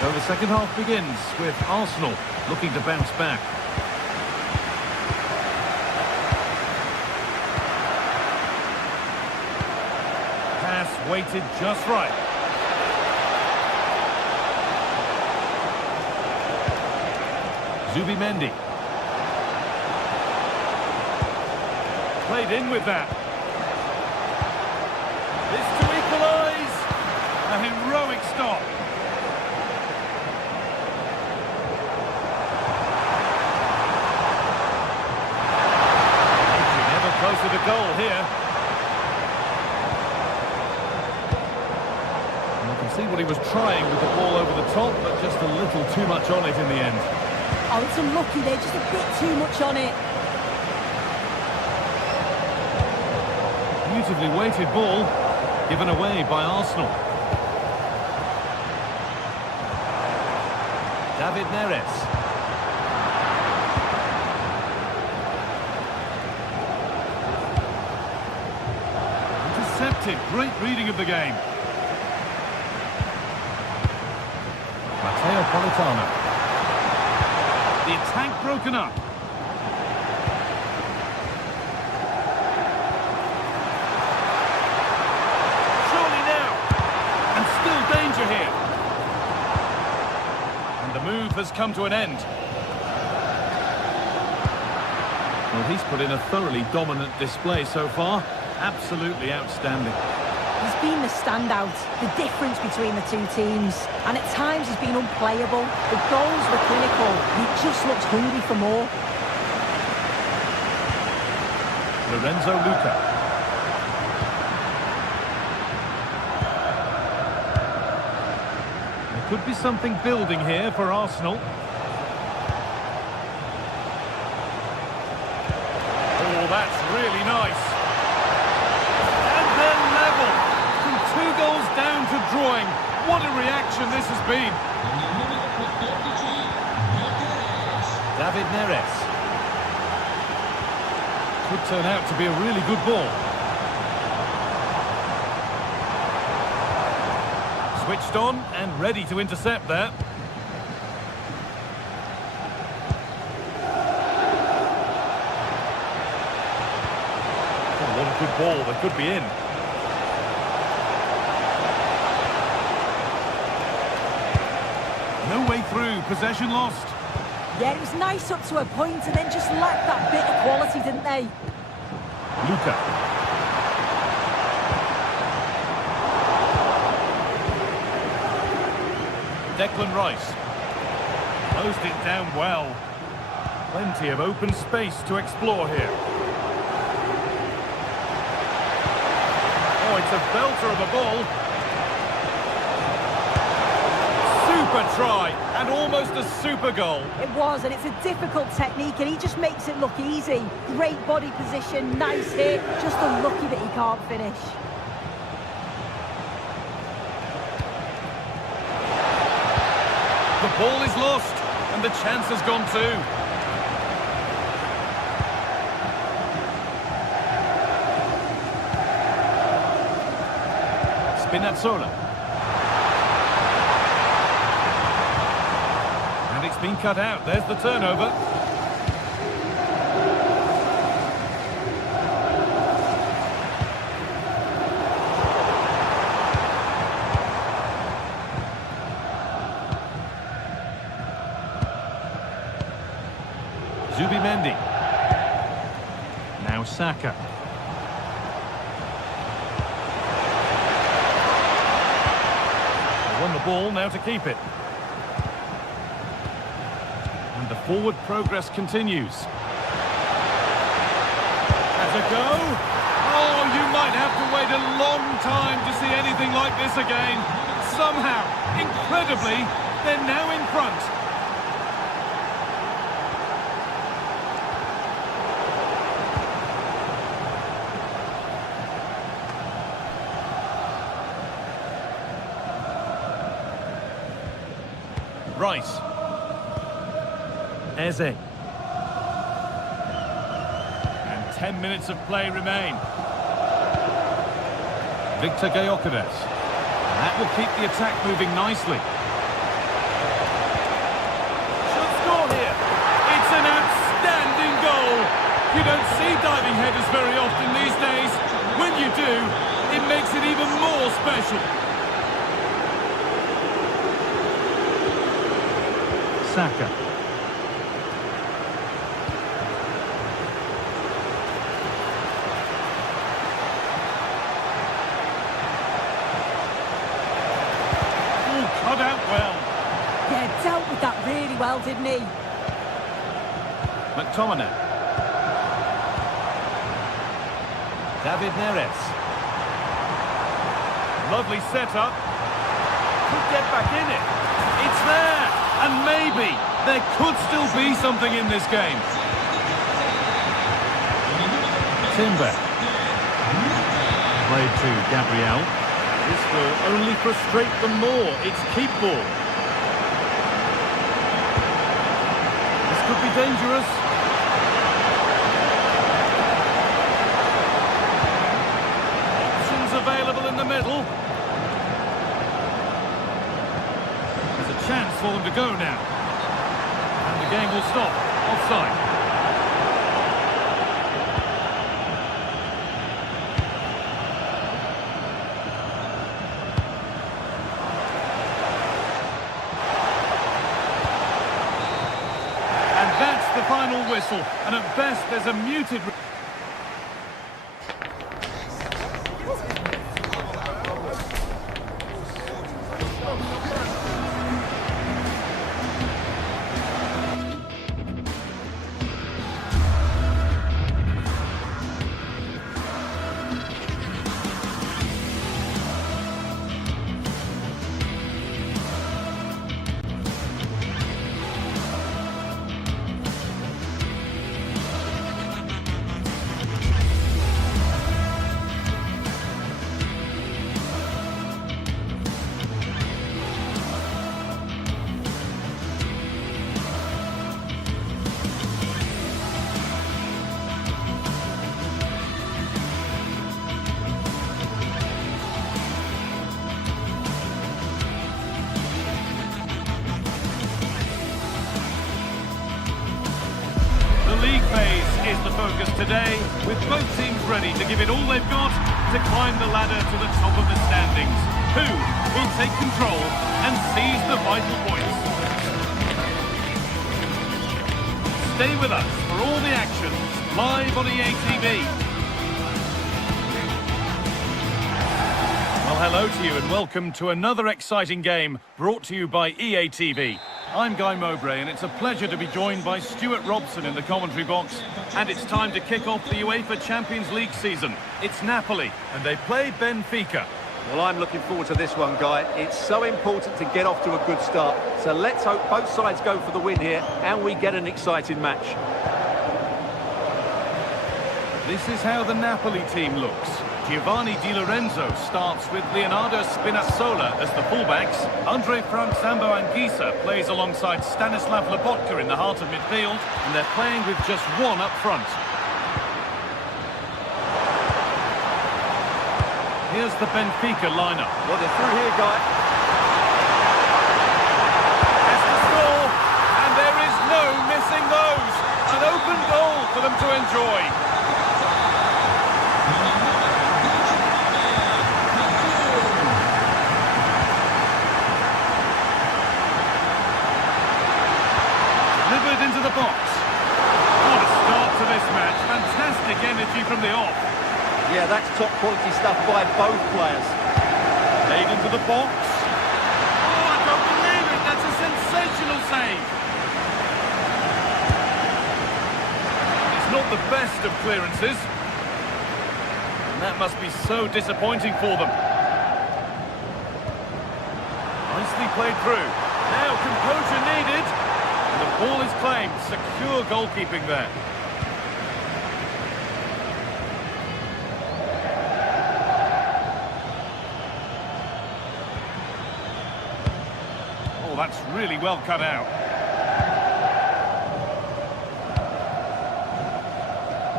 So the second half begins with Arsenal looking to bounce back. Pass weighted just right. Zubimendi. Played in with that. This to equalise. A heroic stop. Never closer to goal here. And you can see what he was trying with the ball over the top, but just a little too much on it in the end. Oh, it's unlucky there, just a bit too much on it. Beautifully weighted ball, given away by Arsenal. David Neres. Intercepted, great reading of the game. Matteo Politano. The attack broken up. Surely now. And still danger here. And the move has come to an end. Well, he's put in a thoroughly dominant display so far. Absolutely outstanding. He's been the standout, the difference between the two teams. And at times he's been unplayable. The goals were clinical. He just looks hungry for more. Lorenzo Luca. There could be something building here for Arsenal. Oh, that's really nice. And they're level. From 2 goals down to drawing. What a reaction this has been. David Neres. Could turn out to be a really good ball. Switched on and ready to intercept there. Oh, what a good ball, that could be in. No way through, possession lost. Yeah, it was nice up to a point and then just lacked that bit of quality, didn't they? Luca. Declan Rice. Closed it down well. Plenty of open space to explore here. Oh, it's a belter of a ball. Super try, and almost a super goal. It was, and it's a difficult technique, and he just makes it look easy. Great body position, nice hit, just unlucky that he can't finish. The ball is lost, and the chance has gone too. Spinazzola. And it's been cut out. There's the turnover. Zubimendi. Now Saka. They won the ball, now to keep it. And the forward progress continues. Has a go. Oh, you might have to wait a long time to see anything like this again. Somehow, incredibly, they're now in front. Rice. Eze. And 10 minutes of play remain. Victor Gyökeres. That will keep the attack moving nicely. Should score here. It's an outstanding goal. You don't see diving headers very often these days. When you do, it makes it even more special. Saka. Oh, cut out well. Yeah, dealt with that really well, didn't he? McTominay. David Neres. Lovely setup. Could get back in it. It's there. And maybe there could still be something in this game. Timber. Played to Gabriel. This will only frustrate them more. It's keep ball. This could be dangerous. Options available in the middle. Chance for them to go now. And the game will stop. Offside. And that's the final whistle. And at best there's a muted... League phase is the focus today, with both teams ready to give it all they've got to climb the ladder to the top of the standings. Who will take control and seize the vital points? Stay with us for all the action, live on EA TV. Well, hello to you and welcome to another exciting game brought to you by EA TV. I'm Guy Mowbray, and it's a pleasure to be joined by Stuart Robson in the commentary box. And it's time to kick off the UEFA Champions League season. It's Napoli, and they play Benfica. Well, I'm looking forward to this one, Guy. It's so important to get off to a good start. So let's hope both sides go for the win here and we get an exciting match. This is how the Napoli team looks. Giovanni Di Lorenzo starts with Leonardo Spinazzola as the fullbacks. Andre Frank Zambo Anguissa plays alongside Stanislav Lobotka in the heart of midfield, and they're playing with just one up front. Here's the Benfica lineup. Well, they're through here, Guy. That's the score, and there is no missing those. An open goal for them to enjoy. Delivered into the box. What a start to this match. Fantastic energy from the off. Yeah, that's top quality stuff by both players. Laid into the box. Oh, I don't believe it. That's a sensational save. It's not the best of clearances. And that must be so disappointing for them. Nicely played through. Now composure needed. And the ball is claimed. Secure goalkeeping there. Oh, that's really well cut out.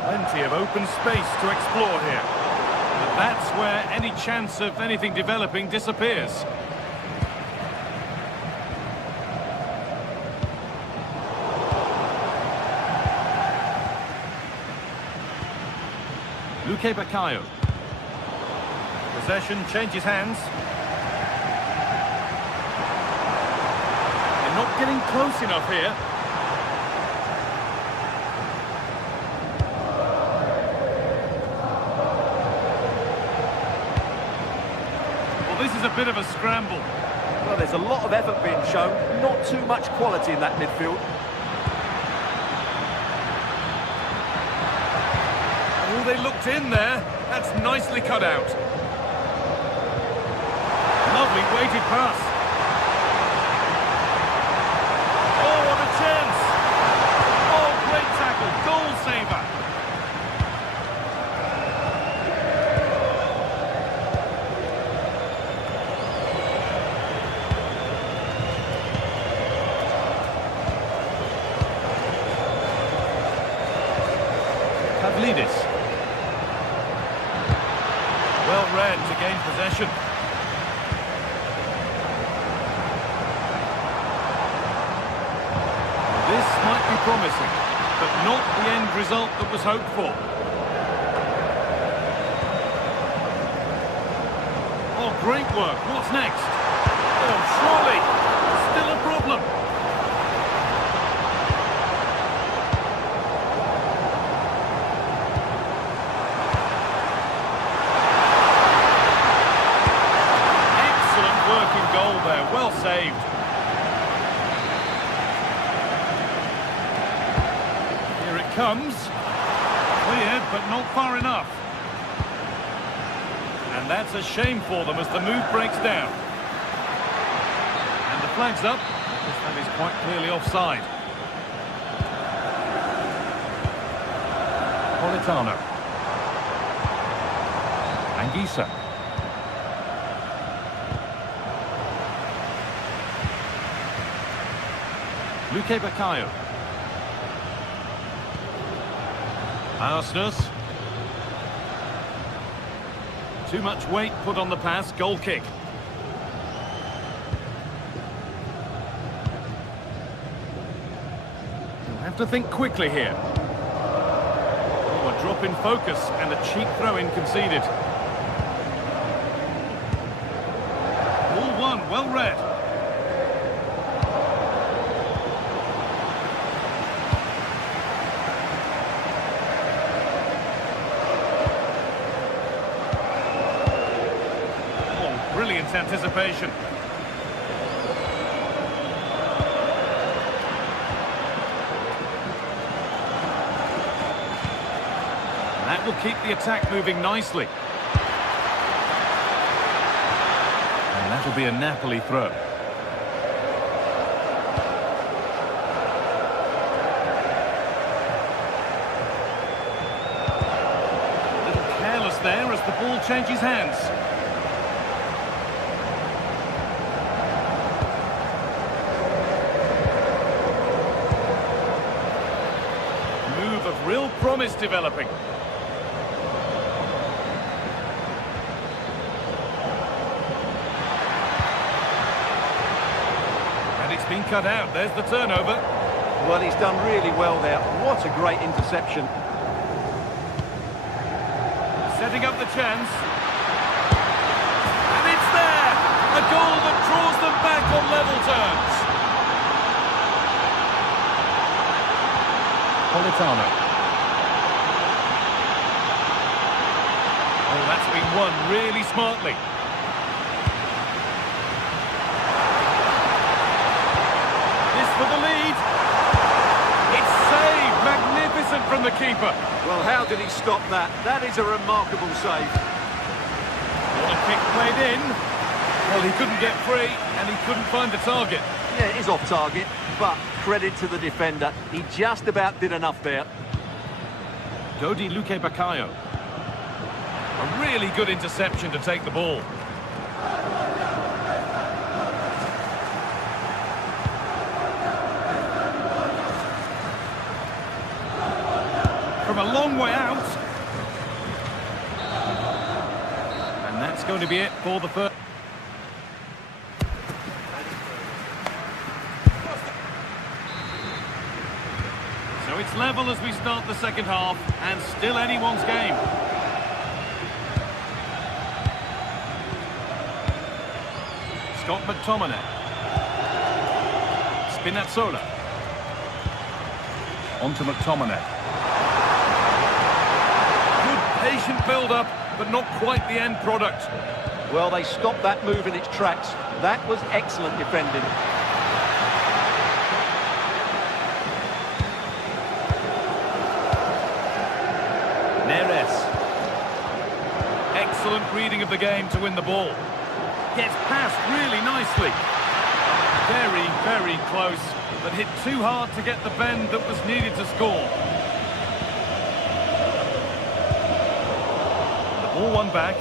Plenty of open space to explore here. But that's where any chance of anything developing disappears. Luque Baccaio. Possession changes hands. They're not getting close enough here. Well, this is a bit of a scramble. Well, there's a lot of effort being shown, not too much quality in that midfield. Oh, they looked in there. That's nicely cut out. Lovely weighted pass. Oh, what a chance. Oh, great tackle. Goal saver. Pavlidis. Well read to gain possession. This might be promising, but not the end result that was hoped for. Oh, great work. What's next? Oh, surely. Still a problem. Goal there, well saved. Here it comes. Cleared, but not far enough. And that's a shame for them as the move breaks down. And the flag's up, because that is quite clearly offside. Politano. Anguissa. Luque Baccaio. Arsenal. Too much weight put on the pass, goal kick. You'll have to think quickly here. Oh, a drop in focus and a cheap throw-in conceded. Ball one, well read. Brilliant anticipation. That will keep the attack moving nicely. And that'll be a Napoli throw. A little careless there as the ball changes hands. Move of real promise developing. It's been cut out. There's the turnover. Well, he's done really well there. What a great interception. Setting up the chance. And it's there! A goal that draws them back on level terms. Politano. Oh, that's been won really smartly. For the lead. It's saved. Magnificent from the keeper. Well, how did he stop that? That is a remarkable save. What a kick played in. Well, he couldn't get free and he couldn't find the target. Yeah, it is off target, but credit to the defender. He just about did enough there. Dodi Luque Baccaio. A really good interception to take the ball. From a long way out. And that's going to be it for the first. So it's level as we start the second half, and still anyone's game. Scott McTominay. Spinazzola. On to McTominay. Patient build-up, but not quite the end product. Well, they stopped that move in its tracks. That was excellent defending. Neres. Excellent reading of the game to win the ball. Gets past really nicely. Very, very close, but hit too hard to get the bend that was needed to score. All one back.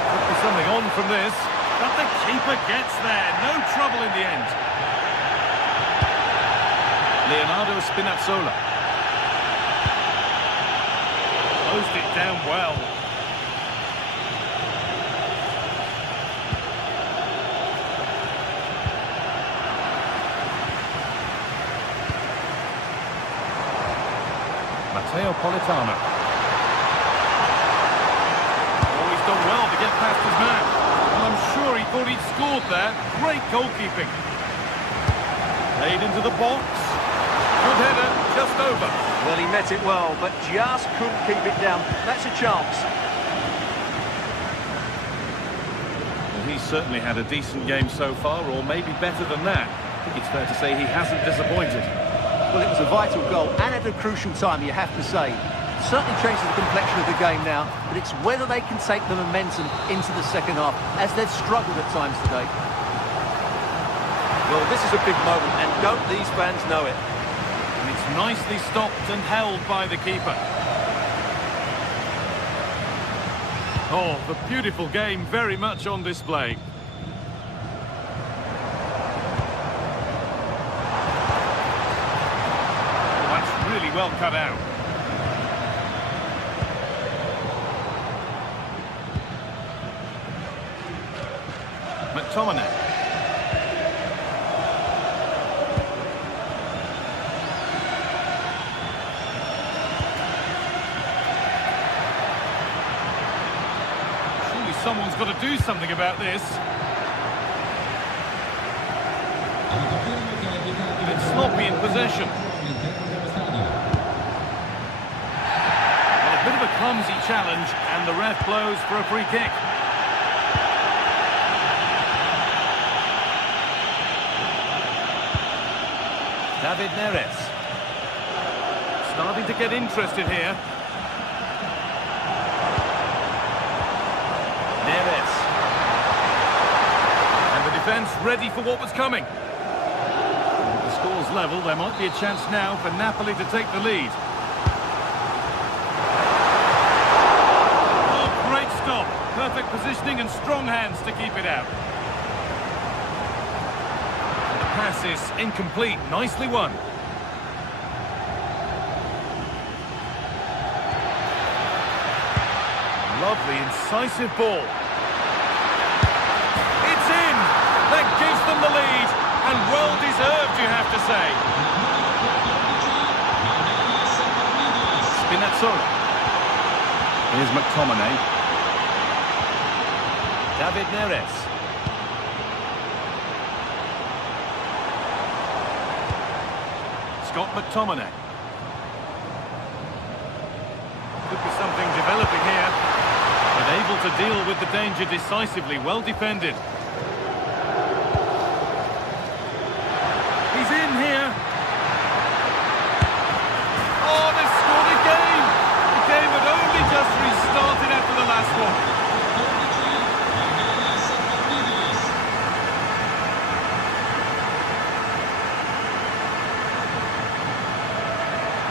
Could be something on from this. But the keeper gets there. No trouble in the end. Leonardo Spinazzola. Closed it down well. Politano. Oh, he's done well to get past his man. Well, I'm sure he thought he'd scored there. Great goalkeeping. Played into the box. Good header, just over. Well, he met it well, but just couldn't keep it down. That's a chance. Well, he's certainly had a decent game so far, or maybe better than that. I think it's fair to say he hasn't disappointed. Well, it was a vital goal, and at a crucial time, you have to say. Certainly changes the complexion of the game now, but it's whether they can take the momentum into the second half, as they've struggled at times today. Well, this is a big moment, and don't these fans know it? And it's nicely stopped and held by the keeper. Oh, the beautiful game very much on display. Really well cut out. McTominay. Surely someone's got to do something about this. It's sloppy in possession. Well, a bit of a clumsy challenge, and the ref blows for a free kick. David Neres. starting to get interested here. Neves. And the defence ready for what was coming. With the score's level, there might be a chance now for Napoli to take the lead. Oh, great stop. Perfect positioning and strong hands to keep it out. The pass is incomplete. Nicely won. Lovely, incisive ball. It's in! That gives them the lead, and well-deserved, you have to say. Spinazzola. Here's McTominay. David Neres. Scott McTominay. Could be something developing here. But able to deal with the danger decisively, well defended. He's in here. Oh, they've scored again! The game had only just restarted after the last one.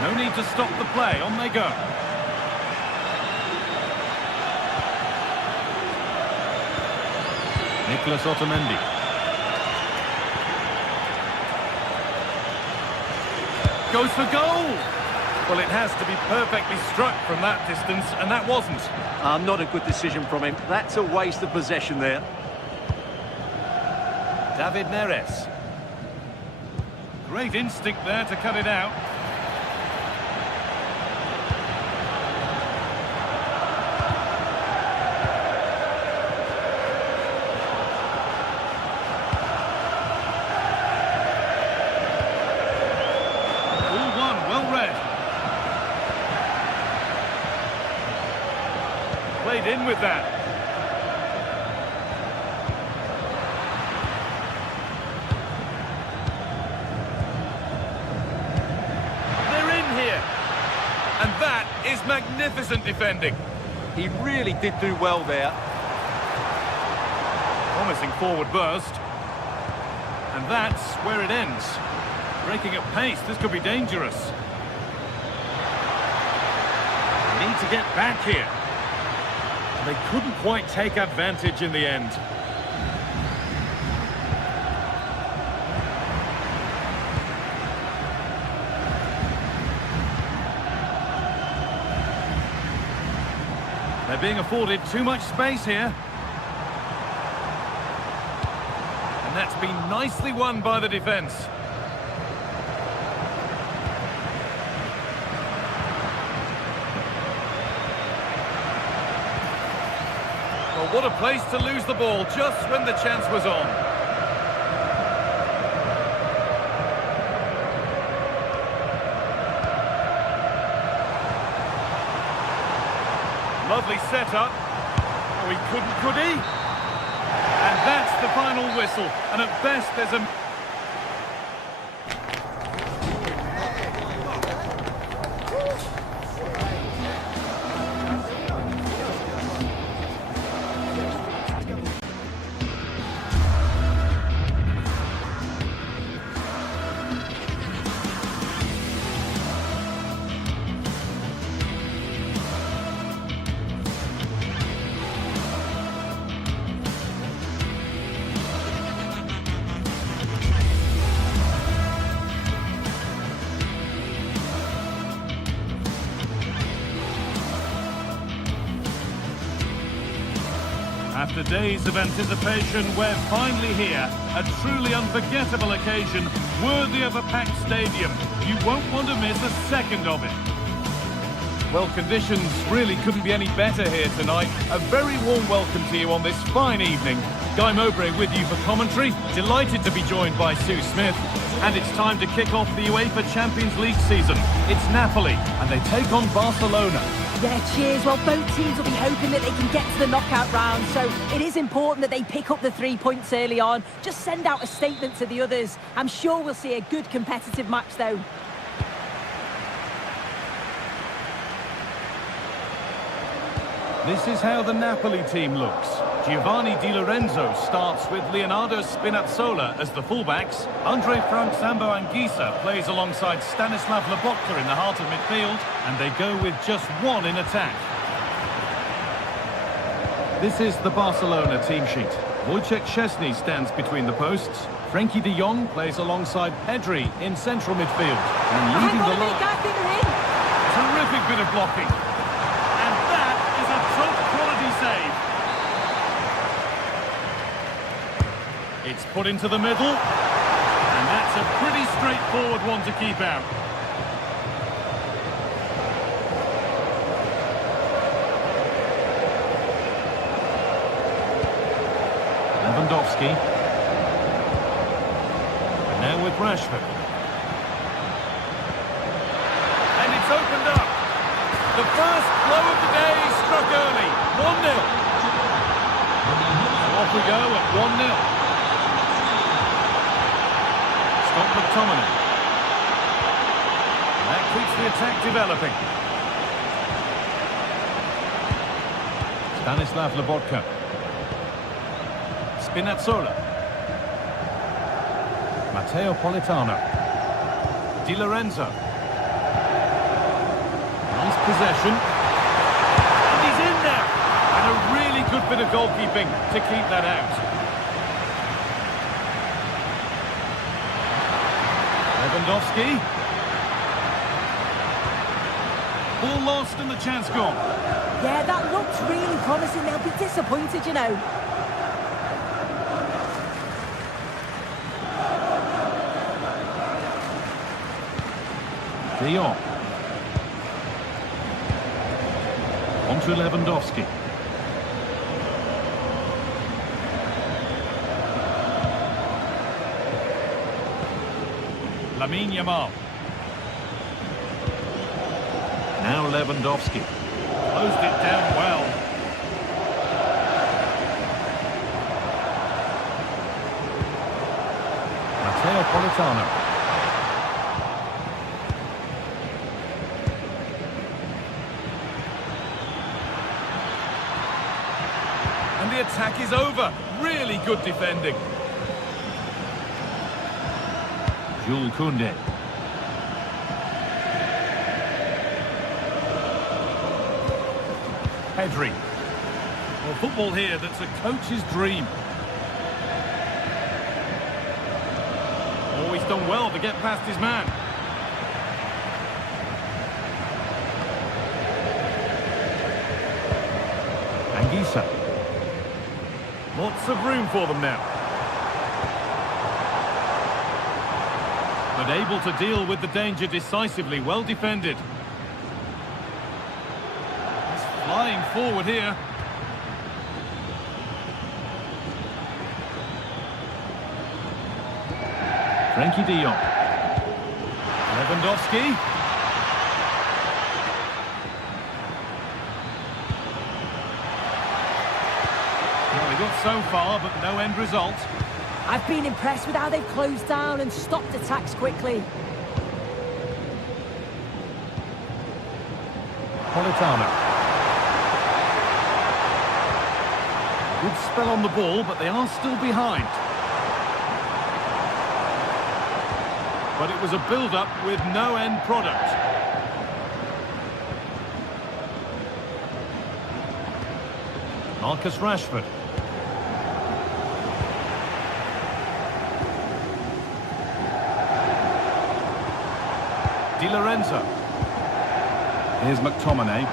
No need to stop the play, on they go. Nicolas Otamendi. Goes for goal! Well, it has to be perfectly struck from that distance, and that wasn't. Not a good decision from him. That's a waste of possession there. David Neres. Great instinct there to cut it out. Played in with that. They're in here. And that is magnificent defending. He really did do well there. Promising forward burst. And that's where it ends. Breaking at pace, this could be dangerous. Need to get back here. They couldn't quite take advantage in the end. They're being afforded too much space here. And that's been nicely won by the defence. Well, what a place to lose the ball just when the chance was on. Lovely setup. Oh, he couldn't, could he? And that's the final whistle. And at best, there's a... After days of anticipation, we're finally here. A truly unforgettable occasion, worthy of a packed stadium. You won't want to miss a second of it. Well, conditions really couldn't be any better here tonight. A very warm welcome to you on this fine evening. Guy Mowbray with you for commentary. Delighted to be joined by Sue Smith. And it's time to kick off the UEFA Champions League season. It's Napoli, and they take on Barcelona. Yeah, cheers. Well, both teams will be hoping that they can get to the knockout round, so it is important that they pick up the 3 points early on. Just send out a statement to the others. I'm sure we'll see a good competitive match, though. This is how the Napoli team looks. Giovanni Di Lorenzo starts with Leonardo Spinazzola as the fullbacks. Andre Frank Zambo Anguissa plays alongside Stanislav Lobotka in the heart of midfield, and they go with just one in attack. This is the Barcelona team sheet. Wojciech Szczesny stands between the posts. Frenkie de Jong plays alongside Pedri in central midfield. And leading the line. Terrific bit of blocking. And that is a top-quality save. It's put into the middle. And that's a pretty straightforward one to keep out. Lewandowski. And now with Rashford. And it's opened up. The first blow of the day struck early. 1-0. So off we go at 1-0. Scott McTominay. And that keeps the attack developing. Stanislav Lobotka. Spinazzola. Matteo Politano. Di Lorenzo. Nice possession. And he's in there. And a really good bit of goalkeeping to keep that out. Lewandowski. Ball lost and the chance gone. Yeah, that looks really promising. They'll be disappointed, you know. De Jong. On to Lewandowski. Lamine Yamal. Now Lewandowski. Closed it down well. Matteo Politano. And the attack is over. Really good defending. Jules Koundé. Pedri. Well, football here that's a coach's dream. Oh, he's done well to get past his man. Anguissa. Lots of room for them now. But able to deal with the danger decisively, well defended. He's flying forward here. Frenkie de Jong. Lewandowski. Well, he got so far, but no end result. I've been impressed with how they've closed down and stopped attacks quickly. Politano. Good spell on the ball, but they are still behind. But it was a build-up with no end product. Marcus Rashford. Di Lorenzo. Here's McTominay.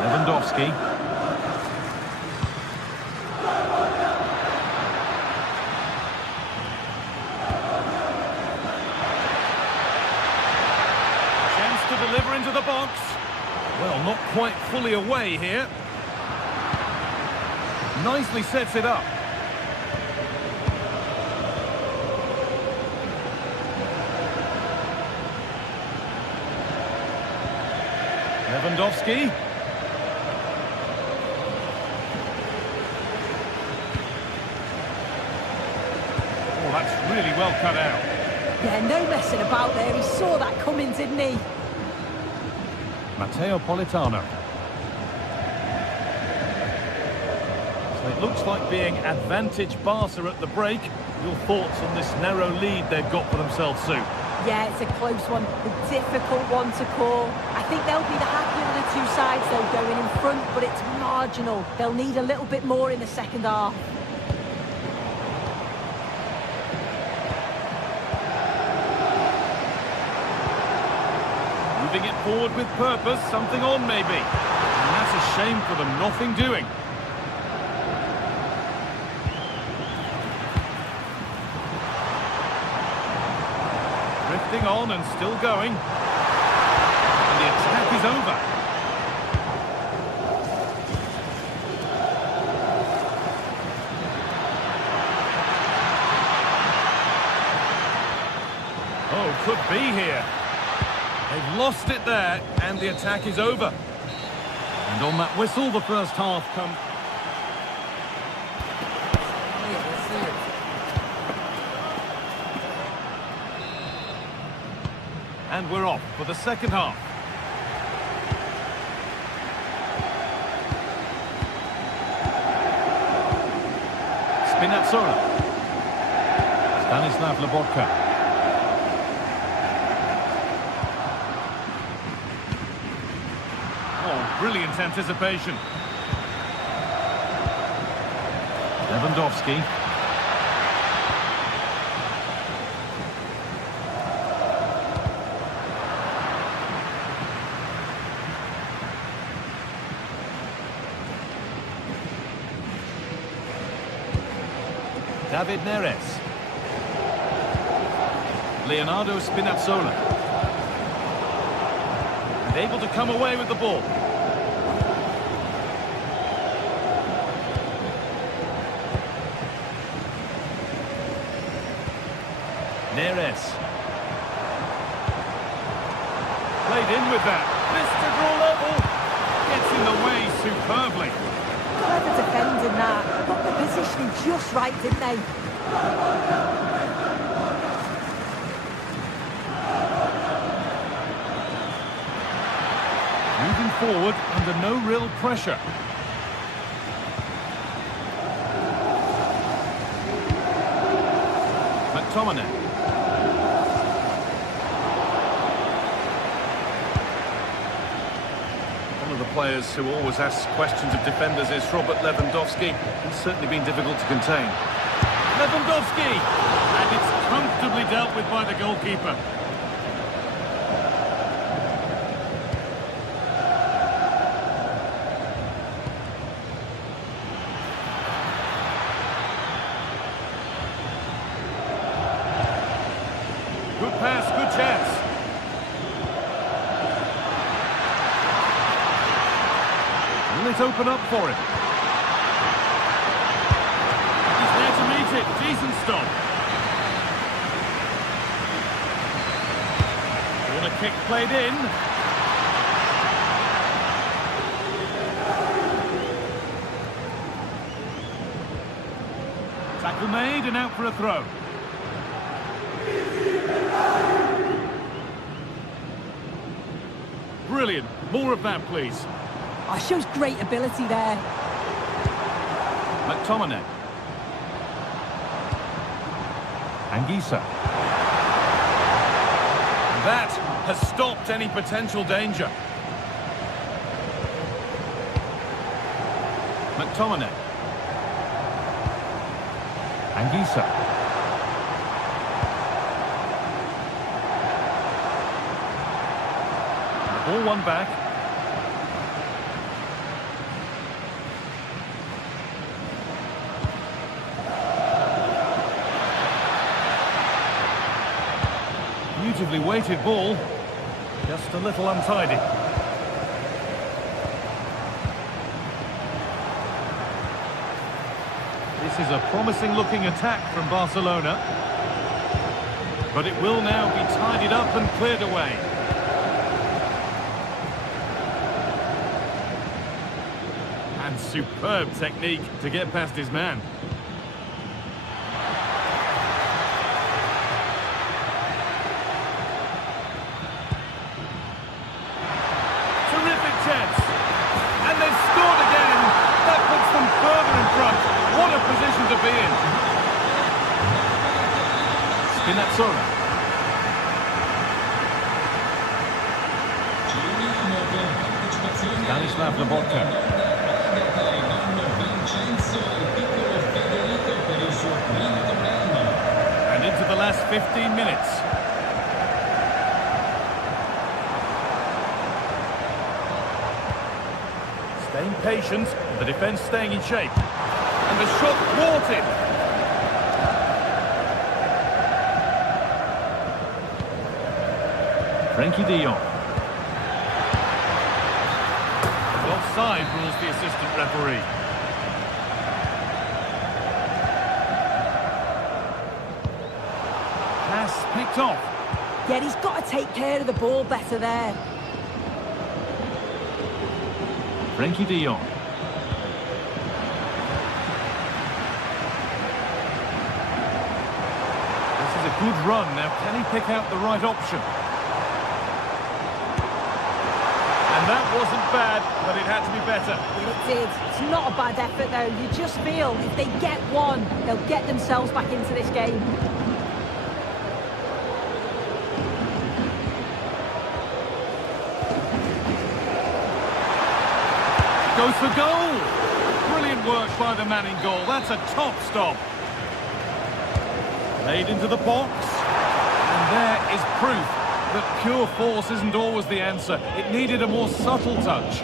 Lewandowski. Chance to deliver into the box. Well, not quite fully away here. Nicely sets it up. Lewandowski. cut out. Yeah, no messing about there. He saw that coming, didn't he? Matteo Politano. So it looks like being advantage Barca at the break. Your thoughts on this narrow lead they've got for themselves, Sue? Yeah, it's a close one, a difficult one to call. I think they'll be the happier of the two sides, though, going in front, but it's marginal. They'll need a little bit more in the second half. Moving it forward with purpose, something on maybe. And that's a shame for them, nothing doing. Drifting on and still going. And the attack is over. Oh, could be here. They've lost it there, and the attack is over. And on that whistle, the first half comes. And we're off for the second half. Spinazzola. Stanislav Lobotka. Oh, brilliant anticipation. Lewandowski. David Neres. Leonardo Spinazzola. And able to come away with the ball. Neres. Played in with that. Missed to draw level. Gets in the way superbly. Clever defending that. Got the positioning just right, didn't they? Moving forward under no real pressure. McTominay. One of the players who always asks questions of defenders is Robert Lewandowski. He's certainly been difficult to contain. Lewandowski! And it's comfortably dealt with by the goalkeeper. Good pass, good chance. Will it open up for him? He's there to meet it. Decent stop. Corner kick played in. Tackle made and out for a throw. Brilliant. More of that, please. Oh, shows great ability there. McTominay. Anguissa. That has stopped any potential danger. McTominay. Anguissa. Ball one back. Beautifully weighted ball, just a little untidy. This is a promising looking attack from Barcelona, but it will now be tidied up and cleared away. And superb technique to get past his man. Lobotka. And into the last 15 minutes. Staying patient, the defence staying in shape. And the shot thwarted. Frankie de Jong. Offside rules the assistant referee. Pass picked off. Yeah, he's got to take care of the ball better there. Frankie de Jong. This is a good run. Now, can he pick out the right option? And that wasn't bad, but it had to be better. It did. It's not a bad effort, though. You just feel if they get one, they'll get themselves back into this game. Goes for goal. Brilliant work by the man in goal. That's a top stop. Laid into the box. And there is proof that pure force isn't always the answer. It needed a more subtle touch.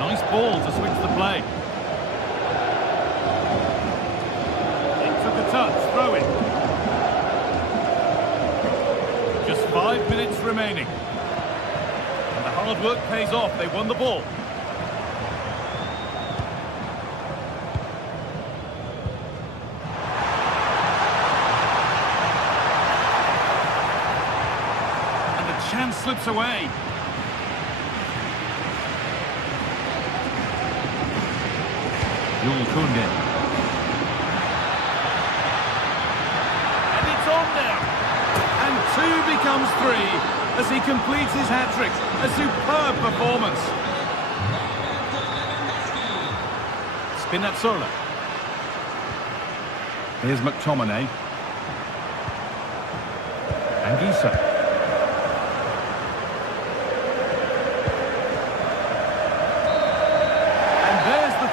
Nice ball to switch the play. It took a touch, throw in. Just 5 minutes remaining. And the hard work pays off. They won the ball. Chance slips away. Jules Koundé. And it's on now. And 2 becomes 3 as he completes his hat-trick. A superb performance. Spinazzola. Here's McTominay. Anguissa.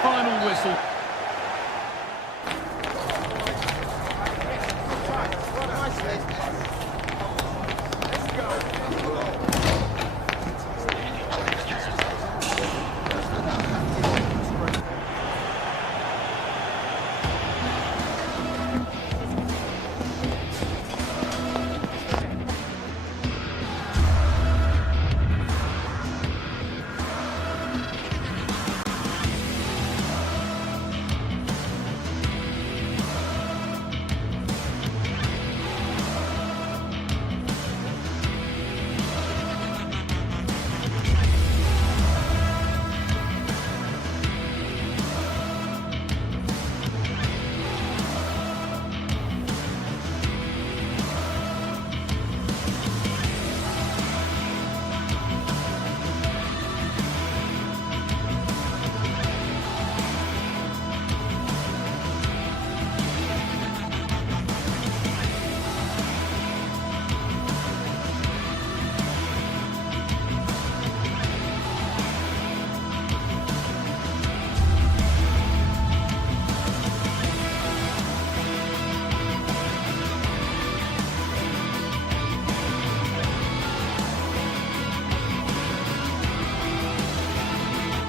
Final whistle.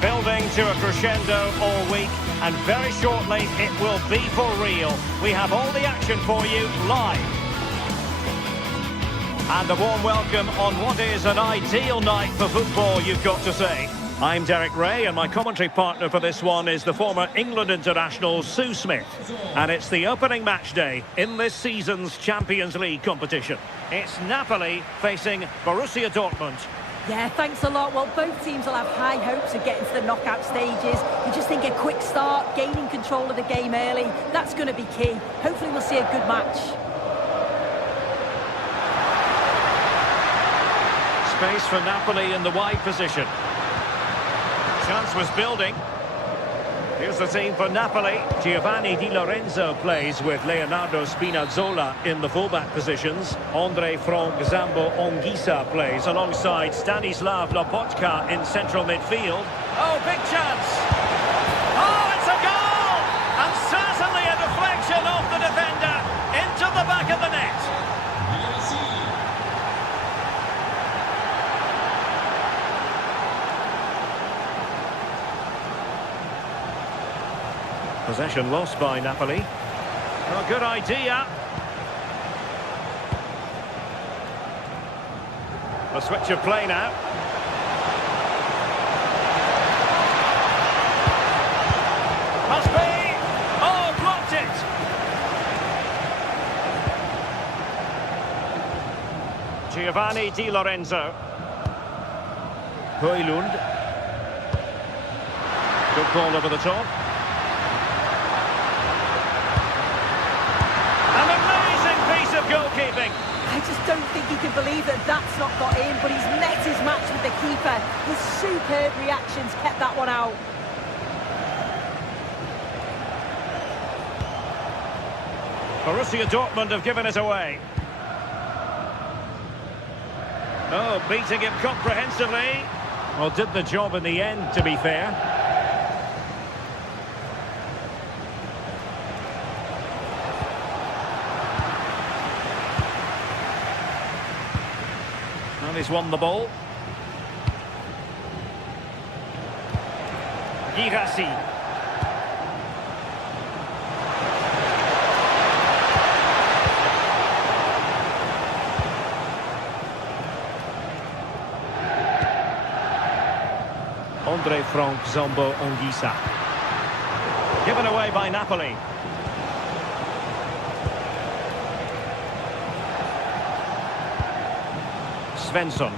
Building to a crescendo all week, and very shortly it will be for real. We have all the action for you live. And a warm welcome on what is an ideal night for football, you've got to say. I'm Derek Ray, and my commentary partner for this one is the former England international Sue Smith. And it's the opening match day in this season's Champions League competition. It's Napoli facing Borussia Dortmund. Yeah, thanks a lot. Well, both teams will have high hopes of getting to the knockout stages. You just think a quick start, gaining control of the game early, that's going to be key. Hopefully we'll see a good match. Space for Napoli in the wide position. Chance was building. Here's the team for Napoli. Giovanni Di Lorenzo plays with Leonardo Spinazzola in the fullback positions. Andre Frank Zambo Ongisa plays alongside Stanislav Lobotka in central midfield. Oh, big chance! Oh, it's a goal! And certainly a deflection off the defender into the back of the net. Possession lost by Napoli. Oh, good idea. A switch of play now. Must be! Oh, blocked it! Giovanni Di Lorenzo. Højlund. Good ball over the top. Goalkeeping. I just don't think he can believe that that's not got in, but he's met his match with the keeper. His superb reactions kept that one out. Borussia Dortmund have given it away. Oh, beating him comprehensively. Well, did the job in the end, to be fair. He's won the ball. Girassi. Andre Frank Zambo Ongisa. Given away by Napoli. Svensson.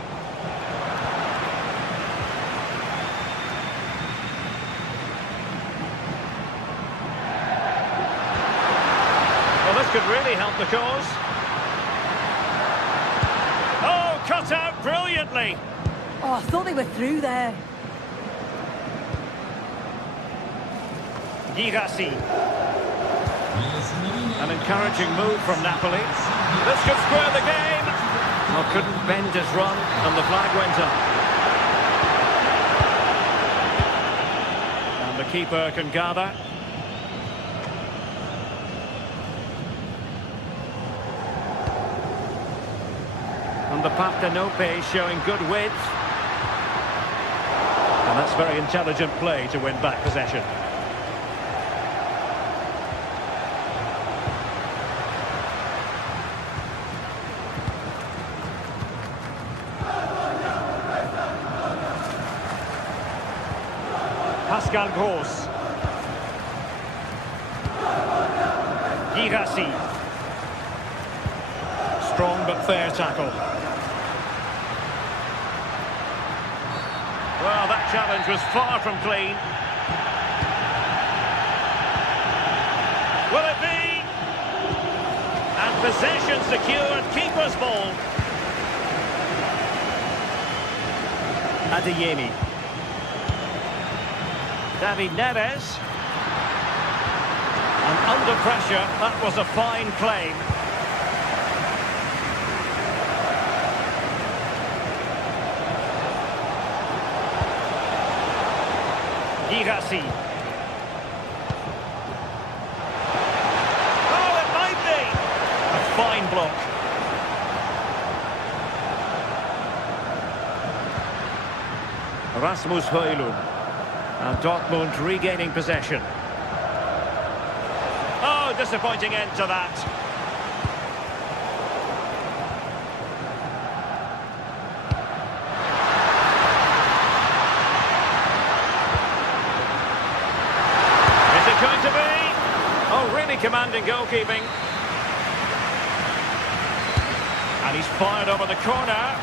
Well, this could really help the cause. Oh, cut out brilliantly. Oh, I thought they were through there. Girassi. An encouraging move from Napoli. This could square the game. Well, couldn't bend his run, and the flag went up. And the keeper can gather. And the Partenope showing good width. And that's very intelligent play to win back possession. Pascal Gross. Girassi. Strong but fair tackle. Well, that challenge was far from clean. Will it be? And possession secured, keeper's ball. Adeyemi. David Neres. And under pressure, that was a fine claim. Girassi. Oh, it might be! A fine block. Rasmus Højlund. And Dortmund regaining possession. Oh, disappointing end to that. Is it going to be? Oh, really commanding goalkeeping. And he's fired over the corner.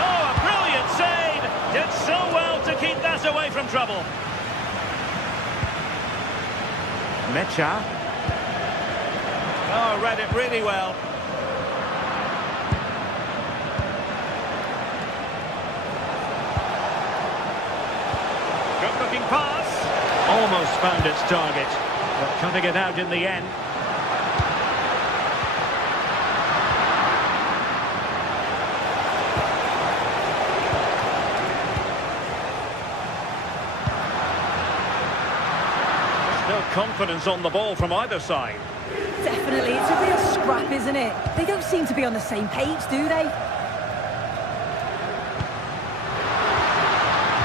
Oh, a brilliant save! Did so well to keep that away from trouble. Mecha. Oh, read it really well. Good looking pass. almost found its target, but cutting it out in the end. There's no confidence on the ball from either side. Definitely, it's a real scrap, isn't it? They don't seem to be on the same page, do they?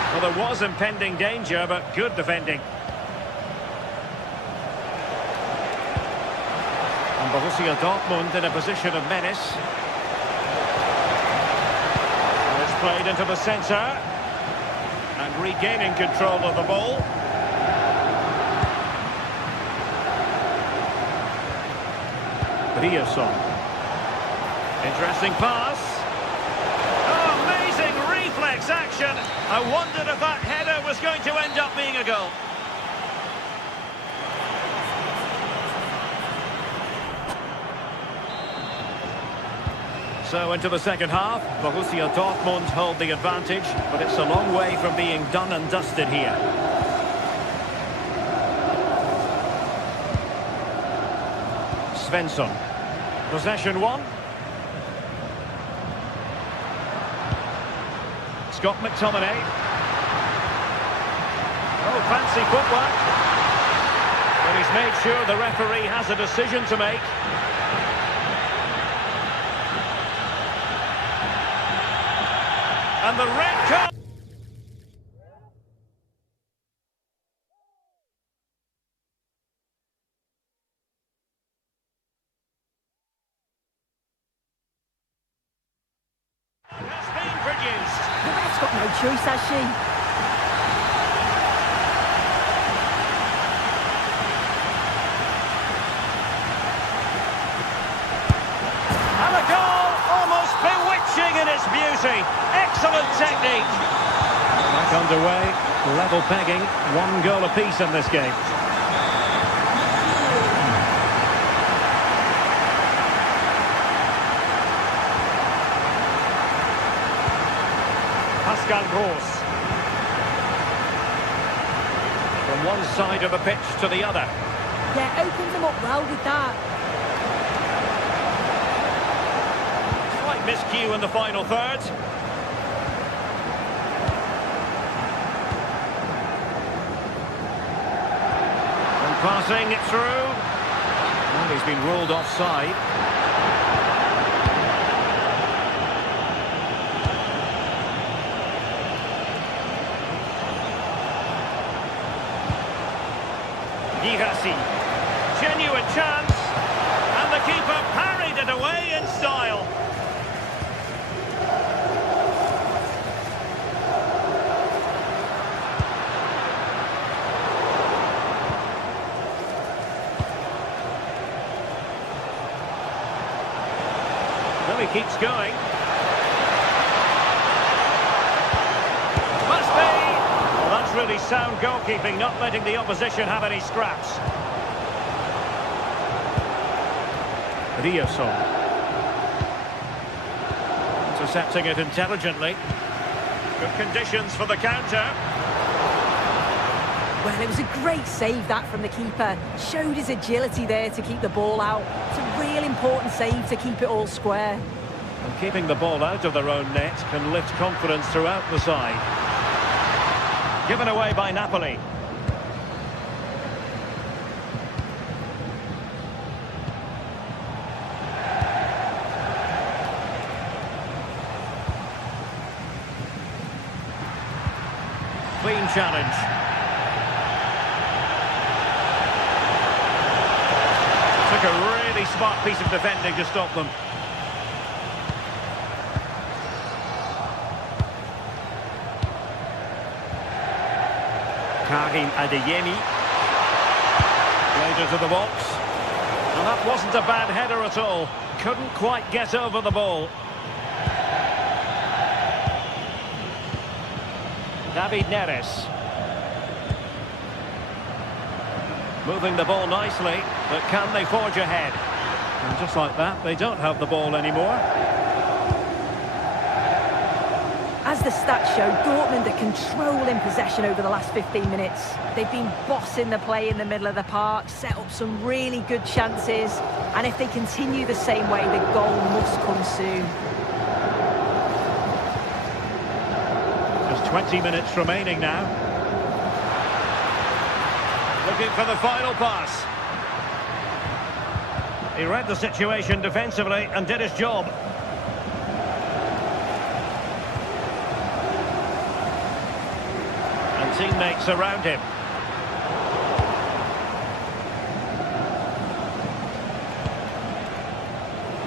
Well, there was impending danger, but good defending. And Borussia Dortmund in a position of menace. And it's played into the centre. And regaining control of the ball. Rioson. Interesting pass. Oh, amazing reflex action. I wondered if that header was going to end up being a goal. So into the second half, Borussia Dortmund hold the advantage, but it's a long way from being done and dusted here. Svensson. Possession one. Scott McTominay. Oh, fancy footwork. But he's made sure the referee has a decision to make. And the red card. Has been produced. The ref's got no choice, has she? And a goal, almost bewitching in its beauty. Excellent technique. Back underway, level pegging, 1 goal apiece in this game. Pascal Gross. From one side of the pitch to the other. Yeah, opens them up well with that. Slight miscue in the final third. And passing it through. And he's been ruled offside. Girassi. Genuine chance. And the keeper parried it away in style. Well, he keeps going. Must be. Well, that's really sound goalkeeping, not letting the opposition have any scraps. Rioson. Intercepting it intelligently. Good conditions for the counter. Well, it was a great save, that, from the keeper. Showed his agility there to keep the ball out. It's a real important save to keep it all square. And keeping the ball out of their own net can lift confidence throughout the side. Given away by Napoli. Clean challenge. Took a really smart piece of defending to stop them. Karim Adeyemi. Played into the box. And that wasn't a bad header at all. Couldn't quite get over the ball. David Neres. Moving the ball nicely, but can they forge ahead? And just like that, they don't have the ball anymore. As the stats show, Dortmund are controlling possession over the last 15 minutes. They've been bossing the play in the middle of the park, set up some really good chances, and if they continue the same way, the goal must come soon. Just 20 minutes remaining now. Looking for the final pass. He read the situation defensively and did his job. And teammates around him.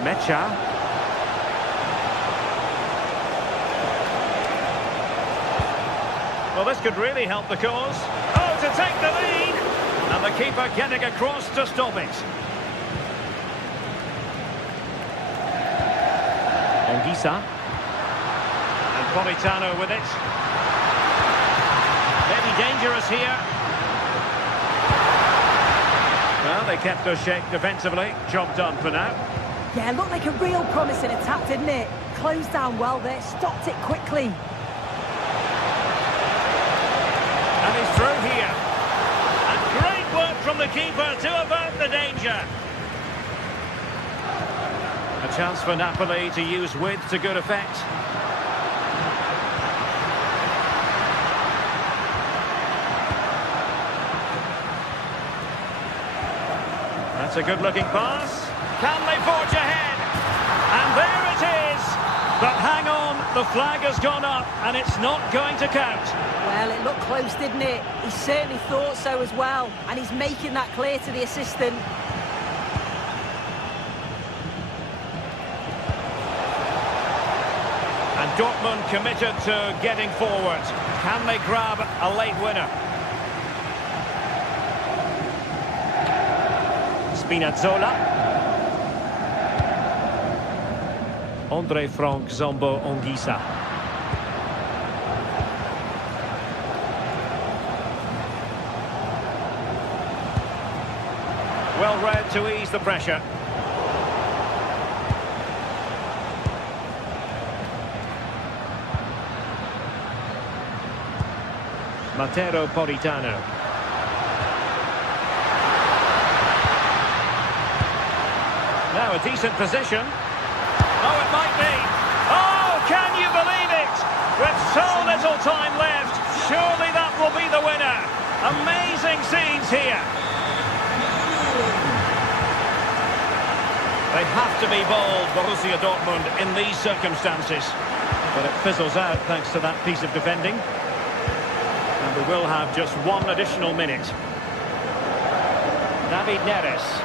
Mecha. Well, this could really help the cause. Oh, to take the lead! And the keeper getting across to stop it. Ongisa. And Politano with it. Maybe dangerous here. Well, they kept their shape defensively. Job done for now. Yeah, looked like a real promising attack, didn't it? Closed down well there, stopped it quickly. And he's through here. And great work from the keeper to avert the danger. A chance for Napoli to use width to good effect. That's a good-looking pass. Can they forge ahead? And there it is! But hang on, the flag has gone up, and it's not going to count. Well, it looked close, didn't it? He certainly thought so as well, and he's making that clear to the assistant. And Dortmund committed to getting forward. Can they grab a late winner? Spinazzola. Andre Frank Zombo Ongisa. Well read to ease the pressure. Matteo Politano. Now a decent position. Oh, it might be. Oh, can you believe it? With so little time left, surely that will be the winner. Amazing scenes here. They have to be bold, Borussia Dortmund, in these circumstances. But it fizzles out thanks to that piece of defending. And we will have just one additional minute. David Neres.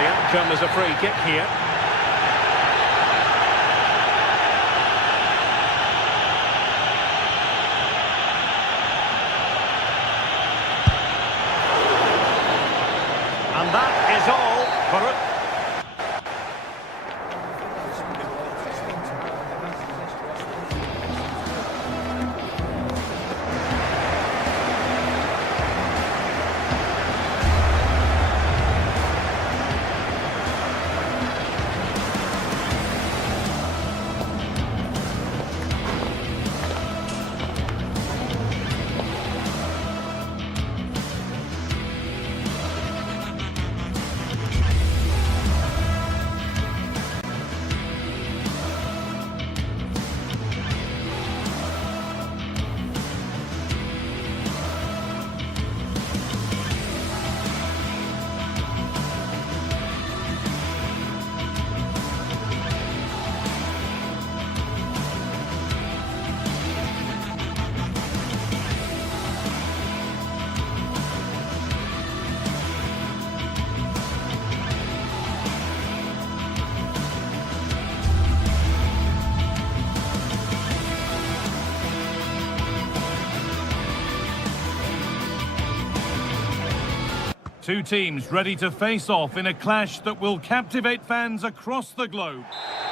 The outcome is a free kick here. And that is all for it. Two teams ready to face off in a clash that will captivate fans across the globe.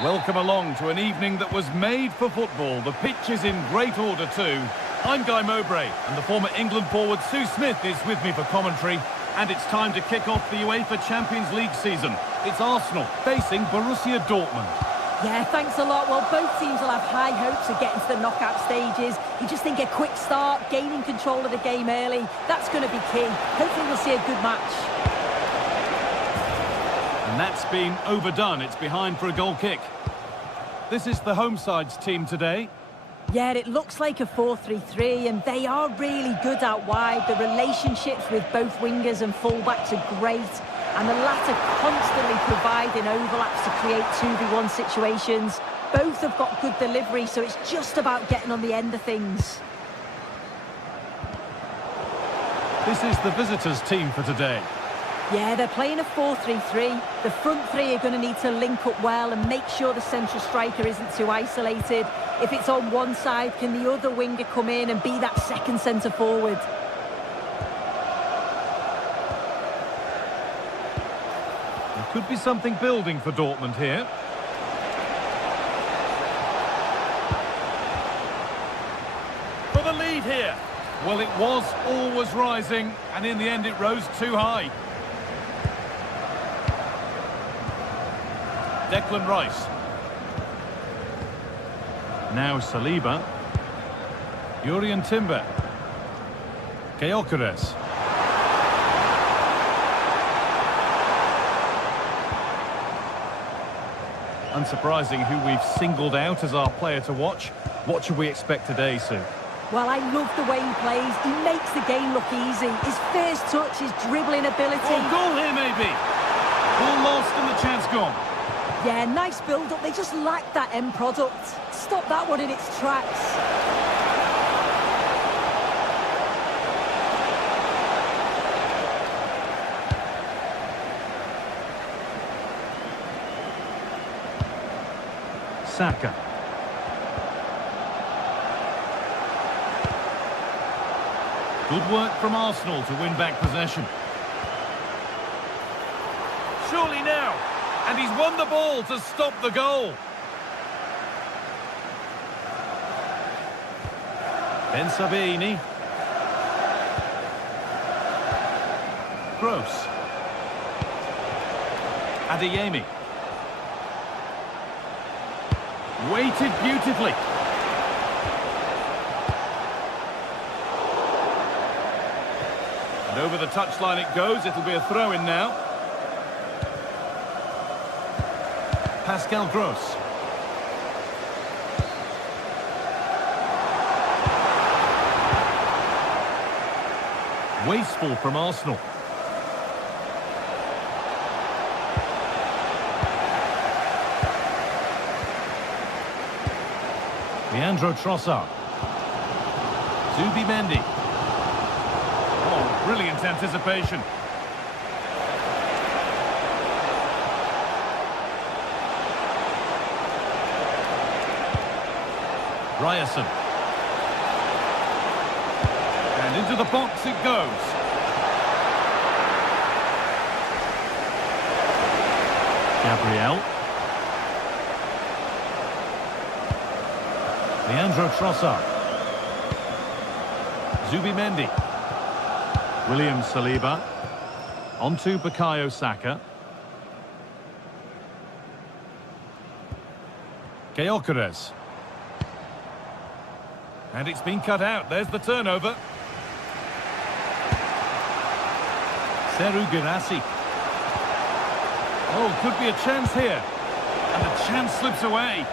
Welcome along to an evening that was made for football. The pitch is in great order too. I'm Guy Mowbray, and the former England forward Sue Smith is with me for commentary. And it's time to kick off the UEFA Champions League season. It's Arsenal facing Borussia Dortmund. Yeah, thanks a lot. Well, both teams will have high hopes of getting to the knockout stages. You just think a quick start, gaining control of the game early, that's going to be key. Hopefully we'll see a good match. And that's been overdone. It's behind for a goal kick. This is the home side's team today. Yeah, it looks like a 4-3-3, and they are really good out wide. The relationships with both wingers and fullbacks are great, and the latter constantly providing overlaps to create 2v1 situations. Both have got good delivery, so it's just about getting on the end of things. This is the visitors' team for today. Yeah, they're playing a 4-3-3. The front three are going to need to link up well and make sure the central striker isn't too isolated. If it's on one side, can the other winger come in and be that second centre forward? There could be something building for Dortmund here. For the lead here. Well, it was always rising, and in the end it rose too high. Declan Rice. Now Saliba. Jurrien Timber. Gyökeres. Unsurprising who we've singled out as our player to watch. What should we expect today, Sue? Well, I love the way he plays. He makes the game look easy. His first touch, his dribbling ability. Oh, goal here maybe. Ball lost and the chance gone. Yeah, nice build-up. They just lack that end product. Stop that one in its tracks. Saka. Good work from Arsenal to win back possession. Surely now. And he's won the ball to stop the goal. Ben Sabini. Gross. Adeyemi. Weighted beautifully. And over the touchline it goes. It'll be a throw-in now. Pascal Gross. Wasteful from Arsenal. Leandro Trossard. Zubimendi. Oh, brilliant anticipation. Ryerson. And into the box it goes. Gabriel. Leandro Trossard. Zubimendi. William Saliba. Onto Bukayo Saka. Gyökeres. And it's been cut out. There's the turnover. Serhou Guirassy. Oh, could be a chance here. And the chance slips away.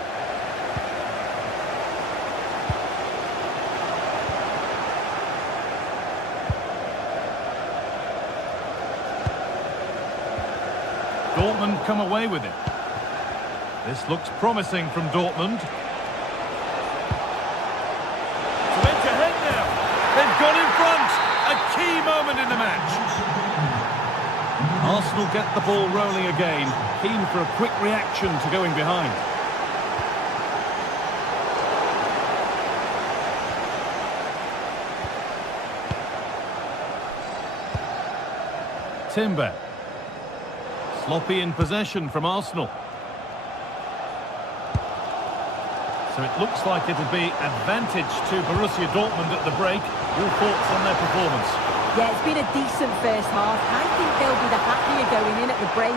Dortmund come away with it. This looks promising from Dortmund. They've gone in front. A key moment in the match. Arsenal get the ball rolling again. Keen for a quick reaction to going behind. Timber. Sloppy in possession from Arsenal. So it looks like it'll be advantage to Borussia Dortmund at the break. Your thoughts on their performance? Yeah, it's been a decent first half. I think they'll be the happier going in at the break.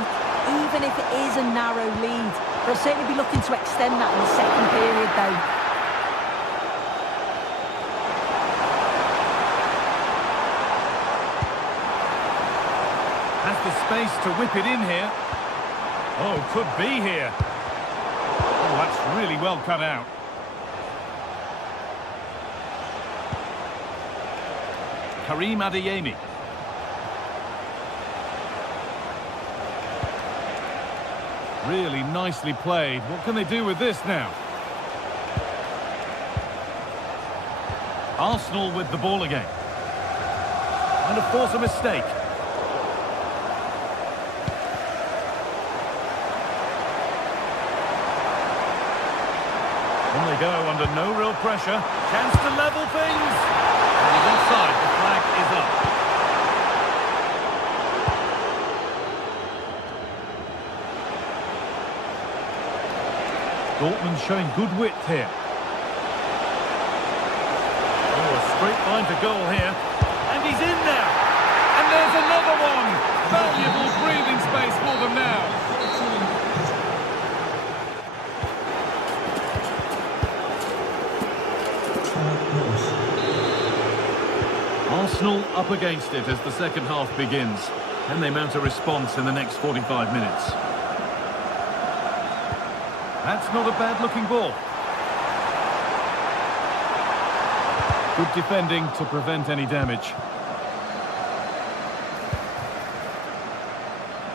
even if it is a narrow lead. They'll certainly be looking to extend that in the second period, though. Has the space to whip it in here. Oh, could be here. Oh, that's really well cut out. Karim Adeyemi. Really nicely played. What can they do with this now? Arsenal with the ball again. And to force a mistake. On they go under no real pressure. Chance to level things. And he's offside. The flag is up. Dortmund showing good width here. Oh, a straight line to goal here. And he's in there. And there's another one. Valuable breathing space for them now. Arsenal up against it as the second half begins. And they mount a response in the next 45 minutes. That's not a bad-looking ball. Good defending to prevent any damage.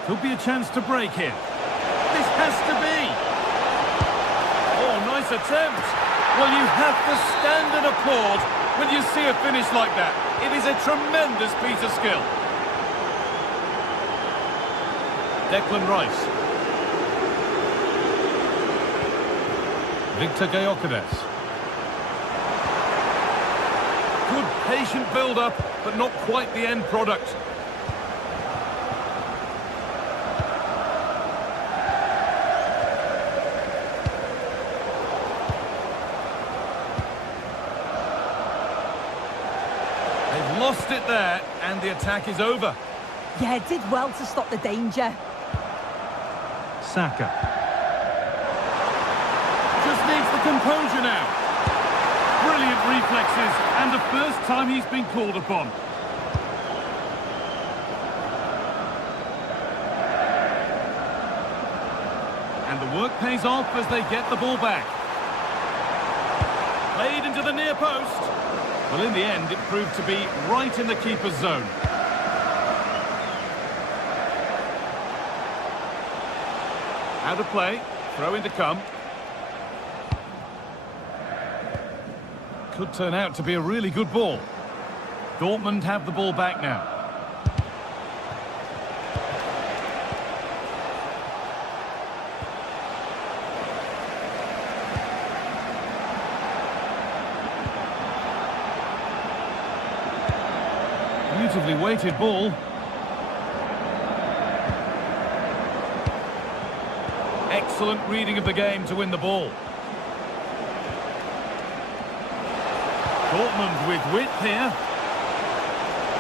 Could be a chance to break here. This has to be. Oh, nice attempt. Well, you have to stand and applaud when you see a finish like that. It is a tremendous piece of skill. Declan Rice. Victor Gyökeres. Good patient build-up, but not quite the end product. They've lost it there, and the attack is over. Yeah, did well to stop the danger. Saka. Just needs the composure now. Brilliant reflexes, and the first time he's been called upon. And the work pays off as they get the ball back. Played into the near post. Well, in the end, it proved to be right in the keeper's zone. Out of play, throw in to come. Could turn out to be a really good ball. Dortmund have the ball back now. Beautifully weighted ball. Excellent reading of the game to win the ball. Dortmund with width here.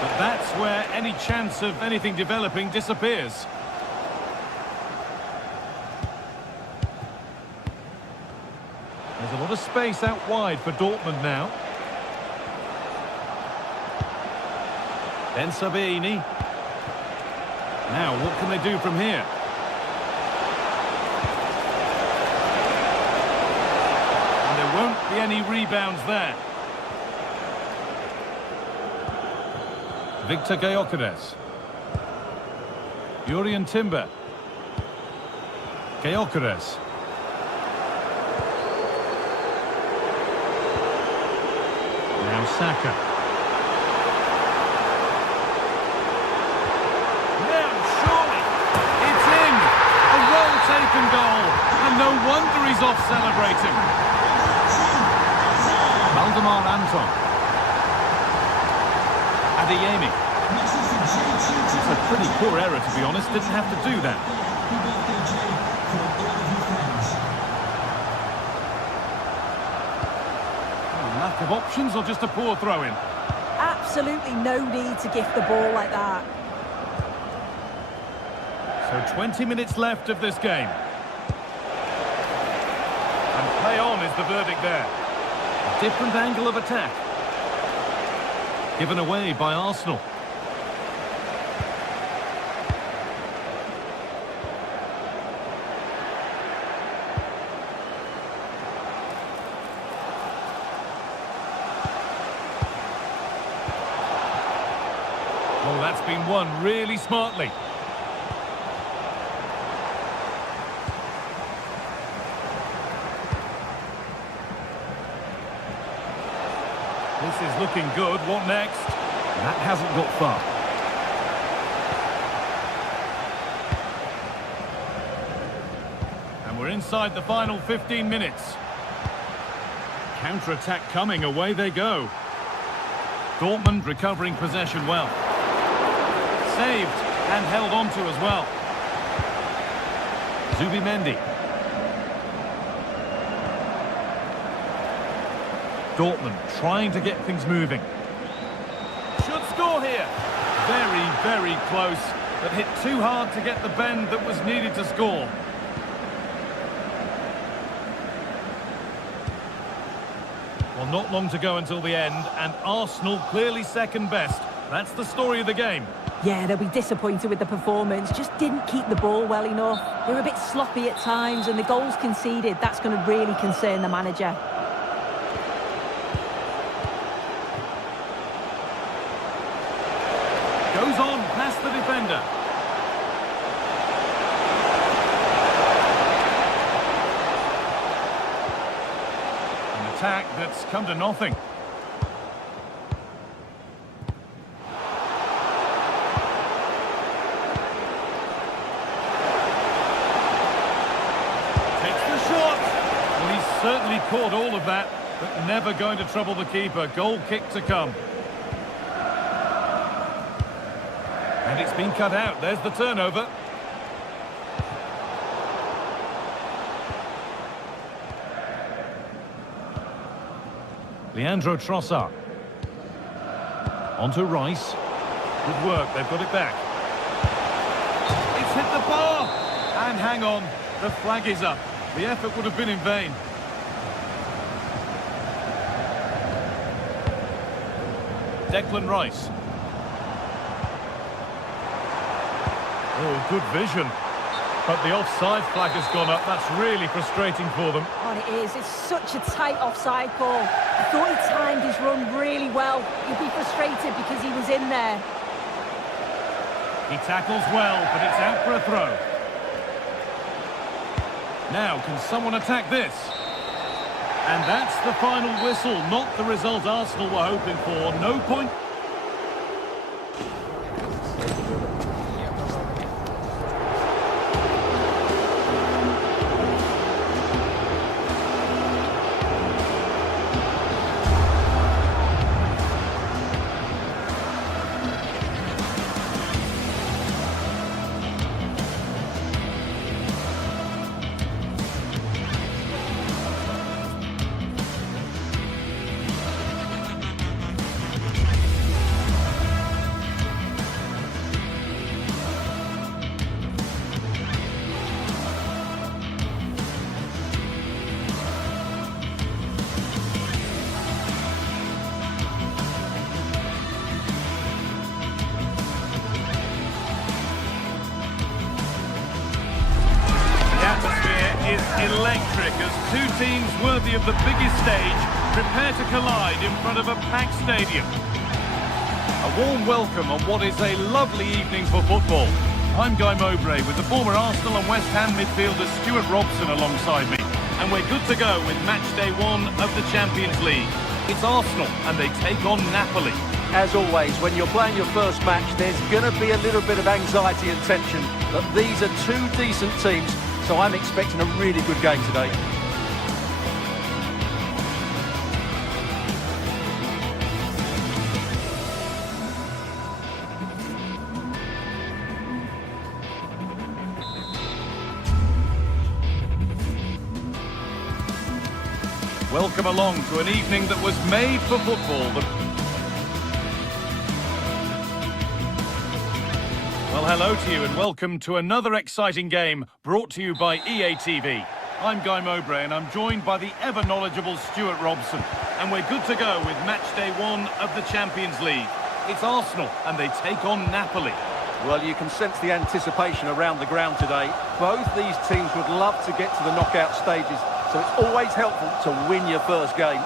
But that's where any chance of anything developing disappears. There's a lot of space out wide for Dortmund now. Ben Sabini. Now, what can they do from here? And there won't be any rebounds there. Victor Gyökeres. Jurriën Timber. Gyökeres. Now Saka. Now surely it's in. A well-taken goal. And no wonder he's off celebrating. Valdemar Anton. Adeyemi. It's a pretty poor error, to be honest. Didn't have to do that. Lack of options or just a poor throw-in? Absolutely no need to gift the ball like that. So 20 minutes left of this game. And play on is the verdict there. A different angle of attack. Given away by Arsenal. Oh, that's been won really smartly. This is looking good. What next? That hasn't got far. And we're inside the final 15 minutes. Counter-attack coming. Away they go. Dortmund recovering possession well. Saved and held on to as well. Zubimendi. Dortmund trying to get things moving. Should score here. Very, very close, but hit too hard to get the bend that was needed to score. Well, not long to go until the end, and Arsenal clearly second best. That's the story of the game. Yeah, they'll be disappointed with the performance. Just didn't keep the ball well enough. They were a bit sloppy at times, and the goals conceded, that's going to really concern the manager. Goes on past the defender. An attack that's come to nothing. Certainly caught all of that, but never going to trouble the keeper. Goal kick to come. And it's been cut out. There's the turnover. Leandro Trossard. On to Rice. Good work, they've got it back. It's hit the bar! And hang on, the flag is up. The effort would have been in vain. Declan Rice. Oh, good vision. But the offside flag has gone up. That's really frustrating for them. Oh, it is. It's such a tight offside call. I thought he timed his run really well. He'd be frustrated because he was in there. He tackles well, but it's out for a throw. Now, can someone attack this? And that's the final whistle, not the result Arsenal were hoping for. No point. Electric as two teams worthy of the biggest stage prepare to collide in front of a packed stadium. A warm welcome on what is a lovely evening for football. I'm Guy Mowbray with the former Arsenal and West Ham midfielder Stuart Robson alongside me. And we're good to go with match day 1 of the Champions League. It's Arsenal and they take on Napoli. As always, when you're playing your first match, there's going to be a little bit of anxiety and tension. But these are two decent teams, so I'm expecting a really good game today. Welcome along to an evening that was made for football. Well, hello to you and welcome to another exciting game brought to you by EA TV. I'm Guy Mowbray and I'm joined by the ever-knowledgeable Stuart Robson. And we're good to go with match day 1 of the Champions League. It's Arsenal and they take on Napoli. Well, you can sense the anticipation around the ground today. Both these teams would love to get to the knockout stages, so it's always helpful to win your first game.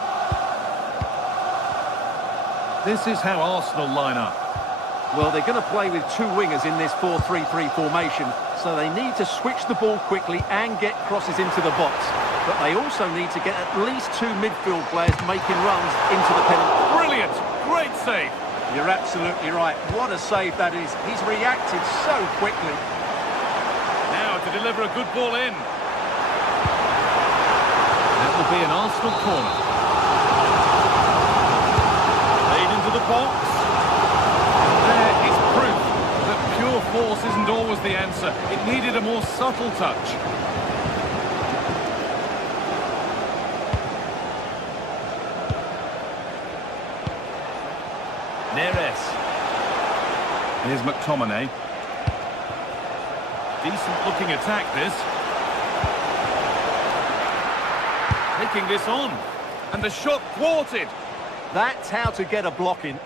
This is how Arsenal line up. Well, they're going to play with two wingers in this 4-3-3 formation, so they need to switch the ball quickly and get crosses into the box. But they also need to get at least two midfield players making runs into the penalty. Brilliant! Great save! You're absolutely right. What a save that is. He's reacted so quickly. Now to deliver a good ball in. That will be an Arsenal corner. Played into the box. There is proof that pure force isn't always the answer. It needed a more subtle touch. Neres. Here's McTominay. Decent looking attack this. Taking this on. And the shot thwarted. That's how to get a block in.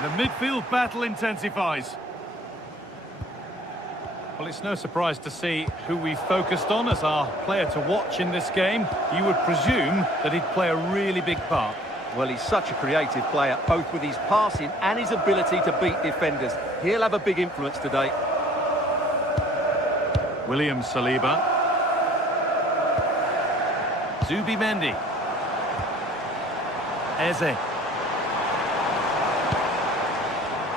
The midfield battle intensifies. Well, it's no surprise to see who we focused on as our player to watch in this game. You would presume that he'd play a really big part. Well, he's such a creative player, both with his passing and his ability to beat defenders. He'll have a big influence today. William Saliba. Zubimendi. Eze.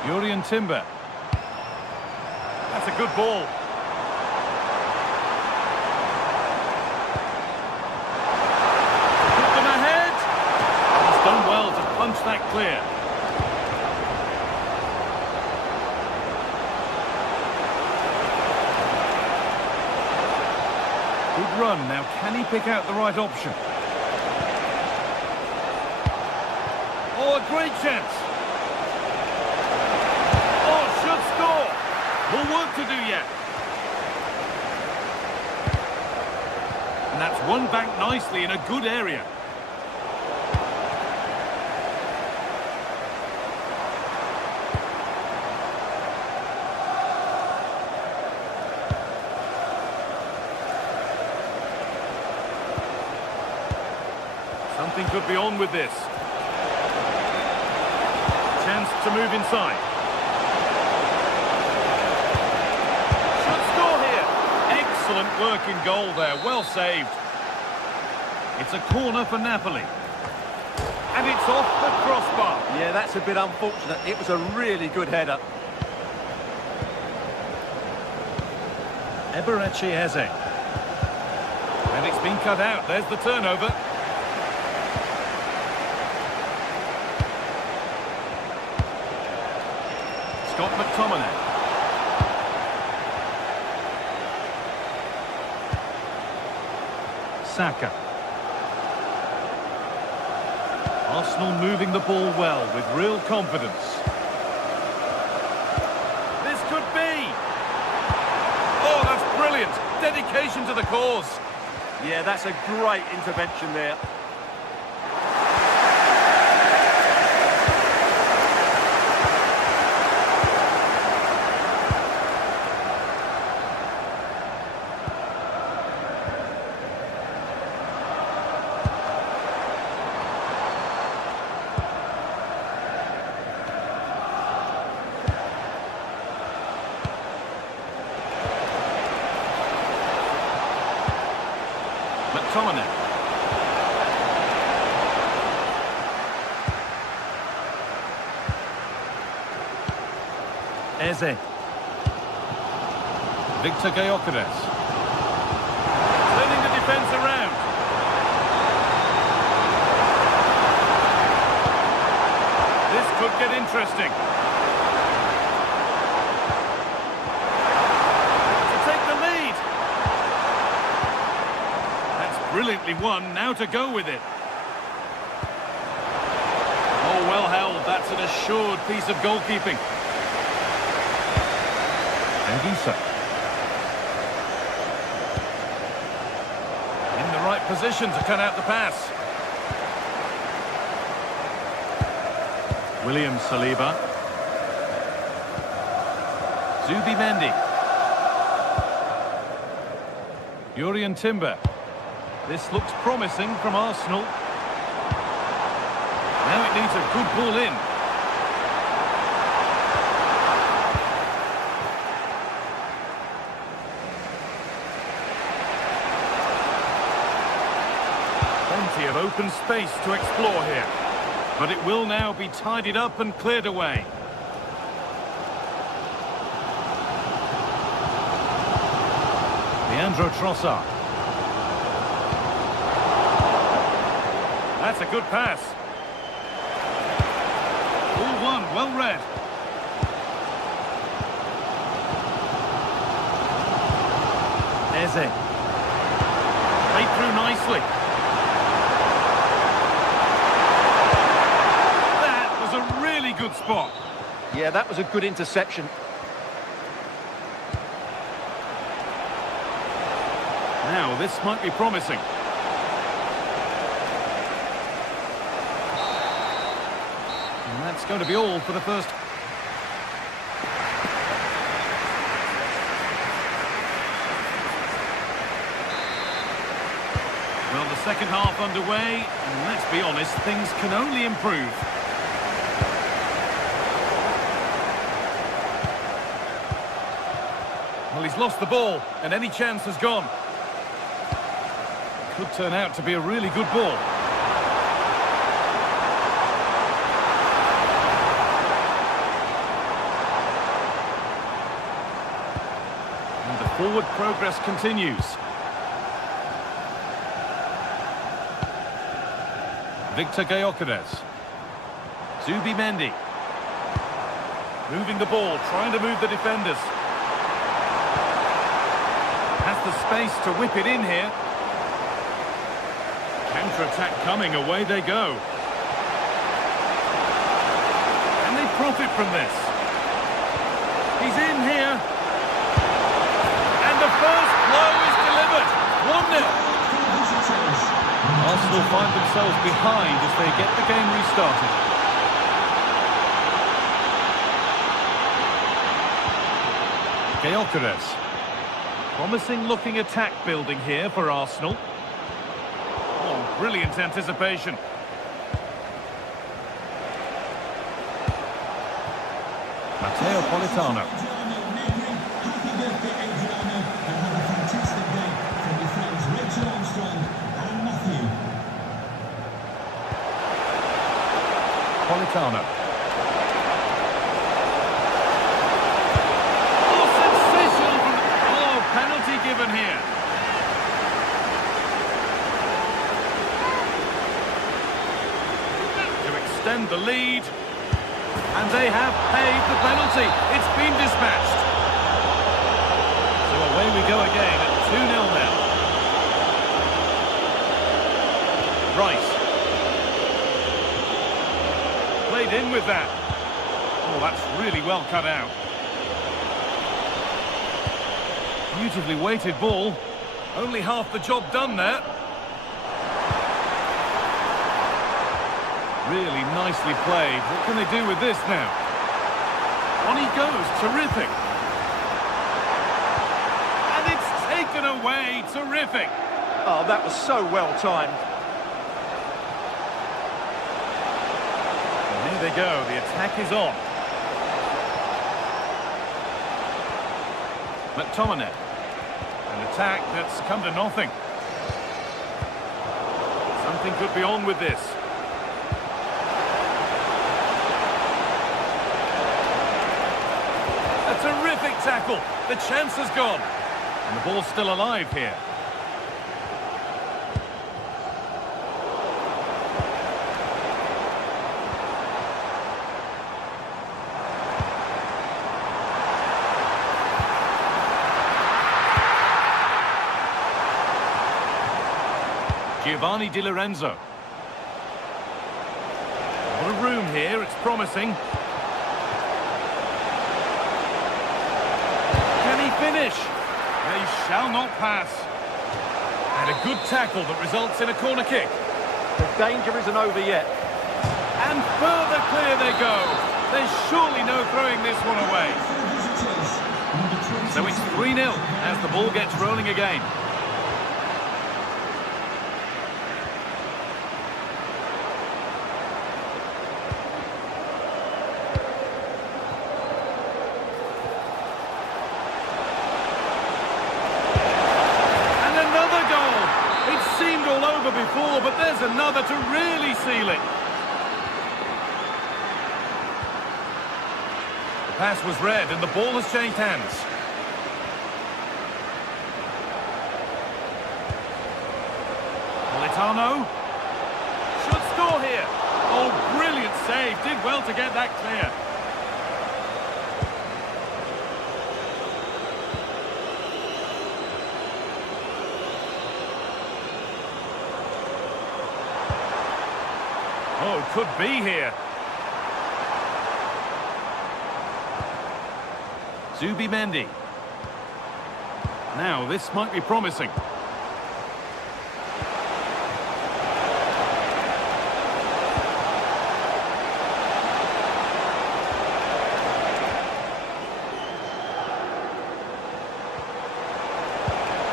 Jurrien Timber. That's a good ball. Put them ahead. He's done well to punch that clear. Good run. Now, can he pick out the right option? Oh, a great chance. More work to do yet. And that's won back nicely in a good area. Something could be on with this. Chance to move inside. Excellent work in goal there, well saved. It's a corner for Napoli. And it's off the crossbar. Yeah, that's a bit unfortunate. It was a really good header. Eberechi Eze. And it's been cut out, there's the turnover. Scott McTominay. Saka. Arsenal moving the ball well with real confidence. This could be. Oh, that's brilliant. Dedication to the cause. Yeah, that's a great intervention there. McTominay. Eze. Victor Gyökeres. Turning the defence around. This could get interesting. To take the lead. That's brilliantly won. Now to go with it. Oh, well held. That's an assured piece of goalkeeping. Anguissa. In the right position to cut out the pass. William Saliba. Zubimendi. Jurrien Timber. This looks promising from Arsenal. Now it needs a good ball in. Plenty of open space to explore here. But it will now be tidied up and cleared away. Leandro Trossard. That's a good pass. All one, well read. Eze. Played through nicely. That was a really good spot. Yeah, that was a good interception. Now, this might be promising. And that's going to be all for the first. Well, the second half underway, and let's be honest, things can only improve. Well, he's lost the ball, and any chance has gone. Could turn out to be a really good ball. And the forward progress continues. Victor Gyökeres. Zubimendi. Moving the ball, trying to move the defenders. Has the space to whip it in here. Counter-attack coming, away they go. Can they profit from this? He's in here. And the first blow is delivered. 1-0. Arsenal find themselves behind as they get the game restarted. Gyökeres. Promising looking attack building here for Arsenal. Oh, brilliant anticipation. Matteo Politano. Politano. Oh, sensational! Oh, penalty given here. Extend the lead, and they have paid the penalty. It's been dispatched. So away we go again at 2-0 now. Rice. Played in with that. Oh, that's really well cut out. Beautifully weighted ball. Only half the job done there. Really nicely played. What can they do with this now? On he goes. Terrific. And it's taken away. Terrific. Oh, that was so well timed. And here they go. The attack is on. McTominay. An attack that's come to nothing. Something could be on with this. A terrific tackle. The chance has gone. And the ball's still alive here. Giovanni Di Lorenzo. A lot of room here, it's promising. Can he finish? They shall not pass. And a good tackle that results in a corner kick. The danger isn't over yet. And further clear they go. There's surely no throwing this one away. So it's 3-0 as the ball gets rolling again. And another goal. It seemed all over before, but there's another to really seal it. The pass was read and the ball has changed hands. Politano should score here. Oh, brilliant save. Did well to get that clear. Oh, could be here. Zubimendi. Now, this might be promising.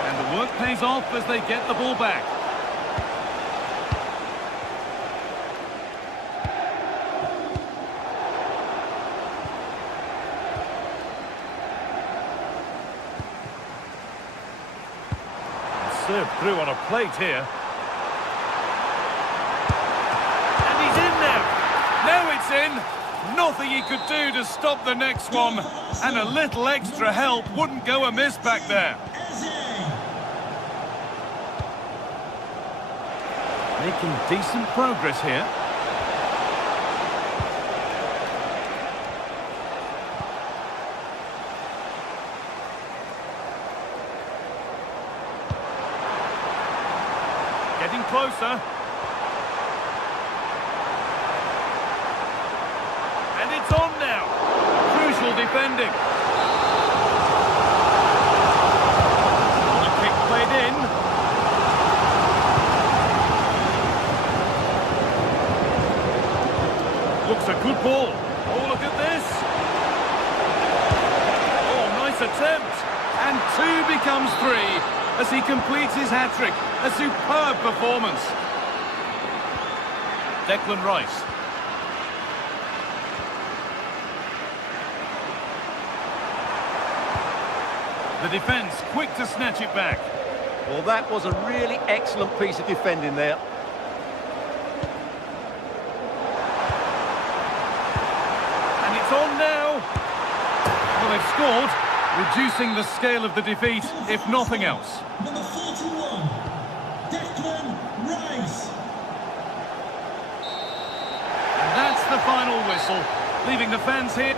And the work pays off as they get the ball back. Served through on a plate here. And he's in now. Now it's in. Nothing he could do to stop the next one. And a little extra help wouldn't go amiss back there. Making decent progress here. Getting closer. And it's on now. Crucial defending. The kick played in. Looks a good ball. Oh, look at this. Oh, nice attempt. And 2 becomes 3. As he completes his hat-trick. A superb performance. Declan Rice. The defence quick to snatch it back. Well, that was a really excellent piece of defending there. And it's on now. Well, they've scored. Reducing the scale of the defeat, if nothing else. Nummer 41, Declan Rice. And that's the final whistle, leaving the fans here.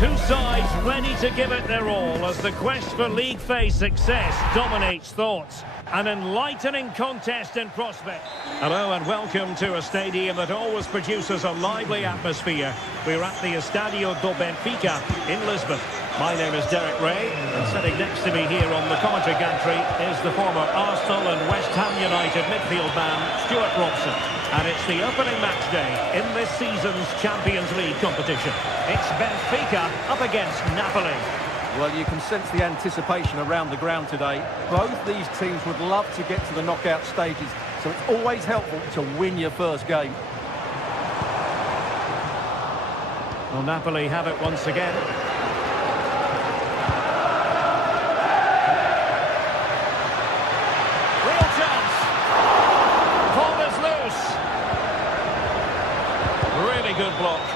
Two sides ready to give it their all as the quest for league phase success dominates thoughts. An enlightening contest in prospect. Hello and welcome to a stadium that always produces a lively atmosphere. We're at the Estadio do Benfica in Lisbon. My name is Derek Ray, and sitting next to me here on the commentary gantry is the former Arsenal and West Ham United midfield man, Stuart Robson. And it's the opening match day in this season's Champions League competition. It's Benfica up against Napoli. Well, you can sense the anticipation around the ground today. Both these teams would love to get to the knockout stages, so it's always helpful to win your first game. Well, Napoli have it once again. Real chance. Ball is loose. Really good block.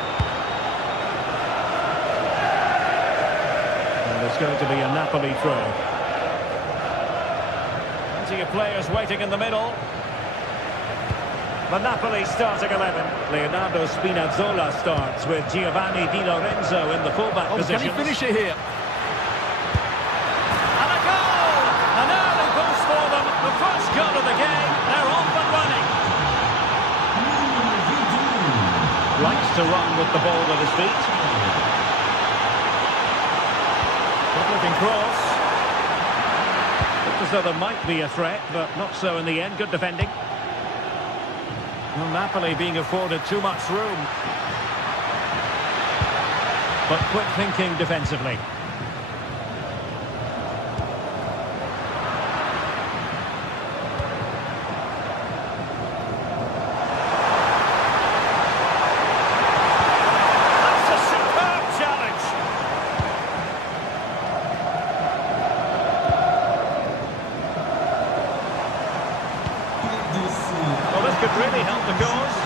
It's going to be a Napoli throw. Plenty of players waiting in the middle. The Napoli starting 11. Leonardo Spinazzola starts with Giovanni Di Lorenzo in the fullback position. Can he finish it here? And a goal! An early boost for them. The first goal of the game. They're off and running. Likes to run with the ball at his feet. Looking cross. Looks as though there might be a threat, but not so in the end. Good defending. Well, Napoli being afforded too much room. But quick thinking defensively. Could really help the cause.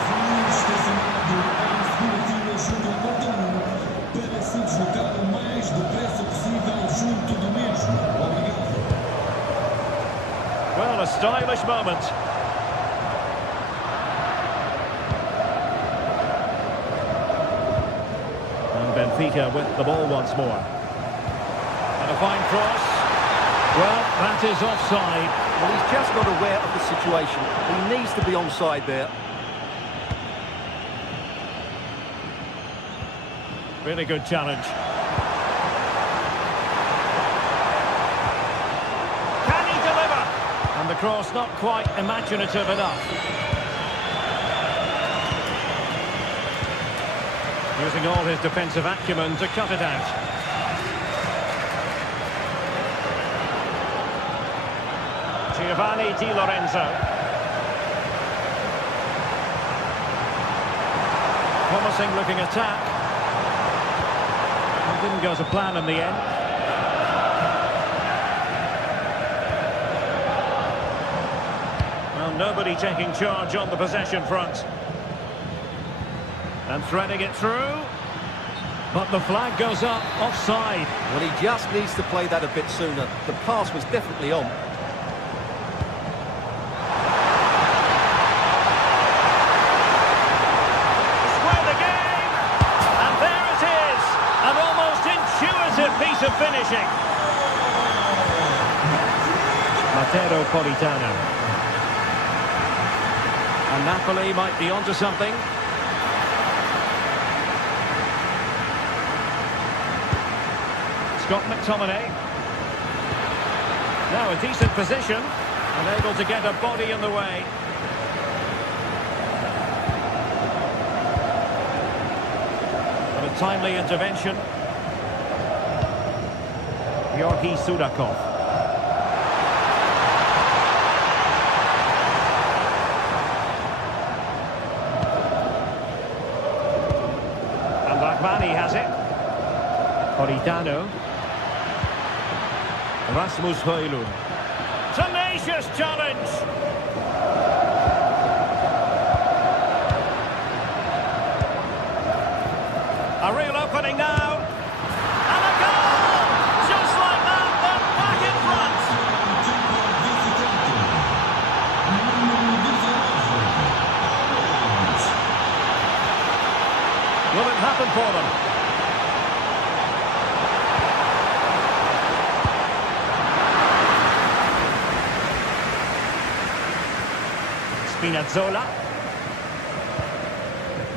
Well, a stylish moment. And Benfica with the ball once more. And a fine cross. Well, that is offside. Well, he's just not aware of the situation. He needs to be onside there. Really good challenge. Can he deliver? And the cross not quite imaginative enough. Using all his defensive acumen to cut it out. Giovanni Di Lorenzo. Promising looking attack. It didn't go to plan in the end. Well, nobody taking charge on the possession front. And threading it through. But the flag goes up, offside. Well, he just needs to play that a bit sooner. The pass was definitely on. Piece of finishing. Matteo Politano. And Napoli might be onto something. Scott McTominay. Now a decent position. And able to get a body in the way. But a timely intervention. Georgi Sudakov. And Rahmani has it. Politano. Rasmus Højlund. Tenacious challenge. A real opening now. And a goal! Just like that, but back in front. Will it happen for them? Spinazzola.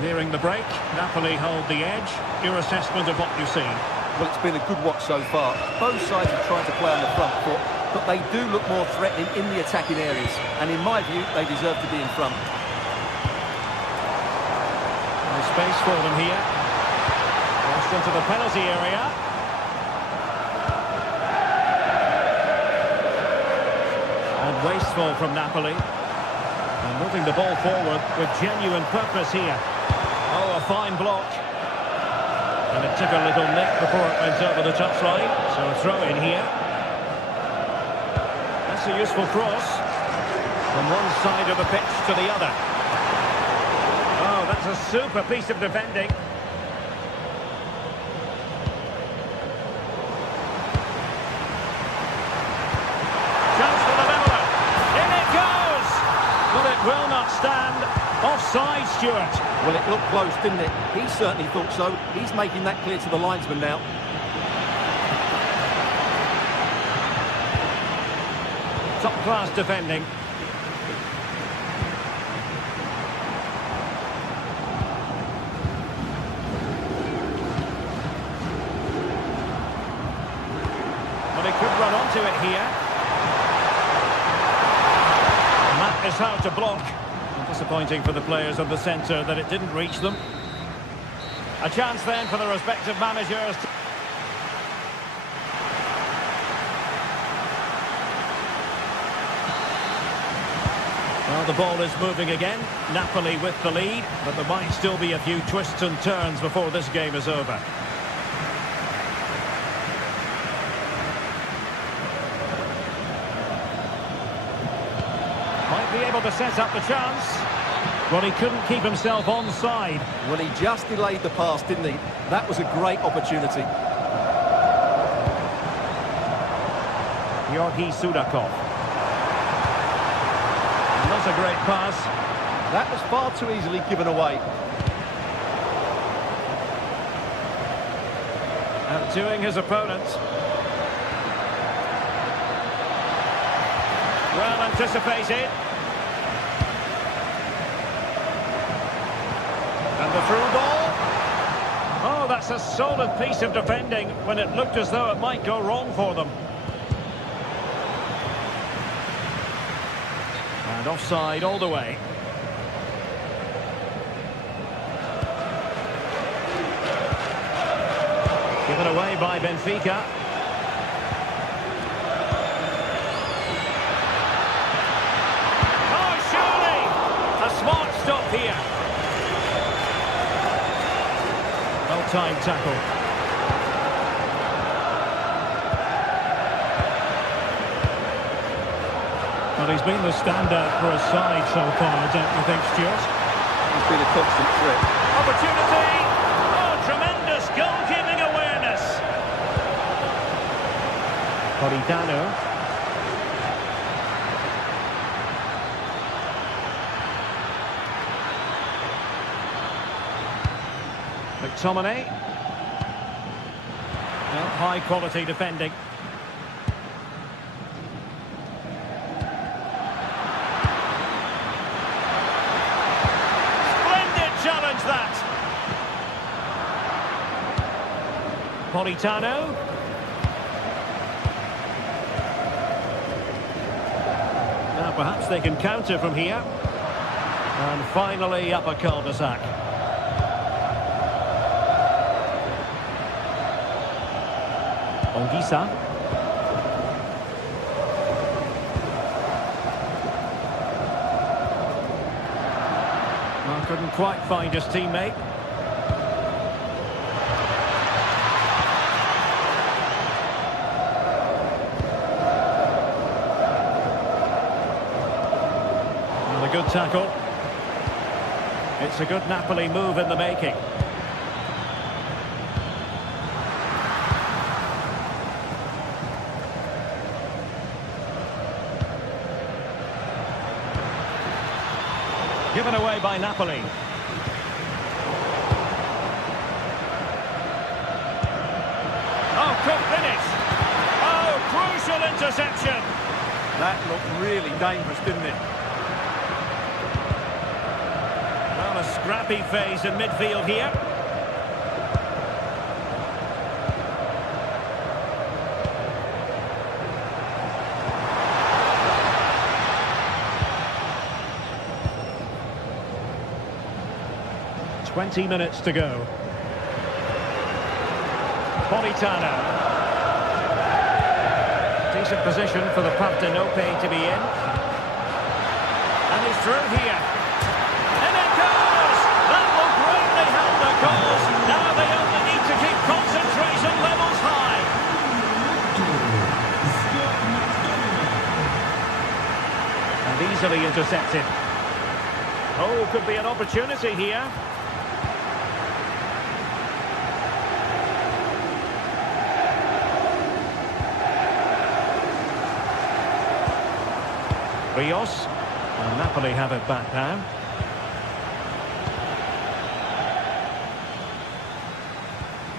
Nearing the break, Napoli hold the edge. Your assessment of what you've seen? Well, it's been a good watch so far. Both sides are trying to play on the front foot, but they do look more threatening in the attacking areas. And in my view, they deserve to be in front. There's space for them here. Crossed into the penalty area. And wasteful from Napoli. And moving the ball forward with genuine purpose here. Oh, a fine block. And it took a little nick before it went over the touchline. So a throw in here. That's a useful cross. From one side of the pitch to the other. Oh, that's a super piece of defending. Chance for the leveller. In it goes! Well, it will not stand. Offside, Stuart. Well, it looked close, didn't it? He certainly thought so. He's making that clear to the linesman now. Top-class defending. Well, he could run onto it here. And that is how to block. Disappointing for the players of the centre that it didn't reach them. A chance then for the respective managers. Well, the ball is moving again. Napoli with the lead, but there might still be a few twists and turns before this game is over. Might be able to set up the chance. Well, he couldn't keep himself onside. Well, he just delayed the pass, didn't he? That was a great opportunity. Georgi Sudakov. Not a great pass. That was far too easily given away. Outdoing his opponent. Well anticipated. And the through ball. Oh, that's a solid piece of defending when it looked as though it might go wrong for them. And offside all the way. Given away by Benfica. Oh, surely! A smart stop here. Well-timed tackle. Well, he's been the standout for his side so far, don't you think, Stuart? He's been a constant threat. Opportunity! Oh, tremendous goalkeeping awareness! Politano. McTominay. Well, high-quality defending. Challenge that. Politano. Now perhaps they can counter from here. And finally up a cul-de-sac. Ongisa. Couldn't quite find his teammate. And a good tackle. It's a good Napoli move in the making. Given away by Napoli. Oh, quick finish. Oh, crucial interception. That looked really dangerous, didn't it? scrappy phase in midfield here. "20 minutes to go. Politano. Decent position for the Partenope to be in. And he's through here. And it goes! That will greatly help their cause. Now they only need to keep concentration levels high. And easily intercepted. Oh, could be an opportunity here. Rios. Well, Napoli have it back now.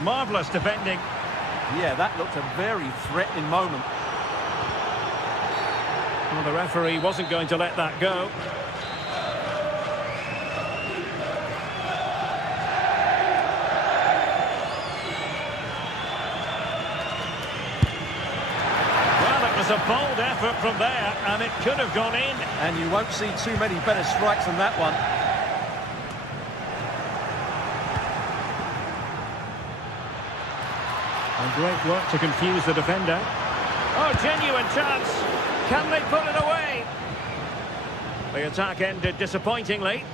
Marvellous defending. Yeah, that looked a very threatening moment. Well, the referee wasn't going to let that go. It was a bold effort from there, and it could have gone in. And you won't see too many better strikes than that one. And great work to confuse the defender. Oh, genuine chance. Can they put it away? The attack ended disappointingly.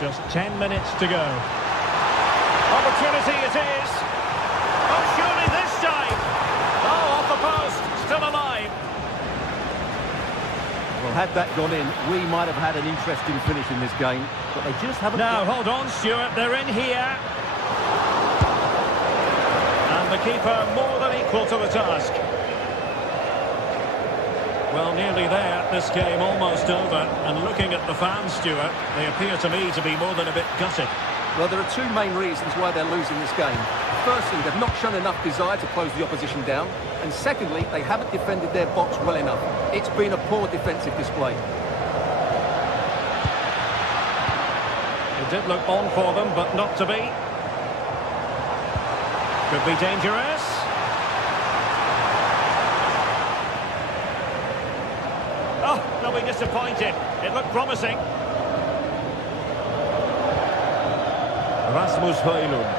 Just 10 minutes to go. Opportunity it is. Oh, surely this time. Oh, off the post. Still alive. Well, had that gone in, we might have had an interesting finish in this game. But they just haven't... Now, hold on, Stuart. They're in here. And the keeper more than equal to the task. Well, nearly there. This game almost over. And looking at the fans, Stuart, they appear to me to be more than a bit gutted. Well, there are two main reasons why they're losing this game. Firstly, they've not shown enough desire to close the opposition down. And secondly, they haven't defended their box well enough. It's been a poor defensive display. It did look on for them, but not to be. Could be dangerous. Oh, they'll be disappointed. It looked promising. Rasmus Højlund.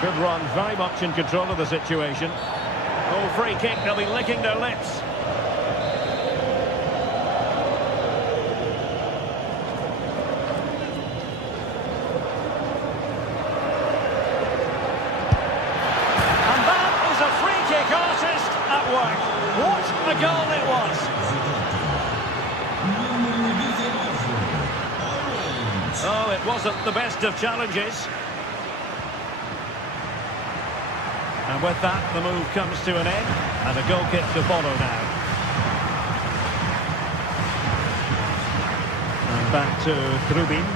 Good run, very much in control of the situation. Oh, free kick, they'll be licking their lips. And that is a free kick artist at work. What a goal it was. Oh, it wasn't the best of challenges. And with that, the move comes to an end, and a goal kick to follow now. And back to Trubin.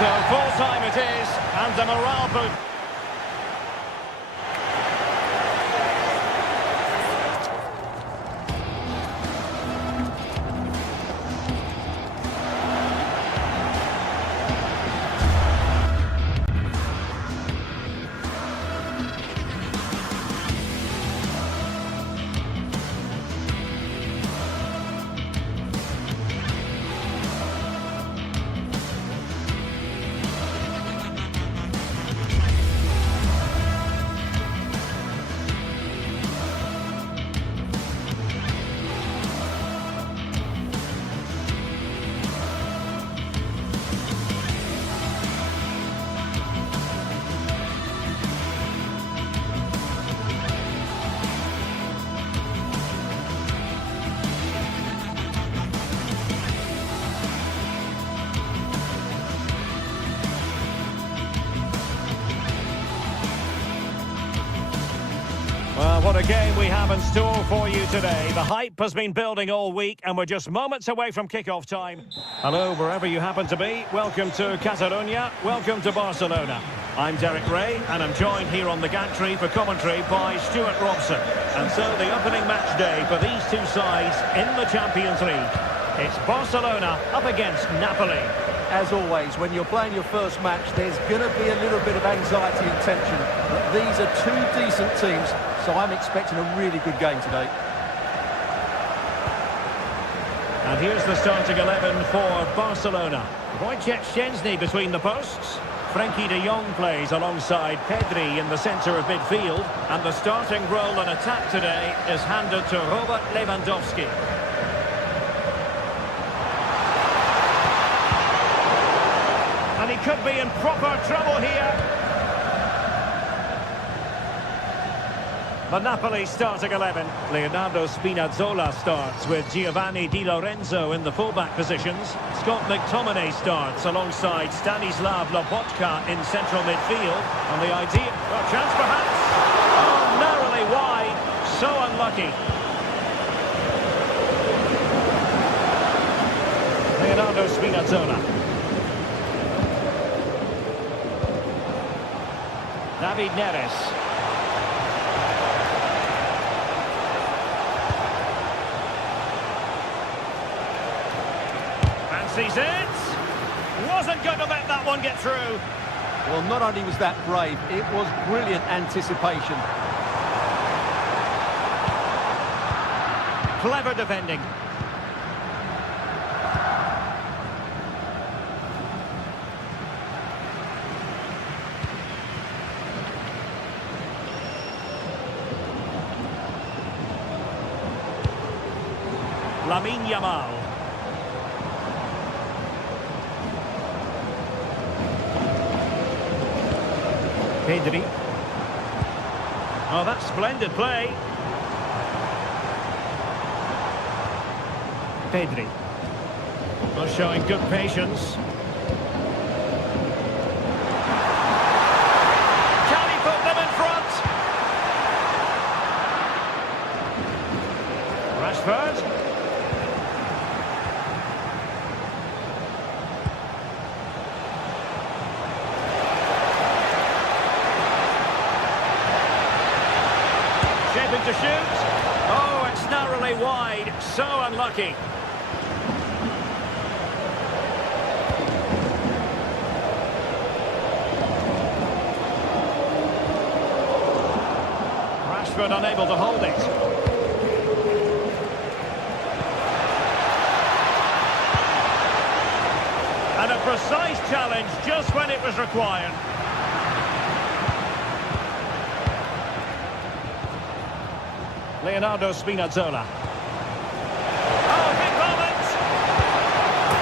So full time it is, and the morale boost. Well, what a game we have in store for you today. The hype has been building all week, and we're just moments away from kick-off time. Hello, wherever you happen to be. Welcome to Catalonia. Welcome to Barcelona. I'm Derek Ray, and I'm joined here on the gantry for commentary by Stuart Robson. And so the opening match day for these two sides in the Champions League. It's Barcelona up against Napoli. As always, when you're playing your first match, there's going to be a little bit of anxiety and tension. But these are two decent teams, so I'm expecting a really good game today. And here's the starting 11 for Barcelona. Wojciech Szczęsny between the posts. Frenkie de Jong plays alongside Pedri in the centre of midfield. And the starting role in attack today is handed to Robert Lewandowski. And he could be in proper trouble here. The Napoli starting 11. Leonardo Spinazzola starts with Giovanni Di Lorenzo in the fullback positions. Scott McTominay starts alongside Stanislav Lobotka in central midfield. And the idea... Well, chance perhaps. Oh, narrowly wide. So unlucky. Leonardo Spinazzola. David Neres. Sees it. Wasn't going to let that one get through. Well, not only was that brave, it was brilliant anticipation. Clever defending. Lamine Yamal. Pedri. Oh, that's splendid play. Pedri. Well, showing good patience. Can he put them in front? Rashford. To shoot. Oh, it's narrowly wide. So unlucky. Rashford unable to hold it. And a precise challenge just when it was required. Leonardo Spinazzola. Oh, big moment!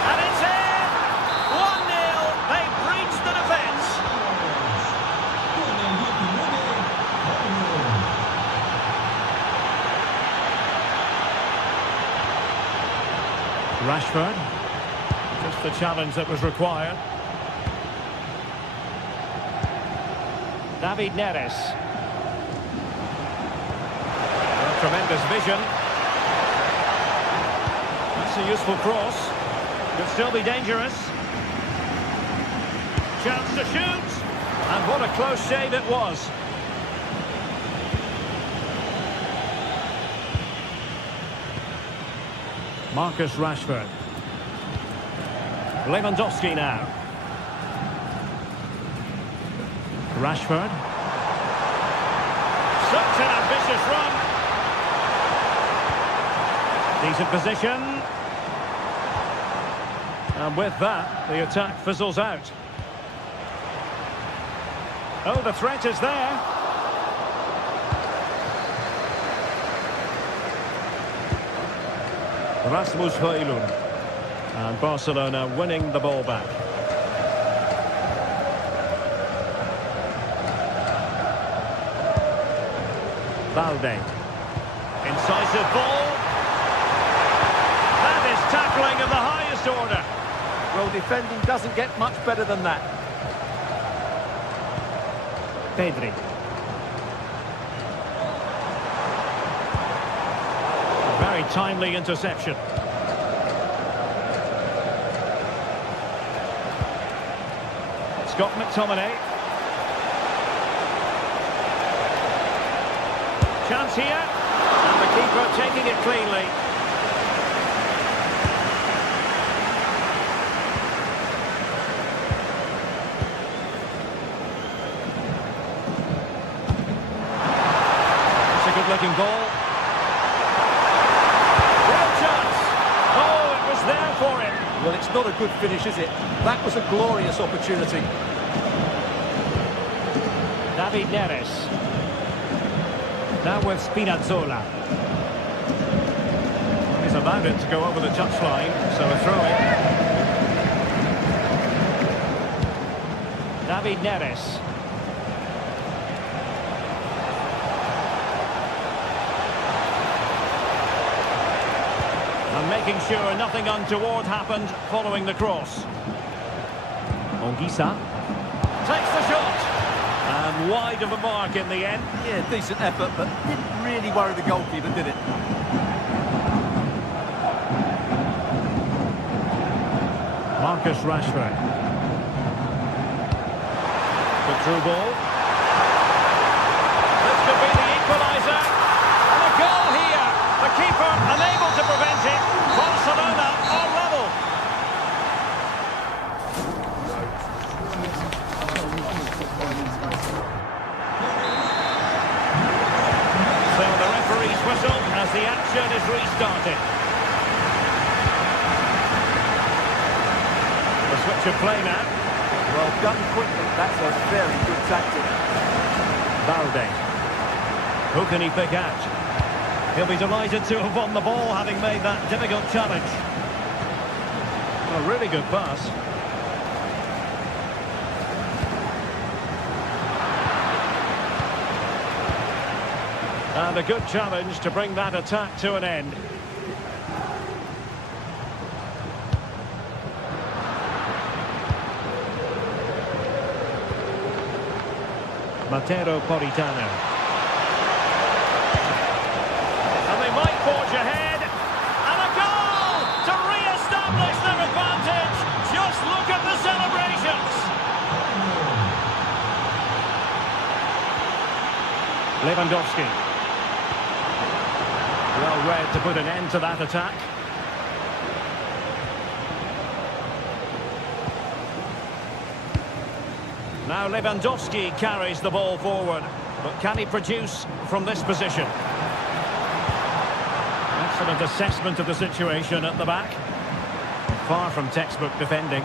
And it's in! 1-0. They breached the defence. Rashford. Just the challenge that was required. David Neres. Tremendous vision. That's a useful cross. Could still be dangerous. Chance to shoot. And what a close shave it was. Marcus Rashford. Lewandowski now. Rashford. Such an ambitious run. Decent position. And with that, the attack fizzles out. Oh, the threat is there. Rasmus Højlund. And Barcelona winning the ball back. Valde. Incisive ball. Tackling of the highest order. Well, defending doesn't get much better than that. Pedri. Very timely interception. Scott McTominay. Chance here. And the keeper taking it cleanly. It's a good-looking ball. Real chance. Oh, it was there for him. Well, it's not a good finish, is it? That was a glorious opportunity. David Neres. Now with Spinazzola. Well, he's allowed it to go over the touchline, so a throw-in. David Neres. And making sure nothing untoward happened following the cross. Ongisa takes the shot. And wide of the mark in the end. Yeah, decent effort, but didn't really worry the goalkeeper, did it? Marcus Rashford. The through ball. This could be the equaliser. And a goal here. The keeper unable to prevent it. Barcelona are level. So the referee's whistle as the action is restarted. The switch of play now. Well, done quickly. That's a very good tactic. Balde. Who can he pick out? He'll be delighted to have won the ball, having made that difficult challenge. A really good pass. And a good challenge to bring that attack to an end. Mateo Politano. And they might forge ahead. And a goal to re-establish their advantage. Just look at the celebrations. Lewandowski. Well read to put an end to that attack. Now Lewandowski carries the ball forward, but can he produce from this position? Excellent assessment of the situation at the back. Far from textbook defending.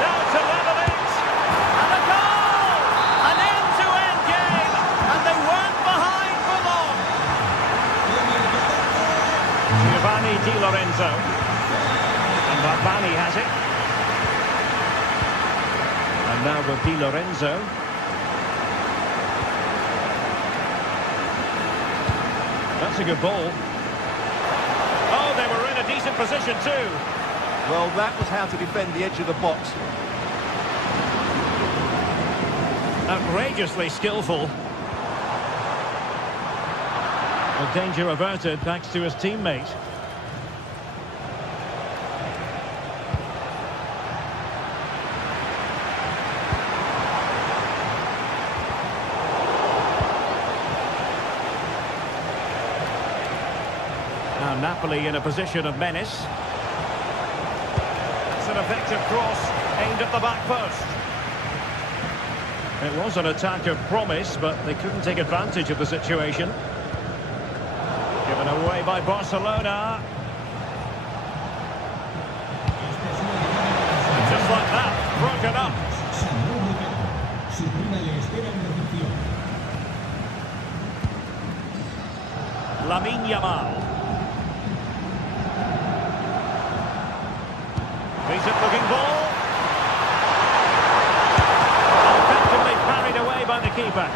Now to level it! And a goal! An end-to-end game! And they weren't behind for long! Giovanni Di Lorenzo. And Barbani has it. And now with Di Lorenzo. That's a good ball. Oh, they were in a decent position too. Well, that was how to defend the edge of the box. Outrageously skillful. Well, danger averted thanks to his teammate. Now Napoli in a position of menace. That's an effective cross aimed at the back post. It was an attack of promise, but they couldn't take advantage of the situation. Given away by Barcelona. And just like that, broken up. Lamine Yamal. Decent-looking ball. Effectively parried away by the keeper.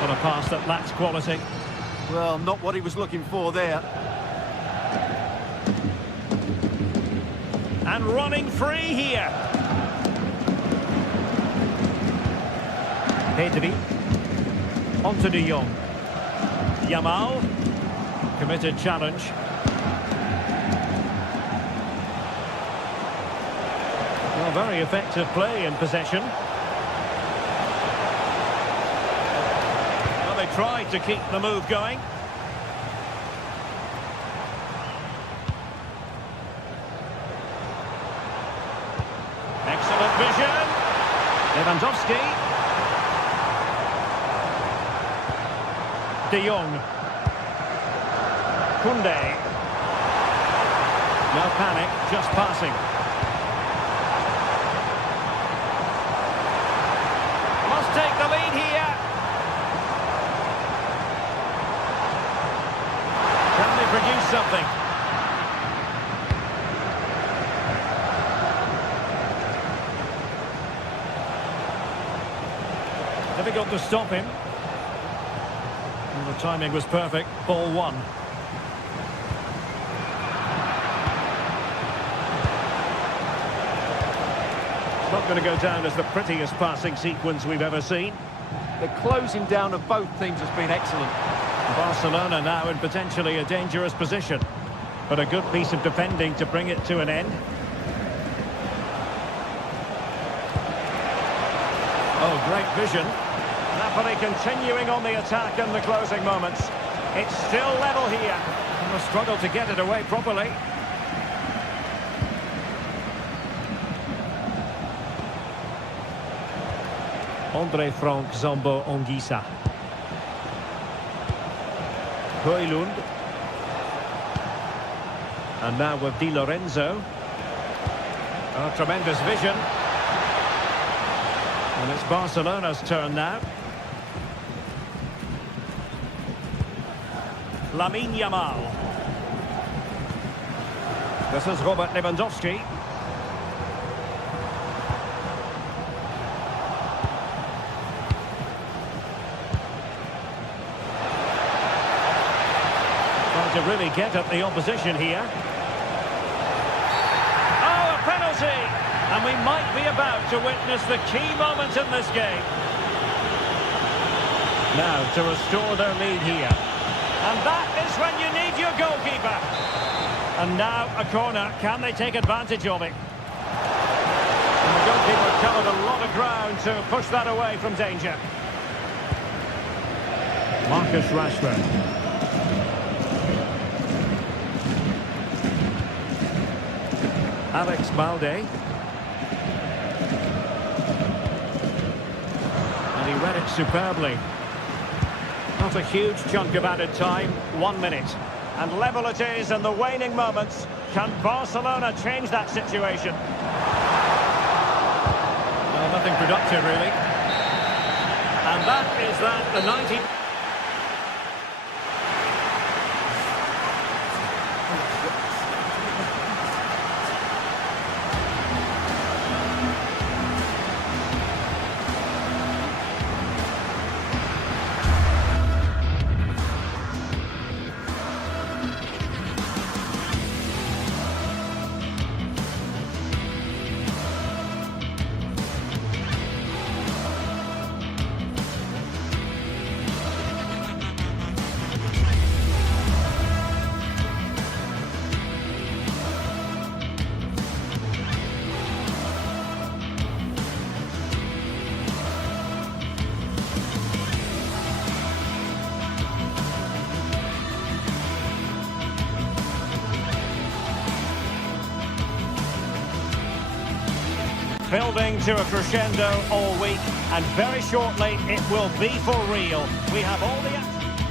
What a pass that lacks quality. Well, not what he was looking for there. And running free here. Pedri. On to De Jong. Yamal. Committed challenge. Well, very effective play in possession. Well, they tried to keep the move going. Excellent vision. Lewandowski. De Jong. Koundé. No panic, just passing. Must take the lead here. Can they produce something? Difficult to stop him. And the timing was perfect. Ball one. Not going to go down as the prettiest passing sequence we've ever seen. The closing down of both teams has been excellent. Barcelona now in potentially a dangerous position, but a good piece of defending to bring it to an end. Oh, great vision. Napoli continuing on the attack in the closing moments. It's still level here, and the struggle to get it away properly. André Frank Zambo Anguissa. Højlund. And now with Di Lorenzo. Oh, tremendous vision. And it's Barcelona's turn now. Lamine Yamal. This is Robert Lewandowski. Trying to really get at the opposition here. Oh, a penalty! And we might be about to witness the key moment in this game. Now to restore their lead here. And that is when you need your goalkeeper. And now a corner. Can they take advantage of it? And the goalkeeper covered a lot of ground to push that away from danger. Marcus Rashford. Alex Balde. And he read it superbly. Not a huge chunk of added time, 1 minute. And level it is in the waning moments. Can Barcelona change that situation? Well, nothing productive, really. And that is that, the 90... Building to a crescendo all week, and very shortly it will be for real. We have all the...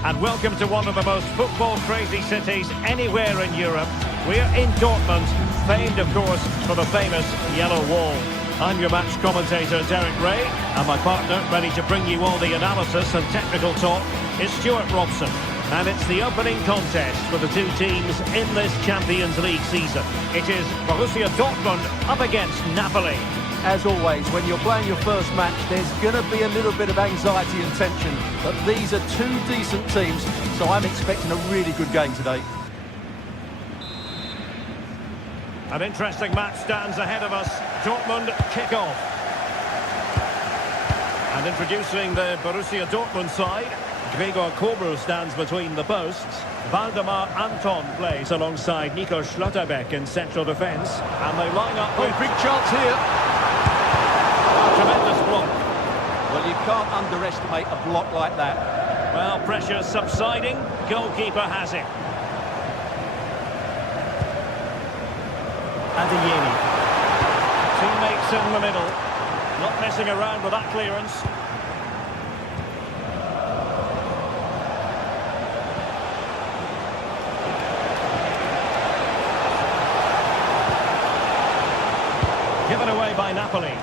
And welcome to one of the most football-crazy cities anywhere in Europe. We're in Dortmund, famed, of course, for the famous Yellow Wall. I'm your match commentator, Derek Ray, and my partner, ready to bring you all the analysis and technical talk, is Stuart Robson. And it's the opening contest for the two teams in this Champions League season. It is Borussia Dortmund up against Napoli. As always, when you're playing your first match, there's going to be a little bit of anxiety and tension. But these are two decent teams, so I'm expecting a really good game today. An interesting match stands ahead of us. Dortmund kick off. And introducing the Borussia Dortmund side. Gregor Kobel stands between the posts. Waldemar Anton plays alongside Nico Schlotterbeck in central defence. And they line up with... big chance here. Tremendous block. Well, you can't underestimate a block like that. Well, pressure subsiding. Goalkeeper has it. Adeyemi. Teammates in the middle. Not messing around with that clearance. Given away by Napoli.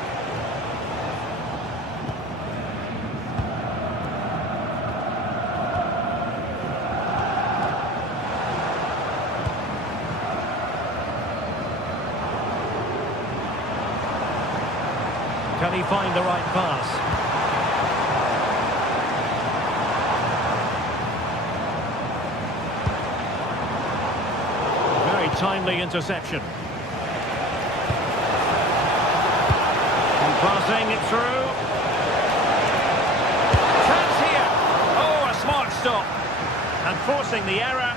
Can he find the right pass? Very timely interception. And passing it through. Chance here. Oh, a smart stop. And forcing the error.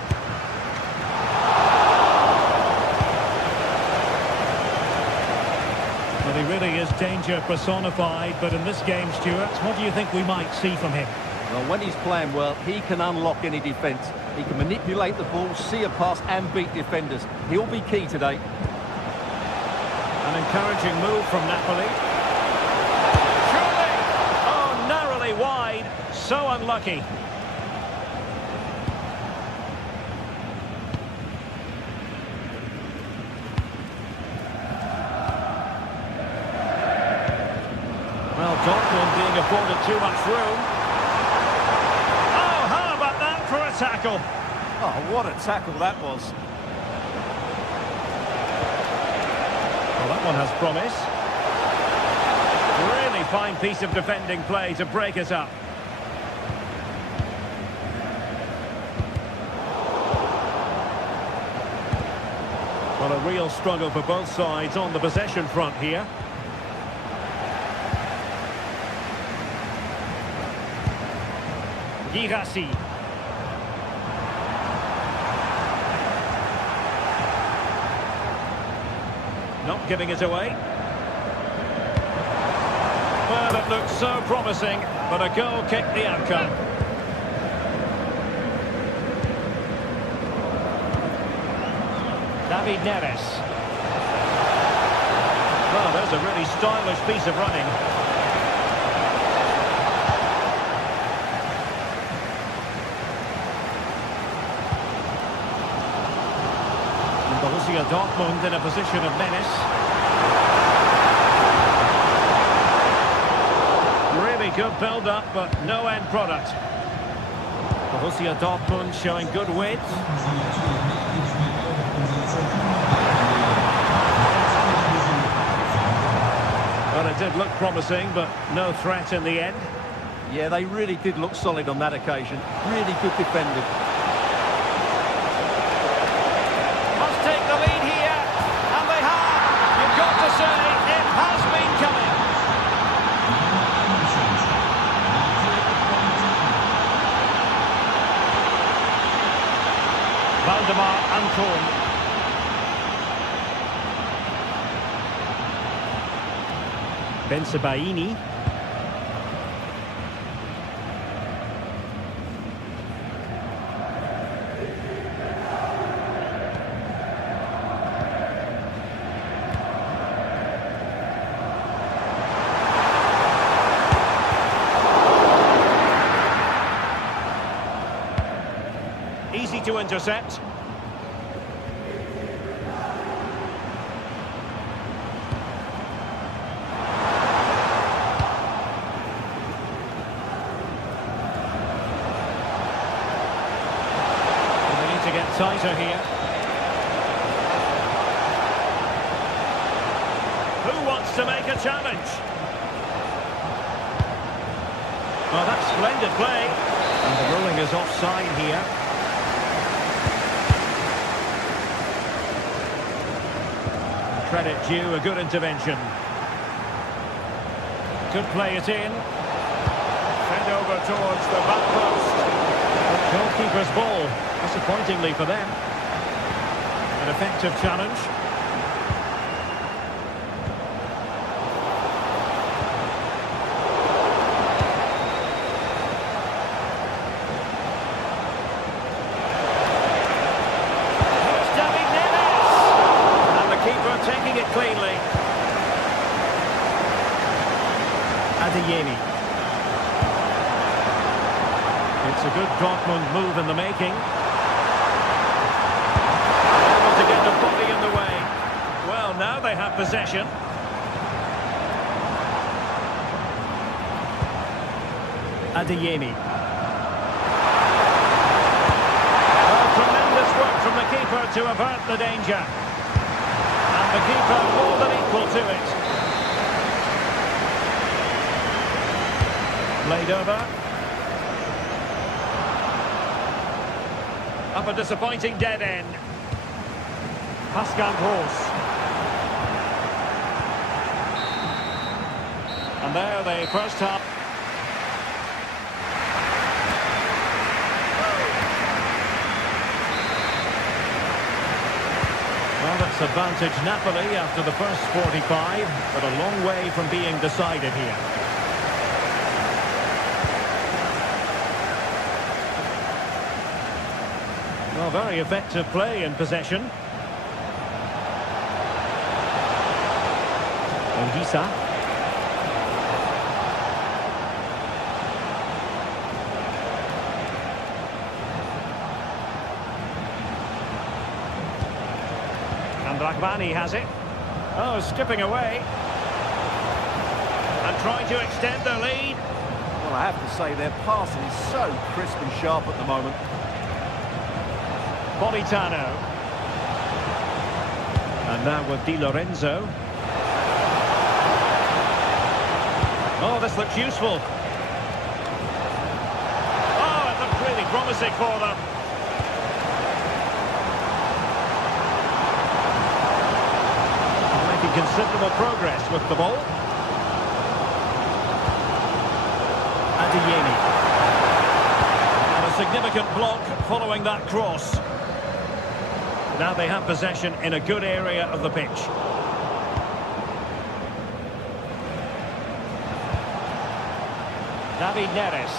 Well, he really is danger personified, but in this game, Stuart, what do you think we might see from him? Well, when he's playing well, he can unlock any defence. He can manipulate the ball, see a pass and beat defenders. He'll be key today. An encouraging move from Napoli. Surely! Oh, narrowly wide. So unlucky. Well, Dortmund being afforded too much room. Oh, how about that for a tackle? Oh, what a tackle that was. Well, that one has promise. Really fine piece of defending play to break it up. Well, a real struggle for both sides on the possession front here. Girassi. Not giving it away. Well, it looked so promising, but a goal kicked the outcome. David Neres. Well, there's a really stylish piece of running. Borussia Dortmund in a position of menace. Really good build-up, but no end product. Borussia Dortmund showing good width. Well, it did look promising, but no threat in the end. Yeah, they really did look solid on that occasion. Really good defending. Take the lead here, and they have. You've got to say, it has been coming. Waldemar Anton. Bensebaini. Easy to intercept. And they need to get tighter here. Who wants to make a challenge? Well, that's splendid play. And the ruling is offside here. Credit due, a good intervention. Could play it in. Sent over towards the back post. Goalkeeper's ball, disappointingly for them. An effective challenge. Taking it cleanly. Adeyemi. It's a good Dortmund move in the making. Able to get the body in the way. Well, now they have possession. Adeyemi. Oh, tremendous work from the keeper to avert the danger. The keeper more than equal to it. Played over. Up a disappointing dead end. Pascal Gross. And there the first half. Well, that's advantage Napoli after the first 45, but a long way from being decided here. Well, very effective play in possession. Odisa. Raghbani has it. Oh, skipping away. And trying to extend their lead. Well, I have to say their passing is so crisp and sharp at the moment. Politano. And now with Di Lorenzo. Oh, this looks useful. Oh, it looked really promising for them. Considerable progress with the ball. Adeyemi. And a significant block following that cross. Now they have possession in a good area of the pitch. David Neres.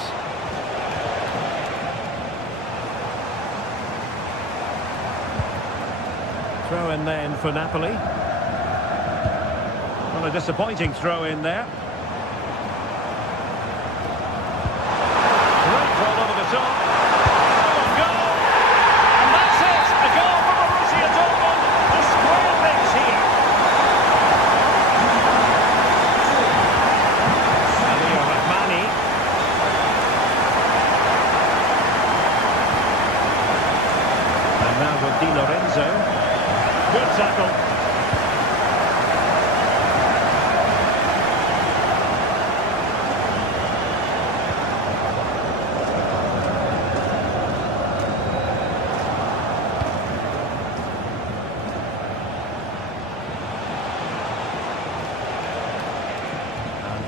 Throw in then for Napoli. Well, a disappointing throw in there. Great ball over the top. Oh, goal! And that's it! A goal for Borussia Dortmund to square things here. Raghbani. And now with Di Lorenzo. Good tackle.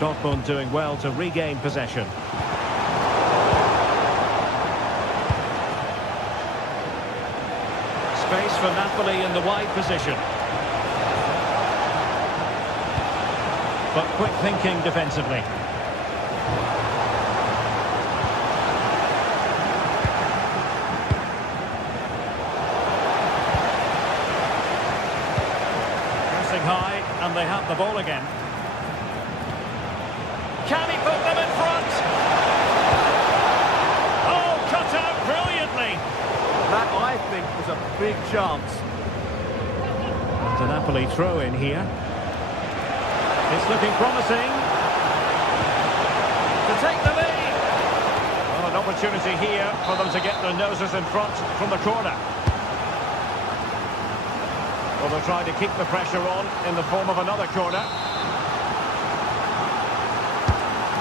Dortmund doing well to regain possession. Space for Napoli in the wide position. But quick thinking defensively. Pressing high, and they have the ball again. Can he put them in front? Oh, cut out brilliantly. That, I think, was a big chance. It's a Napoli throw in here. It's looking promising. To take the lead. Well, an opportunity here for them to get their noses in front from the corner. Well, they'll try to keep the pressure on in the form of another corner.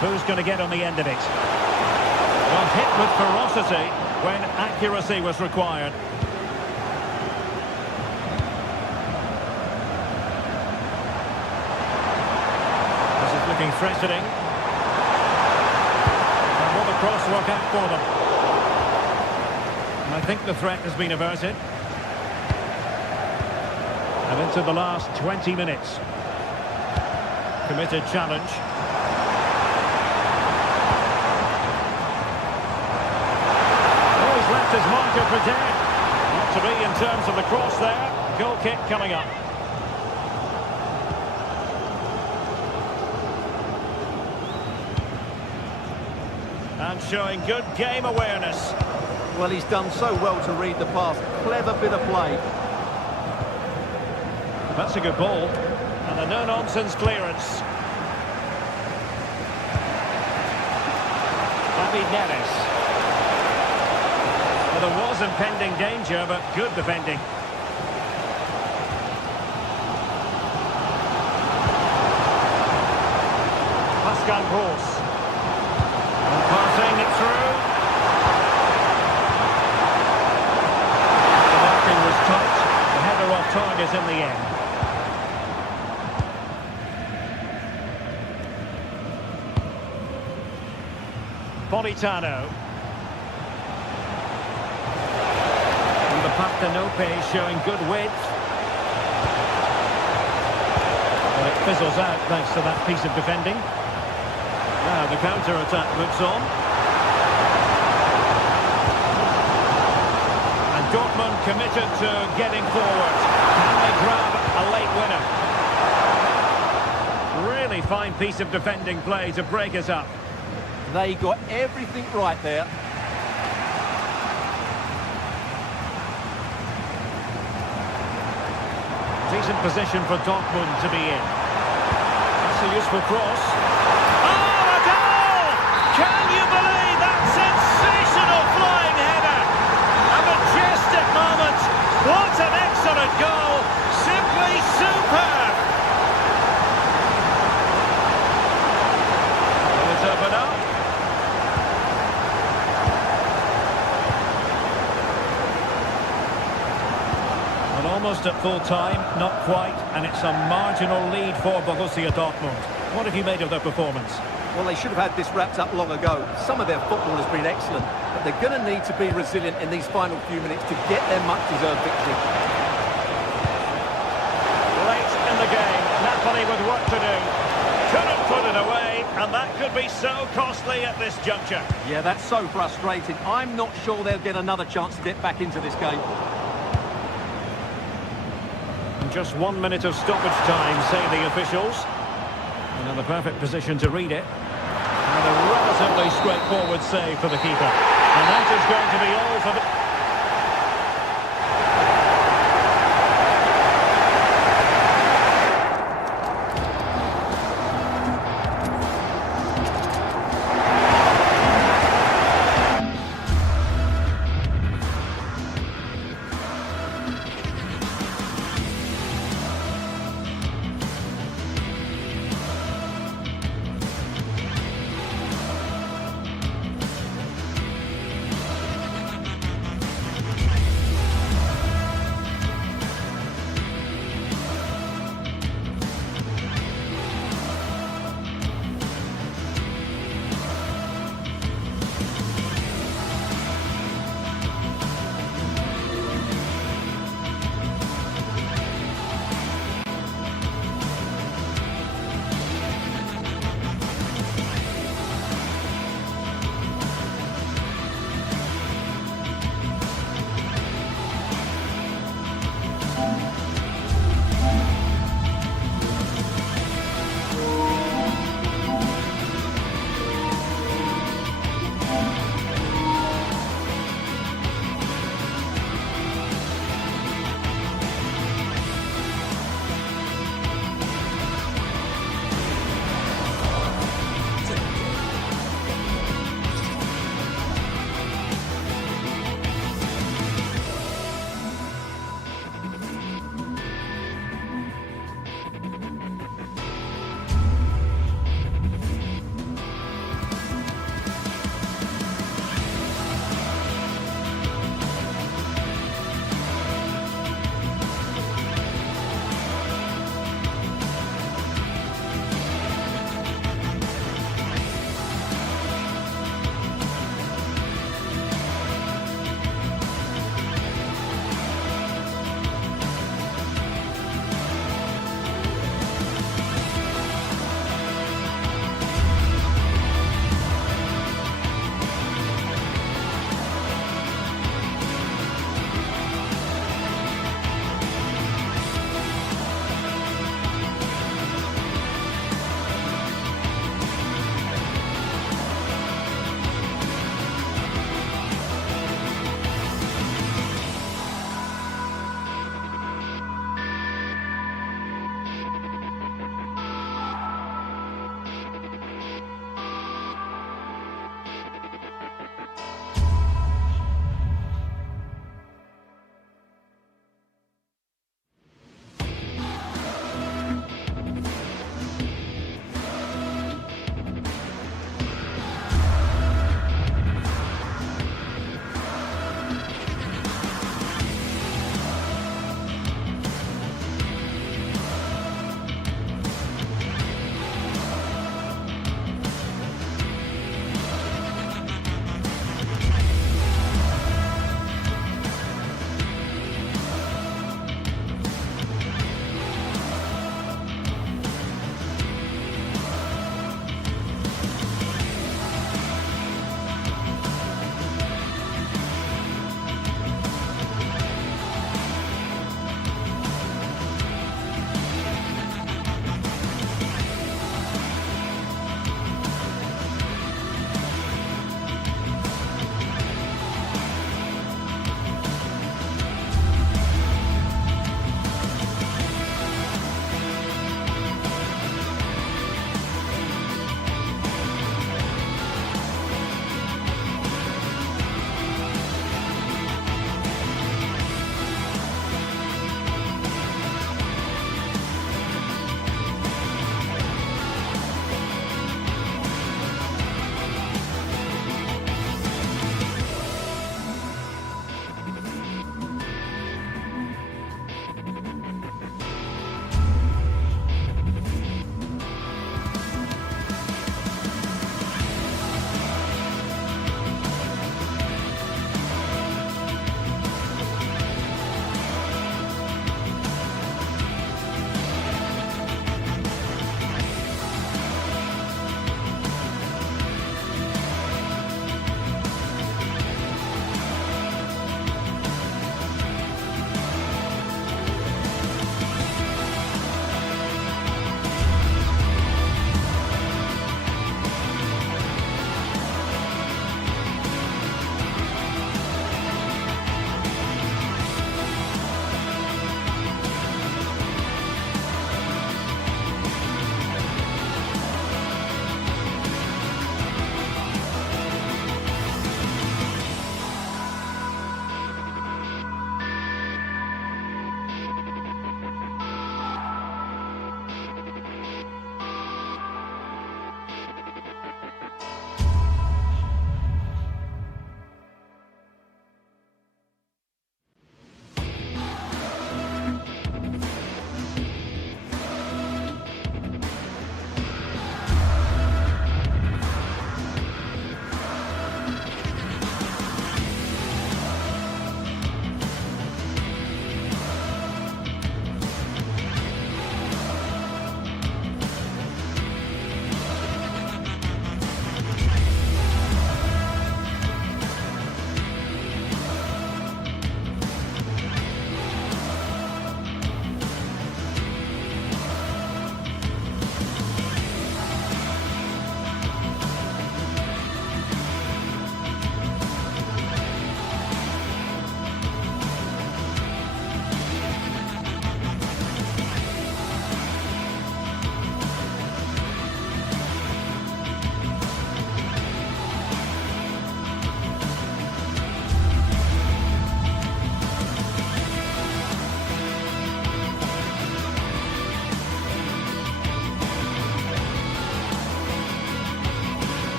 Who's going to get on the end of it? Well, hit with ferocity when accuracy was required. This is looking threatening. And will the cross work out for them? think the threat has been averted. And into the last 20 minutes. Committed challenge. Oh, he's left his marker for dead. Not to be in terms of the cross there. Goal kick coming up. And showing good game awareness. Well, he's done so well to read the pass. Clever bit of play. That's a good ball. And a no-nonsense clearance. David Neres. Well, there was impending danger, but good defending. Pascal Gross. And passing it through. The marking was tight. The header off target in the end. Politano. And the Partenope showing good width. Well, it fizzles out thanks to that piece of defending. Now the counter-attack moves on. And Dortmund committed to getting forward. Can they grab a late winner? Really fine piece of defending play to break us up. They got everything right there. Decent position for Dortmund to be in. That's a useful cross. Oh, a goal! Can you believe that sensational flying header? A majestic moment. What an excellent goal. Simply superb. Will it open up? Almost at full time, not quite, and it's a marginal lead for Borussia Dortmund. What have you made of their performance? Well, they should have had this wrapped up long ago. Some of their football has been excellent, but they're going to need to be resilient in these final few minutes to get their much-deserved victory. Late in the game, Napoli with work to do. Couldn't put it away, and that could be so costly at this juncture. Yeah, that's so frustrating. I'm not sure they'll get another chance to get back into this game. Just 1 minute of stoppage time, say the officials. And in the perfect position to read it. And a relatively straightforward save for the keeper. And that is going to be all for the...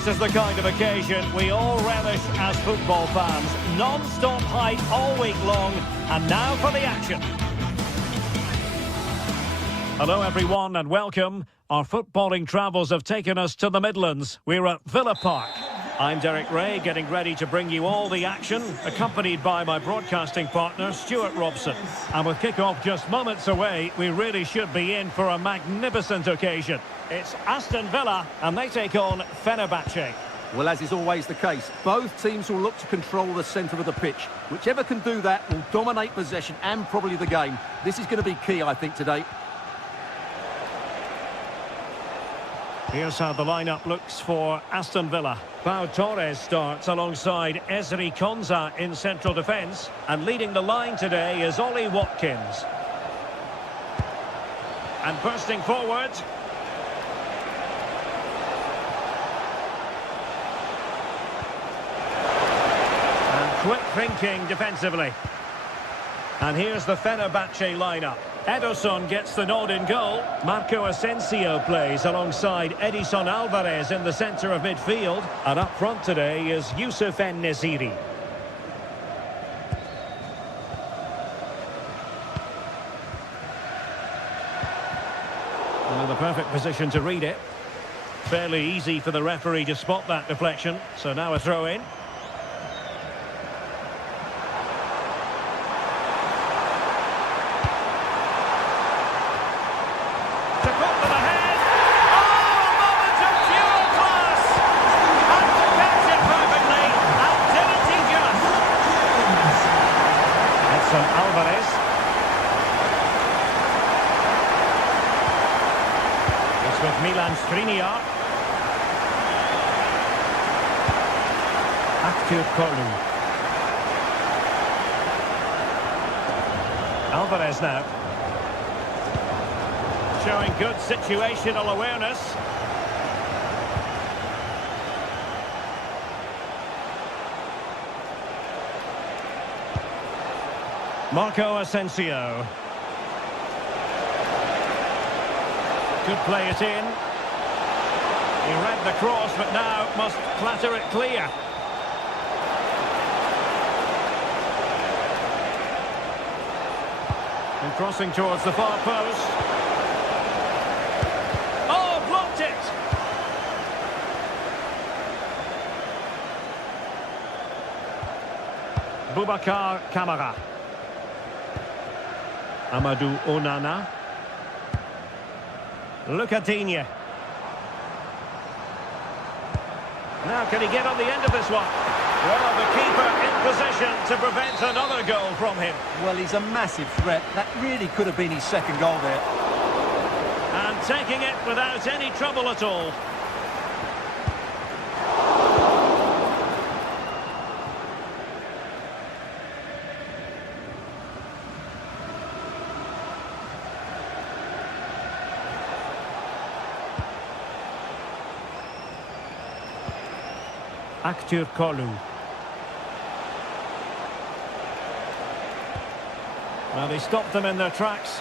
This is the kind of occasion we all relish as football fans. Non-stop hype all week long, and now for the action. Hello everyone and welcome. Our footballing travels have taken us to the Midlands. We're at Villa Park. I'm Derek Ray, getting ready to bring you all the action, accompanied by my broadcasting partner, Stuart Robson. And with kick-off just moments away, we really should be in for a magnificent occasion. It's Aston Villa, and they take on Fenerbahce. Well, as is always the case, both teams will look to control the centre of the pitch. Whichever can do that will dominate possession and probably the game. This is going to be key, I think, today. Here's how the lineup looks for Aston Villa. Pau Torres starts alongside Ezri Konsa in central defence. And leading the line today is Ollie Watkins. And bursting forward. And quick thinking defensively. And here's the Fenerbahce lineup. Ederson gets the nod in goal. Marco Asensio plays alongside Edison Alvarez in the centre of midfield. And up front today is Youssef En-Nesyri. Well, the perfect position to read it. Fairly easy for the referee to spot that deflection. So now a throw in. Alvarez. It's with Milan Skriniar. Aktur Kolu. Alvarez now. Showing good situational awareness. Marco Asensio. Could play it in. He read the cross, but now must clatter it clear. And crossing towards the far post. Oh, blocked it! Boubacar Kamara. Amadou Onana. Look at Digne. Now can he get on the end of this one? Well, the keeper in position to prevent another goal from him. Well, he's a massive threat. That really could have been his second goal there. And taking it without any trouble at all. Aktur Kolu. Well, they stopped them in their tracks.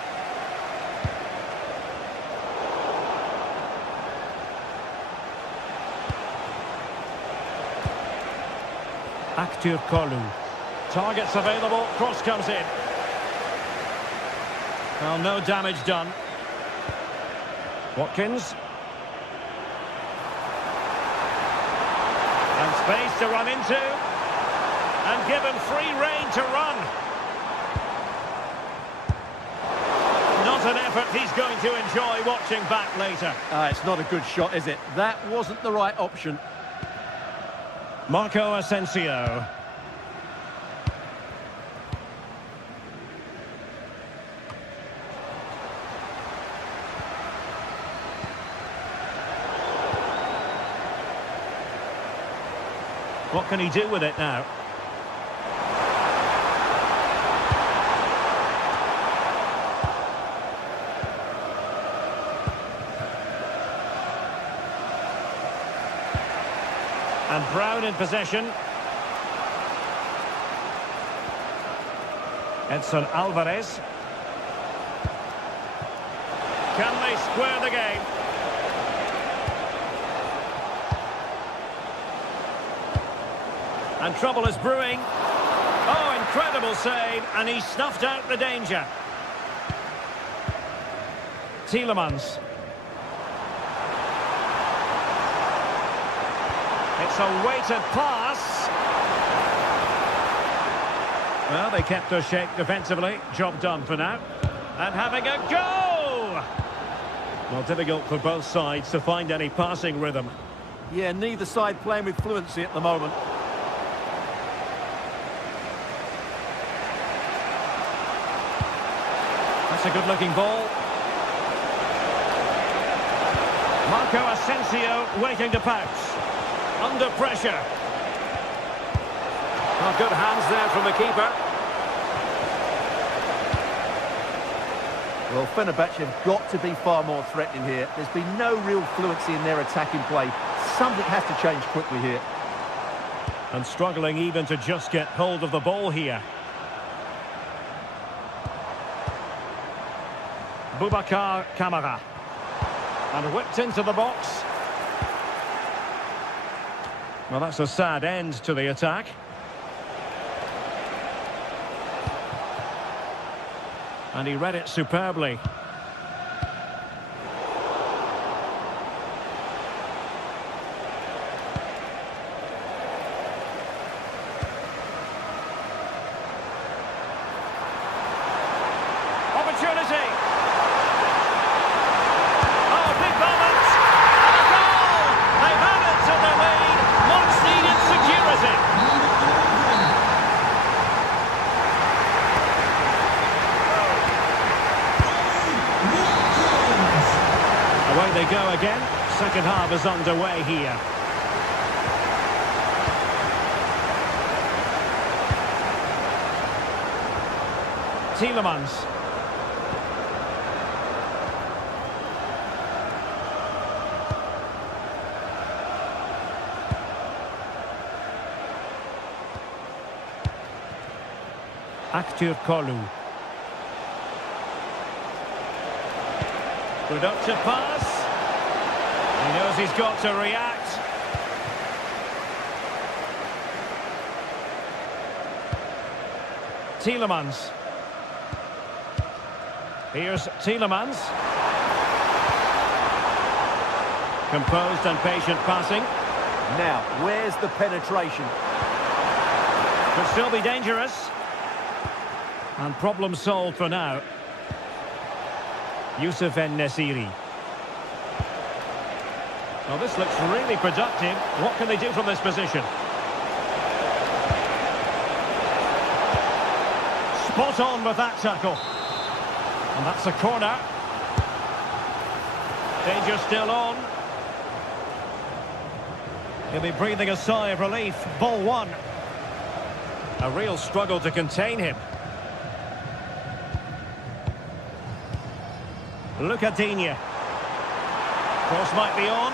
Aktur Kolu. Targets available, cross comes in. Well, no damage done. Watkins. And space to run into. And given free rein to run. Not an effort he's going to enjoy watching back later. It's not a good shot, is it? That wasn't the right option. Marco Asensio. What can he do with it now? And Brown in possession. Edson Alvarez. Can they square the game? And trouble is brewing. Oh, incredible save, and he snuffed out the danger. Tielemans. It's a weighted pass. Well, they kept their shape defensively. Job done for now. And having a go! Well, difficult for both sides to find any passing rhythm. Yeah, neither side playing with fluency at the moment. That's a good-looking ball. Marco Asensio waiting to pounce. Under pressure. Oh, good hands there from the keeper. Well, Fenerbahce have got to be far more threatening here. There's been no real fluency in their attacking play. Something has to change quickly here. And struggling even to just get hold of the ball here. Boubacar Kamara. And whipped into the box. Well, that's a sad end to the attack. And he read it superbly. Opportunity! Oh, big moment! And a goal! They've added to the lead. Much-needed security. Away they go again. Second half is underway here. Tielemans. Aktür Kolu. Productive pass. He knows he's got to react. Tielemans. Here's Tielemans. Composed and patient passing. Now, where's the penetration? Could still be dangerous. And problem solved for now. Youssef En-Nesyri. Well, this looks really productive. What can they do from this position? Spot on with that tackle. And that's a corner. Danger still on. He'll be breathing a sigh of relief. Ball one. A real struggle to contain him. Lucadinha. Cross might be on.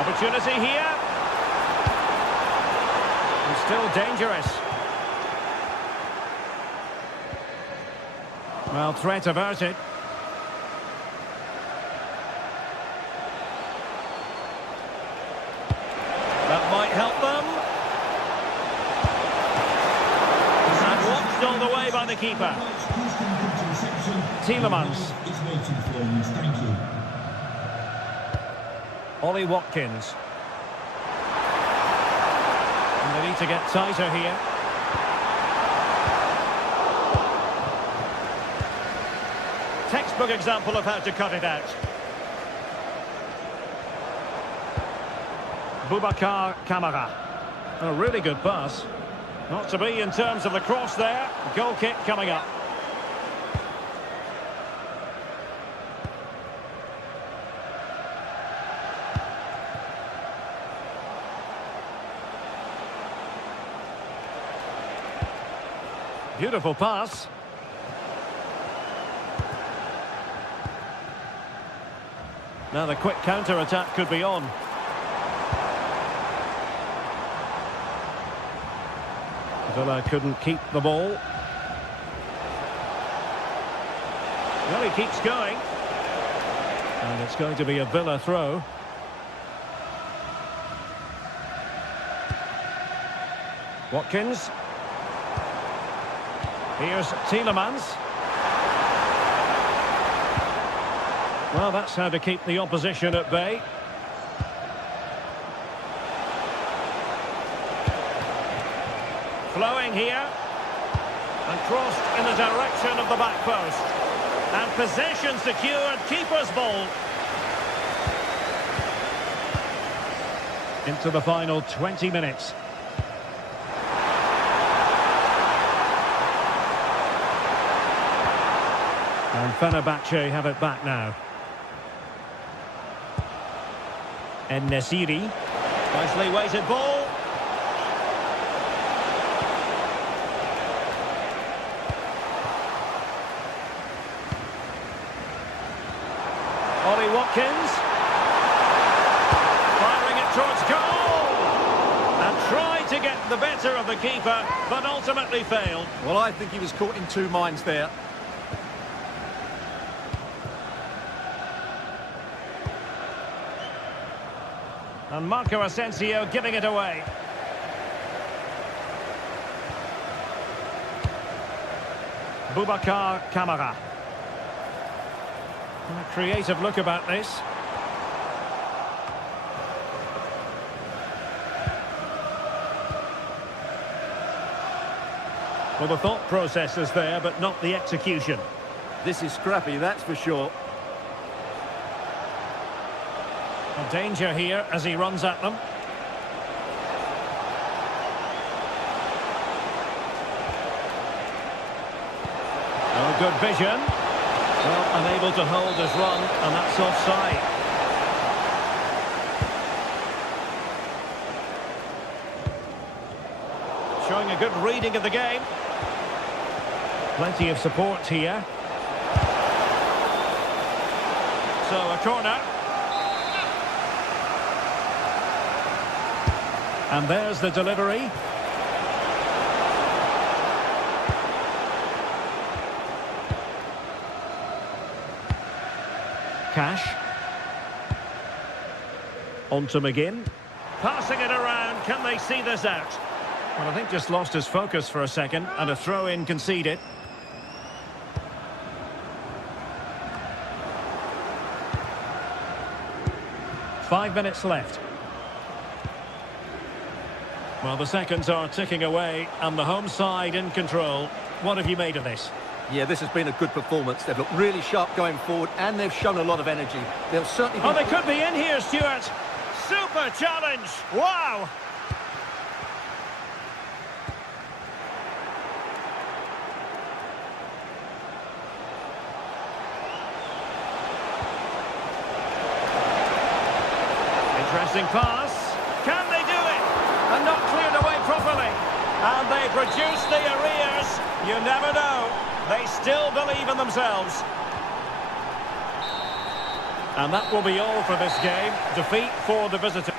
Opportunity here. And still dangerous. Well, threat averted. That might help them. And watched all the way by the keeper. Tielemans. Ollie Watkins. And they need to get tighter here. Textbook example of how to cut it out. Boubacar Kamara. A really good pass. Not to be in terms of the cross there. Goal kick coming up. Beautiful pass. Now the quick counter-attack could be on. Villa couldn't keep the ball. Well, he keeps going. And it's going to be a Villa throw. Watkins. Here's Tielemans. Well, that's how to keep the opposition at bay. Flowing here. And crossed in the direction of the back post. And possession secured, keeper's ball. Into the final 20 minutes. And Fenerbahce have it back now. En-Nesyri. Nicely weighted ball. Ollie Watkins. Firing it towards goal. And tried to get the better of the keeper, but ultimately failed. Well, I think he was caught in two minds there. And Marco Asensio giving it away. Boubacar Kamara. And a creative look about this. Well, the thought process is there, but not the execution. This is scrappy, that's for sure. A danger here as he runs at them. Oh, good vision. Well, unable to hold his run, and that's offside. Showing a good reading of the game. Plenty of support here. So, a corner. And there's the delivery. Cash. On to McGinn. Passing it around. Can they see this out? Well, I think just lost his focus for a second, and a throw-in conceded. Five minutes left. Well, the seconds are ticking away, and the home side in control. What have you made of this? Yeah, this has been a good performance. They've looked really sharp going forward, and they've shown a lot of energy. They'll certainly be... Oh, they could be in here, Stuart. Super challenge. Wow. Interesting pass. Can they do it? And not cleared away properly. And they produce the arrears. You never know. They still believe in themselves. And that will be all for this game. Defeat for the visitor.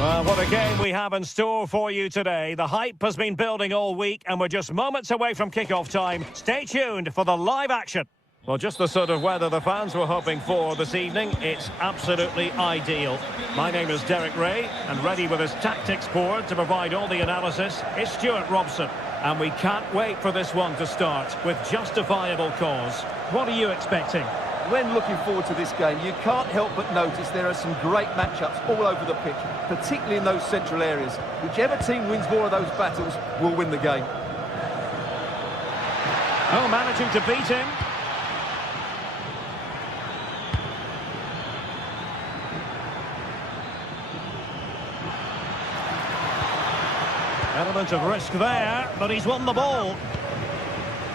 Well, what a game we have in store for you today. The hype has been building all week, and we're just moments away from kickoff time. Stay tuned for the live action. Well, just the sort of weather the fans were hoping for this evening. It's absolutely ideal. My name is Derek Ray, and ready with his tactics board to provide all the analysis is Stuart Robson. And we can't wait for this one to start with justifiable cause. What are you expecting? When looking forward to this game, you can't help but notice there are some great matchups all over the pitch, particularly in those central areas. Whichever team wins more of those battles will win the game. Oh, managing to beat him. Element of risk there, but he's won the ball.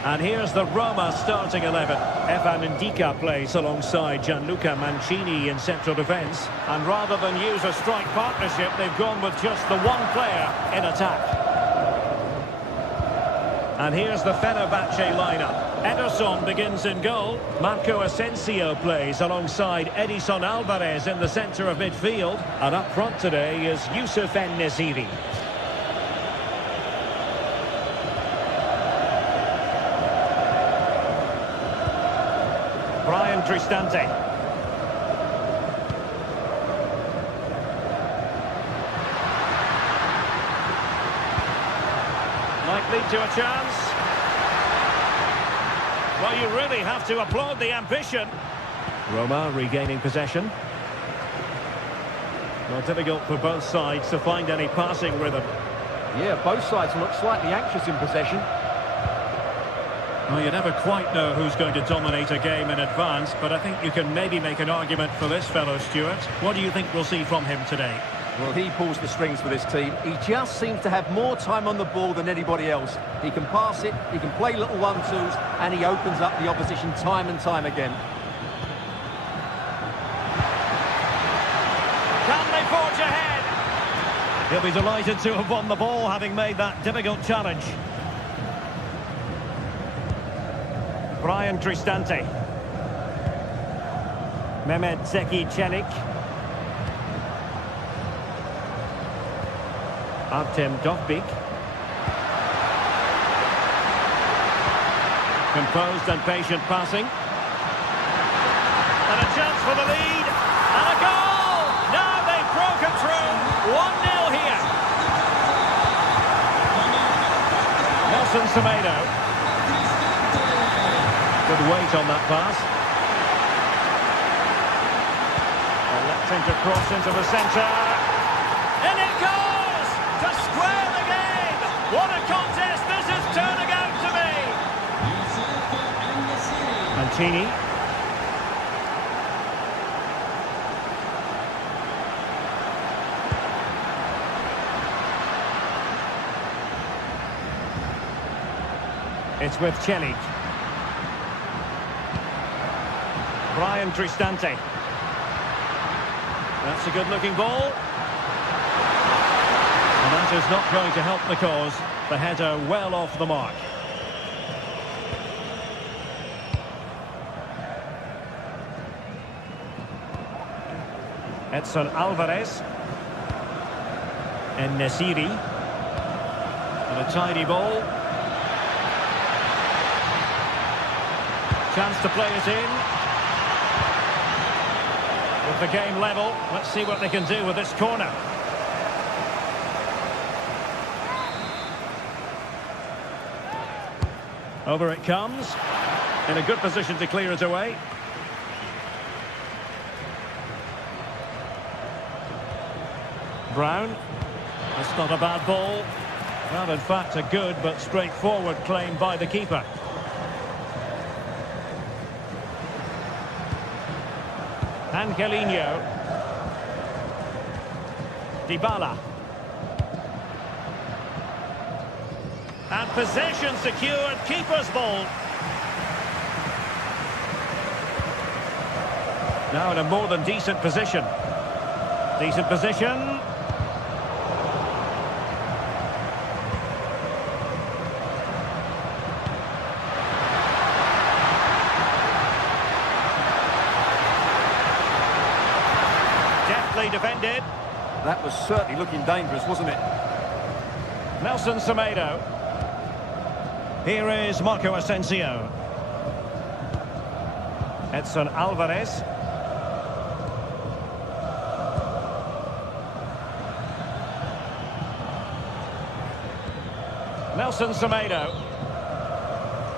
And here's the Roma starting 11. Evan Ndika plays alongside Gianluca Mancini in central defence. And rather than use a strike partnership, they've gone with just the one player in attack. And here's the Fenerbahce lineup. Ederson begins in goal. Marco Asensio plays alongside Edison Alvarez in the centre of midfield. And up front today is Youssef En-Nesyri. Brian Cristante. Might lead to a chance. Well, you really have to applaud the ambition. Roma regaining possession. Well, difficult for both sides to find any passing rhythm. Yeah, both sides look slightly anxious in possession. Well, you never quite know who's going to dominate a game in advance, but I think you can maybe make an argument for this fellow, Stuart. What do you think we'll see from him today? Well, he pulls the strings for this team. He just seems to have more time on the ball than anybody else. He can pass it, he can play little one-twos, and he opens up the opposition time and time again. Can they forge ahead? He'll be delighted to have won the ball, having made that difficult challenge. Brian Cristante. Mehmet Zeki Çelik. Artem Dovbik. Composed and patient passing. And a chance for the lead. And a goal! Now they've broken through. 1-0 here. Nelson Semedo. Good weight on that pass. Electing to cross into the centre. And it goes! To square the game! What a contest this is turning out to be! Mancini. It's with Çelik. Brian Cristante. That's a good-looking ball. And that is not going to help the cause. The header well off the mark. Edson Alvarez. En-Nesyri. And a tidy ball. Chance to play it in. With the game level, let's see what they can do with this corner. Over it comes. In a good position to clear it away. Brown. That's not a bad ball. Well, in fact, a good but straightforward claim by the keeper. Angelino. Dybala. And possession secured, keeper's ball. Now in a more than decent position. Decent position. Defended. That was certainly looking dangerous, wasn't it? Nelson Semedo. Here is Marco Asensio. Edson Alvarez. Nelson Semedo.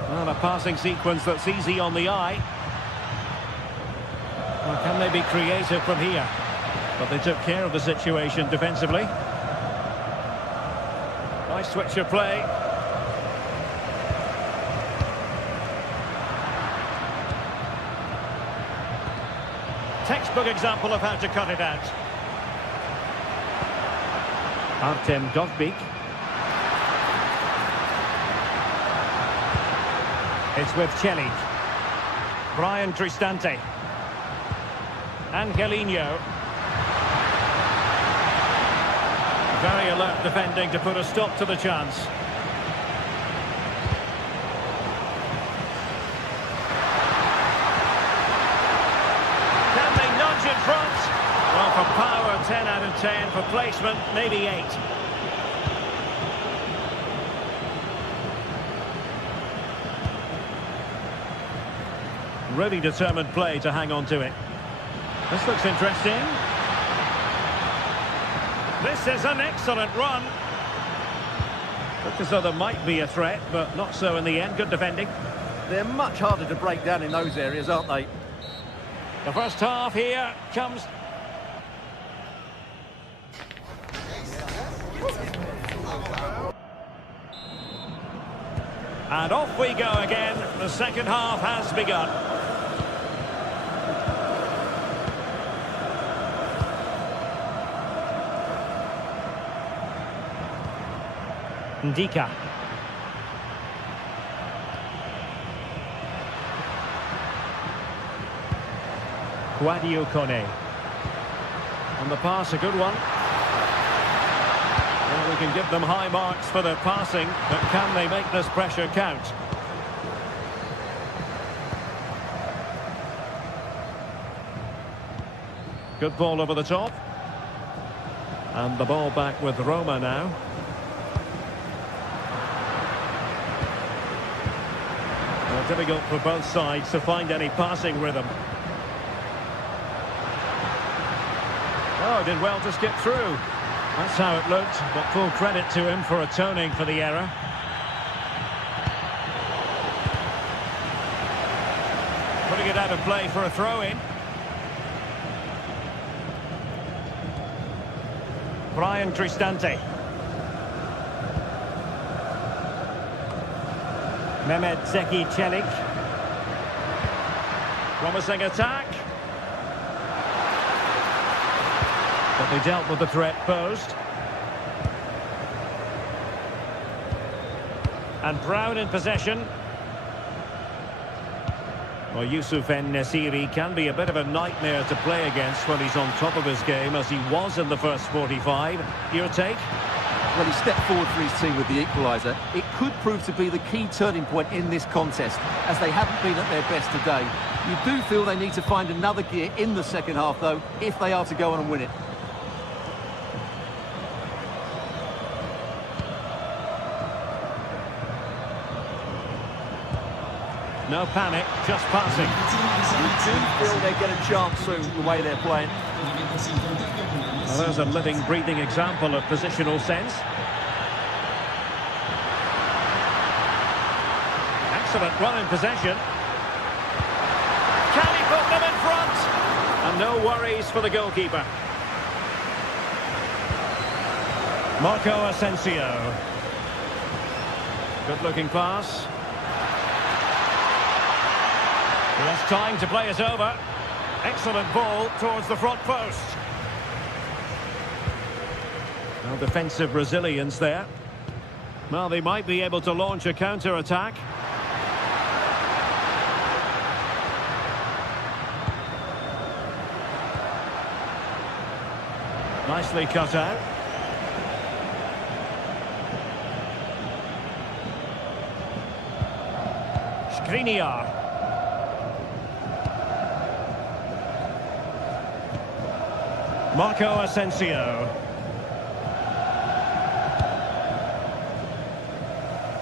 Well, a passing sequence that's easy on the eye. Well, can they be creative from here? But they took care of the situation defensively. Nice switch of play. Textbook example of how to cut it out. Artem Dovbyk. It's with Celik. Brian Cristante. Angelino. Very alert defending to put a stop to the chance. Can they nudge in front? Well, for power, 10 out of 10. For placement, maybe 8. Really determined play to hang on to it. This looks interesting. This is an excellent run. Looks as though there might be a threat, but not so in the end. Good defending. They're much harder to break down in those areas, aren't they? The first half here comes... And off we go again. The second half has begun. Ndika. Guadio Kone. On the pass, a good one. Well, we can give them high marks for their passing, but can they make this pressure count? Good ball over the top. And the ball back with Roma now. Well, difficult for both sides to find any passing rhythm. Oh, did well to skip through. That's how it looked, but full credit to him for atoning for the error. Putting it out of play for a throw-in. Brian Cristante. Mehmet Zeki Celik. Promising attack. But they dealt with the threat posed. And Brown in possession. Well, Yusuf En-Nesyri can be a bit of a nightmare to play against when he's on top of his game, as he was in the first 45. Your take? Well, he stepped forward for his team with the equaliser. It could prove to be the key turning point in this contest, as they haven't been at their best today. You do feel they need to find another gear in the second half, though, if they are to go on and win it. No panic, just passing. You do feel they get a chance soon, the way they're playing. Well, there's a living, breathing example of positional sense. Excellent run in possession. Can he put them in front? And no worries for the goalkeeper. Marco Asensio. Good-looking pass. He has time to play it over. Excellent ball towards the front post. No defensive resilience there. Well, they might be able to launch a counter-attack. Nicely cut out. Skriniar. Marco Asensio.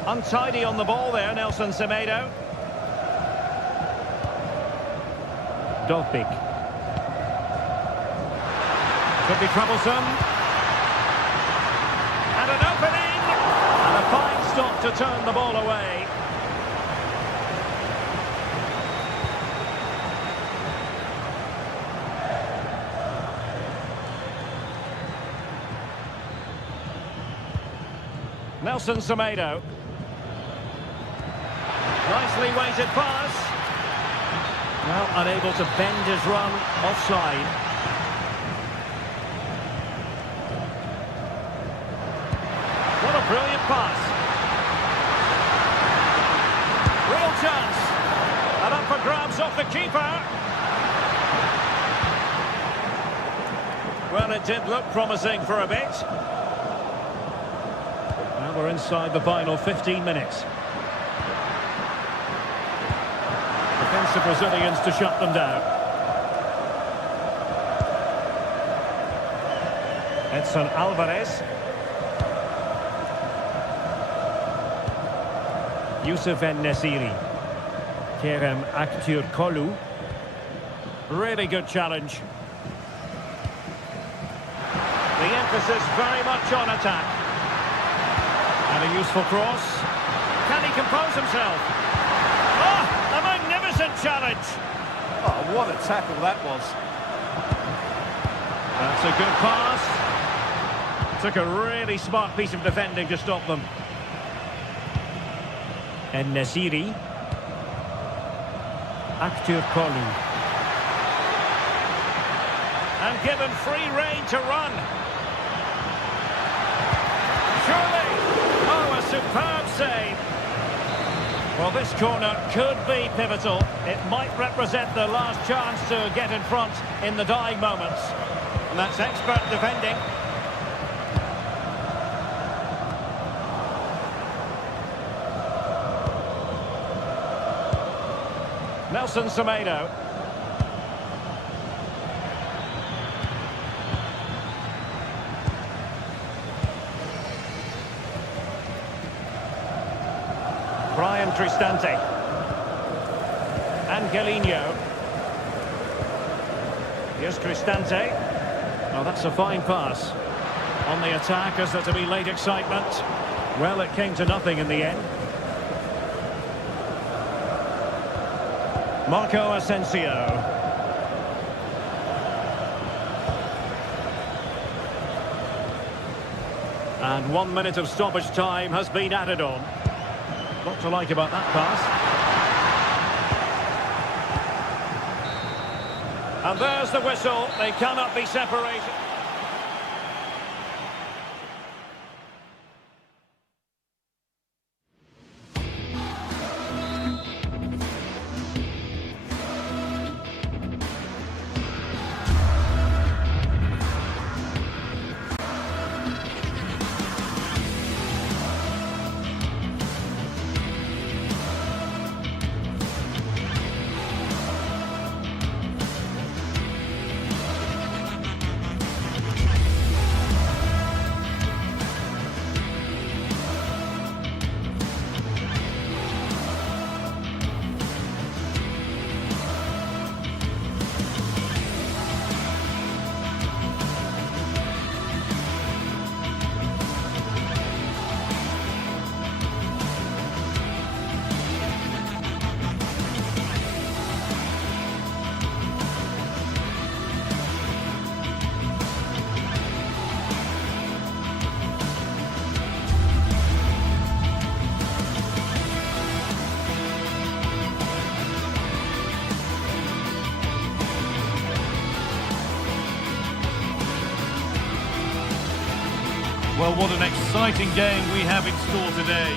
Untidy on the ball there, Nelson Semedo. Dovbyk. Could be troublesome. And an opening! And a fine stop to turn the ball away. Nelson Semedo. Nicely weighted pass. Well, unable to bend his run offside. What a brilliant pass. Real chance. And up for grabs off the keeper. Well, it did look promising for a bit. Now we're inside the final 15 minutes. Defensive Brazilians to shut them down. Edson Alvarez. Youssef En-Nesyri. Kerem Aktürkoğlu. Really good challenge. The emphasis very much on attack. And a useful cross. Can he compose himself? Oh, a magnificent challenge. Oh, what a tackle that was. That's a good pass. Took a really smart piece of defending to stop them. En-Nesyri. Aktürkoğlu. And given free rein to run. Surely. Oh, a superb save. Well, this corner could be pivotal. It might represent the last chance to get in front in the dying moments. And that's expert defending. Nelson Semedo. Brian Cristante. Angelino. Here's Cristante. Oh, that's a fine pass. On the attack, as there to be late excitement. Well, it came to nothing in the end. Marco Asensio. And 1 minute of stoppage time has been added on. What to like about that pass. And there's the whistle. They cannot be separated. Well, what an exciting game we have in store today.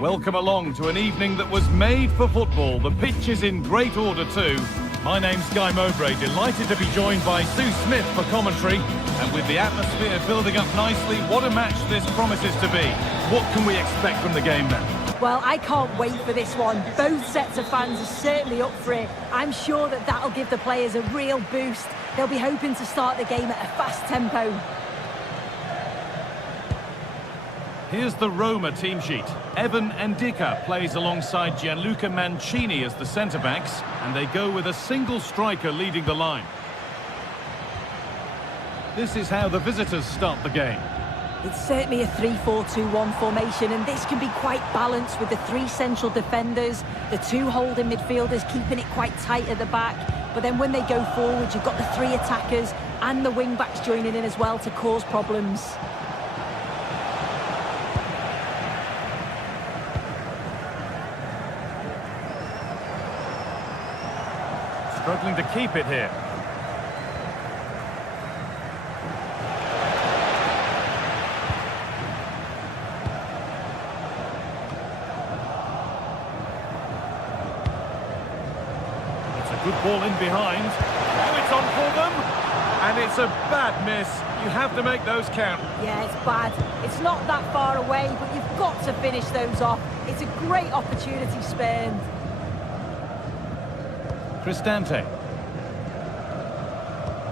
Welcome along to an evening that was made for football. The pitch is in great order too. My name's Guy Mowbray, delighted to be joined by Sue Smith for commentary. And with the atmosphere building up nicely, what a match this promises to be. What can we expect from the game then? Well, I can't wait for this one. Both sets of fans are certainly up for it. I'm sure that that'll give the players a real boost. They'll be hoping to start the game at a fast tempo. Here's the Roma team sheet. Evan Ndika plays alongside Gianluca Mancini as the centre-backs, and they go with a single striker leading the line. This is how the visitors start the game. It's certainly a 3-4-2-1 formation, and this can be quite balanced with the three central defenders, the two holding midfielders keeping it quite tight at the back. But then when they go forward, you've got the three attackers and the wing-backs joining in as well to cause problems. Struggling to keep it here. It's a good ball in behind. Oh, it's on for them. And it's a bad miss. You have to make those count. Yeah, it's bad. It's not that far away, but you've got to finish those off. It's a great opportunity spurned. Cristante.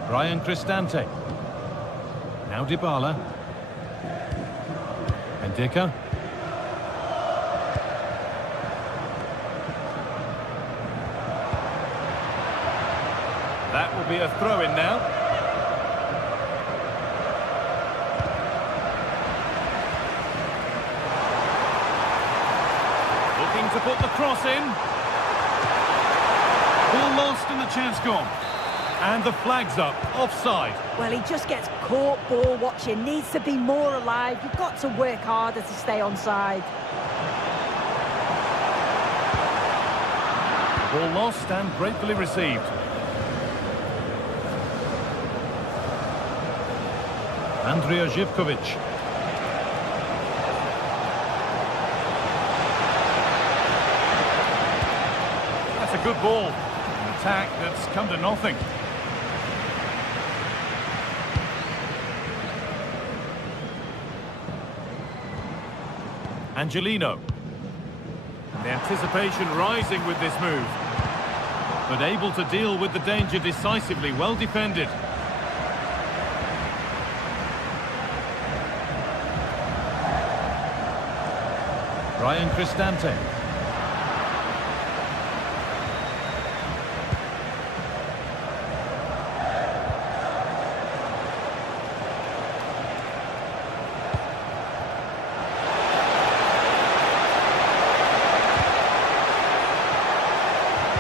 Brian Cristante. Now Dybala. Ndika. That will be a throw-in now. Looking to put the cross in. Ball lost and the chance gone. And the flag's up, offside. Well, he just gets caught ball watching, needs to be more alive. You've got to work harder to stay onside. Ball lost and gratefully received. Andrija Živković. That's a good ball. An attack that's come to nothing. Angelino. The anticipation rising with this move. But able to deal with the danger decisively, well defended. Brian Cristante.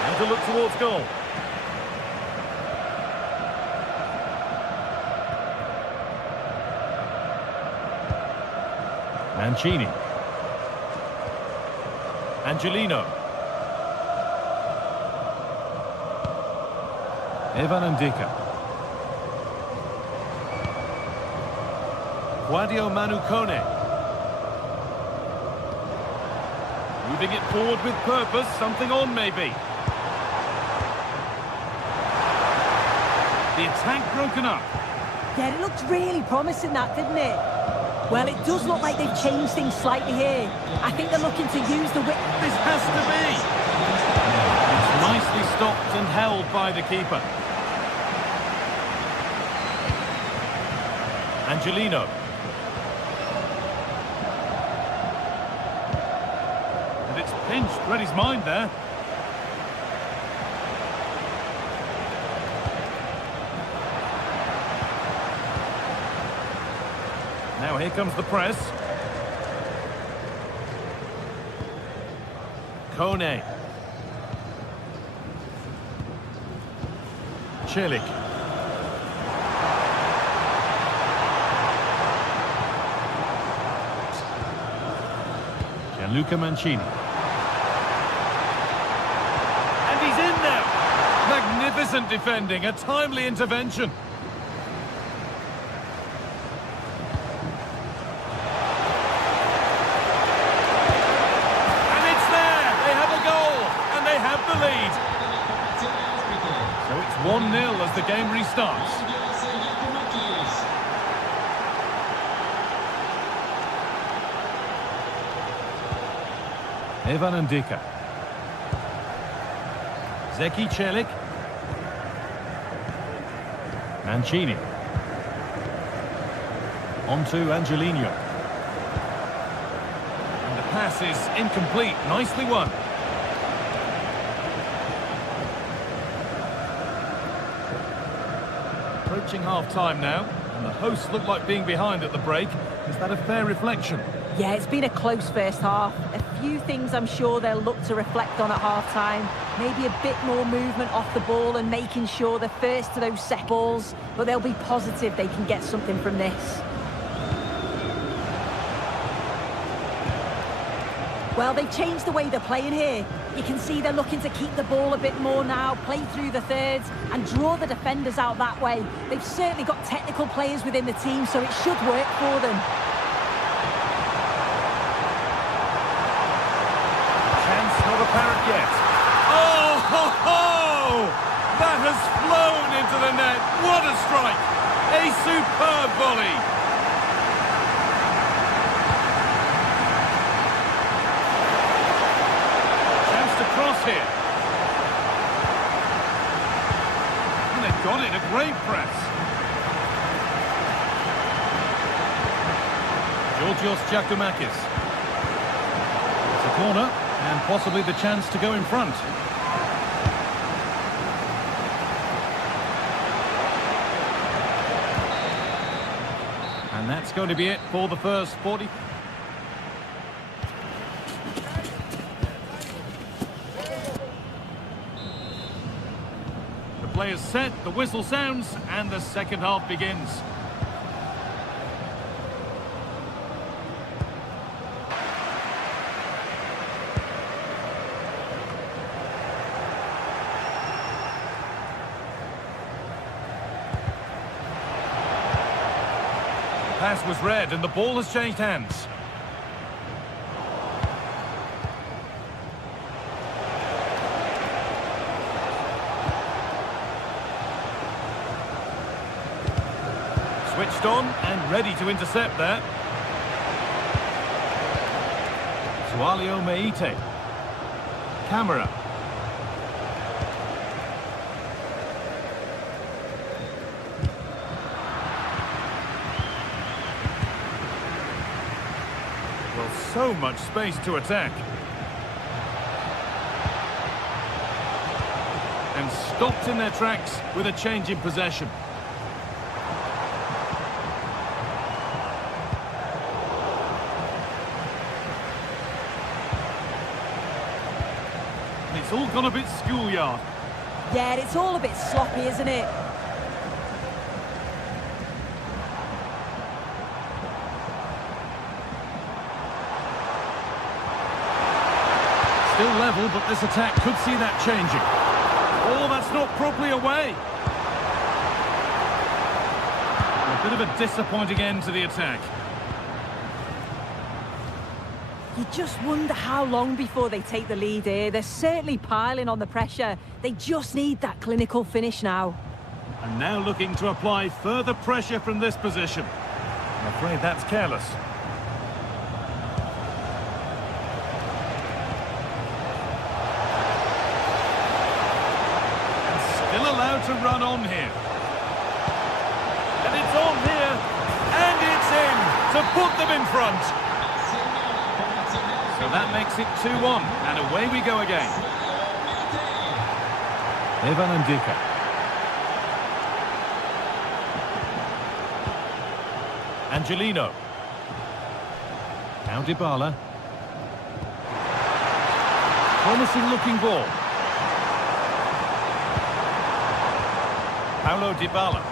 And to look towards goal. Mancini. Angelino. Evan Ndika. Guadio Manukone. Moving it forward with purpose, something on maybe. The attack broken up. Yeah, it looked really promising that, didn't it? Well, it does look like they've changed things slightly here. I think they're looking to use the width. This has to be. It's nicely stopped and held by the keeper. Angelino. And it's pinched, read his mind there. Now here comes the press. Kone. Celik. Gianluca Mancini. And he's in now. Magnificent defending, a timely intervention. So it's 1-0 as the game restarts. Evan Ndika. Zeki Celik. Mancini. On to Angelino. pass is incomplete. Nicely won. Approaching half-time now, and the hosts look like being behind at the break. Is that a fair reflection? Yeah, it's been a close first half. A few things I'm sure they'll look to reflect on at half-time. Maybe a bit more movement off the ball and making sure they're first to those set balls. But they'll be positive they can get something from this. Well, they've changed the way they're playing here. You can see they're looking to keep the ball a bit more now, play through the thirds and draw the defenders out that way. They've certainly got technical players within the team, so it should work for them. Chance not apparent yet. Oh, ho, ho! That has flown into the net. What a strike! A superb volley. Cross here. And they've got it, a great press. Georgios Giacomakis. It's a corner, and possibly the chance to go in front. And that's going to be it for the first 40. Players set, the whistle sounds, and the second half begins. The pass was read, and the ball has changed hands. Switched on and ready to intercept there. Sualio Meite. Camera. Well, so much space to attack. And stopped in their tracks with a change in possession. It's all gone a bit schoolyard. Yeah, it's all a bit sloppy, isn't it? Still level, but this attack could see that changing. Oh, that's not properly away. A bit of a disappointing end to the attack. You just wonder how long before they take the lead here. They're certainly piling on the pressure. They just need that clinical finish now. And now looking to apply further pressure from this position. I'm afraid that's careless. And still allowed to run on here. And it's on here. And it's in to put them in front. So that makes it 2-1, and away we go again. Evan Ndika. Angelino. Now Dybala. Promising looking ball. Paulo Dybala.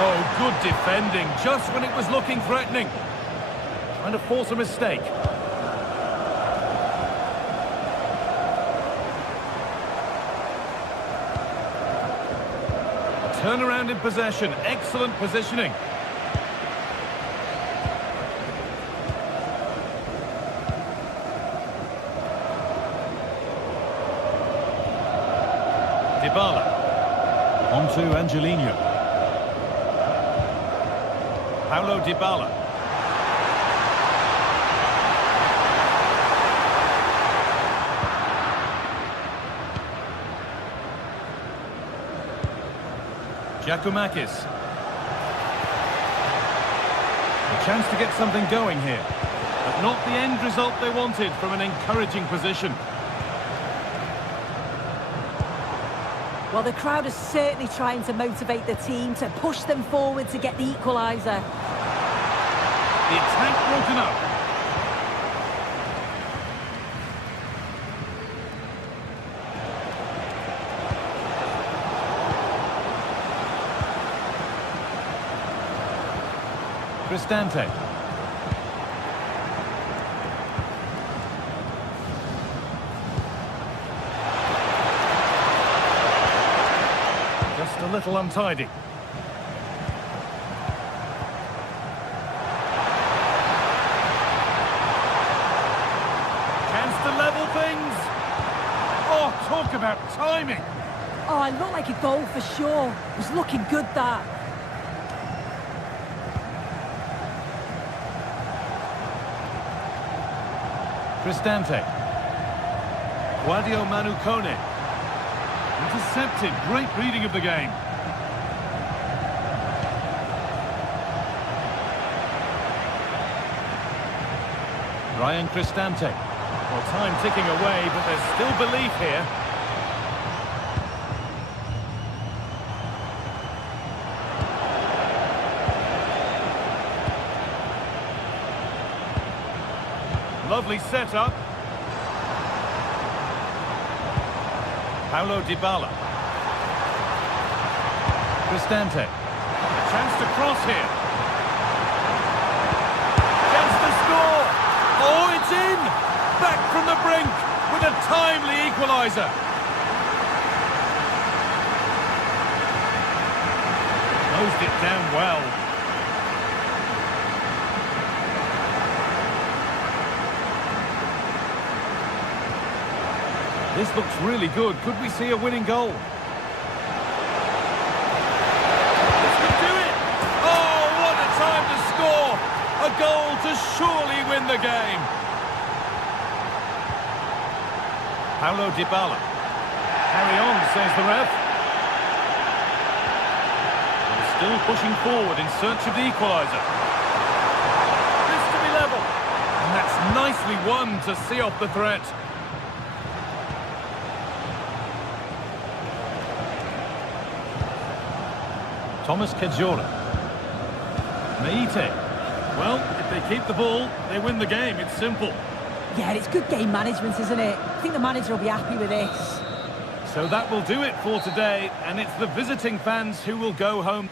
Oh, good defending, just when it was looking threatening. Trying to force a mistake. Turnaround in possession, excellent positioning. Dybala. On to Angelino. Paulo Dybala. Giacomakis. A chance to get something going here. But Not the end result they wanted from an encouraging position. Well, the crowd is certainly trying to motivate the team to push them forward to get the equaliser. The attack broken up. Cristante. Just a little untidy. Chance to level things. Oh, talk about timing. Oh, it looked like a goal for sure. It was looking good, that. Cristante. Guadio Manucone. Intercepted. Great reading of the game. Ryan Cristante. Well, time ticking away, but there's still belief here. Lovely setup. Paulo Dybala. Cristante. A chance to cross here. Chance to score. Oh, it's in! Back from the brink with a timely equaliser. Closed it down well. This looks really good. Could we see a winning goal? This could do it! Oh, what a time to score! A goal to surely win the game. Paulo Dybala. Carry on, says the ref. And still pushing forward in search of the equaliser. This to be level. And that's nicely won to see off the threat. Thomas Kajora. Meite. Well, if they keep the ball, they win the game. It's simple. Yeah, it's good game management, isn't it? I think the manager will be happy with this. So that will do it for today, and it's the visiting fans who will go home.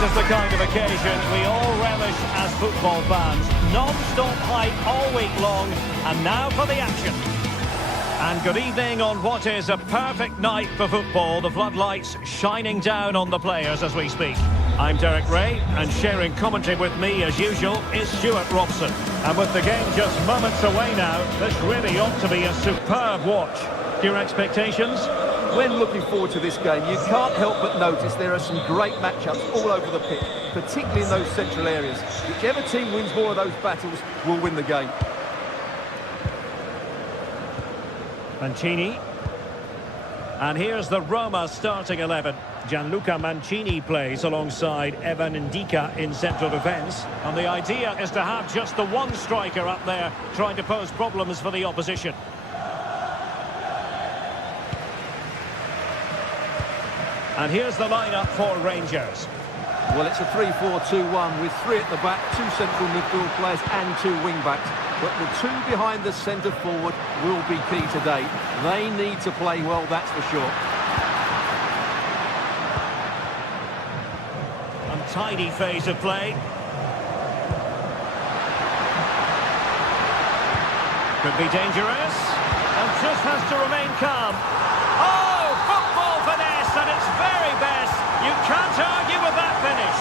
This is the kind of occasion we all relish as football fans. Non-stop hype all week long, and now for the action. And good evening on what is a perfect night for football. The floodlights shining down on the players as we speak. I'm Derek Ray, and sharing commentary with me as usual is Stuart Robson. And with the game just moments away now, this really ought to be a superb watch. Your expectations? When looking forward to this game, you can't help but notice there are some great matchups all over the pitch, particularly in those central areas. Whichever team wins more of those battles will win the game. Mancini. And here's the Roma starting 11. Gianluca Mancini plays alongside Evan Ndika in central defence. And the idea is to have just the one striker up there trying to pose problems for the opposition. And here's the lineup for Rangers. Well, it's a 3-4-2-1 with three at the back, two central midfield players and two wing-backs. But the two behind the centre forward will be key today. They need to play well, that's for sure. Untidy phase of play. Could be dangerous. And just has to remain calm. Oh, football finesse at its very best. You can't argue with that finish.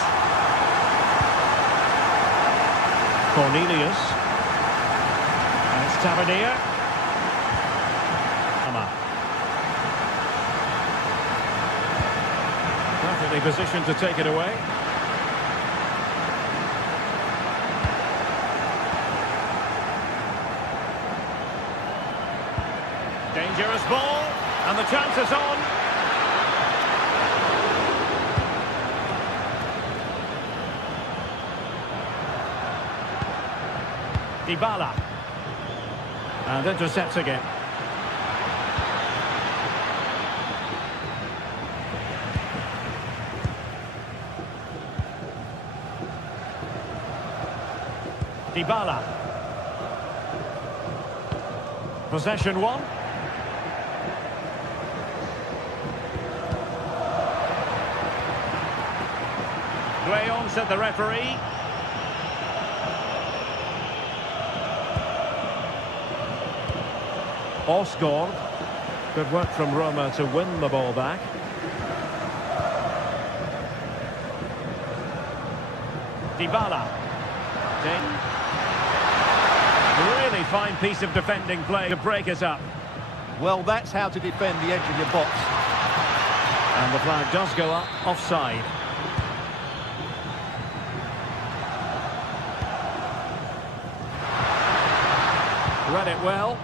Cornelius. And it's Tavernier. Perfectly positioned to take it away. Dangerous ball, and the chance is on. Dybala. And intercepts again. Dybala. Possession one. Play on, said the referee. Osgård. Good work from Roma to win the ball back. Dybala. Really fine piece of defending play to break us up. Well, that's how to defend the edge of your box. And the flag does go up, offside. Read it well.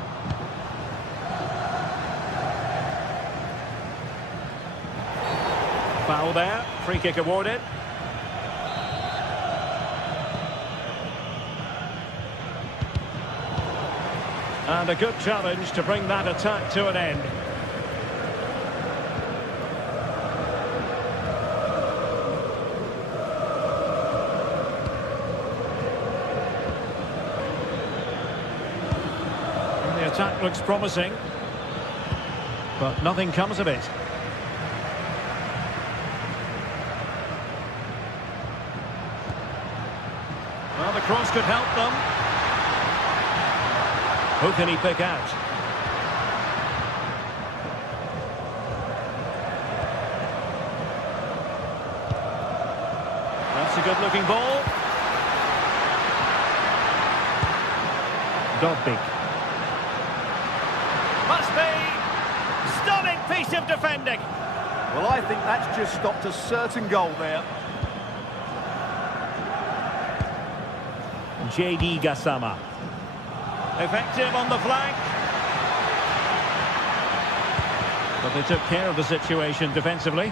Foul there. Free kick awarded. And a good challenge to bring that attack to an end. And the attack looks promising, but nothing comes of it. Well, the cross could help them. Who can he pick out? That's a good-looking ball. Dobbik. Must be. Stunning piece of defending. Well, I think that's just stopped a certain goal there. J.D. Gassama. Effective on the flank. But they took care of the situation defensively.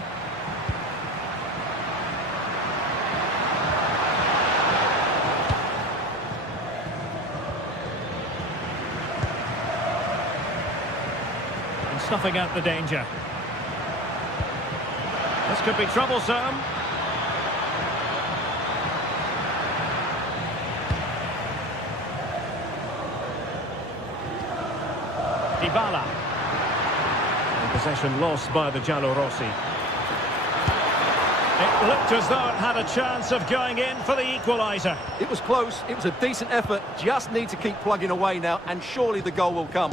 And snuffing out the danger. This could be troublesome. Dybala. And possession lost by the Giallorossi. It looked as though it had a chance of going in for the equaliser. It was close, it was a decent effort, just need to keep plugging away now, and surely the goal will come.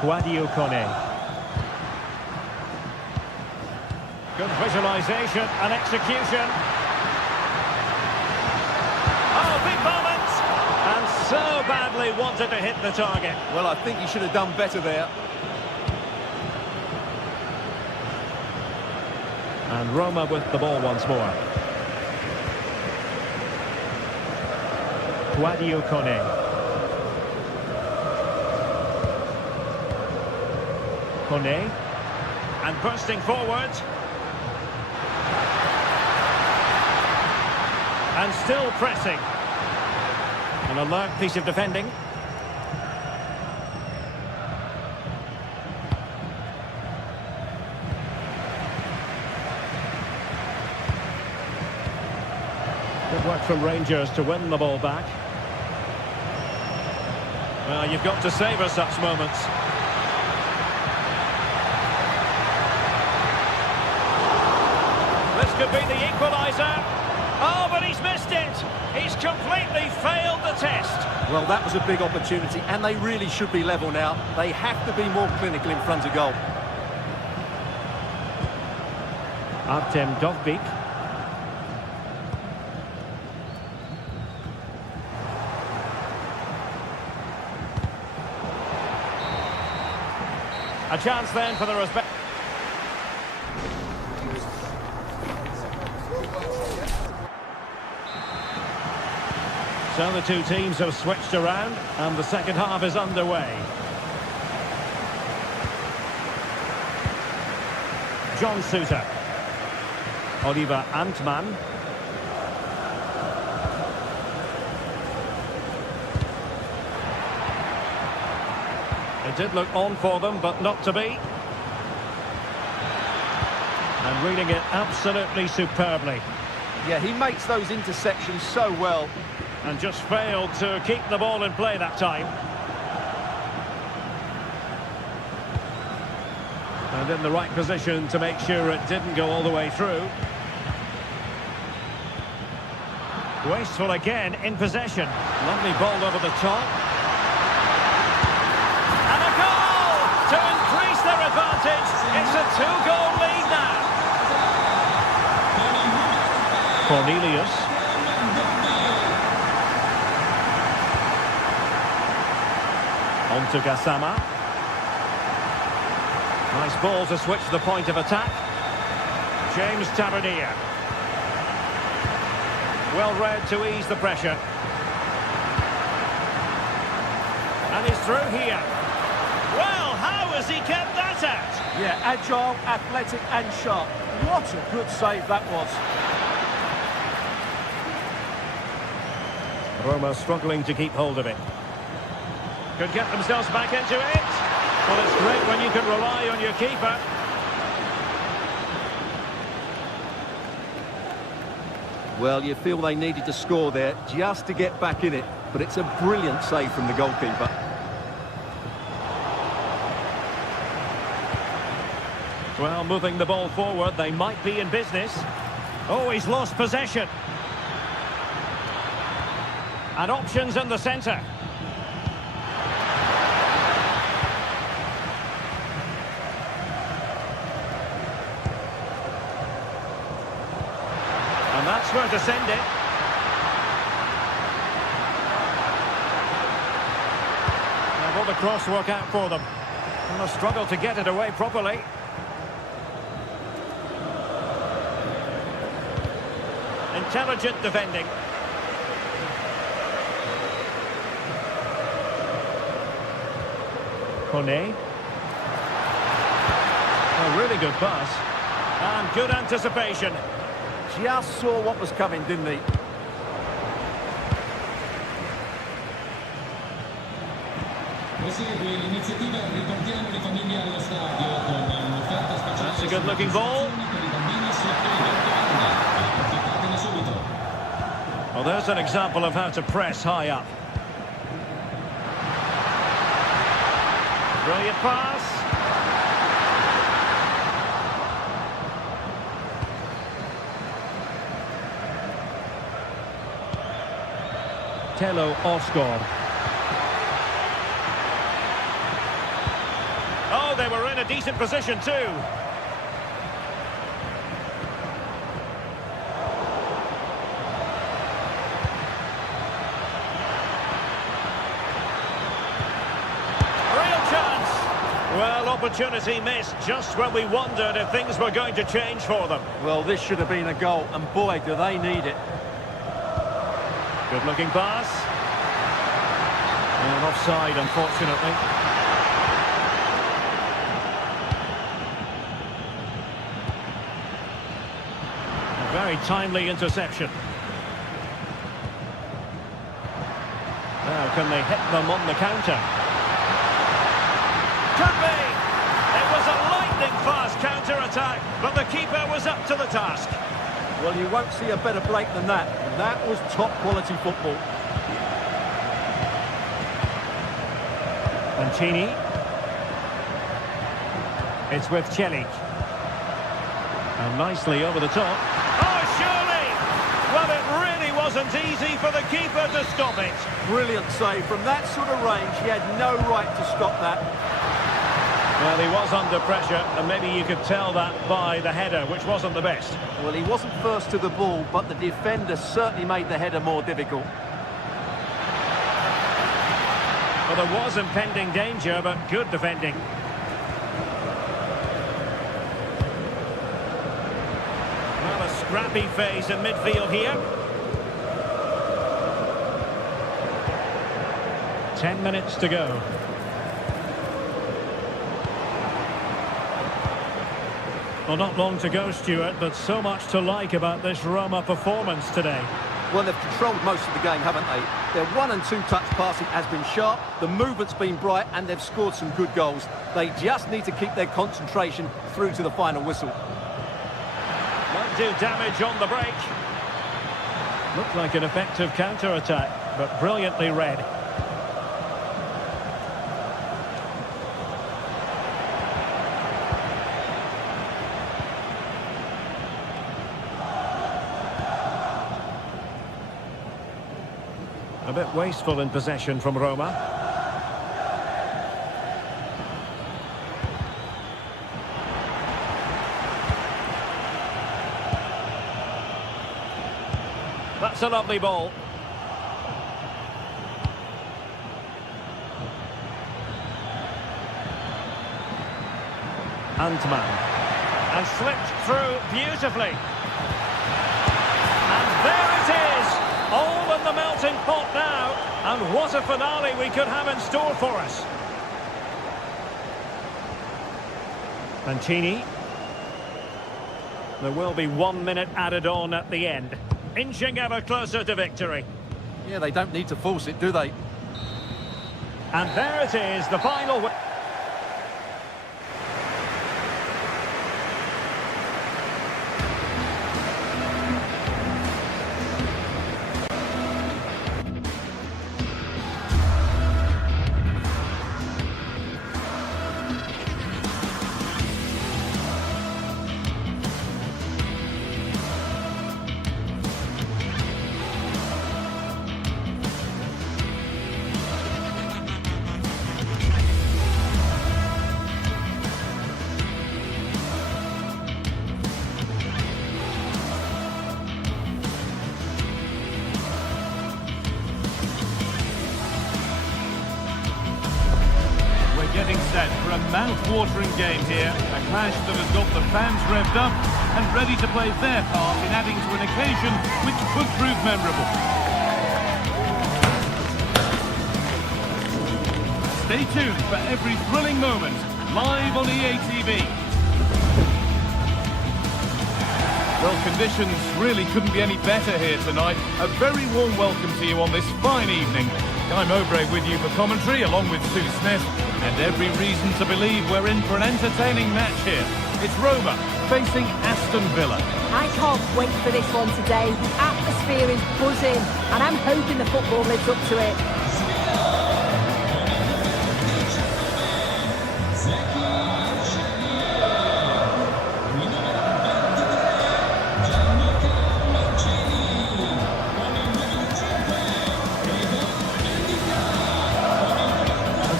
Sadio Kone. Good visualisation and execution. Oh, big moment! And so badly wanted to hit the target. Well, I think he should have done better there. And Roma with the ball once more. Sadio Kone. Kone. And bursting forward. And still pressing. An alert piece of defending. Good work from Rangers to win the ball back. Well, you've got to savour such moments. This could be the equaliser. Oh, but he's missed it. He's completely failed the test. Well, that was a big opportunity, and they really should be level now. They have to be more clinical in front of goal. Artem Dovbyk. A chance then for the respect. So the two teams have switched around and the second half is underway. John Sousa. Oliver Antman. It did look on for them, but not to be. And reading it absolutely superbly. Yeah, he makes those interceptions so well. And just failed to keep the ball in play that time. And in the right position to make sure it didn't go all the way through. Wasteful again in possession. Lovely ball over the top. And a goal to increase their advantage. It's a 2-goal lead now. Cornelius. On to Gassama. Nice ball to switch the point of attack. James Tavernier. Well read to ease the pressure. And he's through here. Well, how has he kept that out? Yeah, agile, athletic and sharp. What a good save that was. Roma struggling to keep hold of it. Could get themselves back into it. Well, it's great when you can rely on your keeper. Well, you feel they needed to score there just to get back in it. But it's a brilliant save from the goalkeeper. Well, moving the ball forward, they might be in business. Oh, he's lost possession. And options in the centre. And that's where to send it. Now, will the cross work out for them? And a struggle to get it away properly. Intelligent defending. Kone. A really good pass. And good anticipation. Just saw what was coming, didn't he? Prosegue l'iniziativa Riportiamo le famiglie allo stadio con un'offerta speciale. That's a good looking ball. Well, there's an example of how to press high up. Brilliant pass. Tello Oscar. Oh, they were in a decent position too. Real chance. Well, opportunity missed just when we wondered if things were going to change for them. Well, this should have been a goal, and boy, do they need it. Good looking pass. And offside, unfortunately. very timely interception. Now, can they hit them on the counter? Could be! It was a lightning-fast counter-attack, but the keeper was up to the task. Well, you won't see a better break than that. That was top-quality football. Mancini. It's with Celik. And nicely over the top. Oh, surely! Well, it really wasn't easy for the keeper to stop it. Brilliant save. From that sort of range, he had no right to stop that. Well, he was under pressure, and maybe you could tell that by the header, which wasn't the best. Well, he wasn't first to the ball, but the defender certainly made the header more difficult. Well, there was impending danger, but good defending. Well, a scrappy phase in midfield here. 10 minutes to go. Well, not long to go, Stuart, but so much to like about this Roma performance today. Well, they've controlled most of the game, haven't they? Their 1- and 2-touch passing has been sharp, the movement's been bright, and they've scored some good goals. They just need to keep their concentration through to the final whistle. Might do damage on the break. Looked like an effective counter-attack, but brilliantly read. A bit wasteful in possession from Roma. That's a lovely ball. Antman. And slipped through beautifully. And there it is! All in the melting pot now, and what a finale we could have in store for us. Mancini. There will be 1 minute added on at the end. Inching ever closer to victory. Yeah, they don't need to force it, do they? And there it is, the final... Getting set for a mouth-watering game here. A clash that has got the fans revved up and ready to play their part in adding to an occasion which could prove memorable. Stay tuned for every thrilling moment, live on EA TV. Well, conditions really couldn't be any better here tonight. A very warm welcome to you on this fine evening. Guy Mowbray with you for commentary, along with Sue Smith. And every reason to believe we're in for an entertaining match here. It's Roma facing Aston Villa. I can't wait for this one today. The atmosphere is buzzing, and I'm hoping the football lives up to it.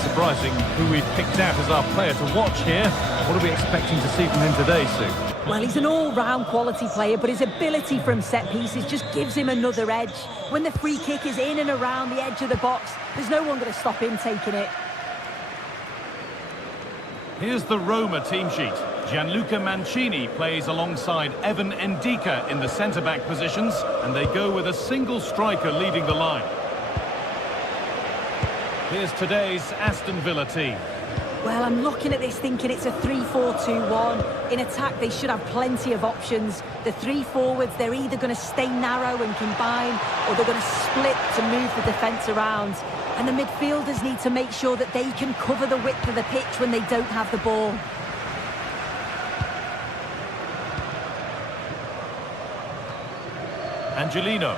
Surprising who we've picked out as our player to watch here. What are we expecting to see from him today, Sue? Well, he's an all-round quality player, but his ability from set pieces just gives him another edge. When the free kick is in and around the edge of the box, there's no one going to stop him taking it. Here's the Roma team sheet. Gianluca Mancini plays alongside Evan Ndika in the centre-back positions, and they go with a single striker leading the line. Here's today's Aston Villa team. Well, I'm looking at this thinking it's a 3-4-2-1. In attack, they should have plenty of options. The three forwards, they're either going to stay narrow and combine, or they're going to split to move the defence around. And the midfielders need to make sure that they can cover the width of the pitch when they don't have the ball. Angelino.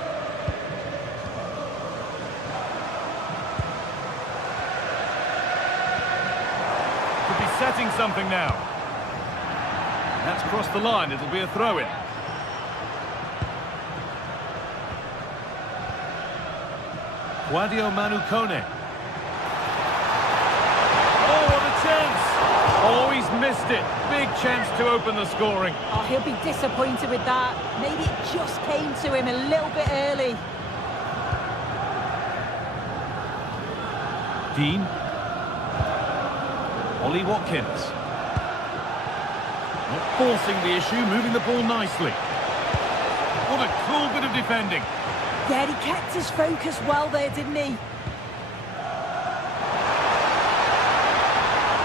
Could be setting something now. That's crossed the line. It'll be a throw-in. Guadio Manu Kone. Oh, what a chance! Oh, he's missed it. Big chance to open the scoring. Oh, he'll be disappointed with that. Maybe it just came to him a little bit early. Dean. Ollie Watkins. Not forcing the issue, moving the ball nicely. What a cool bit of defending. Yeah, he kept his focus well there, didn't he?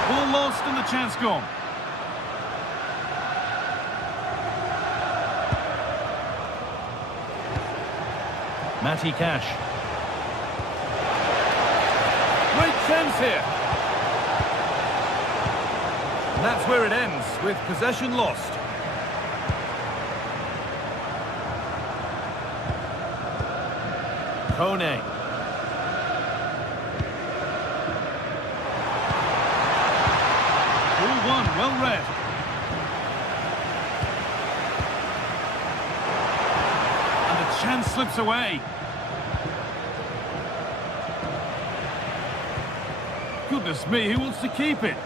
Ball lost and the chance gone. Matty Cash. Great chance here. And that's where it ends, with possession lost. Kone. Ball one, well read. And the chance slips away. Goodness me, who wants to keep it?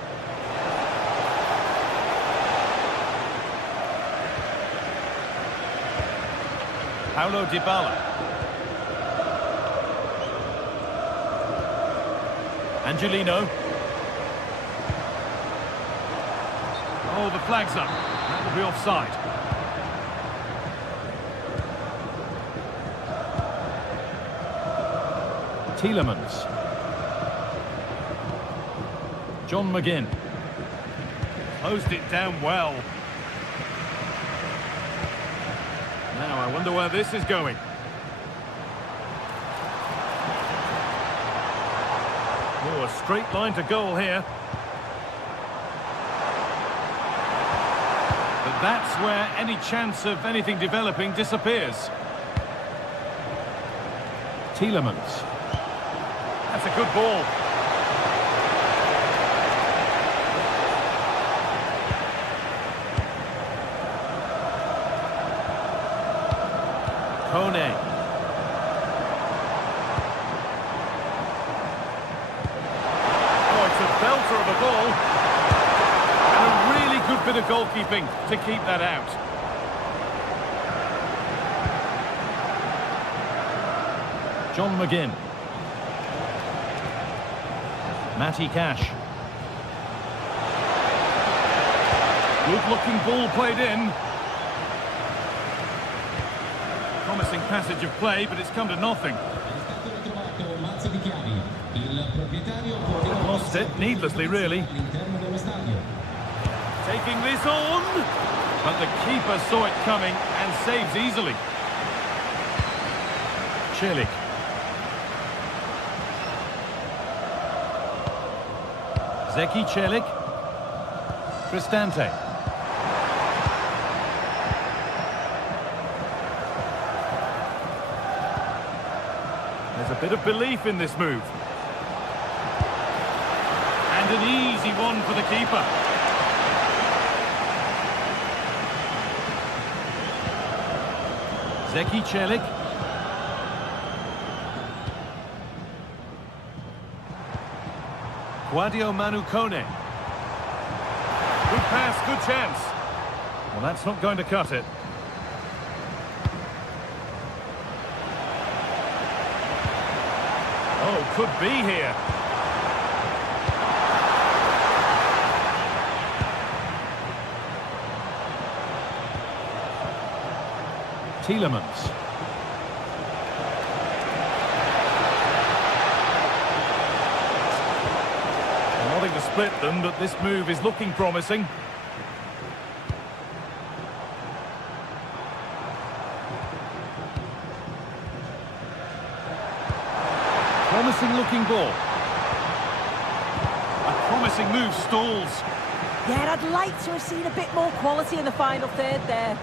Paulo Dybala. Angelino. Oh, the flag's up. That will be offside. Tielemans. John McGinn. Closed it down well. Now, I wonder where this is going. Oh, a straight line to goal here. But that's where any chance of anything developing disappears. Tielemans. That's a good ball. Kone. Oh, it's a belter of a ball. And a really good bit of goalkeeping to keep that out. John McGinn. Matty Cash. Good-looking ball played in. Promising passage of play, but it's come to nothing. Lost it, needlessly, really. Taking this on, but the keeper saw it coming and saves easily. Celik. Zeki Celik. Cristante. There's a bit of belief in this move. And an easy one for the keeper. Zeki Celik. Guadio Manu Kone. Good pass, good chance. Well, that's not going to cut it. Oh, could be here. Tielemans. Nothing to split them, but this move is looking promising. Promising looking ball. A promising move stalls. Yeah, I'd like to have seen a bit more quality in the final third there.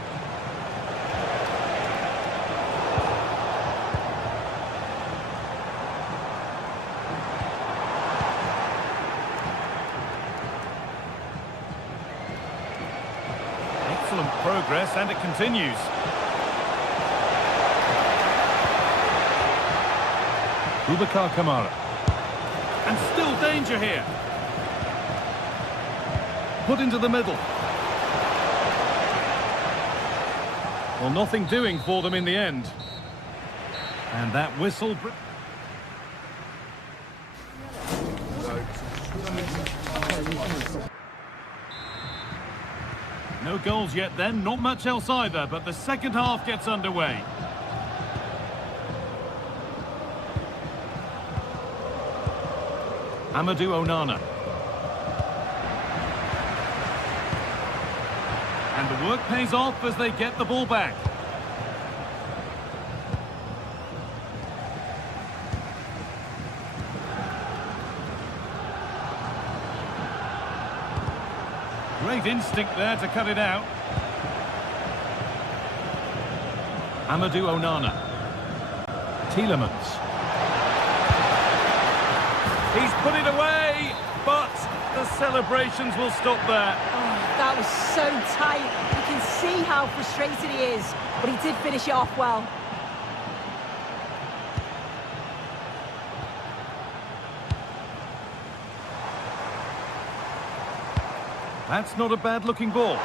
Excellent progress, and it continues. Boubacar Kamara. And still danger here. Put into the middle. Well, nothing doing for them in the end. And that whistle... No goals yet then, not much else either, but the second half gets underway. Amadou Onana. And the work pays off as they get the ball back. Great instinct there to cut it out. Amadou Onana. Tielemans. He's put it away, but the celebrations will stop there. Oh, that was so tight. You can see how frustrated he is, but he did finish it off well. That's not a bad-looking ball.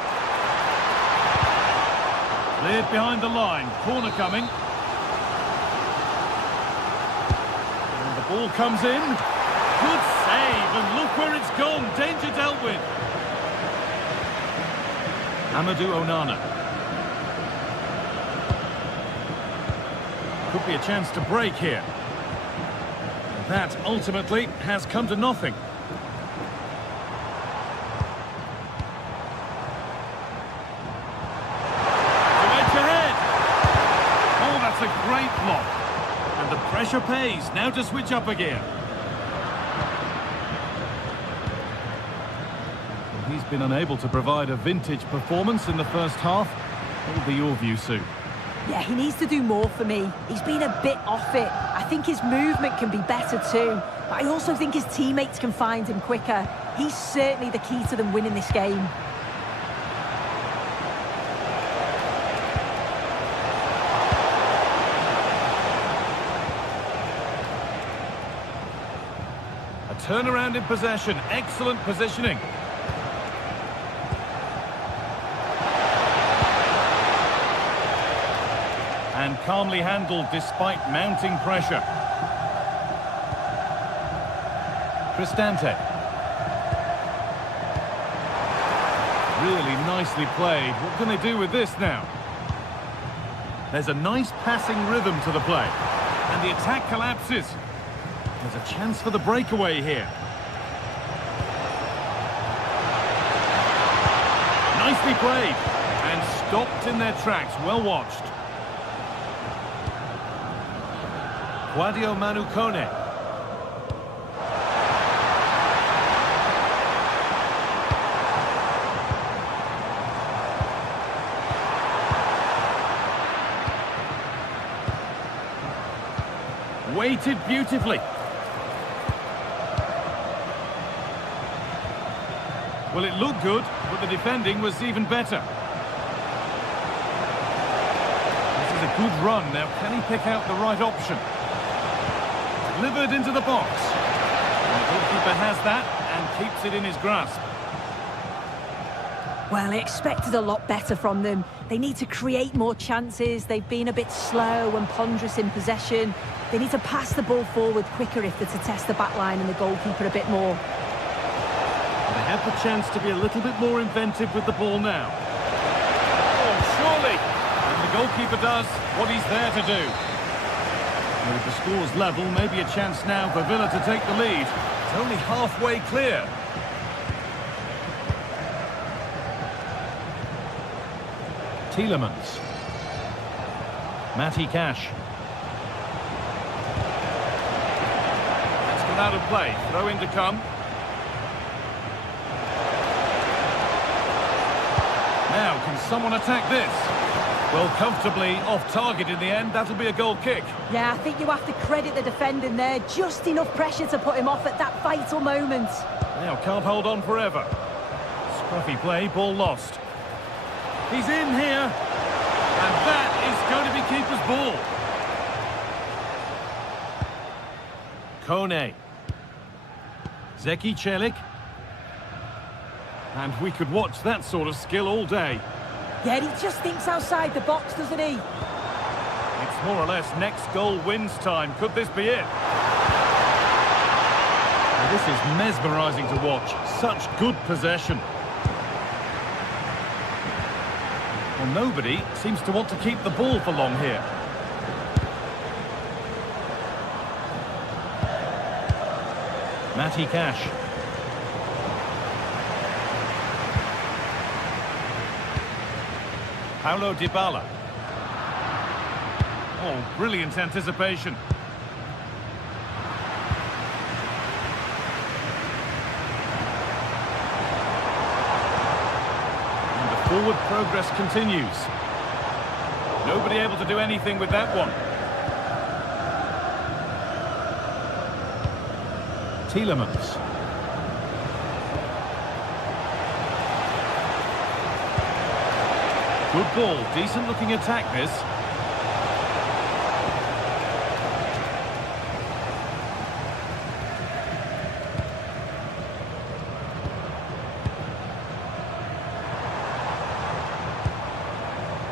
Cleared behind the line. Corner coming. And the ball comes in. Good save, and look where it's gone. Danger dealt with. Amadou Onana. Could be a chance to break here. That ultimately has come to nothing. A great block, and the pressure pays. Now to switch up again. Well, he's been unable to provide a vintage performance in the first half. What will be your view, Sue? Yeah, he needs to do more for me. He's been a bit off it. I think his movement can be better too, but I also think his teammates can find him quicker. He's certainly the key to them winning this game. Turnaround in possession, excellent positioning. And calmly handled despite mounting pressure. Cristante. Really nicely played. What can they do with this now? There's a nice passing rhythm to the play. And the attack collapses. There's a chance for the breakaway here. Nicely played. And stopped in their tracks. Well watched. Quadio Manu Kone. Weighted beautifully. Well, it looked good, but the defending was even better. This is a good run. Now, can he pick out the right option? Delivered into the box. And the goalkeeper has that and keeps it in his grasp. Well, I expected a lot better from them. They need to create more chances. They've been a bit slow and ponderous in possession. They need to pass the ball forward quicker if they're to test the back line and the goalkeeper a bit more. They have the chance to be a little bit more inventive with the ball now. Oh, surely! And the goalkeeper does what he's there to do. With the score's level, maybe a chance now for Villa to take the lead. It's only halfway clear. Tielemans. Matty Cash. That's gone out of play. Throw in to come. Now, can someone attack this? Well, comfortably off target in the end. That'll be a goal kick. Yeah, I think you have to credit the defending there. Just enough pressure to put him off at that vital moment. Now, can't hold on forever. Scruffy play, ball lost. He's in here. And that is going to be keeper's ball. Kone. Zeki Celik. And we could watch that sort of skill all day. Yeah, he just thinks outside the box, doesn't he? It's more or less next goal wins time. Could this be it? Now, this is mesmerising to watch. Such good possession. Well, nobody seems to want to keep the ball for long here. Matty Cash. Paulo Dybala. Oh, brilliant anticipation. And the forward progress continues. Nobody able to do anything with that one. Tielemans. Good ball, decent looking attack this.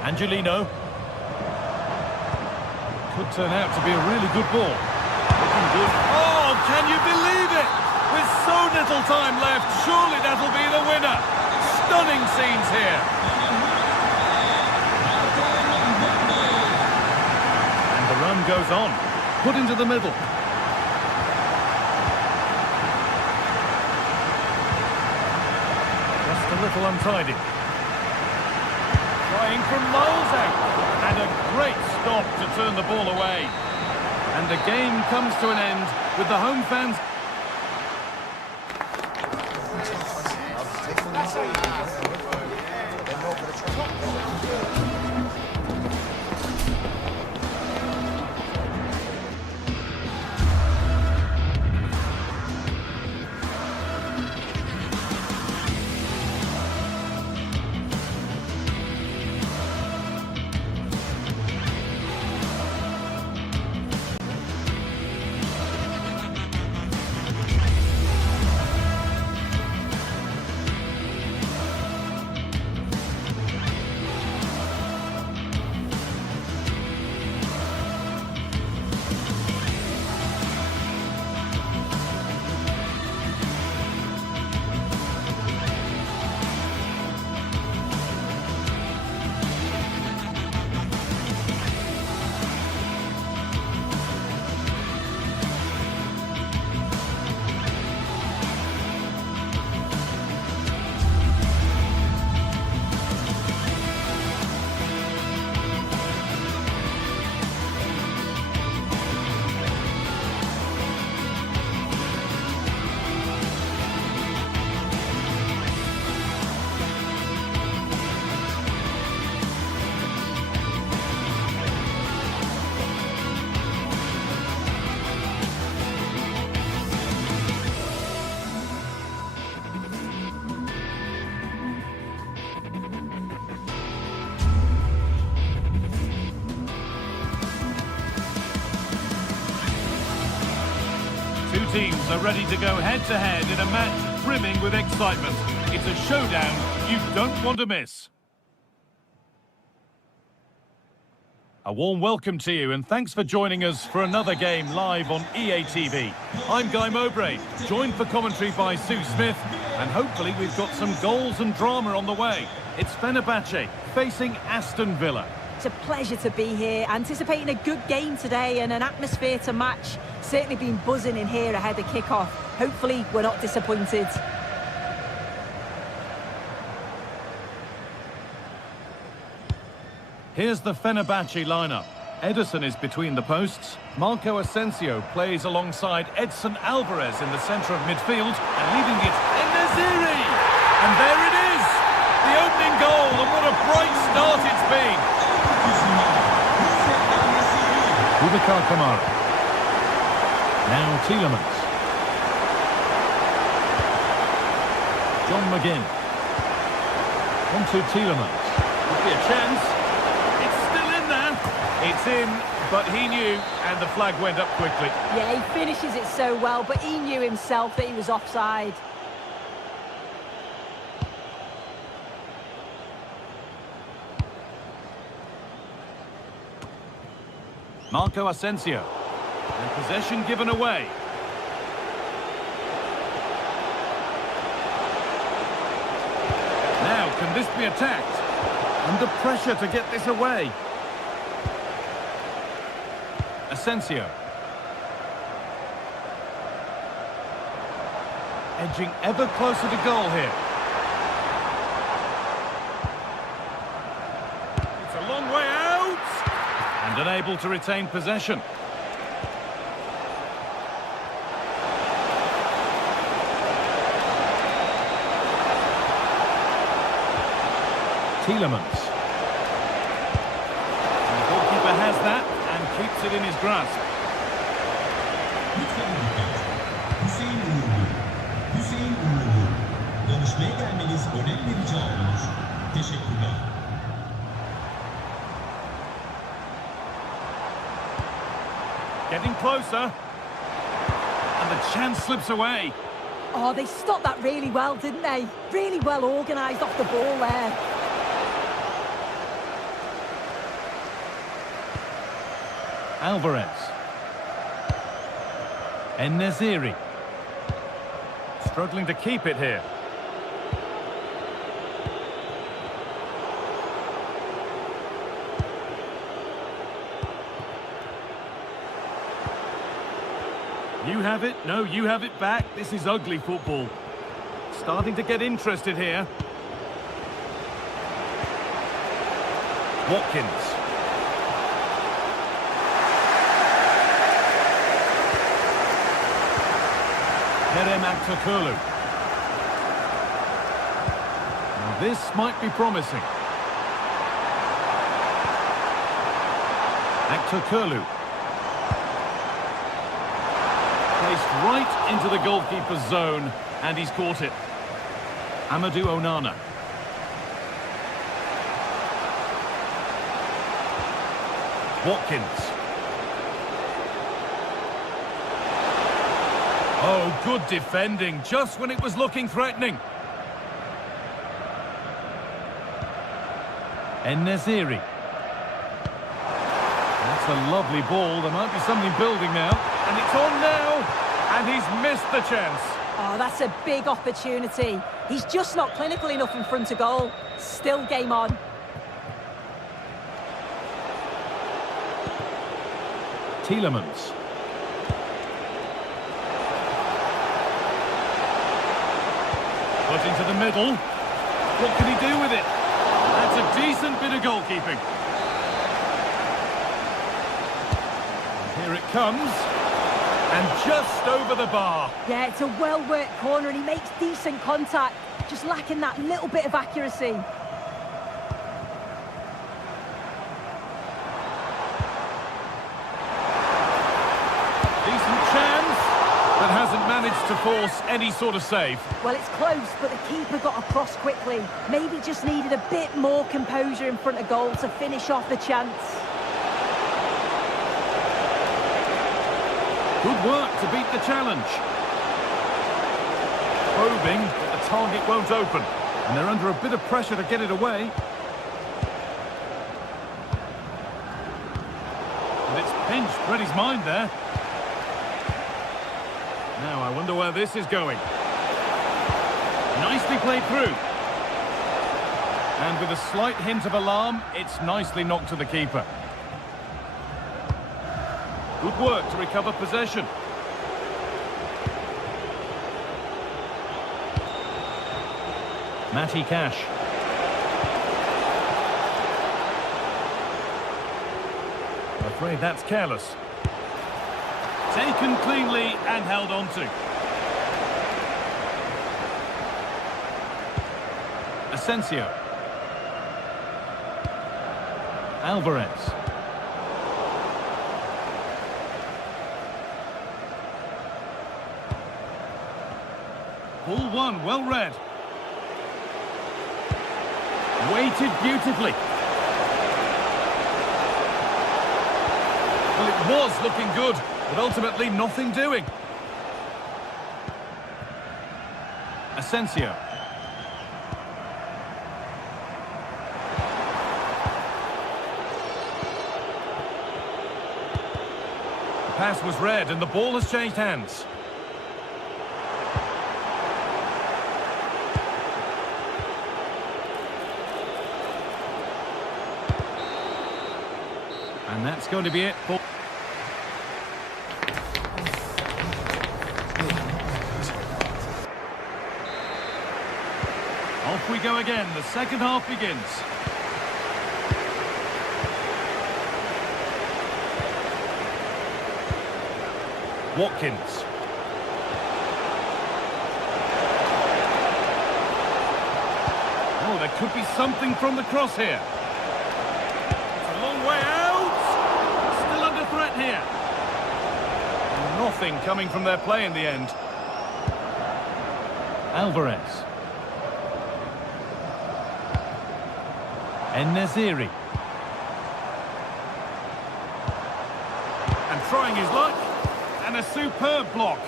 Angelino. Could turn out to be a really good ball. Looking good. Oh, can you believe it? With so little time left, surely that'll be the winner. Stunning scenes here. And the run goes on. Put into the middle. Just a little untidy. Trying from miles out. And a great stop to turn the ball away. And the game comes to an end with the home fans. Two teams are ready to go head-to-head in a match brimming with excitement. It's a showdown you don't want to miss. A warm welcome to you and thanks for joining us for another game live on EA TV. I'm Guy Mowbray, joined for commentary by Sue Smith, and hopefully we've got some goals and drama on the way. It's Fenerbahce facing Aston Villa. It's a pleasure to be here, anticipating a good game today and an atmosphere to match. Certainly been buzzing in here ahead of kick-off. Hopefully we're not disappointed. Here's the Fenerbahce lineup. Ederson is between the posts. Marco Asensio plays alongside Edson Alvarez in the centre of midfield. And leading it, En-Nesyri! And there it is! The opening goal, and what a bright start it's been! Boubacar Kamara. Now Tielemans. John McGinn. On to Tielemans. Could be a chance. It's still in there. It's in, but he knew, and the flag went up quickly. Yeah, he finishes it so well, but he knew himself that he was offside. Marco Asensio. And possession given away. Now, can this be attacked? Under pressure to get this away. Asensio. Edging ever closer to goal here. It's a long way out! And unable to retain possession. Tielemans. And the goalkeeper has that and keeps it in his grasp. Getting closer. And the chance slips away. Oh, they stopped that really well, didn't they? Really well organised off the ball there. Alvarez. En-Nesyri. Struggling to keep it here. You have it. No, you have it back. This is ugly football. Starting to get interested here. Watkins. Kerem. Now this might be promising. Aktürkoğlu. Placed right into the goalkeeper's zone, and he's caught it. Amadou Onana. Watkins. Oh, good defending, just when it was looking threatening. En-Nesyri. That's a lovely ball. There might be something building now. And it's on now. And he's missed the chance. Oh, that's a big opportunity. He's just not clinical enough in front of goal. Still game on. Tielemans. Put into the middle. What can he do with it? That's a decent bit of goalkeeping. Here it comes. And just over the bar. Yeah, it's a well-worked corner and he makes decent contact. Just lacking that little bit of accuracy. Decent chance, but hasn't managed to force any sort of save. Well, it's close, but the keeper got across quickly. Maybe just needed a bit more composure in front of goal to finish off the chance. Good work to beat the challenge. Probing, but the target won't open. And they're under a bit of pressure to get it away. And it's pinched Freddie's mind there. Now I wonder where this is going. Nicely played through. And with a slight hint of alarm, it's nicely knocked to the keeper. Good work to recover possession. Matty Cash. afraid that's careless. Taken cleanly and held on to. Asensio. Alvarez. Ball one, well read. Weighted beautifully. Well, it was looking good, but ultimately nothing doing. Asensio. The pass was read and the ball has changed hands. And that's going to be it for... Off we go again. The second half begins. Watkins. Oh, there could be something from the cross here. It's a long way out. Still under threat here. Nothing coming from their play in the end. Alvarez. En-Nesyri. And trying his luck. And a superb block.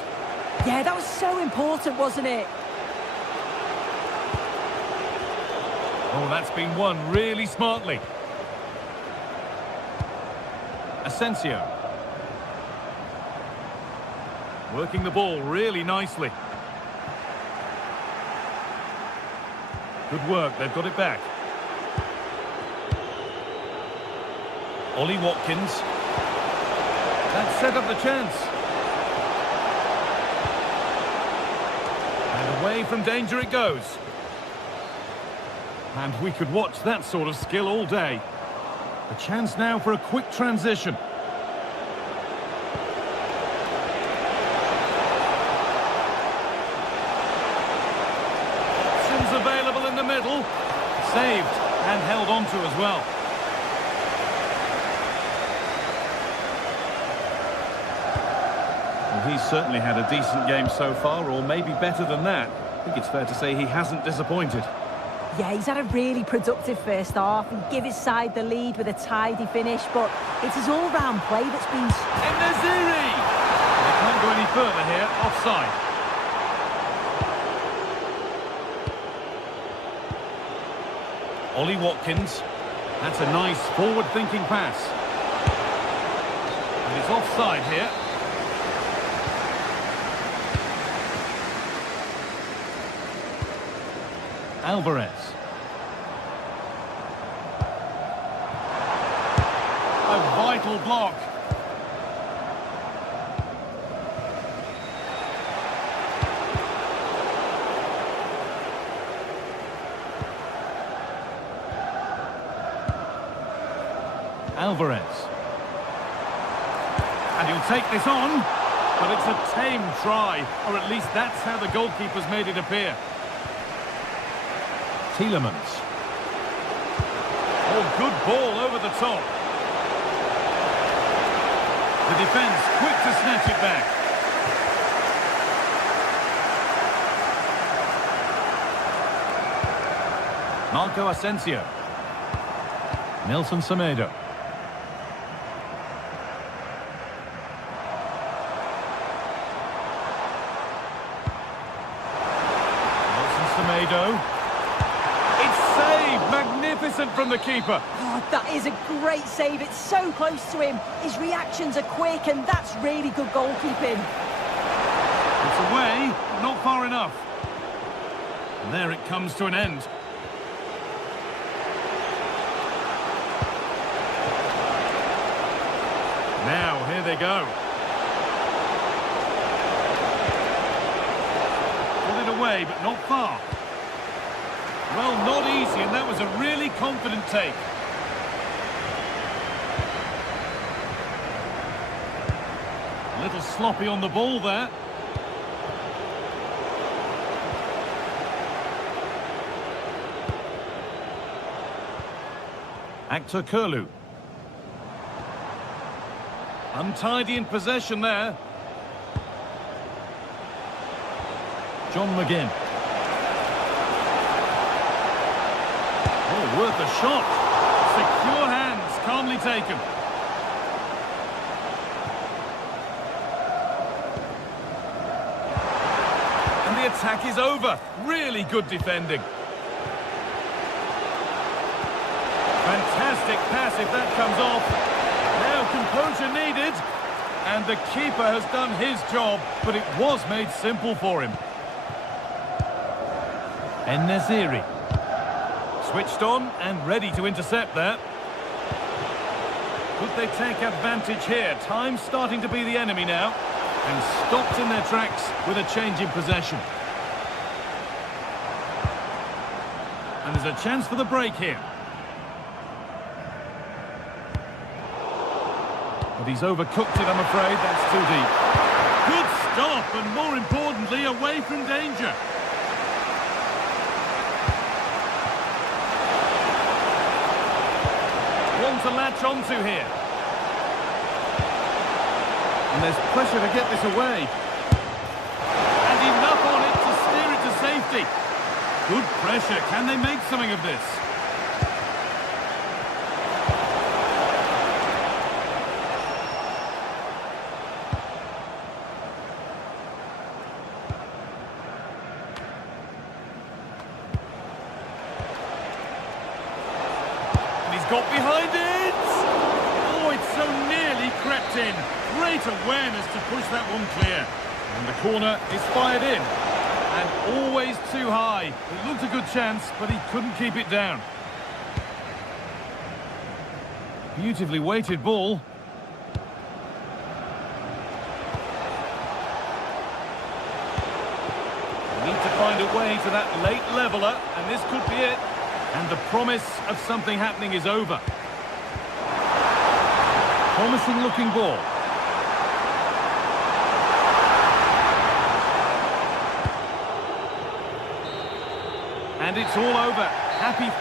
Yeah, that was so important, wasn't it? Oh, that's been won really smartly. Asensio. Working the ball really nicely. Good work, they've got it back. Ollie Watkins. That set up the chance. And away from danger it goes. And we could watch that sort of skill all day. A chance now for a quick transition. Options available in the middle. Saved and held on to as well. Well, he's certainly had a decent game so far, or maybe better than that. I think it's fair to say he hasn't disappointed. Yeah, he's had a really productive first half and give his side the lead with a tidy finish, but it's his all-round play that's been... En-Nesyri! They can't go any further here, offside. Ollie Watkins. That's a nice forward-thinking pass. And it's offside here. Alvarez. A vital block. Alvarez. And he'll take this on, but it's a tame try, or at least that's how the goalkeeper's made it appear. Tielemans. Oh, good ball over the top. The defence quick to snatch it back. Marco Asensio. Nelson Semedo. Nelson Semedo. Magnificent from the keeper. Oh, that is a great save. It's so close to him. His reactions are quick, and that's really good goalkeeping. It's away, but not far enough. And there it comes to an end. Now, here they go. Pull it away, but not far. Well, not easy, and that was a really confident take. sloppy on the ball there. Actor Curlew. Untidy in possession there. John McGinn. Oh, worth a shot. Secure hands, calmly taken. And the attack is over. Really good defending. Fantastic pass if that comes off. Now composure needed. And the keeper has done his job, but it was made simple for him. En-Nesyri. Switched on and ready to intercept there. Could they take advantage here? Time's starting to be the enemy now. And stopped in their tracks with a change in possession. And there's a chance for the break here. But he's overcooked it, I'm afraid. That's too deep. Good stop, and more importantly, away from danger. One to latch onto here. And there's pressure to get this away. And enough on it to steer it to safety. Good pressure. Can they make something of this? Got behind it! Oh, it's so nearly crept in. Great awareness to push that one clear. And the corner is fired in. And always too high. It looked a good chance, but he couldn't keep it down. Beautifully weighted ball. Need to find a way to that late leveller, and this could be it. And the promise of something happening is over. Promising looking ball. And it's all over. Happy.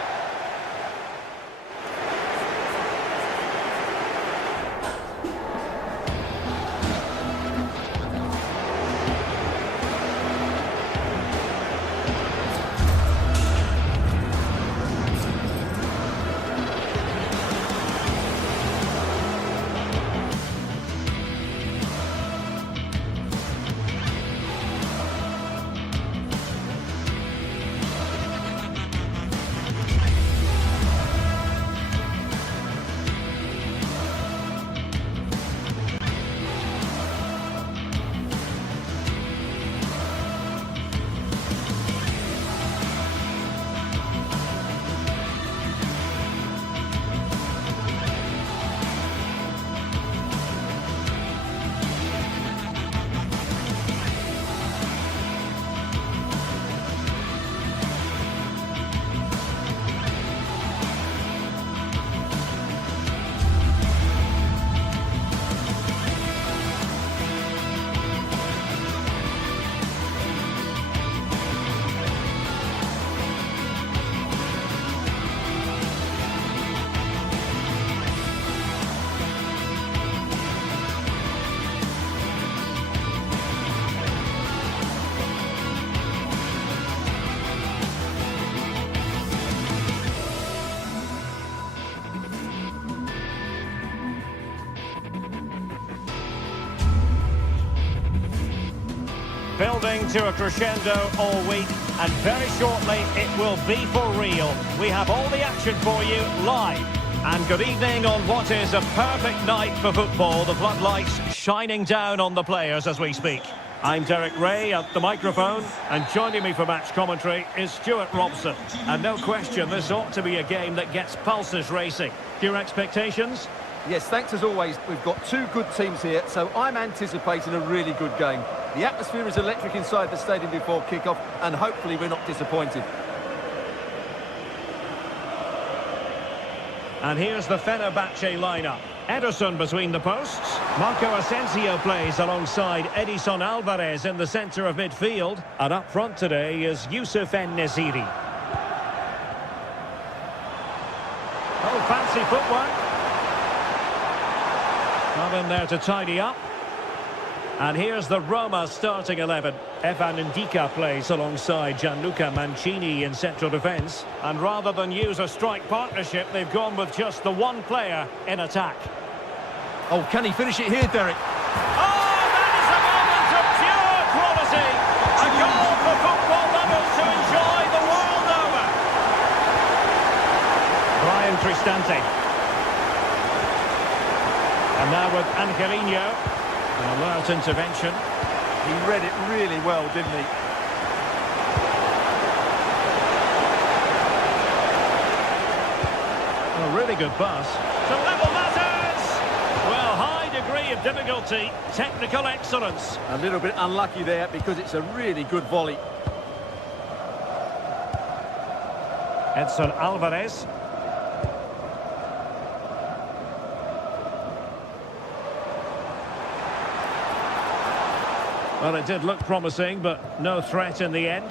Building to a crescendo all week, and very shortly it will be for real. We have all the action for you live. And good evening on what is a perfect night for football. The floodlights shining down on the players as we speak. I'm Derek Ray at the microphone, and joining me for match commentary is Stuart Robson. And no question, this ought to be a game that gets pulses racing. Your expectations? Yes, thanks as always. We've got two good teams here, so I'm anticipating a really good game. The atmosphere is electric inside the stadium before kick-off, and hopefully we're not disappointed. And here's the Fenerbahce lineup. Ederson between the posts. Marco Asensio plays alongside Edison Alvarez in the centre of midfield. And up front today is Youssef En-Nesyri. Oh, fancy footwork. Not in there to tidy up. And here's the Roma starting 11. Evan Ndika plays alongside Gianluca Mancini in central defence. And rather than use a strike partnership, they've gone with just the one player in attack. Oh, can he finish it here, Derek? Oh, that is a moment of pure quality. A goal for football lovers to enjoy the world over. Brian Cristante. And now with Angelino. An alert intervention. He read it really well, didn't he? A really good pass. To level matters! Well, high degree of difficulty, technical excellence. A little bit unlucky there because it's a really good volley. Edson Alvarez. Well, it did look promising, but no threat in the end.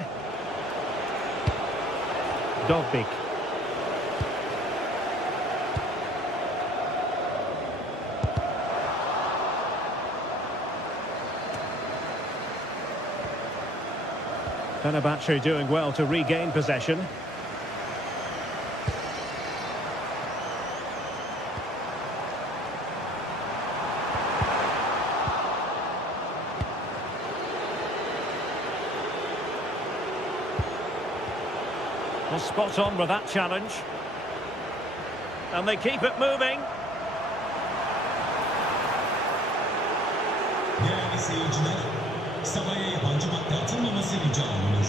Dovbyk. Fenerbahce doing well to regain possession. Well, spot on with that challenge. And they keep it moving. Değerli seyirciler, sahaya yabancı madde atılmaması rica olunur.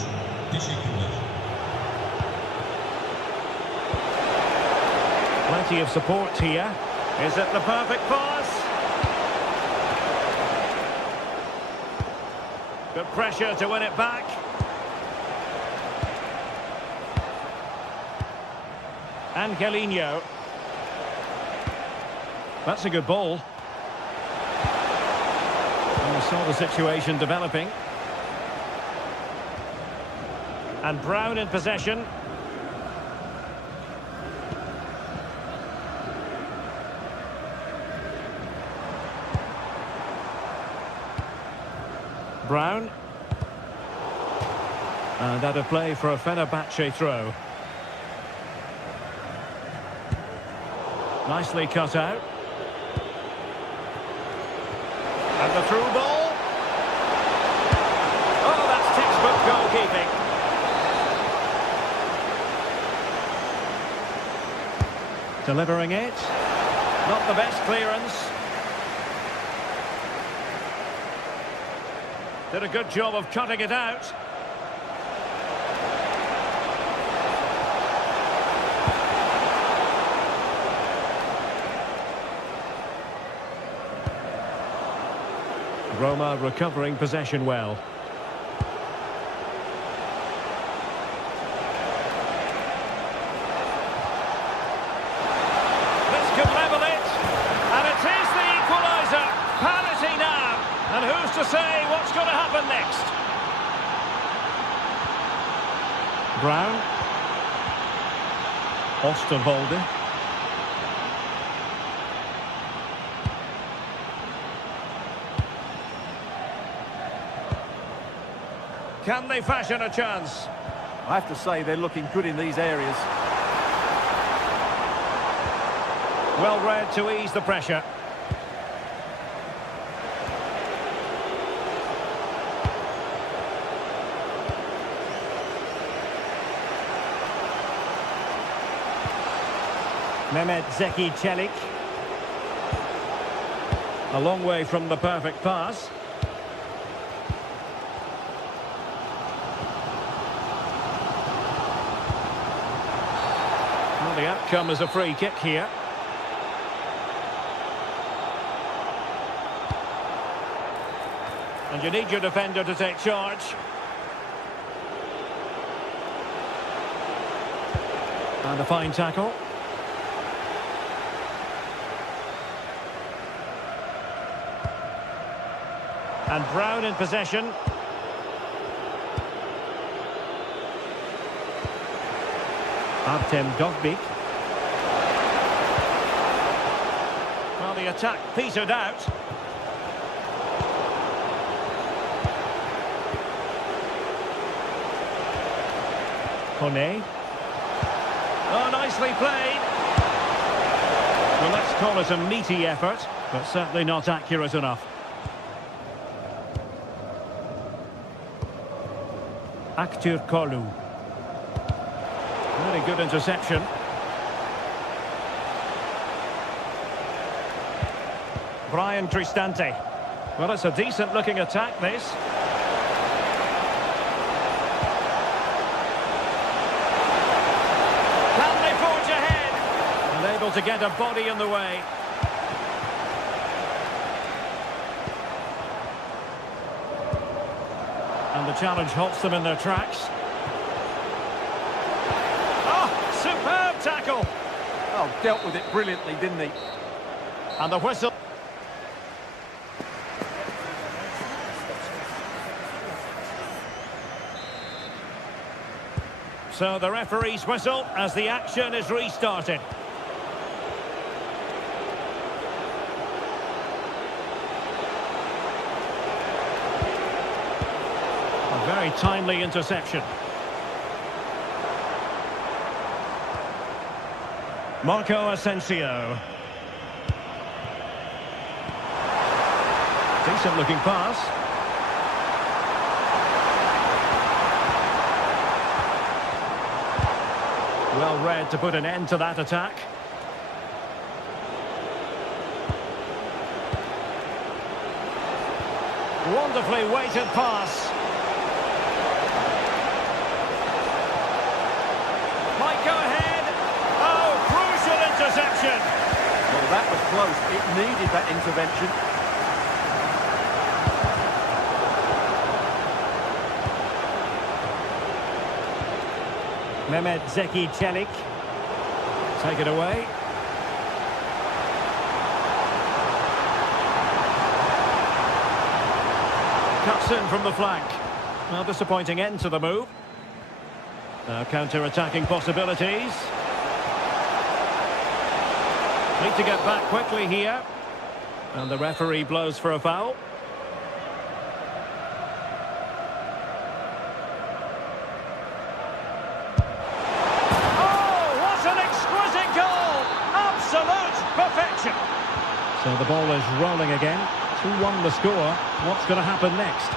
Teşekkürler. Plenty of support here. Is it the perfect pass? Good pressure to win it back. Angelino. That's a good ball. And we saw the situation developing. And Brown in possession. Brown. And out of play for a Fenerbahce throw. Nicely cut out. And the through ball. Oh, that's textbook goalkeeping. Delivering it. Not the best clearance. Did a good job of cutting it out. Roma recovering possession well. This could level it, and it is the equaliser. Parity now, and who's to say what's going to happen next? Brown. Osterwolde. Can they fashion a chance? I have to say they're looking good in these areas. Well read to ease the pressure. Mehmet Zeki Çelik. A long way from the perfect pass. Well, the outcome is a free kick here. And you need your defender to take charge. And a fine tackle. And Brown in possession. Artem Dovbyk. Well, the attack petered out. Kone. Oh, nicely played. Well, let's call it a meaty effort, but certainly not accurate enough. Aktur Kolu. Really good interception. Brian Cristante. Well, it's a decent-looking attack, this. Can they forge ahead? And able to get a body in the way. And the challenge halts them in their tracks. Oh, superb tackle! Oh, dealt with it brilliantly, didn't he? And the whistle. So the referee's whistle as the action is restarted. A very timely interception. Marco Asensio. Decent looking pass. Well read to put an end to that attack. Wonderfully weighted pass. Might go ahead. Oh, crucial interception. Well, that was close. It needed that intervention. Mehmet Zeki Çelik. Take it away. Cuts in from the flank. Well, disappointing end to the move. Now counter-attacking possibilities. Need to get back quickly here. And the referee blows for a foul. Perfection. So the ball is rolling again. 2-1 the score. What's going to happen next?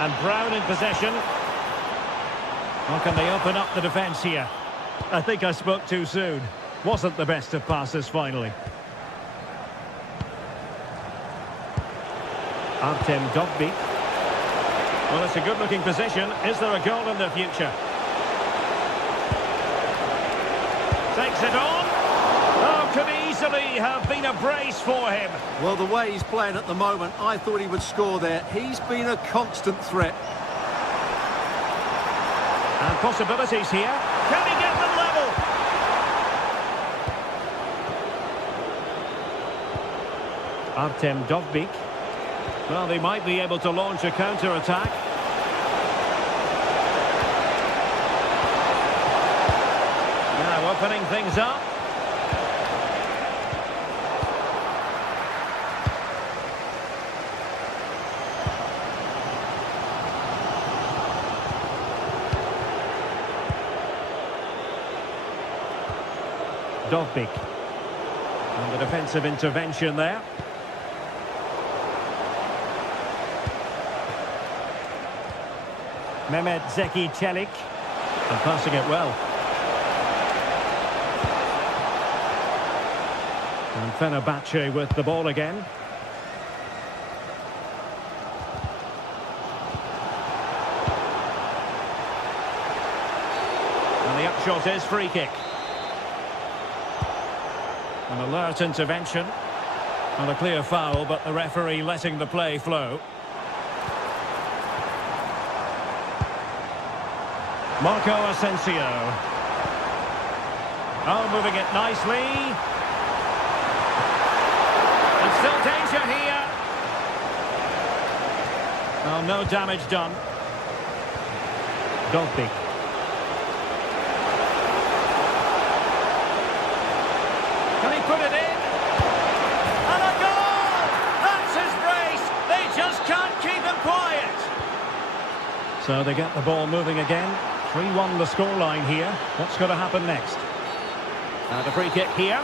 And Brown in possession. How can they open up the defence here? I think I spoke too soon. Wasn't the best of passes finally. Artem Dovbyk. Well, it's a good-looking position. Is there a goal in the future? Takes it on. Oh, could easily have been a brace for him. Well, the way he's playing at the moment, I thought he would score there. He's been a constant threat. And possibilities here. Can he get them level? Artem Dovbyk. Well, they might be able to launch a counter-attack. Opening things up. Dovbyk. And the defensive intervention there. Mehmet Zeki Çelik. And passing it well. And Fenerbahce with the ball again. And the upshot is free kick. An alert intervention. And a clear foul, but the referee letting the play flow. Marco Asensio. Oh, moving it nicely. Still danger here. Oh, no damage done. Dolby. Can he put it in? And a goal! That's his brace! They just can't keep him quiet. So they get the ball moving again. 3-1 the scoreline here. What's going to happen next? And a free kick here.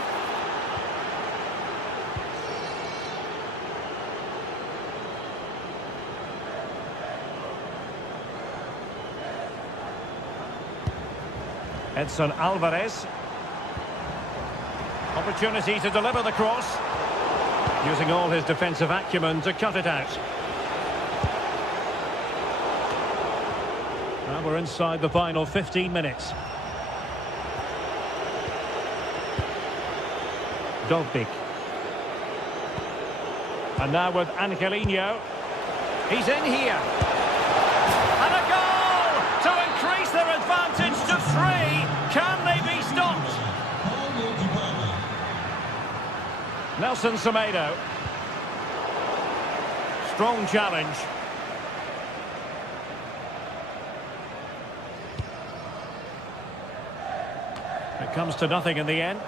Edson Alvarez. Opportunity to deliver the cross. Using all his defensive acumen to cut it out. Now we're inside the final 15 minutes. Dolby. And now with Angelino. He's in here. And a goal to increase their advantage to 3. Can they be stopped? Nelson Semedo. Strong challenge. It comes to nothing in the end.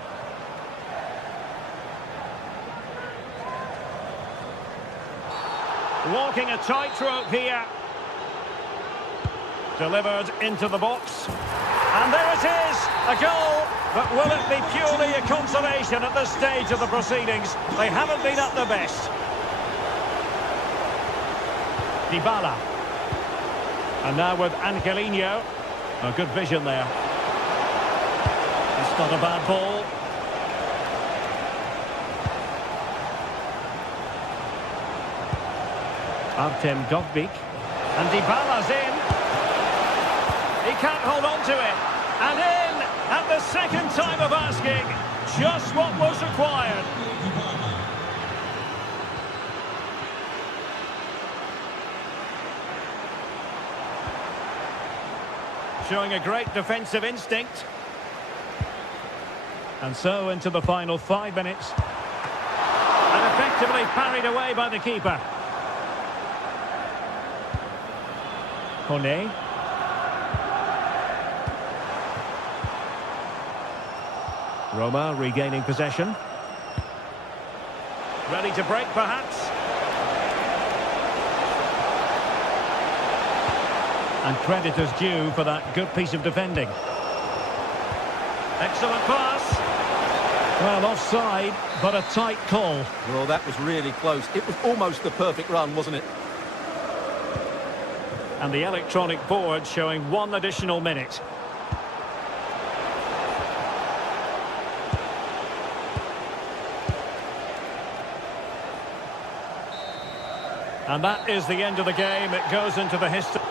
Walking a tightrope here. Delivered into the box. And there it is, a goal. But will it be purely a consolation at this stage of the proceedings? They haven't been at their best. Dybala. And now with Angelino. A good vision there. It's not a bad ball. Artem Dovbyk. And Dybala's in. He can't hold on to it. And in at the second time of asking. Just what was required. Showing a great defensive instinct. And so into the final 5 minutes. And effectively parried away by the keeper. Kone. Roma regaining possession. Ready to break, perhaps. And credit is due for that good piece of defending. Excellent pass. Well, offside, but a tight call. Well, that was really close. It was almost the perfect run, wasn't it? And the electronic board showing 1 additional minute. And that is the end of the game. It goes into the history.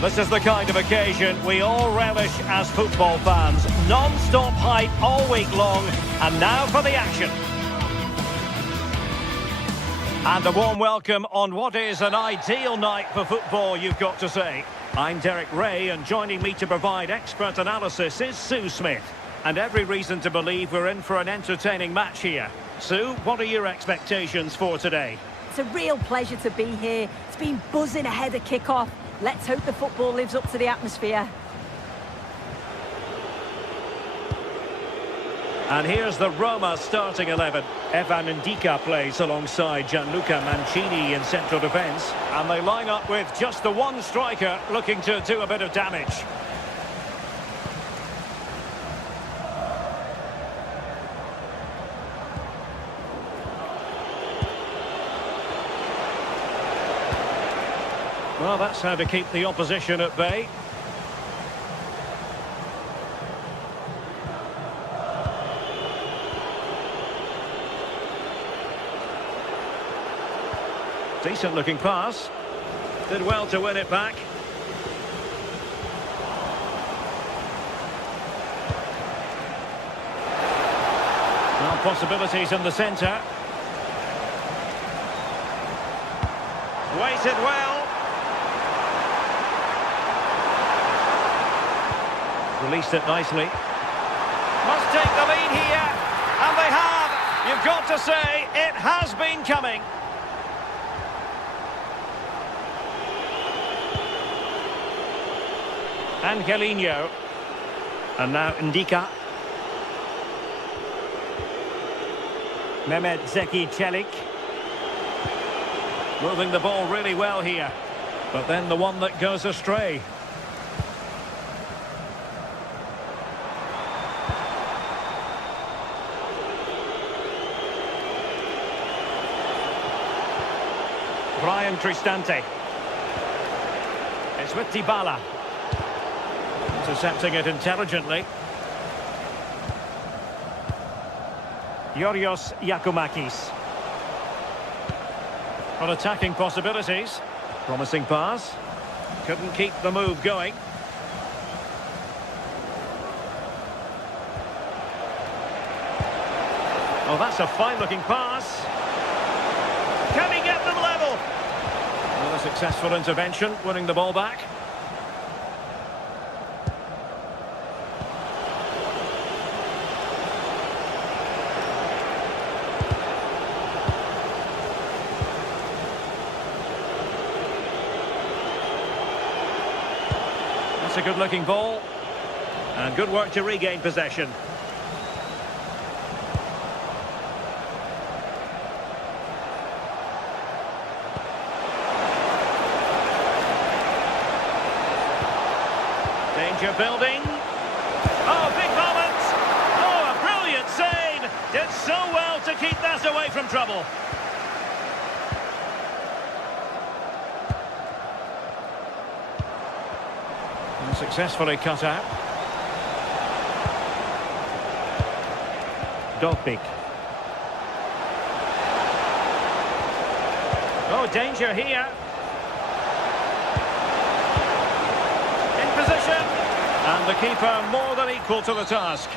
This is the kind of occasion we all relish as football fans. Non-stop hype all week long, and now for the action. And a warm welcome on what is an ideal night for football, you've got to say. I'm Derek Ray, and joining me to provide expert analysis is Sue Smith. And every reason to believe we're in for an entertaining match here. Sue, what are your expectations for today? It's a real pleasure to be here. It's been buzzing ahead of kick-off. Let's hope the football lives up to the atmosphere. And here's the Roma starting 11. Evan Ndika plays alongside Gianluca Mancini in central defence. And they line up with just the one striker looking to do a bit of damage. Well, that's how to keep the opposition at bay. Decent looking pass. Did well to win it back. Now possibilities in the centre. Waited well. Released it nicely. Must take the lead here. And they have. You've got to say, it has been coming. Angelino. And now Ndika. Mehmet Zeki Çelik. Moving the ball really well here. But then the one that goes astray. Brian Cristante. It's with Dybala. Intercepting it intelligently. Yorios Yakumakis. On attacking possibilities. Promising pass. Couldn't keep the move going. Oh, that's a fine-looking pass. Can he get them level? Well, a successful intervention, winning the ball back. That's a good-looking ball. And good work to regain possession. Danger building. Oh, big moment. Oh, a brilliant save. Did so well to keep that away from trouble. And successfully cut out. Dogbik. Oh, danger here. And the keeper more than equal to the task.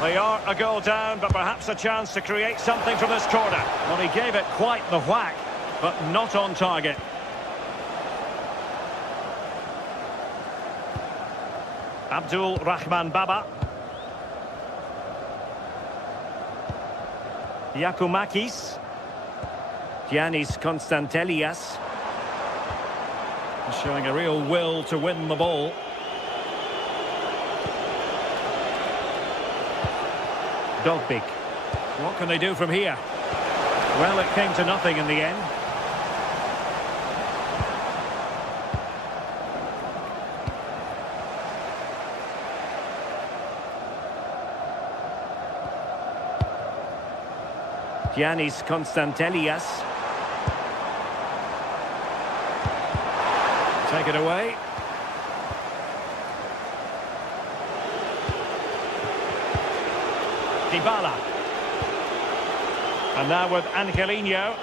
They are a goal down, but perhaps a chance to create something from this corner. Well, he gave it quite the whack, but not on target. Abdul Rahman Baba. Yakumakis. Giannis Konstantelias. Showing a real will to win the ball. Dogbik. What can they do from here? Well, it came to nothing in the end. Giannis Konstantelias. Take it away. Dybala. And now with Angelino.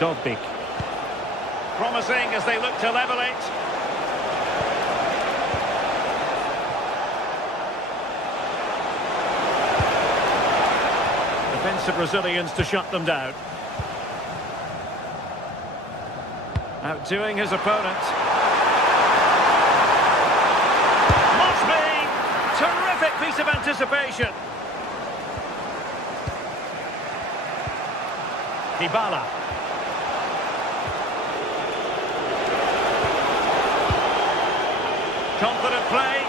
Dogbik. Promising as they look to level it. Defensive Brazilians to shut them down. Outdoing his opponent. Must be! Terrific piece of anticipation. Dybala. Confident play.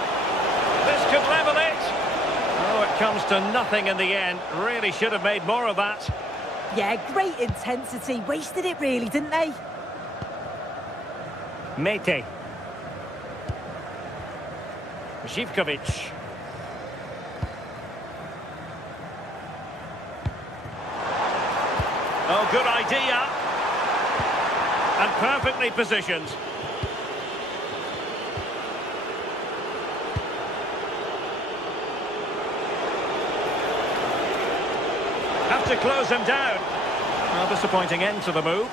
This could level it. Comes to nothing in the end. Really should have made more of that. Yeah, great intensity. Wasted it really, didn't they? Mete. Zivkovic. Oh, good idea. And perfectly positioned. Have to close him down. Well, disappointing end to the move.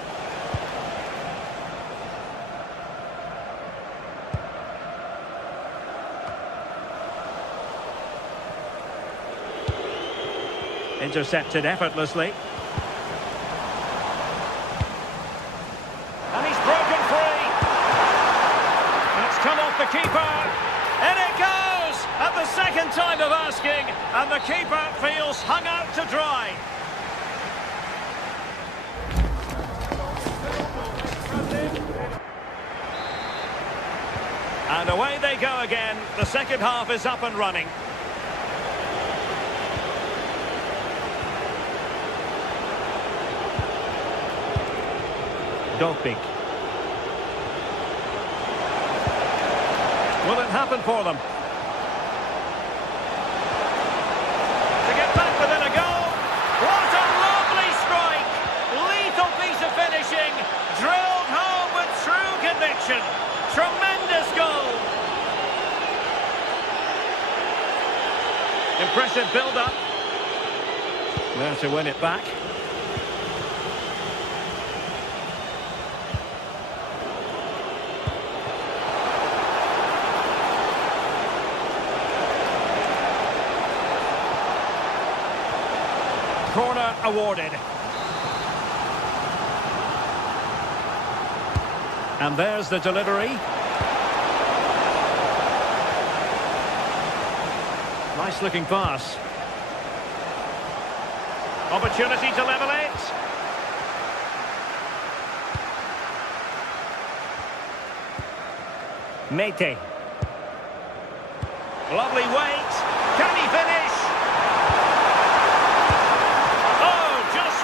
Intercepted effortlessly. And he's broken free. And it's come off the keeper. And it goes! At the second time of asking. And the keeper feels hung out to dry. And away they go again. The second half is up and running. Dolpik. Will it happen for them? To get back within a goal. What a lovely strike! Lethal piece of finishing. Drilled home with true conviction. Tremendous goal. Impressive build-up. There to win it back. Corner awarded. And there's the delivery. Nice looking pass. Opportunity to level it. Mete. Lovely weight. Can he finish?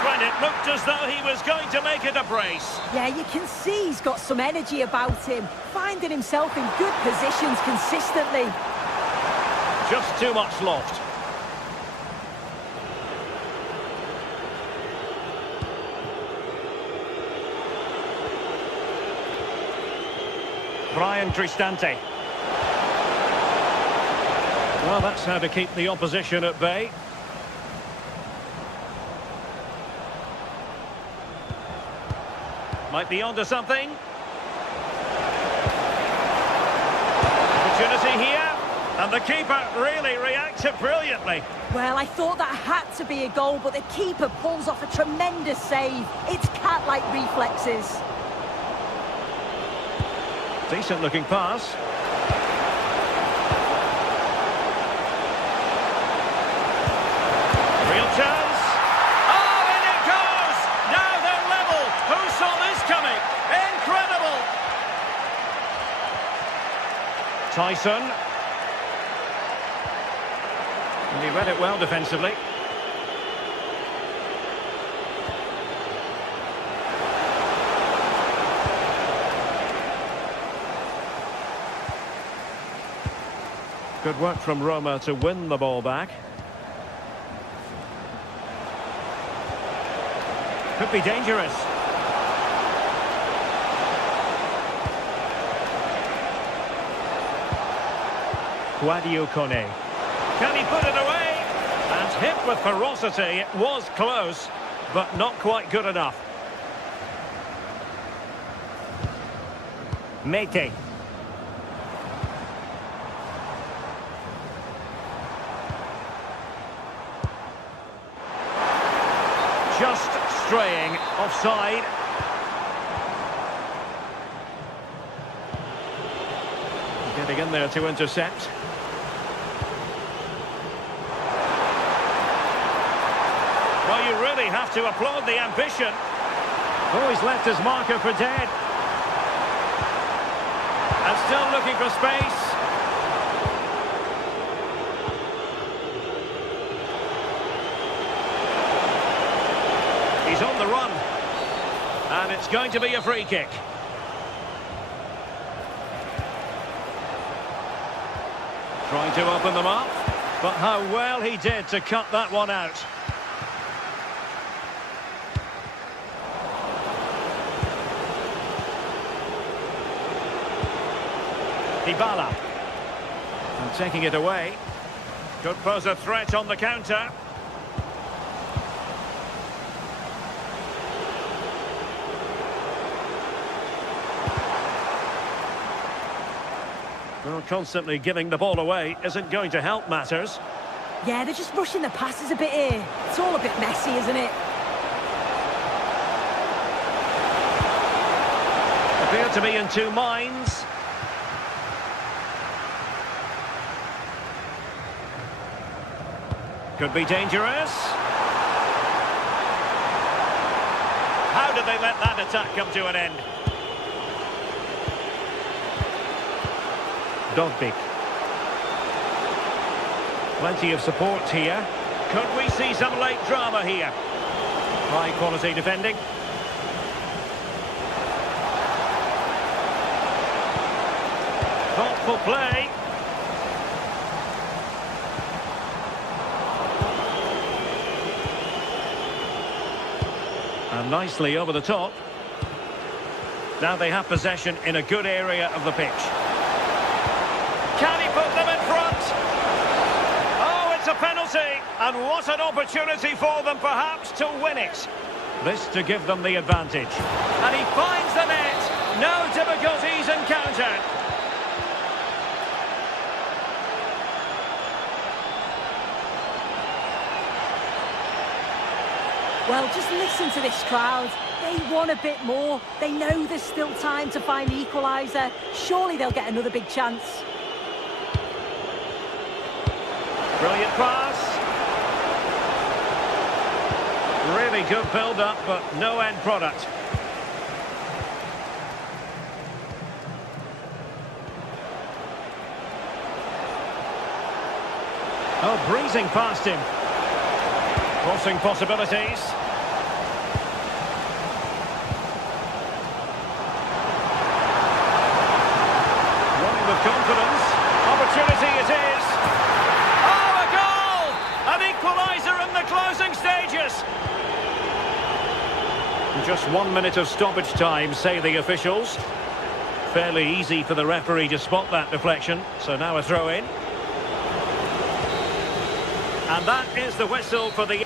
When it looked as though he was going to make it a brace. Yeah, you can see he's got some energy about him, finding himself in good positions consistently. Just too much loft. Brian Cristante. Well, that's how to keep the opposition at bay. Might be onto something. Opportunity here. And the keeper really reacted brilliantly. Well, I thought that had to be a goal, but the keeper pulls off a tremendous save. It's cat-like reflexes. Decent looking pass. Real chance. Tyson. And he read it well defensively. Good work from Roma to win the ball back. Could be dangerous. Guadio Kone. Can he put it away? And hit with ferocity. It was close, but not quite good enough. Mete. Just straying offside. Getting in there to intercept. Well, you really have to applaud the ambition. Oh, he's left his marker for dead. And still looking for space. it's going to be a free kick. Trying to open them up, but how well he did to cut that one out. Dybala. And taking it away. Could pose a threat on the counter. Well, constantly giving the ball away isn't going to help matters. Yeah, they're just rushing the passes a bit here. It's all a bit messy, isn't it? Appear to be in two minds. Could be dangerous. How did they let that attack come to an end? Dogbik. Plenty of support here. Could we see some late drama here? High quality defending. Thoughtful play. And nicely over the top. Now they have possession in a good area of the pitch. Can he put them in front? Oh, it's a penalty. And what an opportunity for them, perhaps, to win it. This to give them the advantage. And he finds the net. No difficulties encountered. Well, just listen to this crowd. They want a bit more. They know there's still time to find the equaliser. Surely they'll get another big chance. Brilliant pass. Really good build-up, but no end product. Oh, breezing past him. Crossing possibilities. Running with confidence. Opportunity it is. Oh, a goal! An equaliser in the closing stages. Just 1 minute of stoppage time, say the officials. Fairly easy for the referee to spot that deflection. So now a throw in. And that is the whistle for the...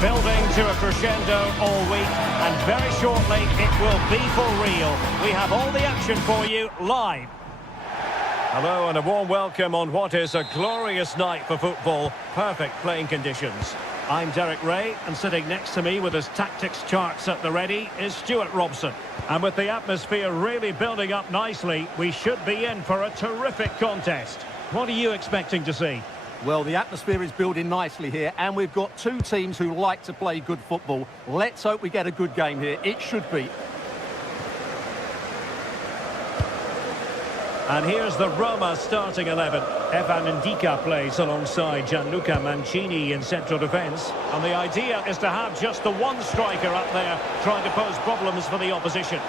Building to a crescendo all week, and very shortly it will be for real. We have all the action for you live. Hello and a warm welcome on what is a glorious night for football. Perfect playing conditions. I'm Derek Ray, and sitting next to me with his tactics charts at the ready is Stuart Robson. And with the atmosphere really building up nicely, we should be in for a terrific contest. What are you expecting to see? Well, the atmosphere is building nicely here, and we've got two teams who like to play good football. Let's hope we get a good game here. It should be. And here's the Roma starting 11. Evan Ndika plays alongside Gianluca Mancini in central defence. And the idea is to have just the one striker up there trying to pose problems for the opposition.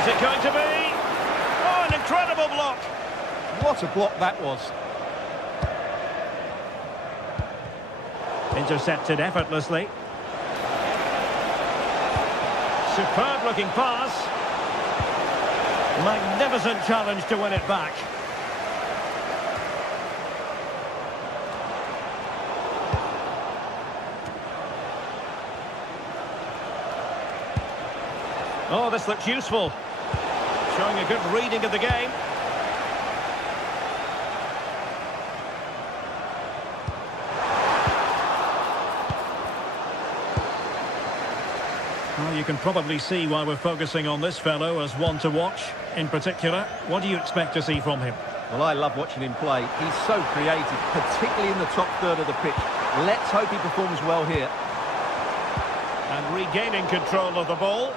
Is it going to be? Oh, an incredible block. What a block that was. Intercepted effortlessly. Superb looking pass. Magnificent challenge to win it back. Oh, this looks useful. Showing a good reading of the game. Well, you can probably see why we're focusing on this fellow as one to watch. In particular, what do you expect to see from him? Well, I love watching him play. He's so creative, particularly in the top third of the pitch. Let's hope he performs well here. And regaining control of the ball.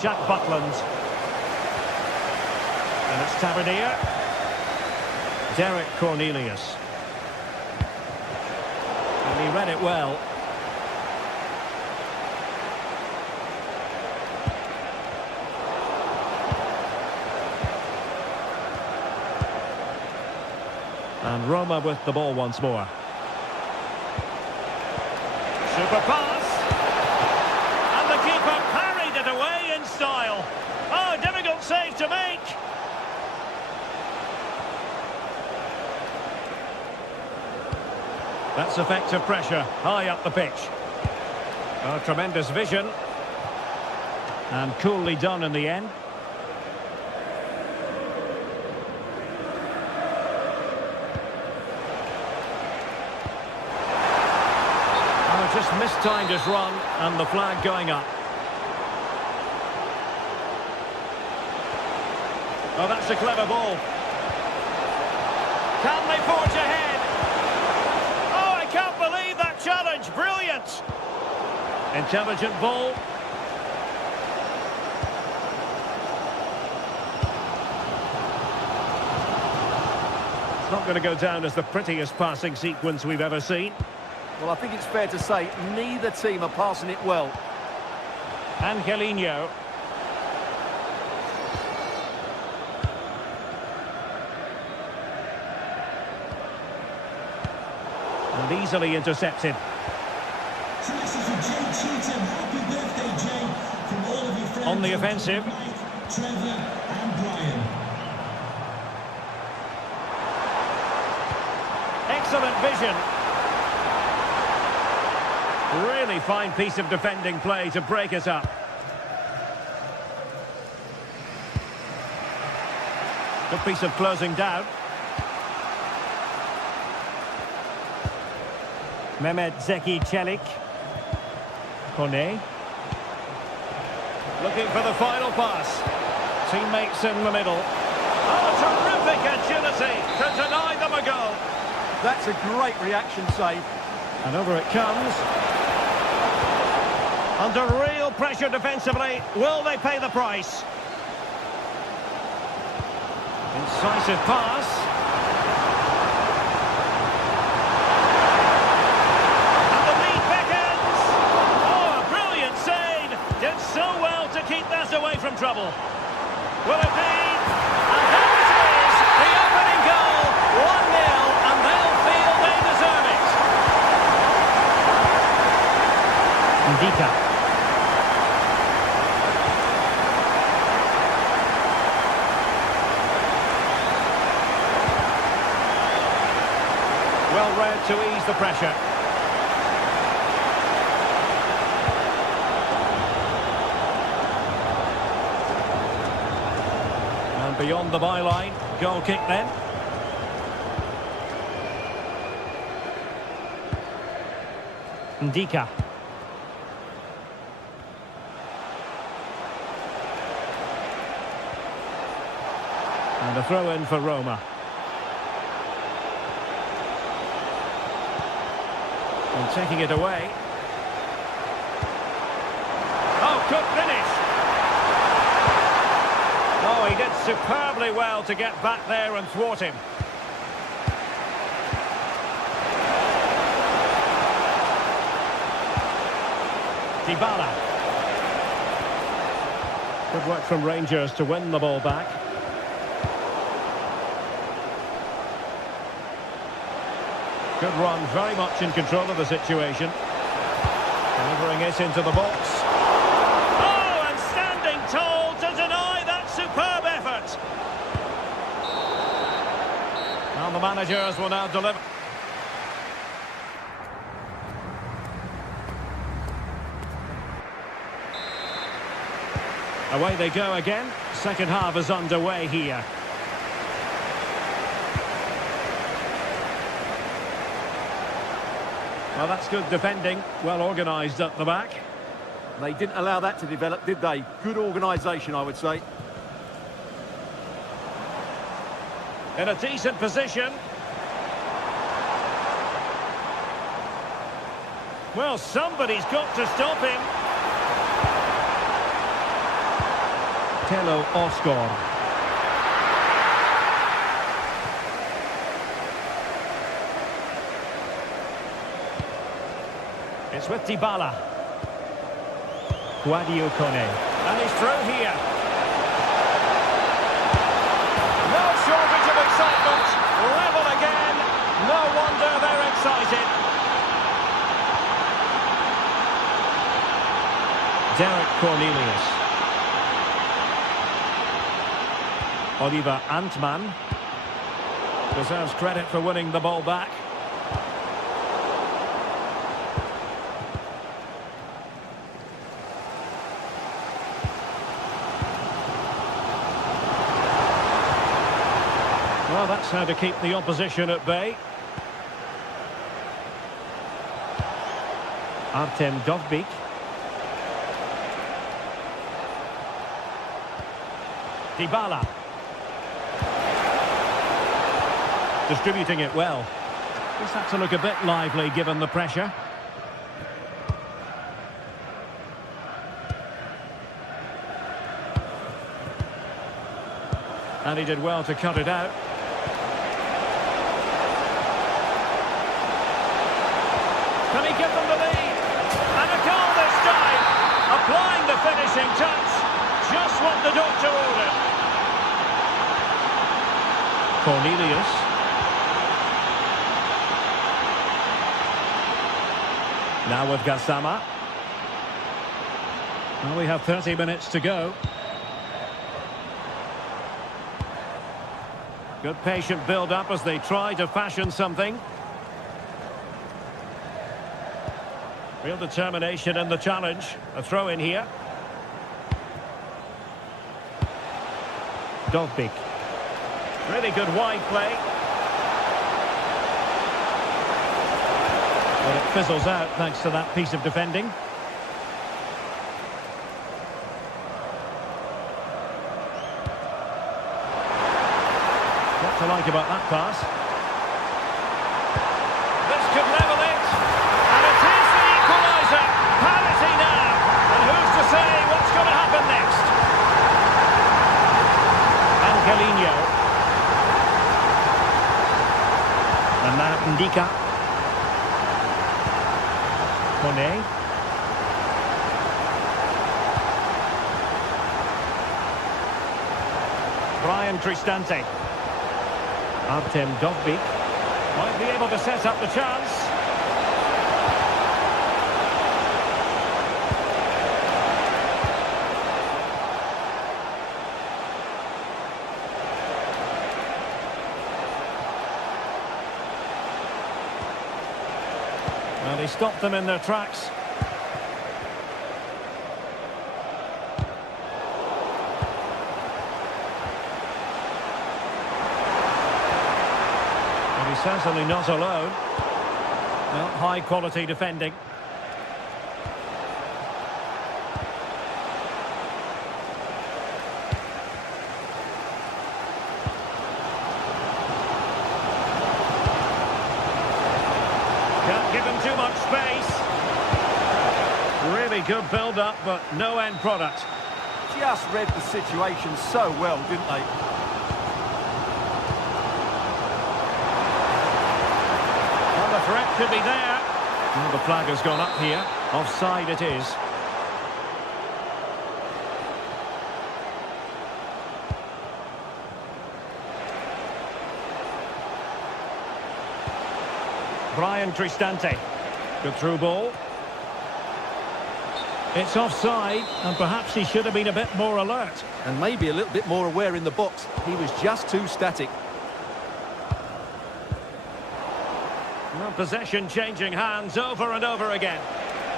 Jack Butland. And it's Tavernier. Derek Cornelius. And he read it well. And Roma with the ball once more. Super pass. And the keeper parried it away in style. Oh, difficult save to make. That's effective pressure, high up the pitch. Oh, tremendous vision. And coolly done in the end. Oh, just mistimed his run, and the flag going up. Oh, that's a clever ball. Can they forge ahead? Can't believe that challenge. Brilliant. Intelligent ball. It's not going to go down as the prettiest passing sequence we've ever seen. Well, I think it's fair to say neither team are passing it well. Angelino. And easily intercepted. On the offensive. Trevor and Brian. Excellent vision. Really fine piece of defending play to break us up. Good piece of closing down. Mehmet Zeki Çelik. Kone. Looking for the final pass. Teammates in the middle. Oh, terrific agility to deny them a goal. That's a great reaction save. And over it comes. Under real pressure defensively. Will they pay the price? Incisive pass. Keep that away from trouble. Will it be? And there it is, the opening goal, 1-0, and they'll feel they deserve it. Ndika. Well read to ease the pressure. Beyond the byline, goal kick then. Ndika. And a throw in for Roma. And taking it away. Oh, good finish. Oh, he did superbly well to get back there and thwart him. Dybala. Good work from Rangers to win the ball back. Good run, very much in control of the situation. Delivering it into the box. Oh, and standing tall to deny that superb effort. And the managers will now deliver. Away they go again. Second half is underway here. Well, that's good defending. Well organised at the back. They didn't allow that to develop, did they? Good organisation, I would say. In a decent position. Well, somebody's got to stop him. Telo Oscar. It's with Dybala. Guadio Kone. And he's through here. No shortage of excitement. Level again. No wonder they're excited. Derek Cornelius. Oliver Antman deserves credit for winning the ball back. Well, that's how to keep the opposition at bay. Artem Dovbyk. Dybala. Distributing it well. Just had to look a bit lively given the pressure. And he did well to cut it out. Can he give them the lead? And a goal this time! Applying the finishing touch. Just what the doctor ordered. Cornelius. Now with Gassama. Well, we have 30 minutes to go. Good patient build-up as they try to fashion something. Real determination in the challenge. A throw in here. Dovbyk. Really good wide play. But it fizzles out thanks to that piece of defending. What to like about that pass? This could level it. And it is the equaliser. Parity now. And who's to say what's going to happen next? Angelino. And now Ndika. Kone. Brian Cristante. Artem Dovbyk might be able to set up the chance. Well, he stopped them in their tracks. He's certainly not alone. Well, high quality defending. too much space. Really good build-up, but no end product. Just read the situation so well, didn't they? Well, the threat could be there. Well, the flag has gone up here. Offside it is. Brian Cristante. Good through ball. It's offside, and perhaps he should have been a bit more alert. And maybe a little bit more aware in the box. He was just too static. Well, possession changing hands over and over again.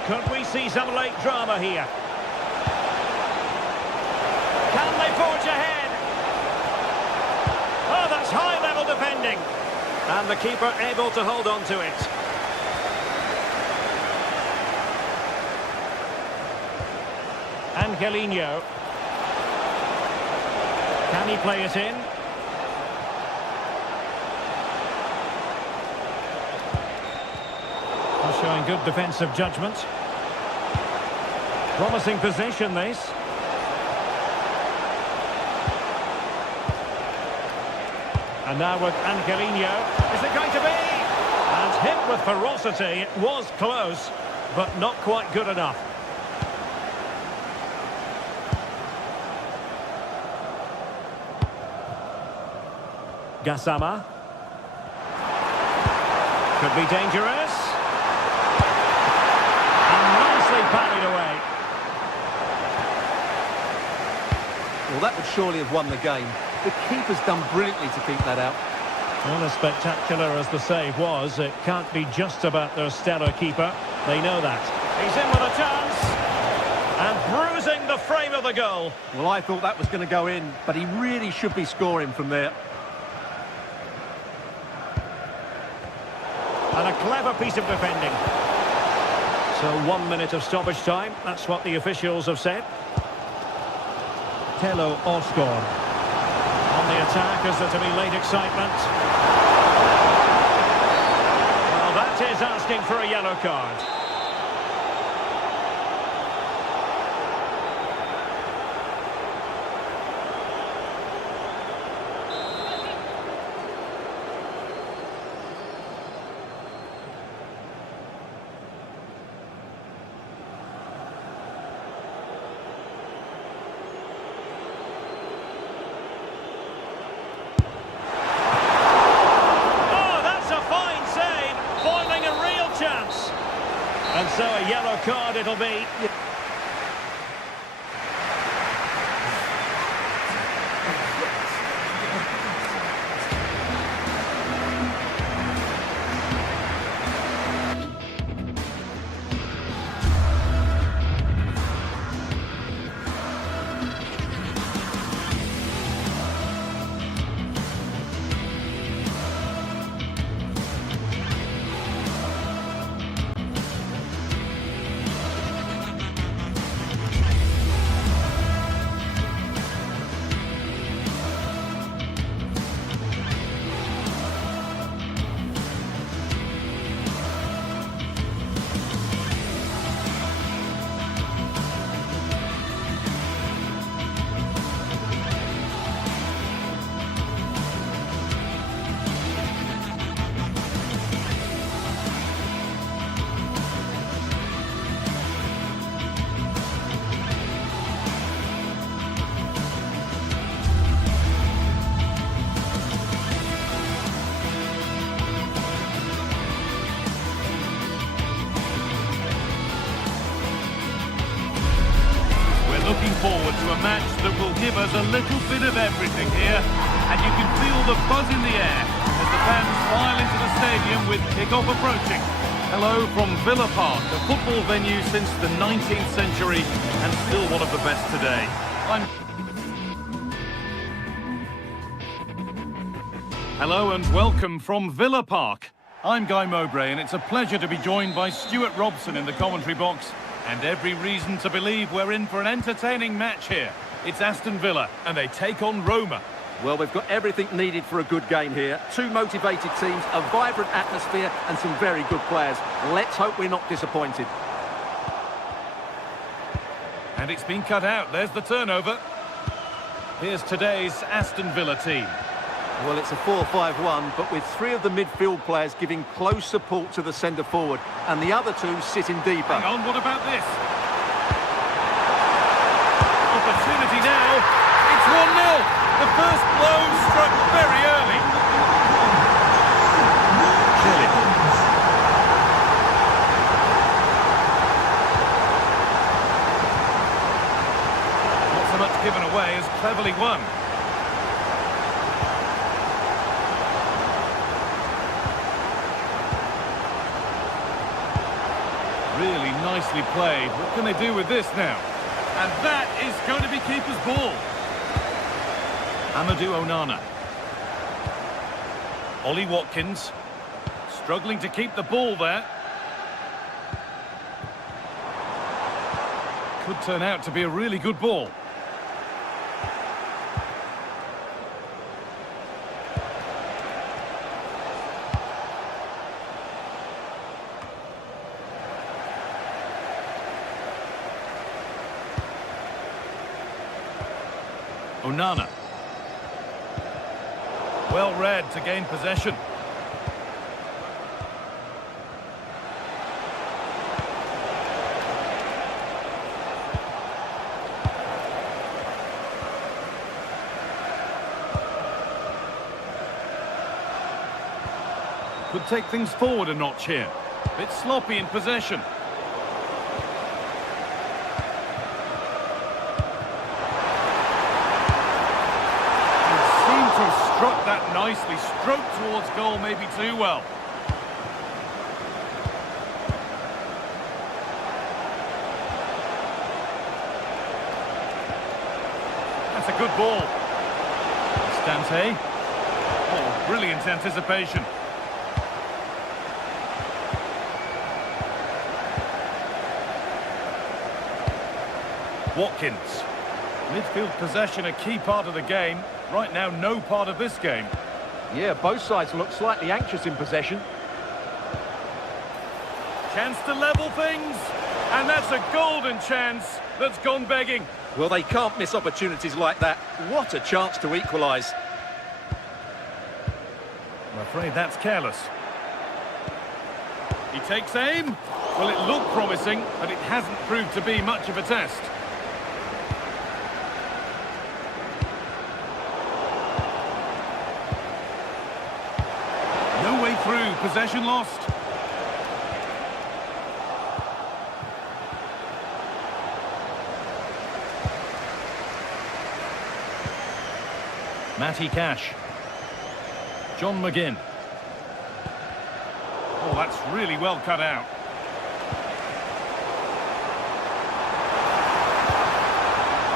Could we see some late drama here? Can they forge ahead? Oh, that's high-level defending. And the keeper able to hold on to it. Angelino. Can he play it in? Showing good defensive judgment. Promising position, this. And now with Angelino. Is it going to be? And hit with ferocity. It was close, but not quite good enough. Gassama. Could be dangerous. Parried away. Well, that would surely have won the game. The keeper's done brilliantly to keep that out. Well, as spectacular as the save was, it can't be just about their stellar keeper. They know that. He's in with a chance. And bruising the frame of the goal. Well, I thought that was going to go in, but he really should be scoring from there. And a clever piece of defending. So 1 minute of stoppage time. That's what the officials have said. Tello Osgård. On the attack, is there to be late excitement? Well, that is asking for a yellow card. And so a yellow card it'll be. Looking forward to a match that will give us a little bit of everything here, and you can feel the buzz in the air as the fans file into the stadium with kick-off approaching. Hello from Villa Park, a football venue since the 19th century and still one of the best today. Hello and welcome from Villa Park. I'm Guy Mowbray, and it's a pleasure to be joined by Stuart Robson in the commentary box. And every reason to believe we're in for an entertaining match here. It's Aston Villa, and they take on Roma. Well, we've got everything needed for a good game here. Two motivated teams, a vibrant atmosphere and some very good players. Let's hope we're not disappointed. And it's been cut out. There's the turnover. Here's today's Aston Villa team. Well, it's a 4-5-1, but with three of the midfield players giving close support to the centre-forward, and the other two sitting deeper. Hang on, what about this? Opportunity now. It's 1-0. The first blow struck very early. Not so much given away as cleverly won. Really nicely played. What can they do with this now? And that is going to be keeper's ball. Amadou Onana. Ollie Watkins. Struggling to keep the ball there. Could turn out to be a really good ball. Onana. Well read to gain possession. Could take things forward a notch here. Bit sloppy in possession. Struck that nicely, stroked towards goal, maybe too well. That's a good ball. Stante. Oh, brilliant anticipation. Watkins. Midfield possession a key part of the game. Right now, no part of this game. Yeah, both sides look slightly anxious in possession. Chance to level things. And that's a golden chance that's gone begging. Well, they can't miss opportunities like that. What a chance to equalise. I'm afraid that's careless. He takes aim. Well, it looked promising, but it hasn't proved to be much of a test. Through, possession lost. Matty Cash. John McGinn. Oh, that's really well cut out.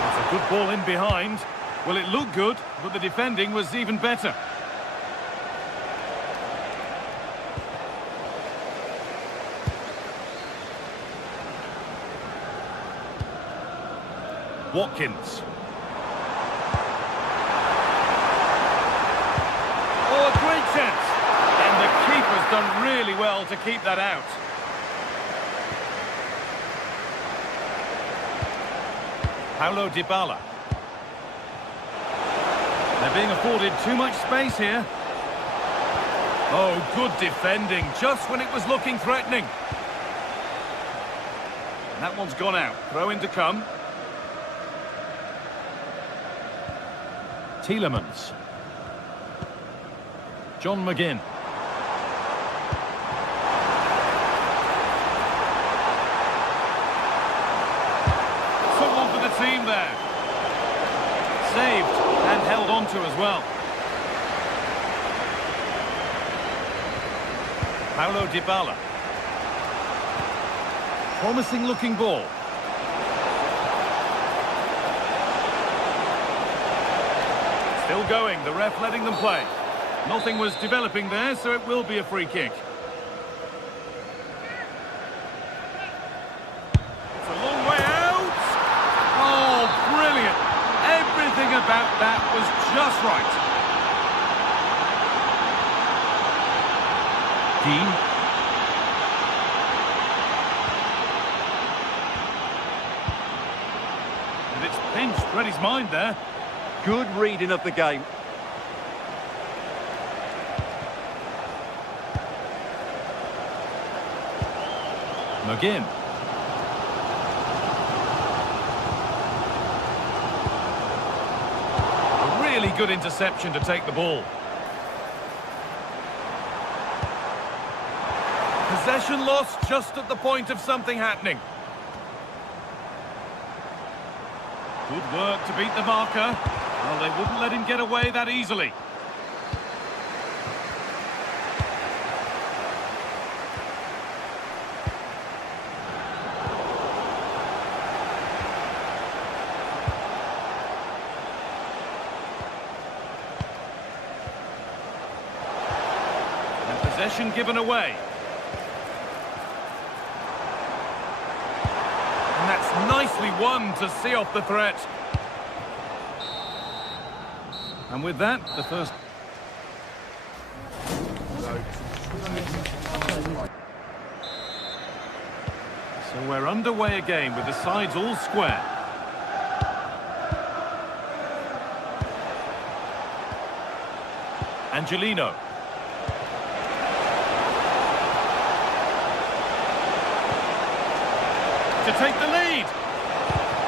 That's a good ball in behind. Well, it looked good, but the defending was even better. Watkins. Oh, a great chance. And the keeper's done really well to keep that out. Paulo Dybala. They're being afforded too much space here. Oh, good defending, just when it was looking threatening. And that one's gone out. Throw in to come. Tielemans. John McGinn. Someone for the team there. Saved and held on to as well. Paulo Dybala. Promising looking ball. Still going, the ref letting them play. Nothing was developing there, so it will be a free kick. It's a long way out. Oh, brilliant. Everything about that was just right. Dean. And it's pinched, read his mind there. Good reading of the game. McGinn. A really good interception to take the ball. Possession lost just at the point of something happening. Good work to beat the marker. Well, they wouldn't let him get away that easily. And possession given away. And that's nicely won to see off the threat. And with that, the first... So we're underway again with the sides all square. Angelino. To take the lead.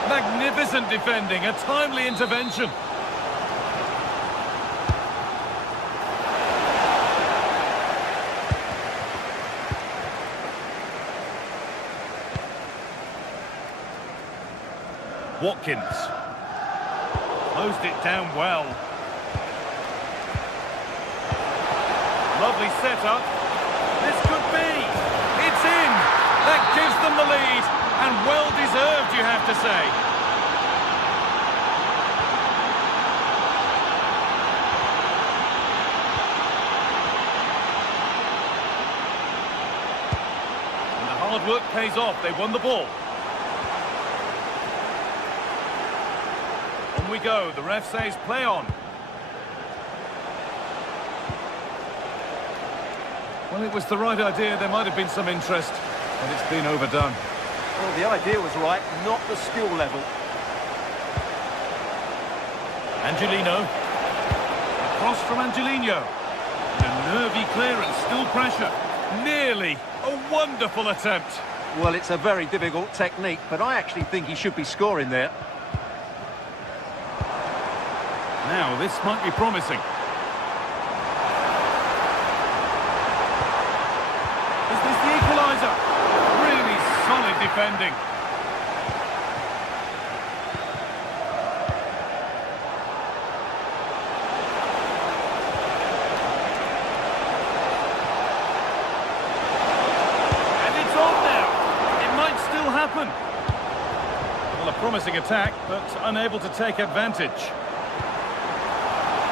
Magnificent defending, a timely intervention. Watkins. Closed it down well. Lovely setup. This could be. It's in. That gives them the lead. And well deserved, you have to say. And the hard work pays off. They won the ball. On we go. The ref says play on. Well, it was the right idea. There might have been some interest, but it's been overdone. Well, the idea was right, not the skill level. Angelino. Across from Angelino. And a nervy clearance, still pressure. Nearly. A wonderful attempt. Well, it's a very difficult technique, but I actually think he should be scoring there. Now, this might be promising. Is this the equaliser? Really solid defending. And it's on now. It might still happen. Well, a promising attack, but unable to take advantage.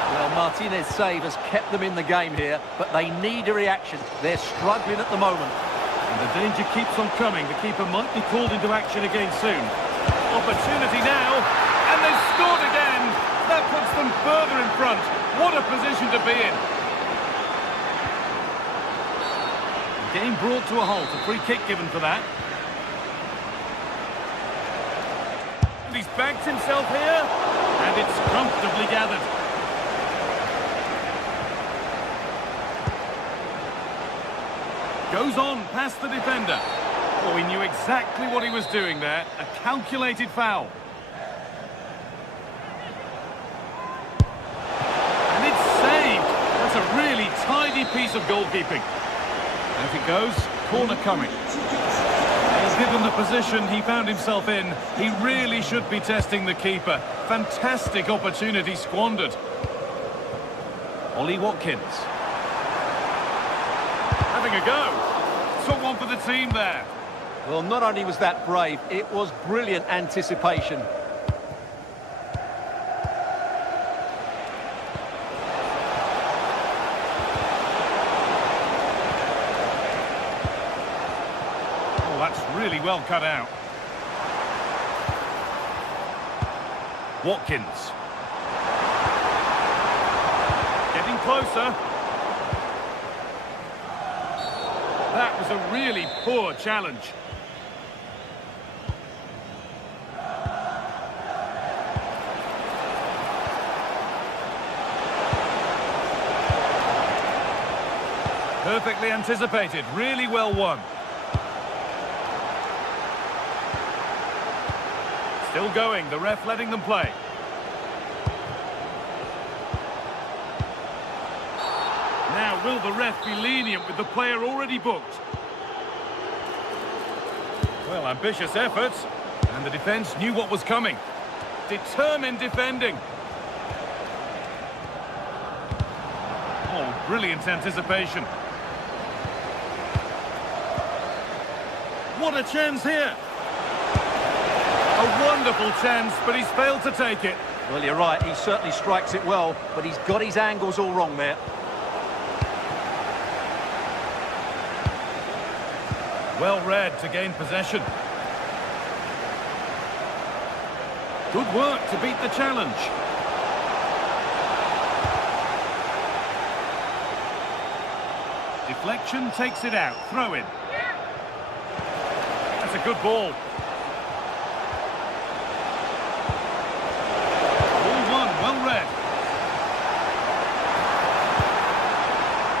Well, Martinez's save has kept them in the game here, but they need a reaction. They're struggling at the moment. And the danger keeps on coming. The keeper might be called into action again soon. Opportunity now, and they've scored again. That puts them further in front. What a position to be in. Game brought to a halt. A free kick given for that. And he's backed himself here, and it's comfortably gathered. Goes on past the defender. Oh, he knew exactly what he was doing there. A calculated foul. And it's saved. That's a really tidy piece of goalkeeping. Out it goes. Corner coming. Given the position he found himself in, he really should be testing the keeper. Fantastic opportunity squandered. Ollie Watkins. Having a go. Took one for the team there. Well, not only was that brave, it was brilliant anticipation. Oh, that's really well cut out. Watkins. closer. That was a really poor challenge. Perfectly anticipated, really well won. Still going, the ref letting them play. Now, will the ref be lenient with the player already booked? Well, ambitious efforts, and the defence knew what was coming. Determined defending. Oh, brilliant anticipation. What a chance here! A wonderful chance, but he's failed to take it. Well, you're right, he certainly strikes it well, but he's got his angles all wrong there. Well read to gain possession. Good work to beat the challenge. Deflection takes it out. Throw in. That's a good ball. Ball one, well read.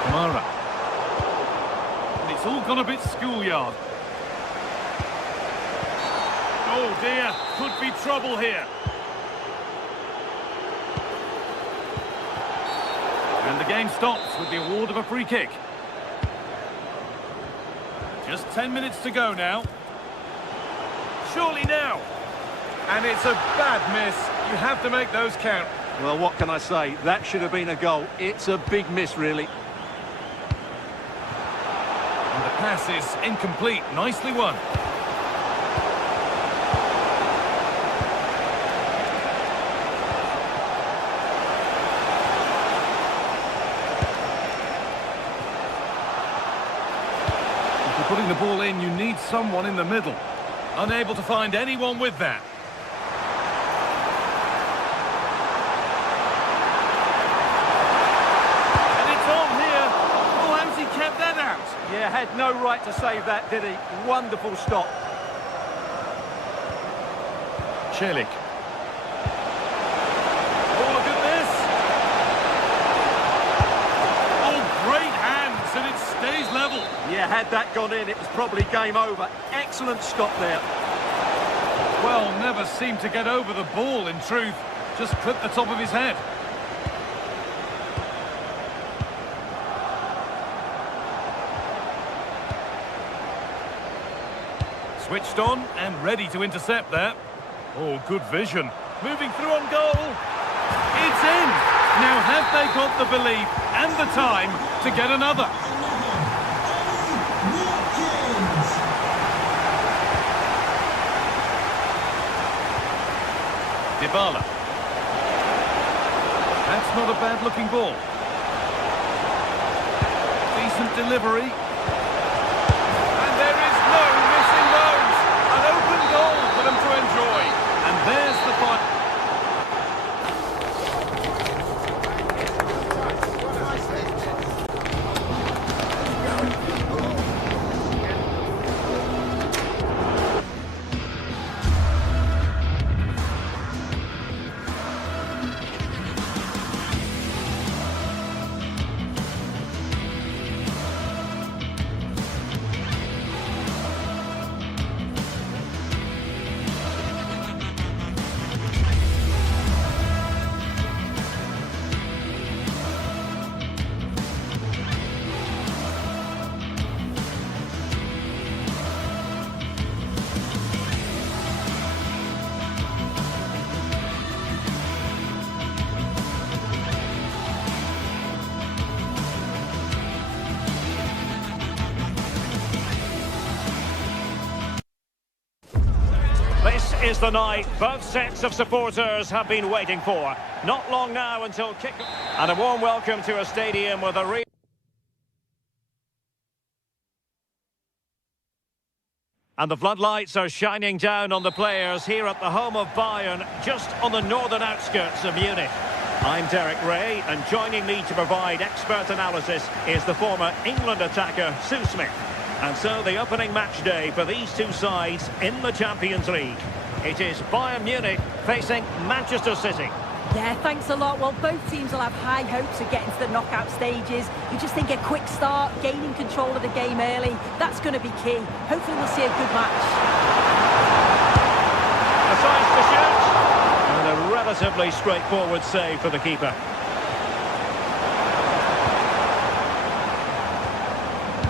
Kamara. And it's all gone a bit schoolyard. Oh dear, could be trouble here. And the game stops with the award of a free kick. Just 10 minutes to go now. Surely now. And it's a bad miss. You have to make those count. Well, what can I say? That should have been a goal. It's a big miss, really. And the pass is incomplete. Nicely won. Putting the ball in, you need someone in the middle. Unable to find anyone with that. And it's on here. Oh, how's he kept that out? Yeah, had no right to save that, did he? Wonderful stop. Celik. Oh, look at this. Oh, great hands, and it stays level. Yeah, had that gone in, it was probably game over. Excellent stop there. Well, never seemed to get over the ball, in truth. Just clipped the top of his head. Switched on and ready to intercept there. Oh, good vision. Moving through on goal. It's in. Now, have they got the belief and the time to get another? Dybala. That's not a bad-looking ball. Decent delivery. And there is no missing those. An open goal for them to enjoy. And there's the final. This is the night both sets of supporters have been waiting for. Not long now until kick. And a warm welcome to a stadium with a real... And the floodlights are shining down on the players here at the home of Bayern, just on the northern outskirts of Munich. I'm Derek Ray, and joining me to provide expert analysis is the former England attacker, Sue Smith. And so the opening match day for these two sides in the Champions League. It is Bayern Munich facing Manchester City. Yeah, thanks a lot. Well, both teams will have high hopes of getting to the knockout stages. You just think a quick start, gaining control of the game early, that's going to be key. Hopefully we'll see a good match. A size to shoot. And a relatively straightforward save for the keeper.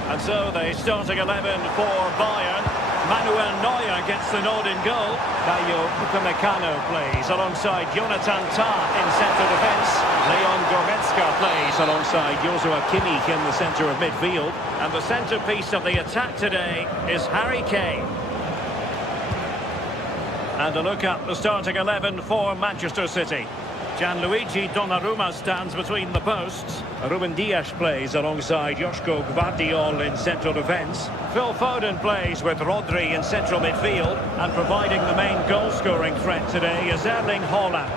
And so the starting 11 for Bayern. Manuel Neuer gets the nod in goal. Bayo Upamecano plays alongside Jonathan Tah in centre defence. Leon Goretzka plays alongside Joshua Kimmich in the centre of midfield. And the centrepiece of the attack today is Harry Kane. And a look at the starting 11 for Manchester City. Gianluigi Donnarumma stands between the posts. Ruben Dias plays alongside Joško Gvardiol in central defence. Phil Foden plays with Rodri in central midfield. And providing the main goal-scoring threat today is Erling Haaland.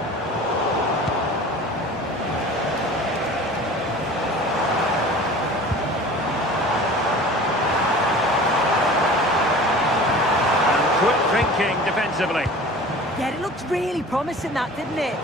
And quick thinking defensively. Yeah, it looked really promising, that, didn't it?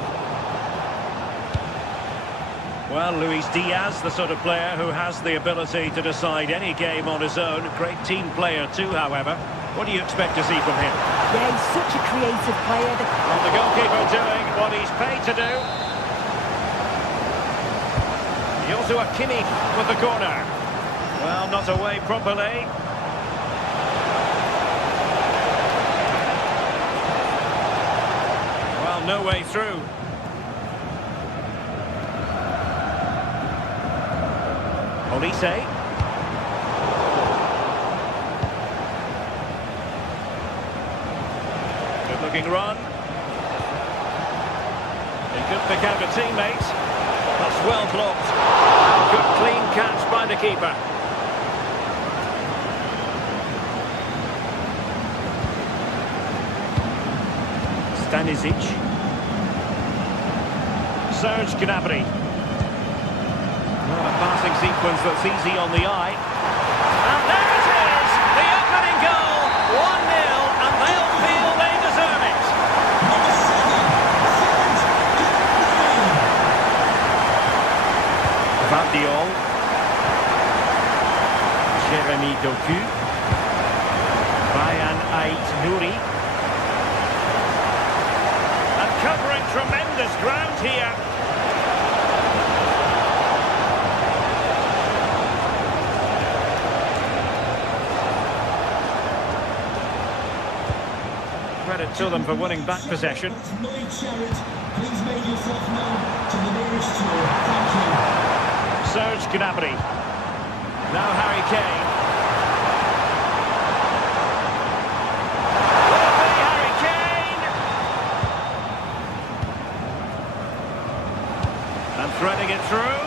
Well, Luis Diaz, the sort of player who has the ability to decide any game on his own. Great team player too, however. What do you expect to see from him? Yeah, he's such a creative player. And the goalkeeper doing what he's paid to do. Joshua Kimmich with the corner. Well, not away properly. Well, no way through. Olise. Good looking run. He could pick out a teammate. That's well blocked. Good clean catch by the keeper. Stanisic. Serge Gnabry. Not a passing sequence that's easy on the eye. And there it is! The opening goal! 1-0, and they'll feel they deserve it. Gvardiol. Jeremy Doku. Bayan Ait Nouri. And covering tremendous ground here. Credit to them for winning back possession. Serge Gnabry. Now Harry Kane. Will it be Harry Kane? And threading it through.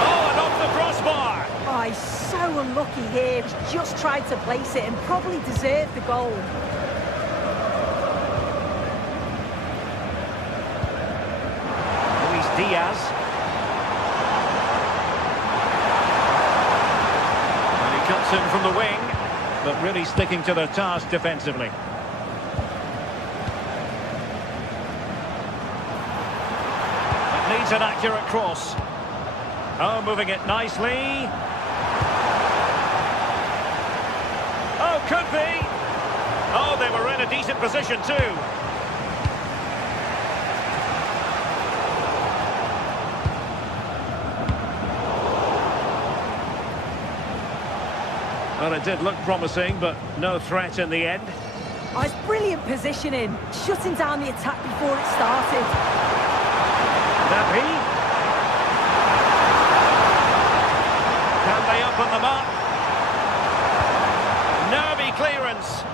Oh, and off the crossbar. Oh, he's so unlucky here. He's just tried to place it and probably deserved the goal. Luis Diaz. And he cuts in from the wing, but really sticking to their task defensively. It needs an accurate cross. Oh, moving it nicely. Oh, could be. Oh, they were in a decent position too. Well, it did look promising, but no threat in the end. Oh, it's brilliant positioning, shutting down the attack before it started. Nappy. Can they open them up? Nervy clearance.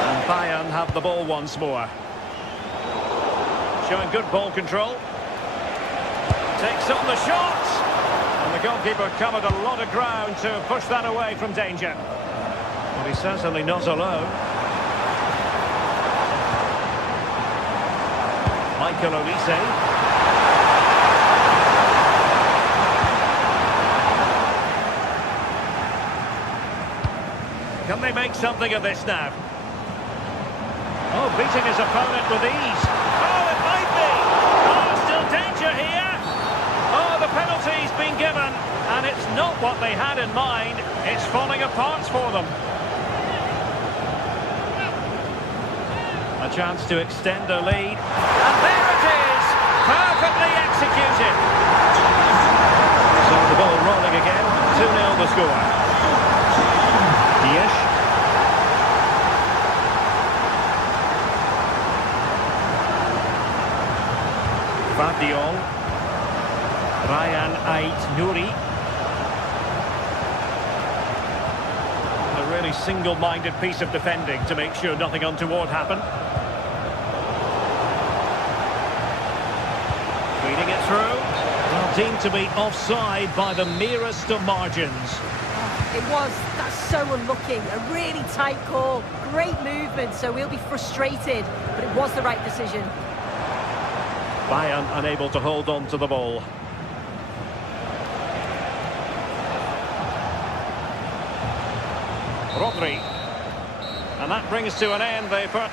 And Bayern have the ball once more. Showing good ball control. Takes on the shot. And the goalkeeper covered a lot of ground to push that away from danger. But he's certainly not alone. Michael Olise. Can they make something of this now? Oh, beating his opponent with ease. Oh, it might be. Oh, still danger here. Oh, the penalty's been given, and it's not what they had in mind. It's falling apart for them. A chance to extend their lead. And there it is! Perfectly executed. So the ball rolling again. 2-0 the score. Yes. Fabio. Ryan Ait-Nouri. A really single-minded piece of defending to make sure nothing untoward happened. Feeding it through. Well, deemed to be offside by the merest of margins. It was. That's so unlucky. A really tight call. Great movement, so we'll be frustrated. But it was the right decision. Bayern unable to hold on to the ball. Rodri. And that brings to an end the first.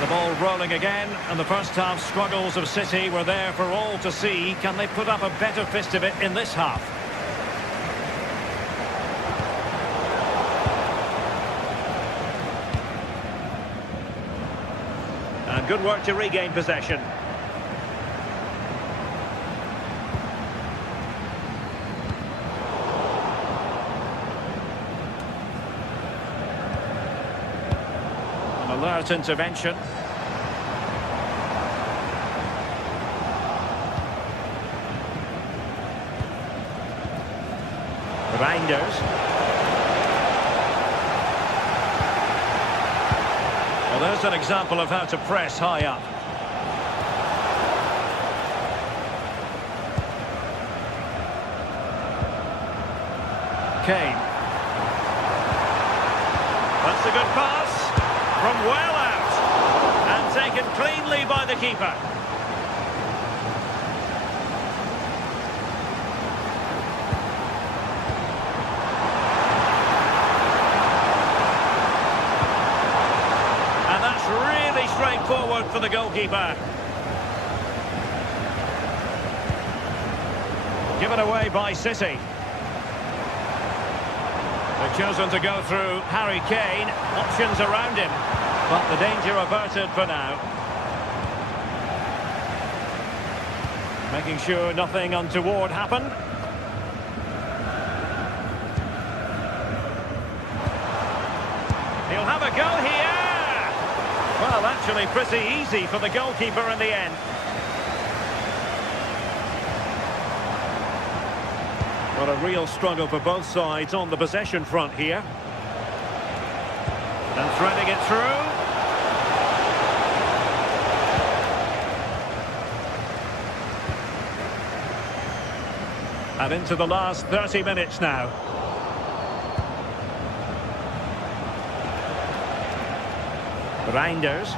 The ball rolling again, and the first half struggles of City were there for all to see. Can they put up a better fist of it in this half? And good work to regain possession. An alert intervention. Reinders. Well, there's an example of how to press high up. Kane. That's a good pass from well out and taken cleanly by the keeper. Really straightforward for the goalkeeper. Given away by City. They've chosen to go through Harry Kane. Options around him. But the danger averted for now. Making sure nothing untoward happened. He'll have a go here. Well, actually pretty easy for the goalkeeper in the end. Well, a real struggle for both sides on the possession front here. And threading it through. And into the last 30 minutes now. Reinders.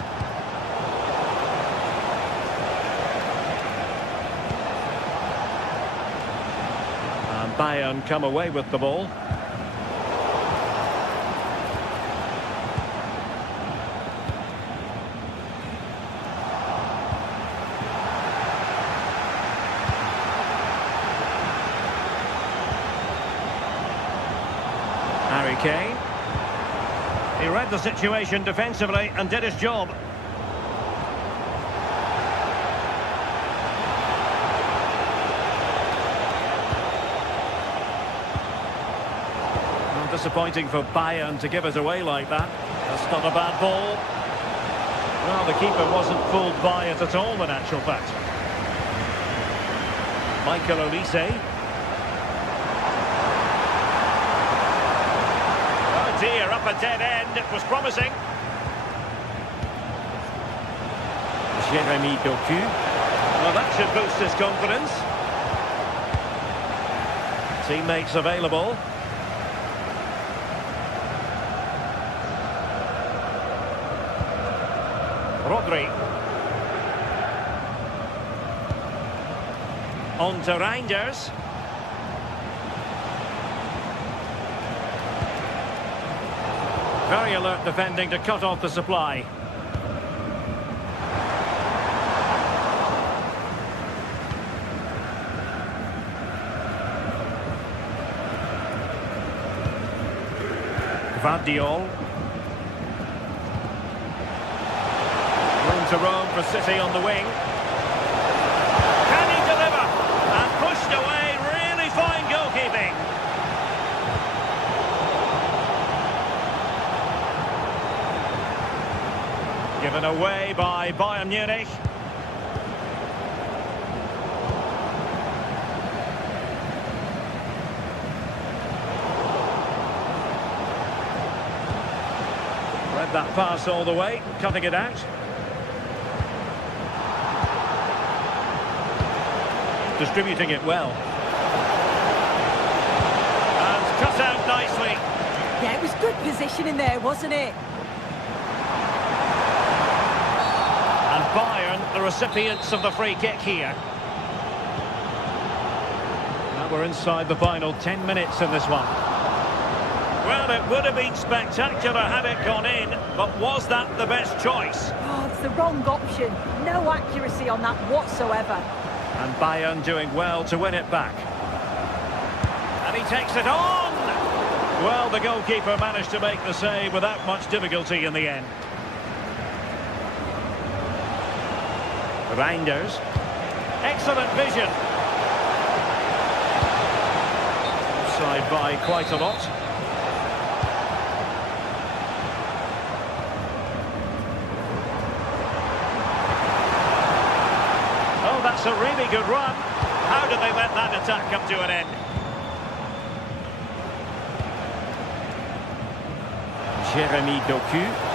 And Bayern come away with the ball. Harry Kane. He read the situation defensively and did his job. Well, disappointing for Bayern to give it away like that. That's not a bad ball. Well, the keeper wasn't fooled by it at all in actual fact. Michael Olise. Dear, up a dead end, it was promising. Jeremy Doku. Well, that should boost his confidence. Teammates available. Rodri. On to Reinders. Very alert defending to cut off the supply. Vardiol. Room to roam for City on the wing. Can he deliver? And pushed away. Really fine goalkeeping. Given away by Bayern Munich. Read that pass all the way, cutting it out. Distributing it well. And cut out nicely. Yeah, it was good positioning there, wasn't it? And Bayern, the recipients of the free kick here. Now we're inside the final 10 minutes in this one. Well, it would have been spectacular had it gone in, but was that the best choice? Oh, it's the wrong option. No accuracy on that whatsoever. And Bayern doing well to win it back. And he takes it on! Well, the goalkeeper managed to make the save without much difficulty in the end. Reinders. Excellent vision. Offside by quite a lot. Oh, that's a really good run. How did they let that attack come to an end? Jeremy Doku.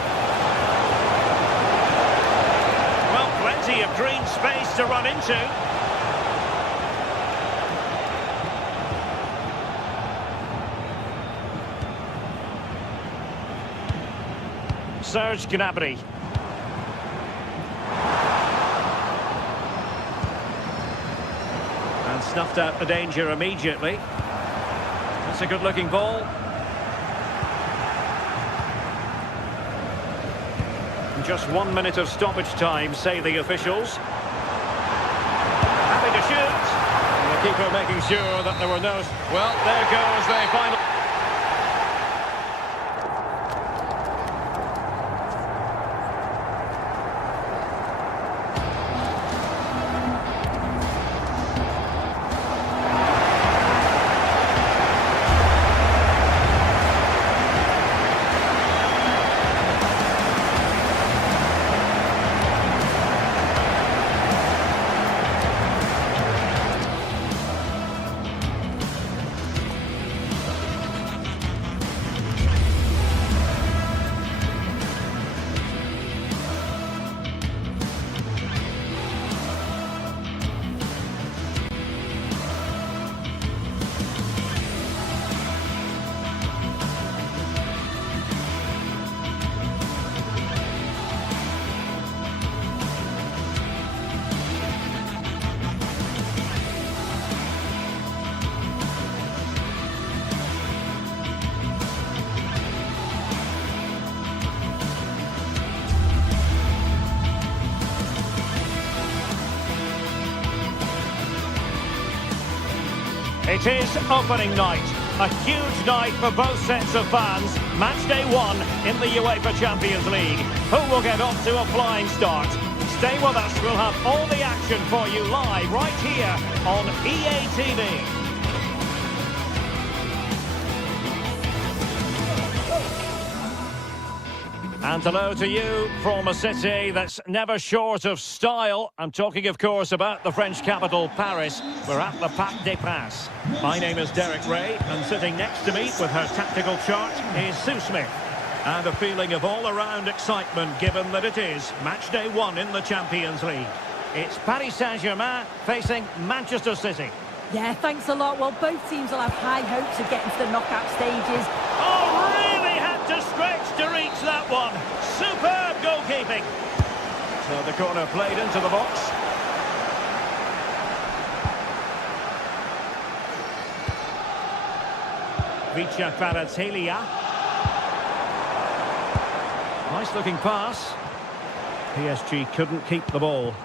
Plenty of green space to run into. Serge Gnabry. And snuffed out the danger immediately. That's a good-looking ball. Just 1 minute of stoppage time, say the officials. Happy to shoot. And the keeper making sure that there were no... Well, there goes the final... It is opening night, a huge night for both sets of fans. Match day 1 in the UEFA Champions League. Who will get off to a flying start? Stay with us, we'll have all the action for you live right here on EA TV. And hello to you from a city that's never short of style. I'm talking, of course, about the French capital, Paris. We're at the Parc des Princes. My name is Derek Ray, and sitting next to me with her tactical chart is Sue Smith. And a feeling of all-around excitement, given that it is match day 1 in the Champions League. It's Paris Saint-Germain facing Manchester City. Yeah, thanks a lot. Well, both teams will have high hopes of getting to the knockout stages. Oh, really had to stretch to reach that one. Superb goalkeeping. So the corner played into the box. Vicha Kvaratskhelia. Nice looking pass. PSG couldn't keep the ball.